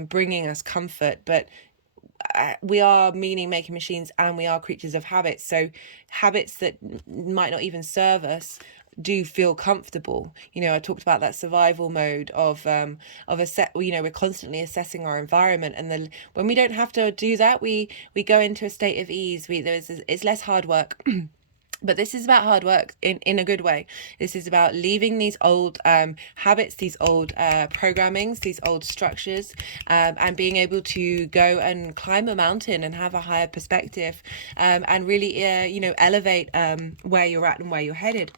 bringing us comfort, but we are meaning making machines, and we are creatures of habits. So habits that might not even serve us do feel comfortable. You know, I talked about that survival mode of you know, we're constantly assessing our environment, and then when we don't have to do that, we go into a state of ease. It's less hard work. But this is about hard work in a good way. This is about leaving these old habits, these old programmings, these old structures, and being able to go and climb a mountain and have a higher perspective, and really, you know, elevate where you're at and where you're headed.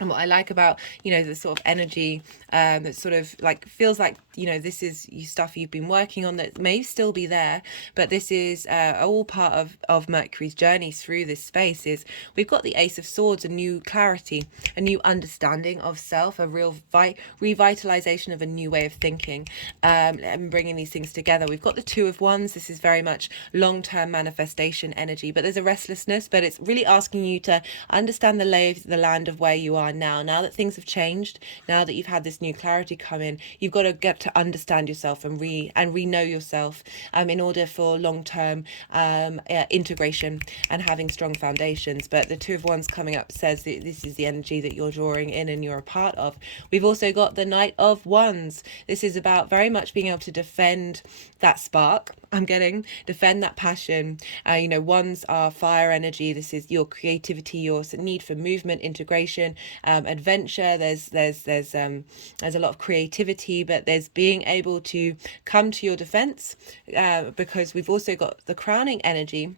And what I like about, you know, the sort of energy that sort of like feels like, you know, this is stuff you've been working on that may still be there, but this is all part of Mercury's journey through this space. Is we've got the Ace of Swords, a new clarity, a new understanding of self, a real revitalization of a new way of thinking, and bringing these things together. We've got the Two of Wands. This is very much long-term manifestation energy, but there's a restlessness, but it's really asking you to understand the lay of the land of where you are are now that things have changed, now that you've had this new clarity come in, you've got to get to understand yourself and re-know yourself in order for long-term integration and having strong foundations. But the Two of Wands coming up says that this is the energy that you're drawing in and you're a part of. We've also got the Knight of Wands. This is about very much being able to defend that spark. Defend that passion. Wands are fire energy. This is your creativity, your need for movement, integration, adventure. There's a lot of creativity, but there's being able to come to your defense, because we've also got the crowning energy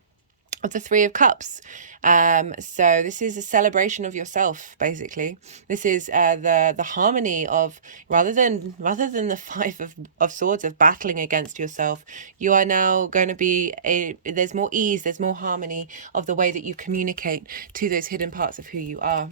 of the Three of Cups. So this is a celebration of yourself, basically. This is the harmony of, rather than the Five of Swords of battling against yourself, you are now going to be there's more ease, there's more harmony of the way that you communicate to those hidden parts of who you are.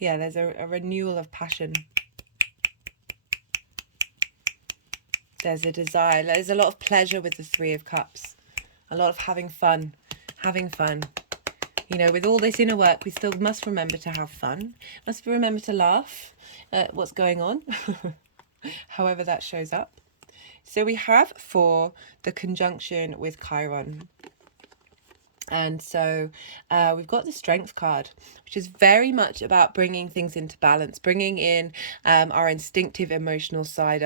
Yeah, there's a renewal of passion. There's a desire. There's a lot of pleasure with the Three of Cups. A lot of having fun. With all this inner work, we still must remember to have fun. Must remember to laugh at what's going on, however that shows up. So we have for the conjunction with Chiron. And so we've got the Strength card, which is very much about bringing things into balance, bringing in our instinctive emotional side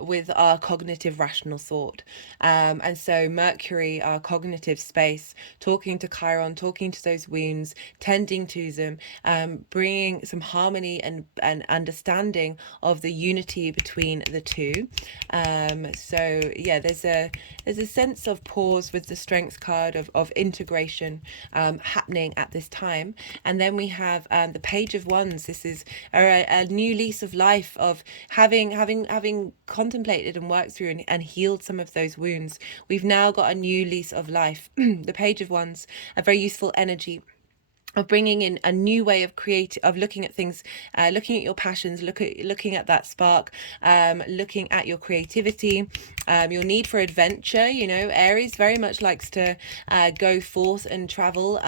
with our cognitive rational thought. And so Mercury, our cognitive space, talking to Chiron, talking to those wounds, tending to them, bringing some harmony and understanding of the unity between the two. So yeah, there's a sense of pause with the Strength card of integration happening at this time. And then we have the Page of Wands. This is a new lease of life, of having contemplated and worked through and healed some of those wounds. We've now got a new lease of life. The Page of Wands, a very useful energy of bringing in a new way of looking at things, looking at your passions, looking at that spark, looking at your creativity, your need for adventure. Aries very much likes to go forth and travel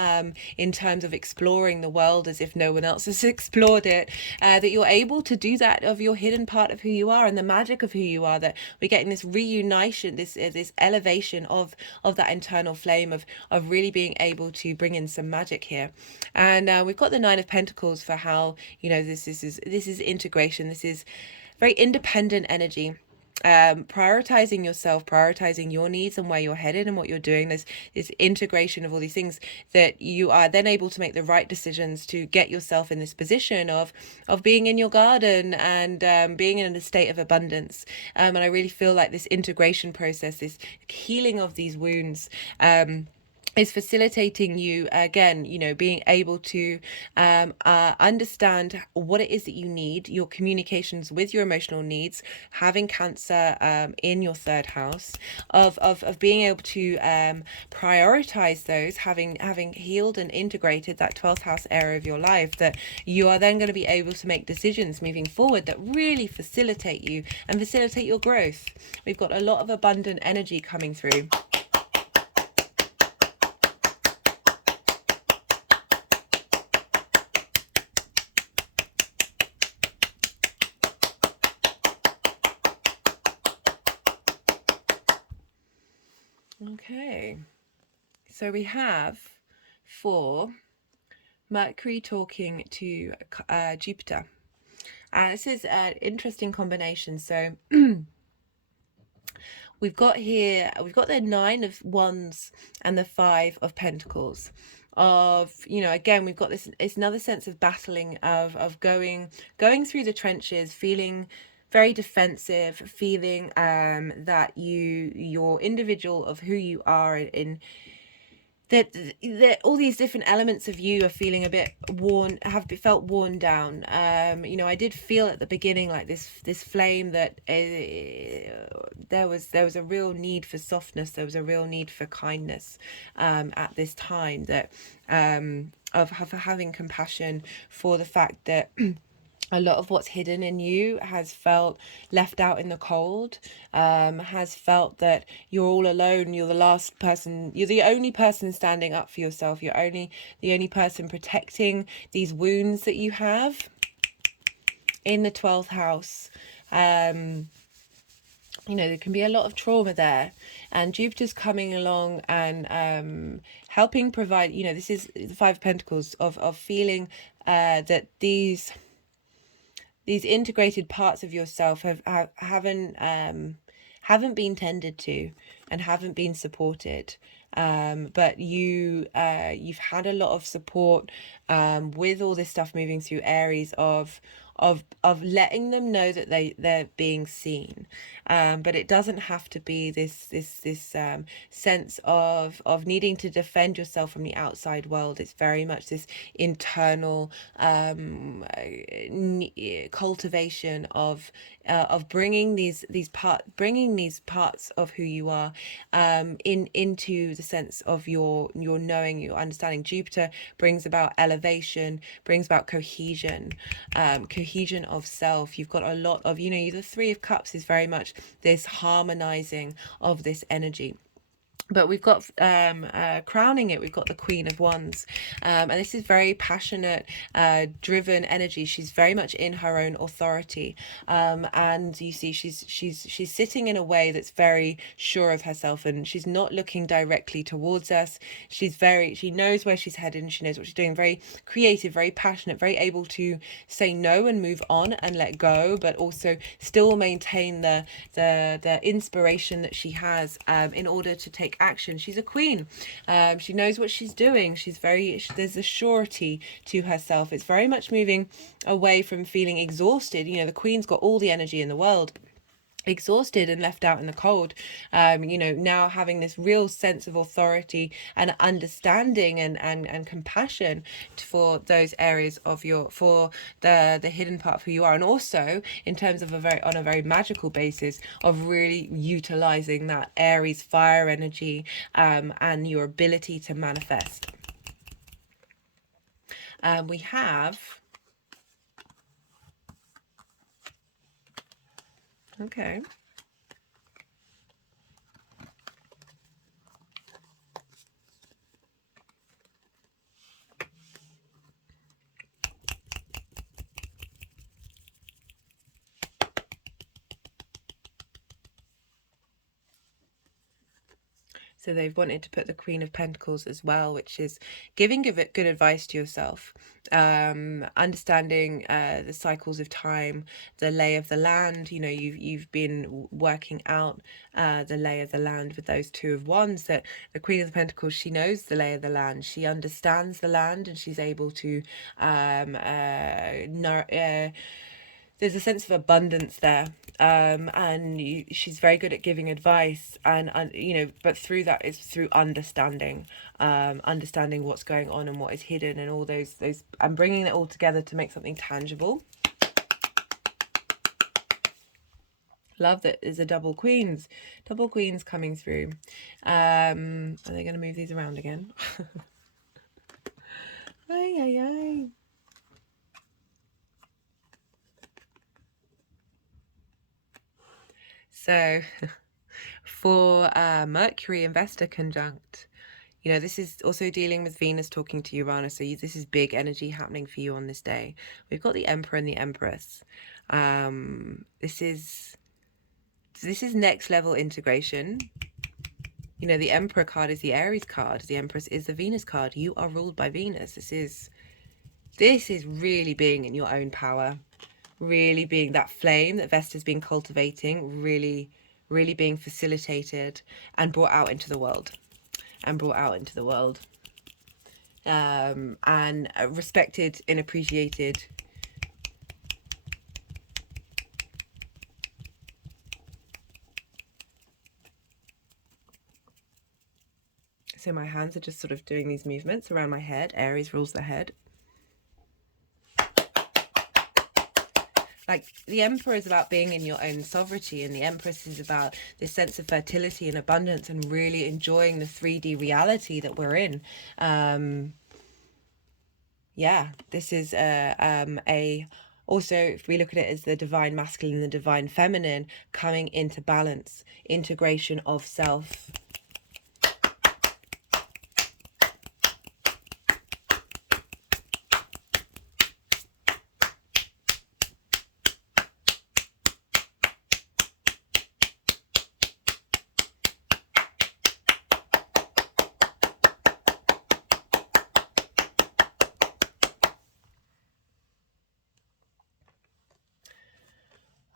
in terms of exploring the world as if no one else has explored it, that you're able to do that of your hidden part of who you are and the magic of who you are, that we're getting this reunition, this elevation of that internal flame of really being able to bring in some magic here. And we've got the Nine of Pentacles for how this is integration. This is very independent energy, prioritizing yourself, prioritizing your needs and where you're headed and what you're doing. There's this integration of all these things that you are then able to make the right decisions to get yourself in this position of being in your garden and being in a state of abundance. And I really feel like this integration process, this healing of these wounds, is facilitating you again, being able to understand what it is that you need, your communications with your emotional needs, having Cancer in your third house, of being able to prioritize those, having healed and integrated that 12th house area of your life, that you are then going to be able to make decisions moving forward that really facilitate you and facilitate your growth. We've got a lot of abundant energy coming through. Okay, so we have for Mercury talking to Jupiter. This is an interesting combination. So we've got the Nine of Wands and the Five of Pentacles. Again, we've got this, it's another sense of battling, of going through the trenches, feeling very defensive, feeling that your individual of who you are in that all these different elements of you are feeling a bit worn, have felt worn down. You know, I did feel at the beginning like this flame that there was a real need for softness, there was a real need for kindness at this time, that of having compassion for the fact that a lot of what's hidden in you has felt left out in the cold, has felt that you're all alone, you're the last person, you're the only person standing up for yourself, you're the only person protecting these wounds that you have in the 12th house. You know, there can be a lot of trauma there, and Jupiter's coming along and helping provide, you know, this is the Five of Pentacles, of feeling that these integrated parts of yourself haven't been tended to and haven't been supported, but you've had a lot of support with all this stuff moving through Aries, of letting them know that they're being seen, but it doesn't have to be this sense of needing to defend yourself from the outside world. It's very much this internal cultivation of bringing these parts of who you are into the sense of your knowing, your understanding. Jupiter brings about elevation, brings about cohesion of self. You've got a lot of, you know, the Three of Cups is very much this harmonizing of this energy. But we've got crowning it, we've got the Queen of Wands, and this is very passionate, driven energy. She's very much in her own authority, and you see she's sitting in a way that's very sure of herself, and she's not looking directly towards us. She knows where she's headed, and she knows what she's doing. Very creative, very passionate, very able to say no and move on and let go, but also still maintain the inspiration that she has in order to take action. She's a queen. She knows what she's doing. There's a surety to herself. It's very much moving away from feeling exhausted. You know, the queen's got all the energy in the world, exhausted and left out in the cold. You know, now having this real sense of authority and understanding and compassion for those areas of for the hidden part of who you are, and also in terms of on a very magical basis of really utilizing that Aries fire energy and your ability to manifest. We have okay. So they've wanted to put the Queen of Pentacles as well, which is giving good advice to yourself, understanding the cycles of time, the lay of the land. You know, you've been working out the lay of the land with those Two of Wands. That the Queen of Pentacles, she knows the lay of the land. She understands the land, and she's able to there's a sense of abundance there, and she's very good at giving advice, and you know, but through that is through understanding what's going on and what is hidden, and all those and bringing it all together to make something tangible. Love that there's a double queens coming through. Are they going to move these around again? Ay, ay, ay. So for Mercury and Vesta conjunct, you know, this is also dealing with Venus talking to Uranus. So this is big energy happening for you on this day. We've got the Emperor and the Empress. This is next level integration. You know, the Emperor card is the Aries card. The Empress is the Venus card. You are ruled by Venus. This is really being in your own power. Really being that flame that Vesta's been cultivating, really being facilitated and brought out into the world. And respected and appreciated. So my hands are just sort of doing these movements around my head. Aries rules the head. Like the Emperor is about being in your own sovereignty, and the Empress is about this sense of fertility and abundance and really enjoying the 3D reality that we're in. Yeah, this is also, if we look at it as the divine masculine and the divine feminine coming into balance, integration of self.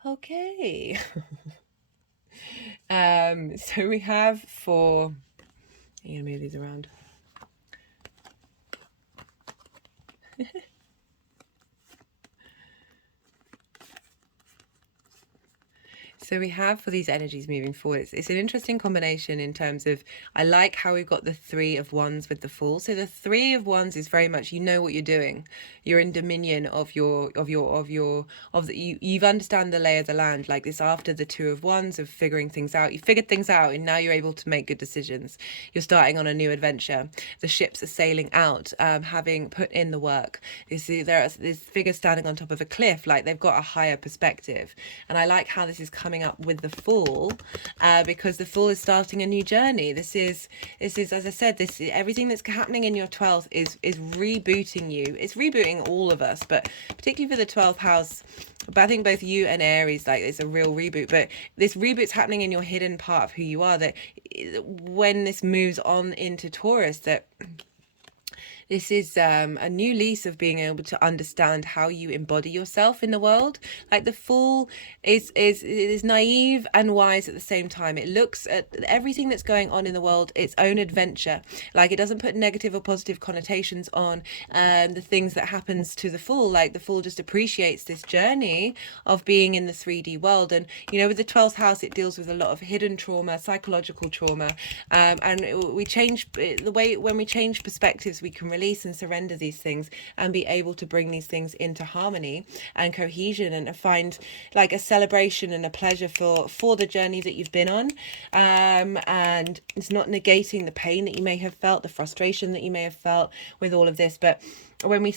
Okay. So we have I'm gonna move these around. So we have for these energies moving forward, it's an interesting combination in terms of, I like how we've got the 3 of Wands with the Fool. So the 3 of Wands is very much, you know what you're doing. You're in dominion of you understand the lay of the land, like this after the 2 of Wands of figuring things out. You figured things out and now you're able to make good decisions. You're starting on a new adventure. The ships are sailing out, having put in the work. You see there's figures standing on top of a cliff, like they've got a higher perspective. And I like how this is coming up with the Fool, because the Fool is starting a new journey. This is as I said, everything that's happening in your 12th is rebooting you. It's rebooting all of us, but particularly for the 12th house. But I think both you and Aries, like, it's a real reboot. But this reboot's happening in your hidden part of who you are, that when this moves on into Taurus, that this is a new lease of being able to understand how you embody yourself in the world. Like the Fool is naive and wise at the same time. It looks at everything that's going on in the world, its own adventure. Like it doesn't put negative or positive connotations on the things that happens to the Fool. Like the Fool just appreciates this journey of being in the 3D world. And you know, with the 12th house, it deals with a lot of hidden trauma, psychological trauma, and we change the way, when we change perspectives, we can release and surrender these things and be able to bring these things into harmony and cohesion, and find like a celebration and a pleasure for the journey that you've been on. And it's not negating the pain that you may have felt, the frustration that you may have felt with all of this. But when we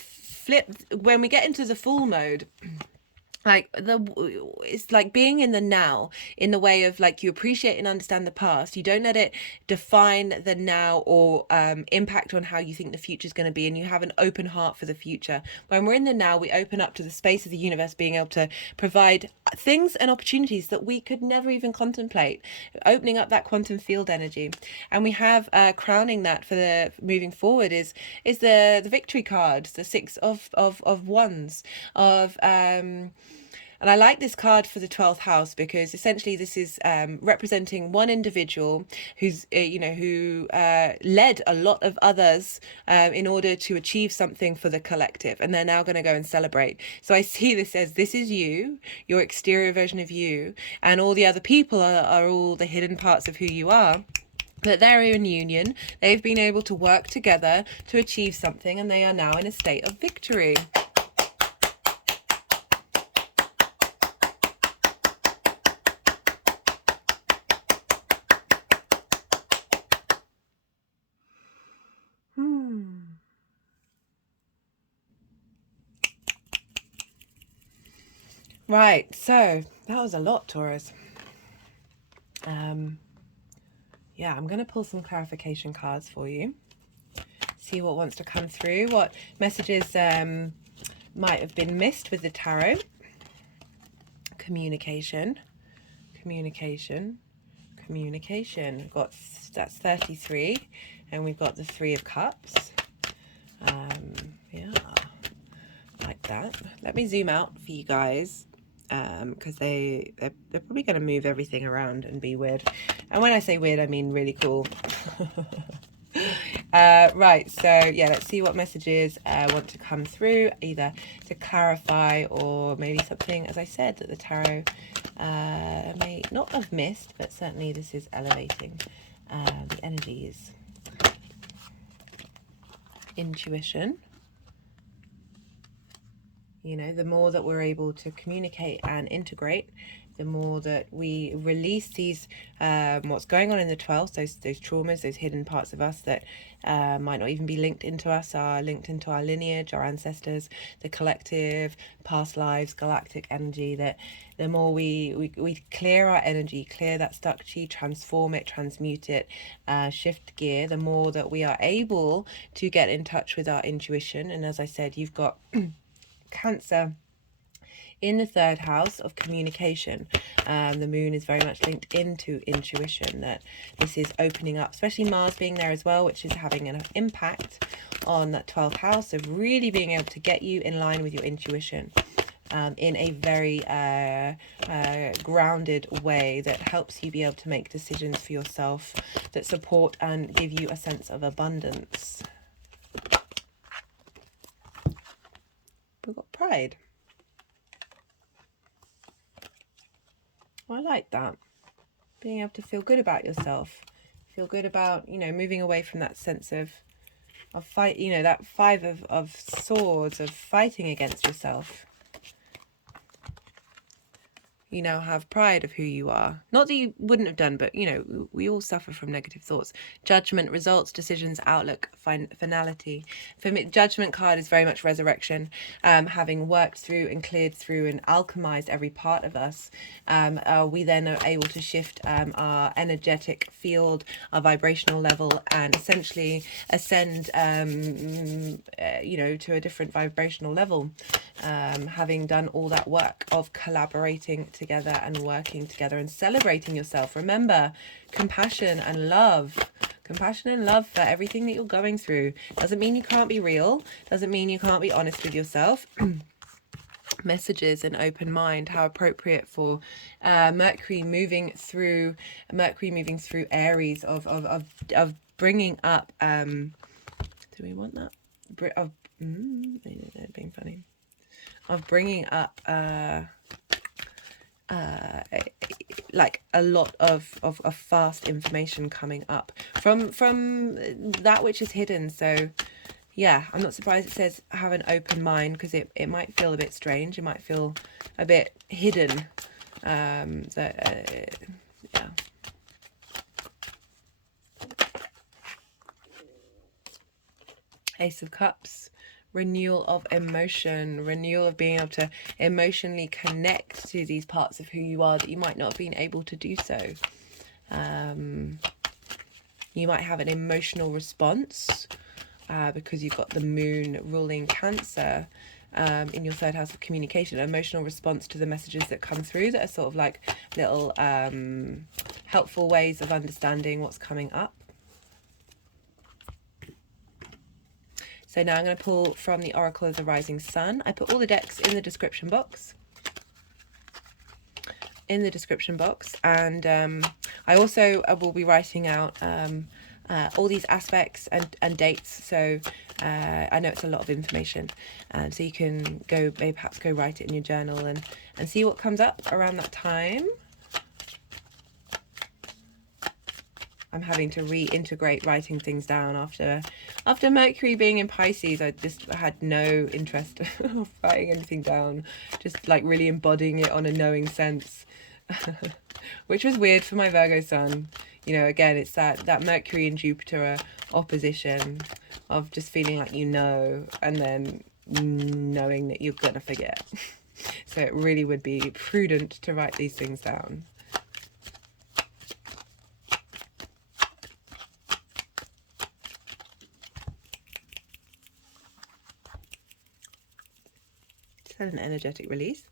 get into the Fool mode, like it's like being in the now, in the way of like, you appreciate and understand the past, you don't let it define the now or impact on how you think the future is going to be, and you have an open heart for the future. When we're in the now, we open up to the space of the universe being able to provide things and opportunities that we could never even contemplate, opening up that quantum field energy. And we have crowning that for the moving forward is the victory card, the 6 of Wands, of and I like this card for the 12th house, because essentially this is representing one individual who's, who led a lot of others in order to achieve something for the collective. And they're now going to go and celebrate. So I see this as, this is you, your exterior version of you, and all the other people are all the hidden parts of who you are. That they're in union, they've been able to work together to achieve something, and they are now in a state of victory. Right, so that was a lot, Taurus. Yeah, I'm going to pull some clarification cards for you. See what wants to come through, what messages might have been missed with the tarot. Communication. We've got, that's 33, and we've got the 3 of Cups. Yeah, like that. Let me zoom out for you guys, because they're probably going to move everything around and be weird. And when I say weird, I mean really cool. Right, so yeah, let's see what messages want to come through, either to clarify or maybe something, as I said, that the tarot may not have missed, but certainly this is elevating the energies. intuition. You know, the more that we're able to communicate and integrate, the more that we release these, what's going on in the 12th, those traumas, those hidden parts of us that might not even be linked into us, are linked into our lineage, our ancestors, the collective, past lives, galactic energy, that the more we clear our energy, clear that stuck chi, transform it, transmute it, shift gear, the more that we are able to get in touch with our intuition. And as I said, you've got Cancer in the 3rd house of communication. The moon is very much linked into intuition, that this is opening up, especially Mars being there as well, which is having an impact on that 12th house of really being able to get you in line with your intuition in a very grounded way that helps you be able to make decisions for yourself that support and give you a sense of abundance. We've got pride. I like that. Being able to feel good about yourself. Feel good about, you know, moving away from that sense of fight, you know, that 5 of swords, of fighting against yourself. You now have pride of who you are. Not that you wouldn't have done, but, you know, we all suffer from negative thoughts. Judgment, results, decisions, outlook, finality. For me, judgment card is very much resurrection. Having worked through and cleared through and alchemized every part of us, we then are able to shift our energetic field, our vibrational level, and essentially ascend, you know, to a different vibrational level. Having done all that work of collaborating together and working together and celebrating yourself. Remember, compassion and love. Compassion and love for everything that you're going through. Doesn't mean you can't be real. Doesn't mean you can't be honest with yourself. Messages and open mind. How appropriate for Mercury moving through Aries of bringing up. Do we want that? Being funny. Of bringing up like a lot of fast information coming up from that which is hidden. So yeah, I'm not surprised it says have an open mind, because it might feel a bit strange, it might feel a bit hidden, yeah. Ace of Cups. Renewal of emotion, renewal of being able to emotionally connect to these parts of who you are that you might not have been able to do so. You might have an emotional response because you've got the moon ruling Cancer in your 3rd house of communication, an emotional response to the messages that come through that are sort of like little helpful ways of understanding what's coming up. So now I'm going to pull from the Oracle of the Rising Sun. I put all the decks in the description box. And I also will be writing out all these aspects and dates. So I know it's a lot of information. So you can go, maybe perhaps go write it in your journal and see what comes up around that time. I'm having to reintegrate writing things down after Mercury being in Pisces. I just had no interest of writing anything down, just like really embodying it on a knowing sense, which was weird for my Virgo sun. You know, again, it's that Mercury and Jupiter opposition of just feeling like you know, and then knowing that you're gonna forget. So it really would be prudent to write these things down. An energetic release.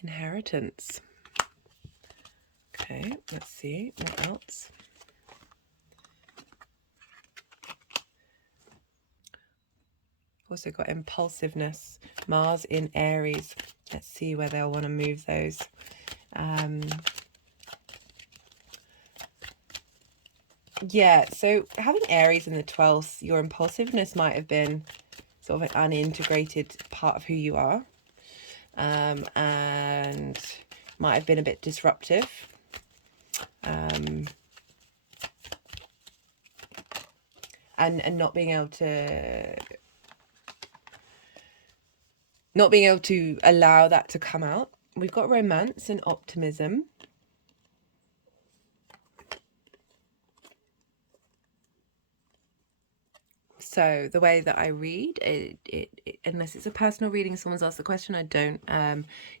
Inheritance. Okay, let's see what else. Also got impulsiveness, Mars in Aries. Let's see where they'll want to move those. Yeah, so having Aries in the 12th, your impulsiveness might have been sort of an unintegrated part of who you are, and might have been a bit disruptive. And not being able to allow that to come out. We've got romance and optimism. So the way that I read it, unless it's a personal reading, someone's asked the question, I don't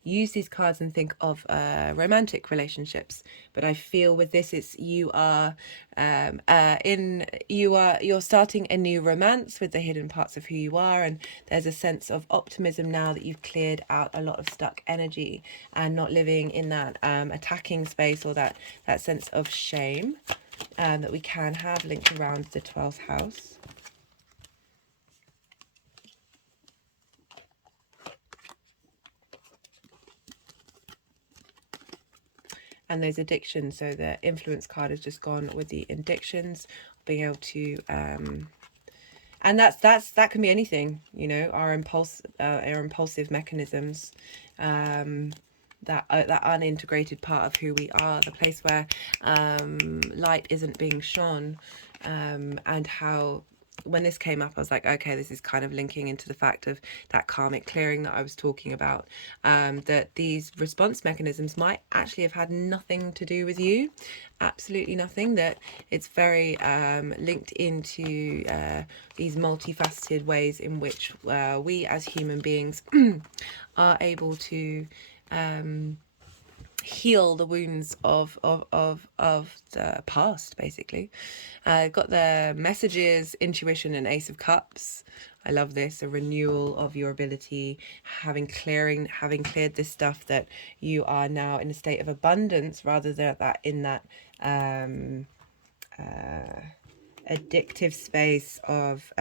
use these cards and think of romantic relationships. But I feel with this, it's you're starting a new romance with the hidden parts of who you are, and there's a sense of optimism now that you've cleared out a lot of stuck energy and not living in that attacking space or that sense of shame that we can have linked around the 12th house. And those addictions, so the influence card has just gone with the addictions, being able to and that can be anything, you know, our impulsive mechanisms, that unintegrated part of who we are, the place where light isn't being shone, and how when this came up, I was like, okay, this is kind of linking into the fact of that karmic clearing that I was talking about, that these response mechanisms might actually have had nothing to do with you, absolutely nothing, that it's very linked into these multifaceted ways in which we as human beings are able to heal the wounds of the past, basically. Got the messages, intuition, and Ace of Cups. I love this, a renewal of your ability, having cleared this stuff, that you are now in a state of abundance rather than in that addictive space of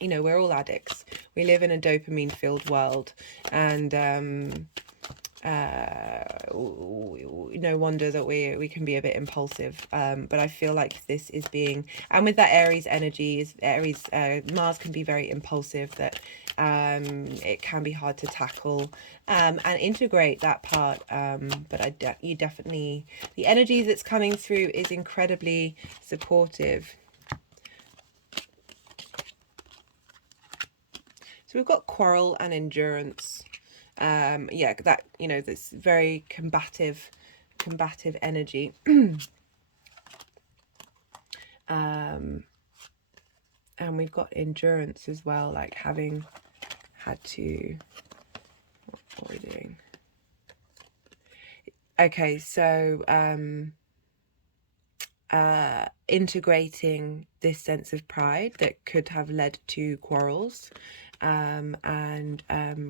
you know, we're all addicts. We live in a dopamine filled world, and no wonder that we can be a bit impulsive, but I feel like this is being, and with that Aries energy, is Aries, Mars can be very impulsive, that it can be hard to tackle and integrate that part, but you definitely, the energy that's coming through is incredibly supportive. So we've got quarrel and endurance. Yeah, that, you know, this very combative energy. And we've got endurance as well, like having had to, what are we doing? Okay, so integrating this sense of pride that could have led to quarrels, and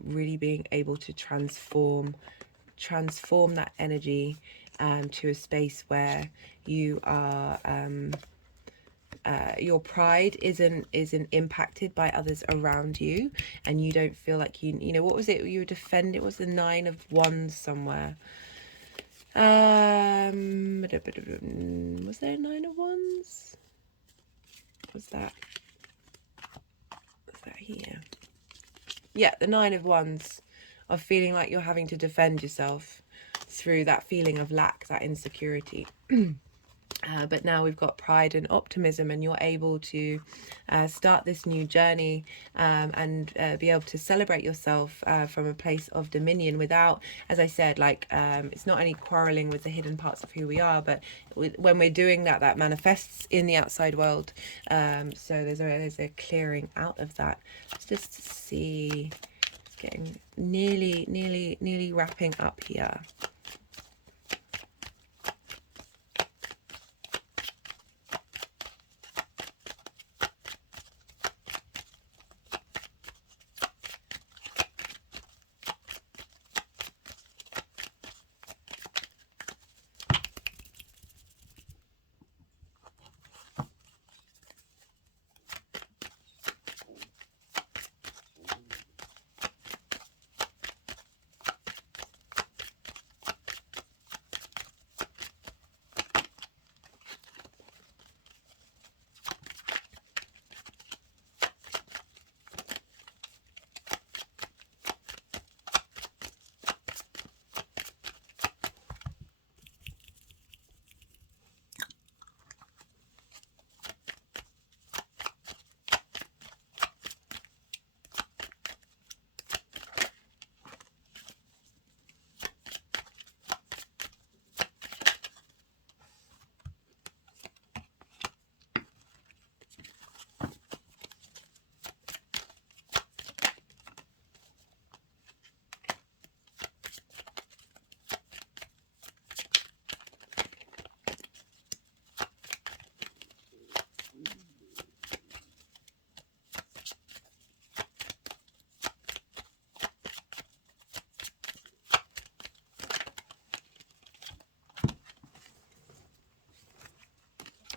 really being able to transform that energy to a space where you are your pride isn't impacted by others around you, and you don't feel like you know, what was it you were defending? It was the 9 of Wands somewhere. Was there a 9 of Wands? Was that here? Yeah, the 9 of Wands, of feeling like you're having to defend yourself through that feeling of lack, that insecurity. But now we've got pride and optimism, and you're able to start this new journey, and be able to celebrate yourself from a place of dominion without, as I said, like, it's not only quarreling with the hidden parts of who we are, but when we're doing that, that manifests in the outside world. So there's a clearing out of that. Let's just see, it's getting nearly wrapping up here.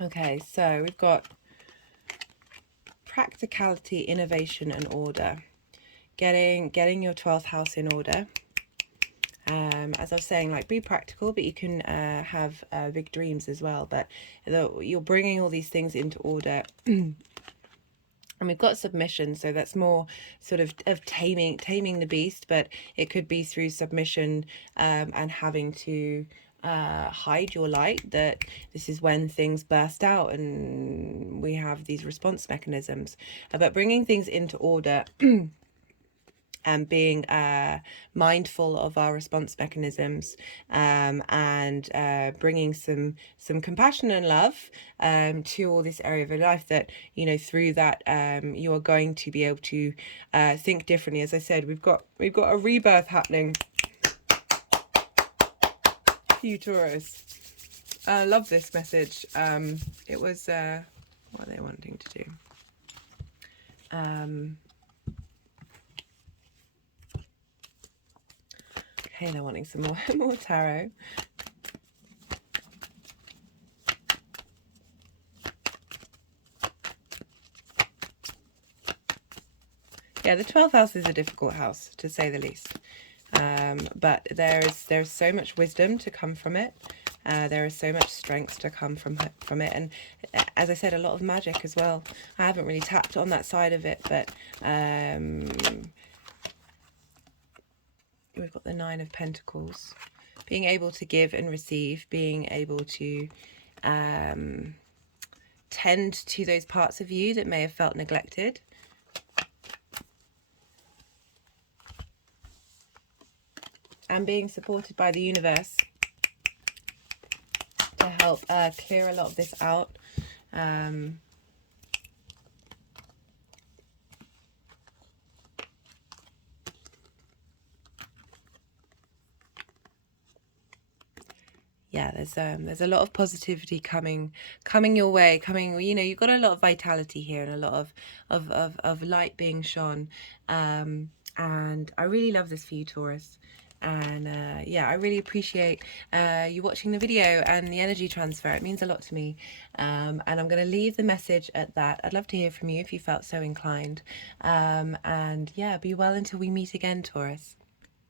Okay, so we've got practicality, innovation, and order. Getting your 12th house in order. As I was saying, like, be practical, but you can have big dreams as well. But you're bringing all these things into order. And we've got submission, so that's more sort of taming the beast, but it could be through submission and having to hide your light. That this is when things burst out and we have these response mechanisms. But bringing things into order and being mindful of our response mechanisms, and bringing some compassion and love to all this area of your life, that, you know, through that you are going to be able to think differently. As I said, we've got a rebirth happening for you, Taurus. I love this message. It was what are they wanting to do? Okay, they're wanting some more tarot. Yeah, the 12th house is a difficult house, to say the least. But there's so much wisdom to come from it. There is so much strength to come from it, and as I said, a lot of magic as well. I haven't really tapped on that side of it, but we've got the 9 of Pentacles. Being able to give and receive, being able to tend to those parts of you that may have felt neglected. And being supported by the universe to help clear a lot of this out. Yeah, there's a lot of positivity coming your way. You know, you've got a lot of vitality here and a lot of light being shone. And I really love this for you, Taurus. And yeah, I really appreciate you watching the video and the energy transfer. It means a lot to me. And I'm going to leave the message at that. I'd love to hear from you if you felt so inclined. And yeah, be well until we meet again, Taurus.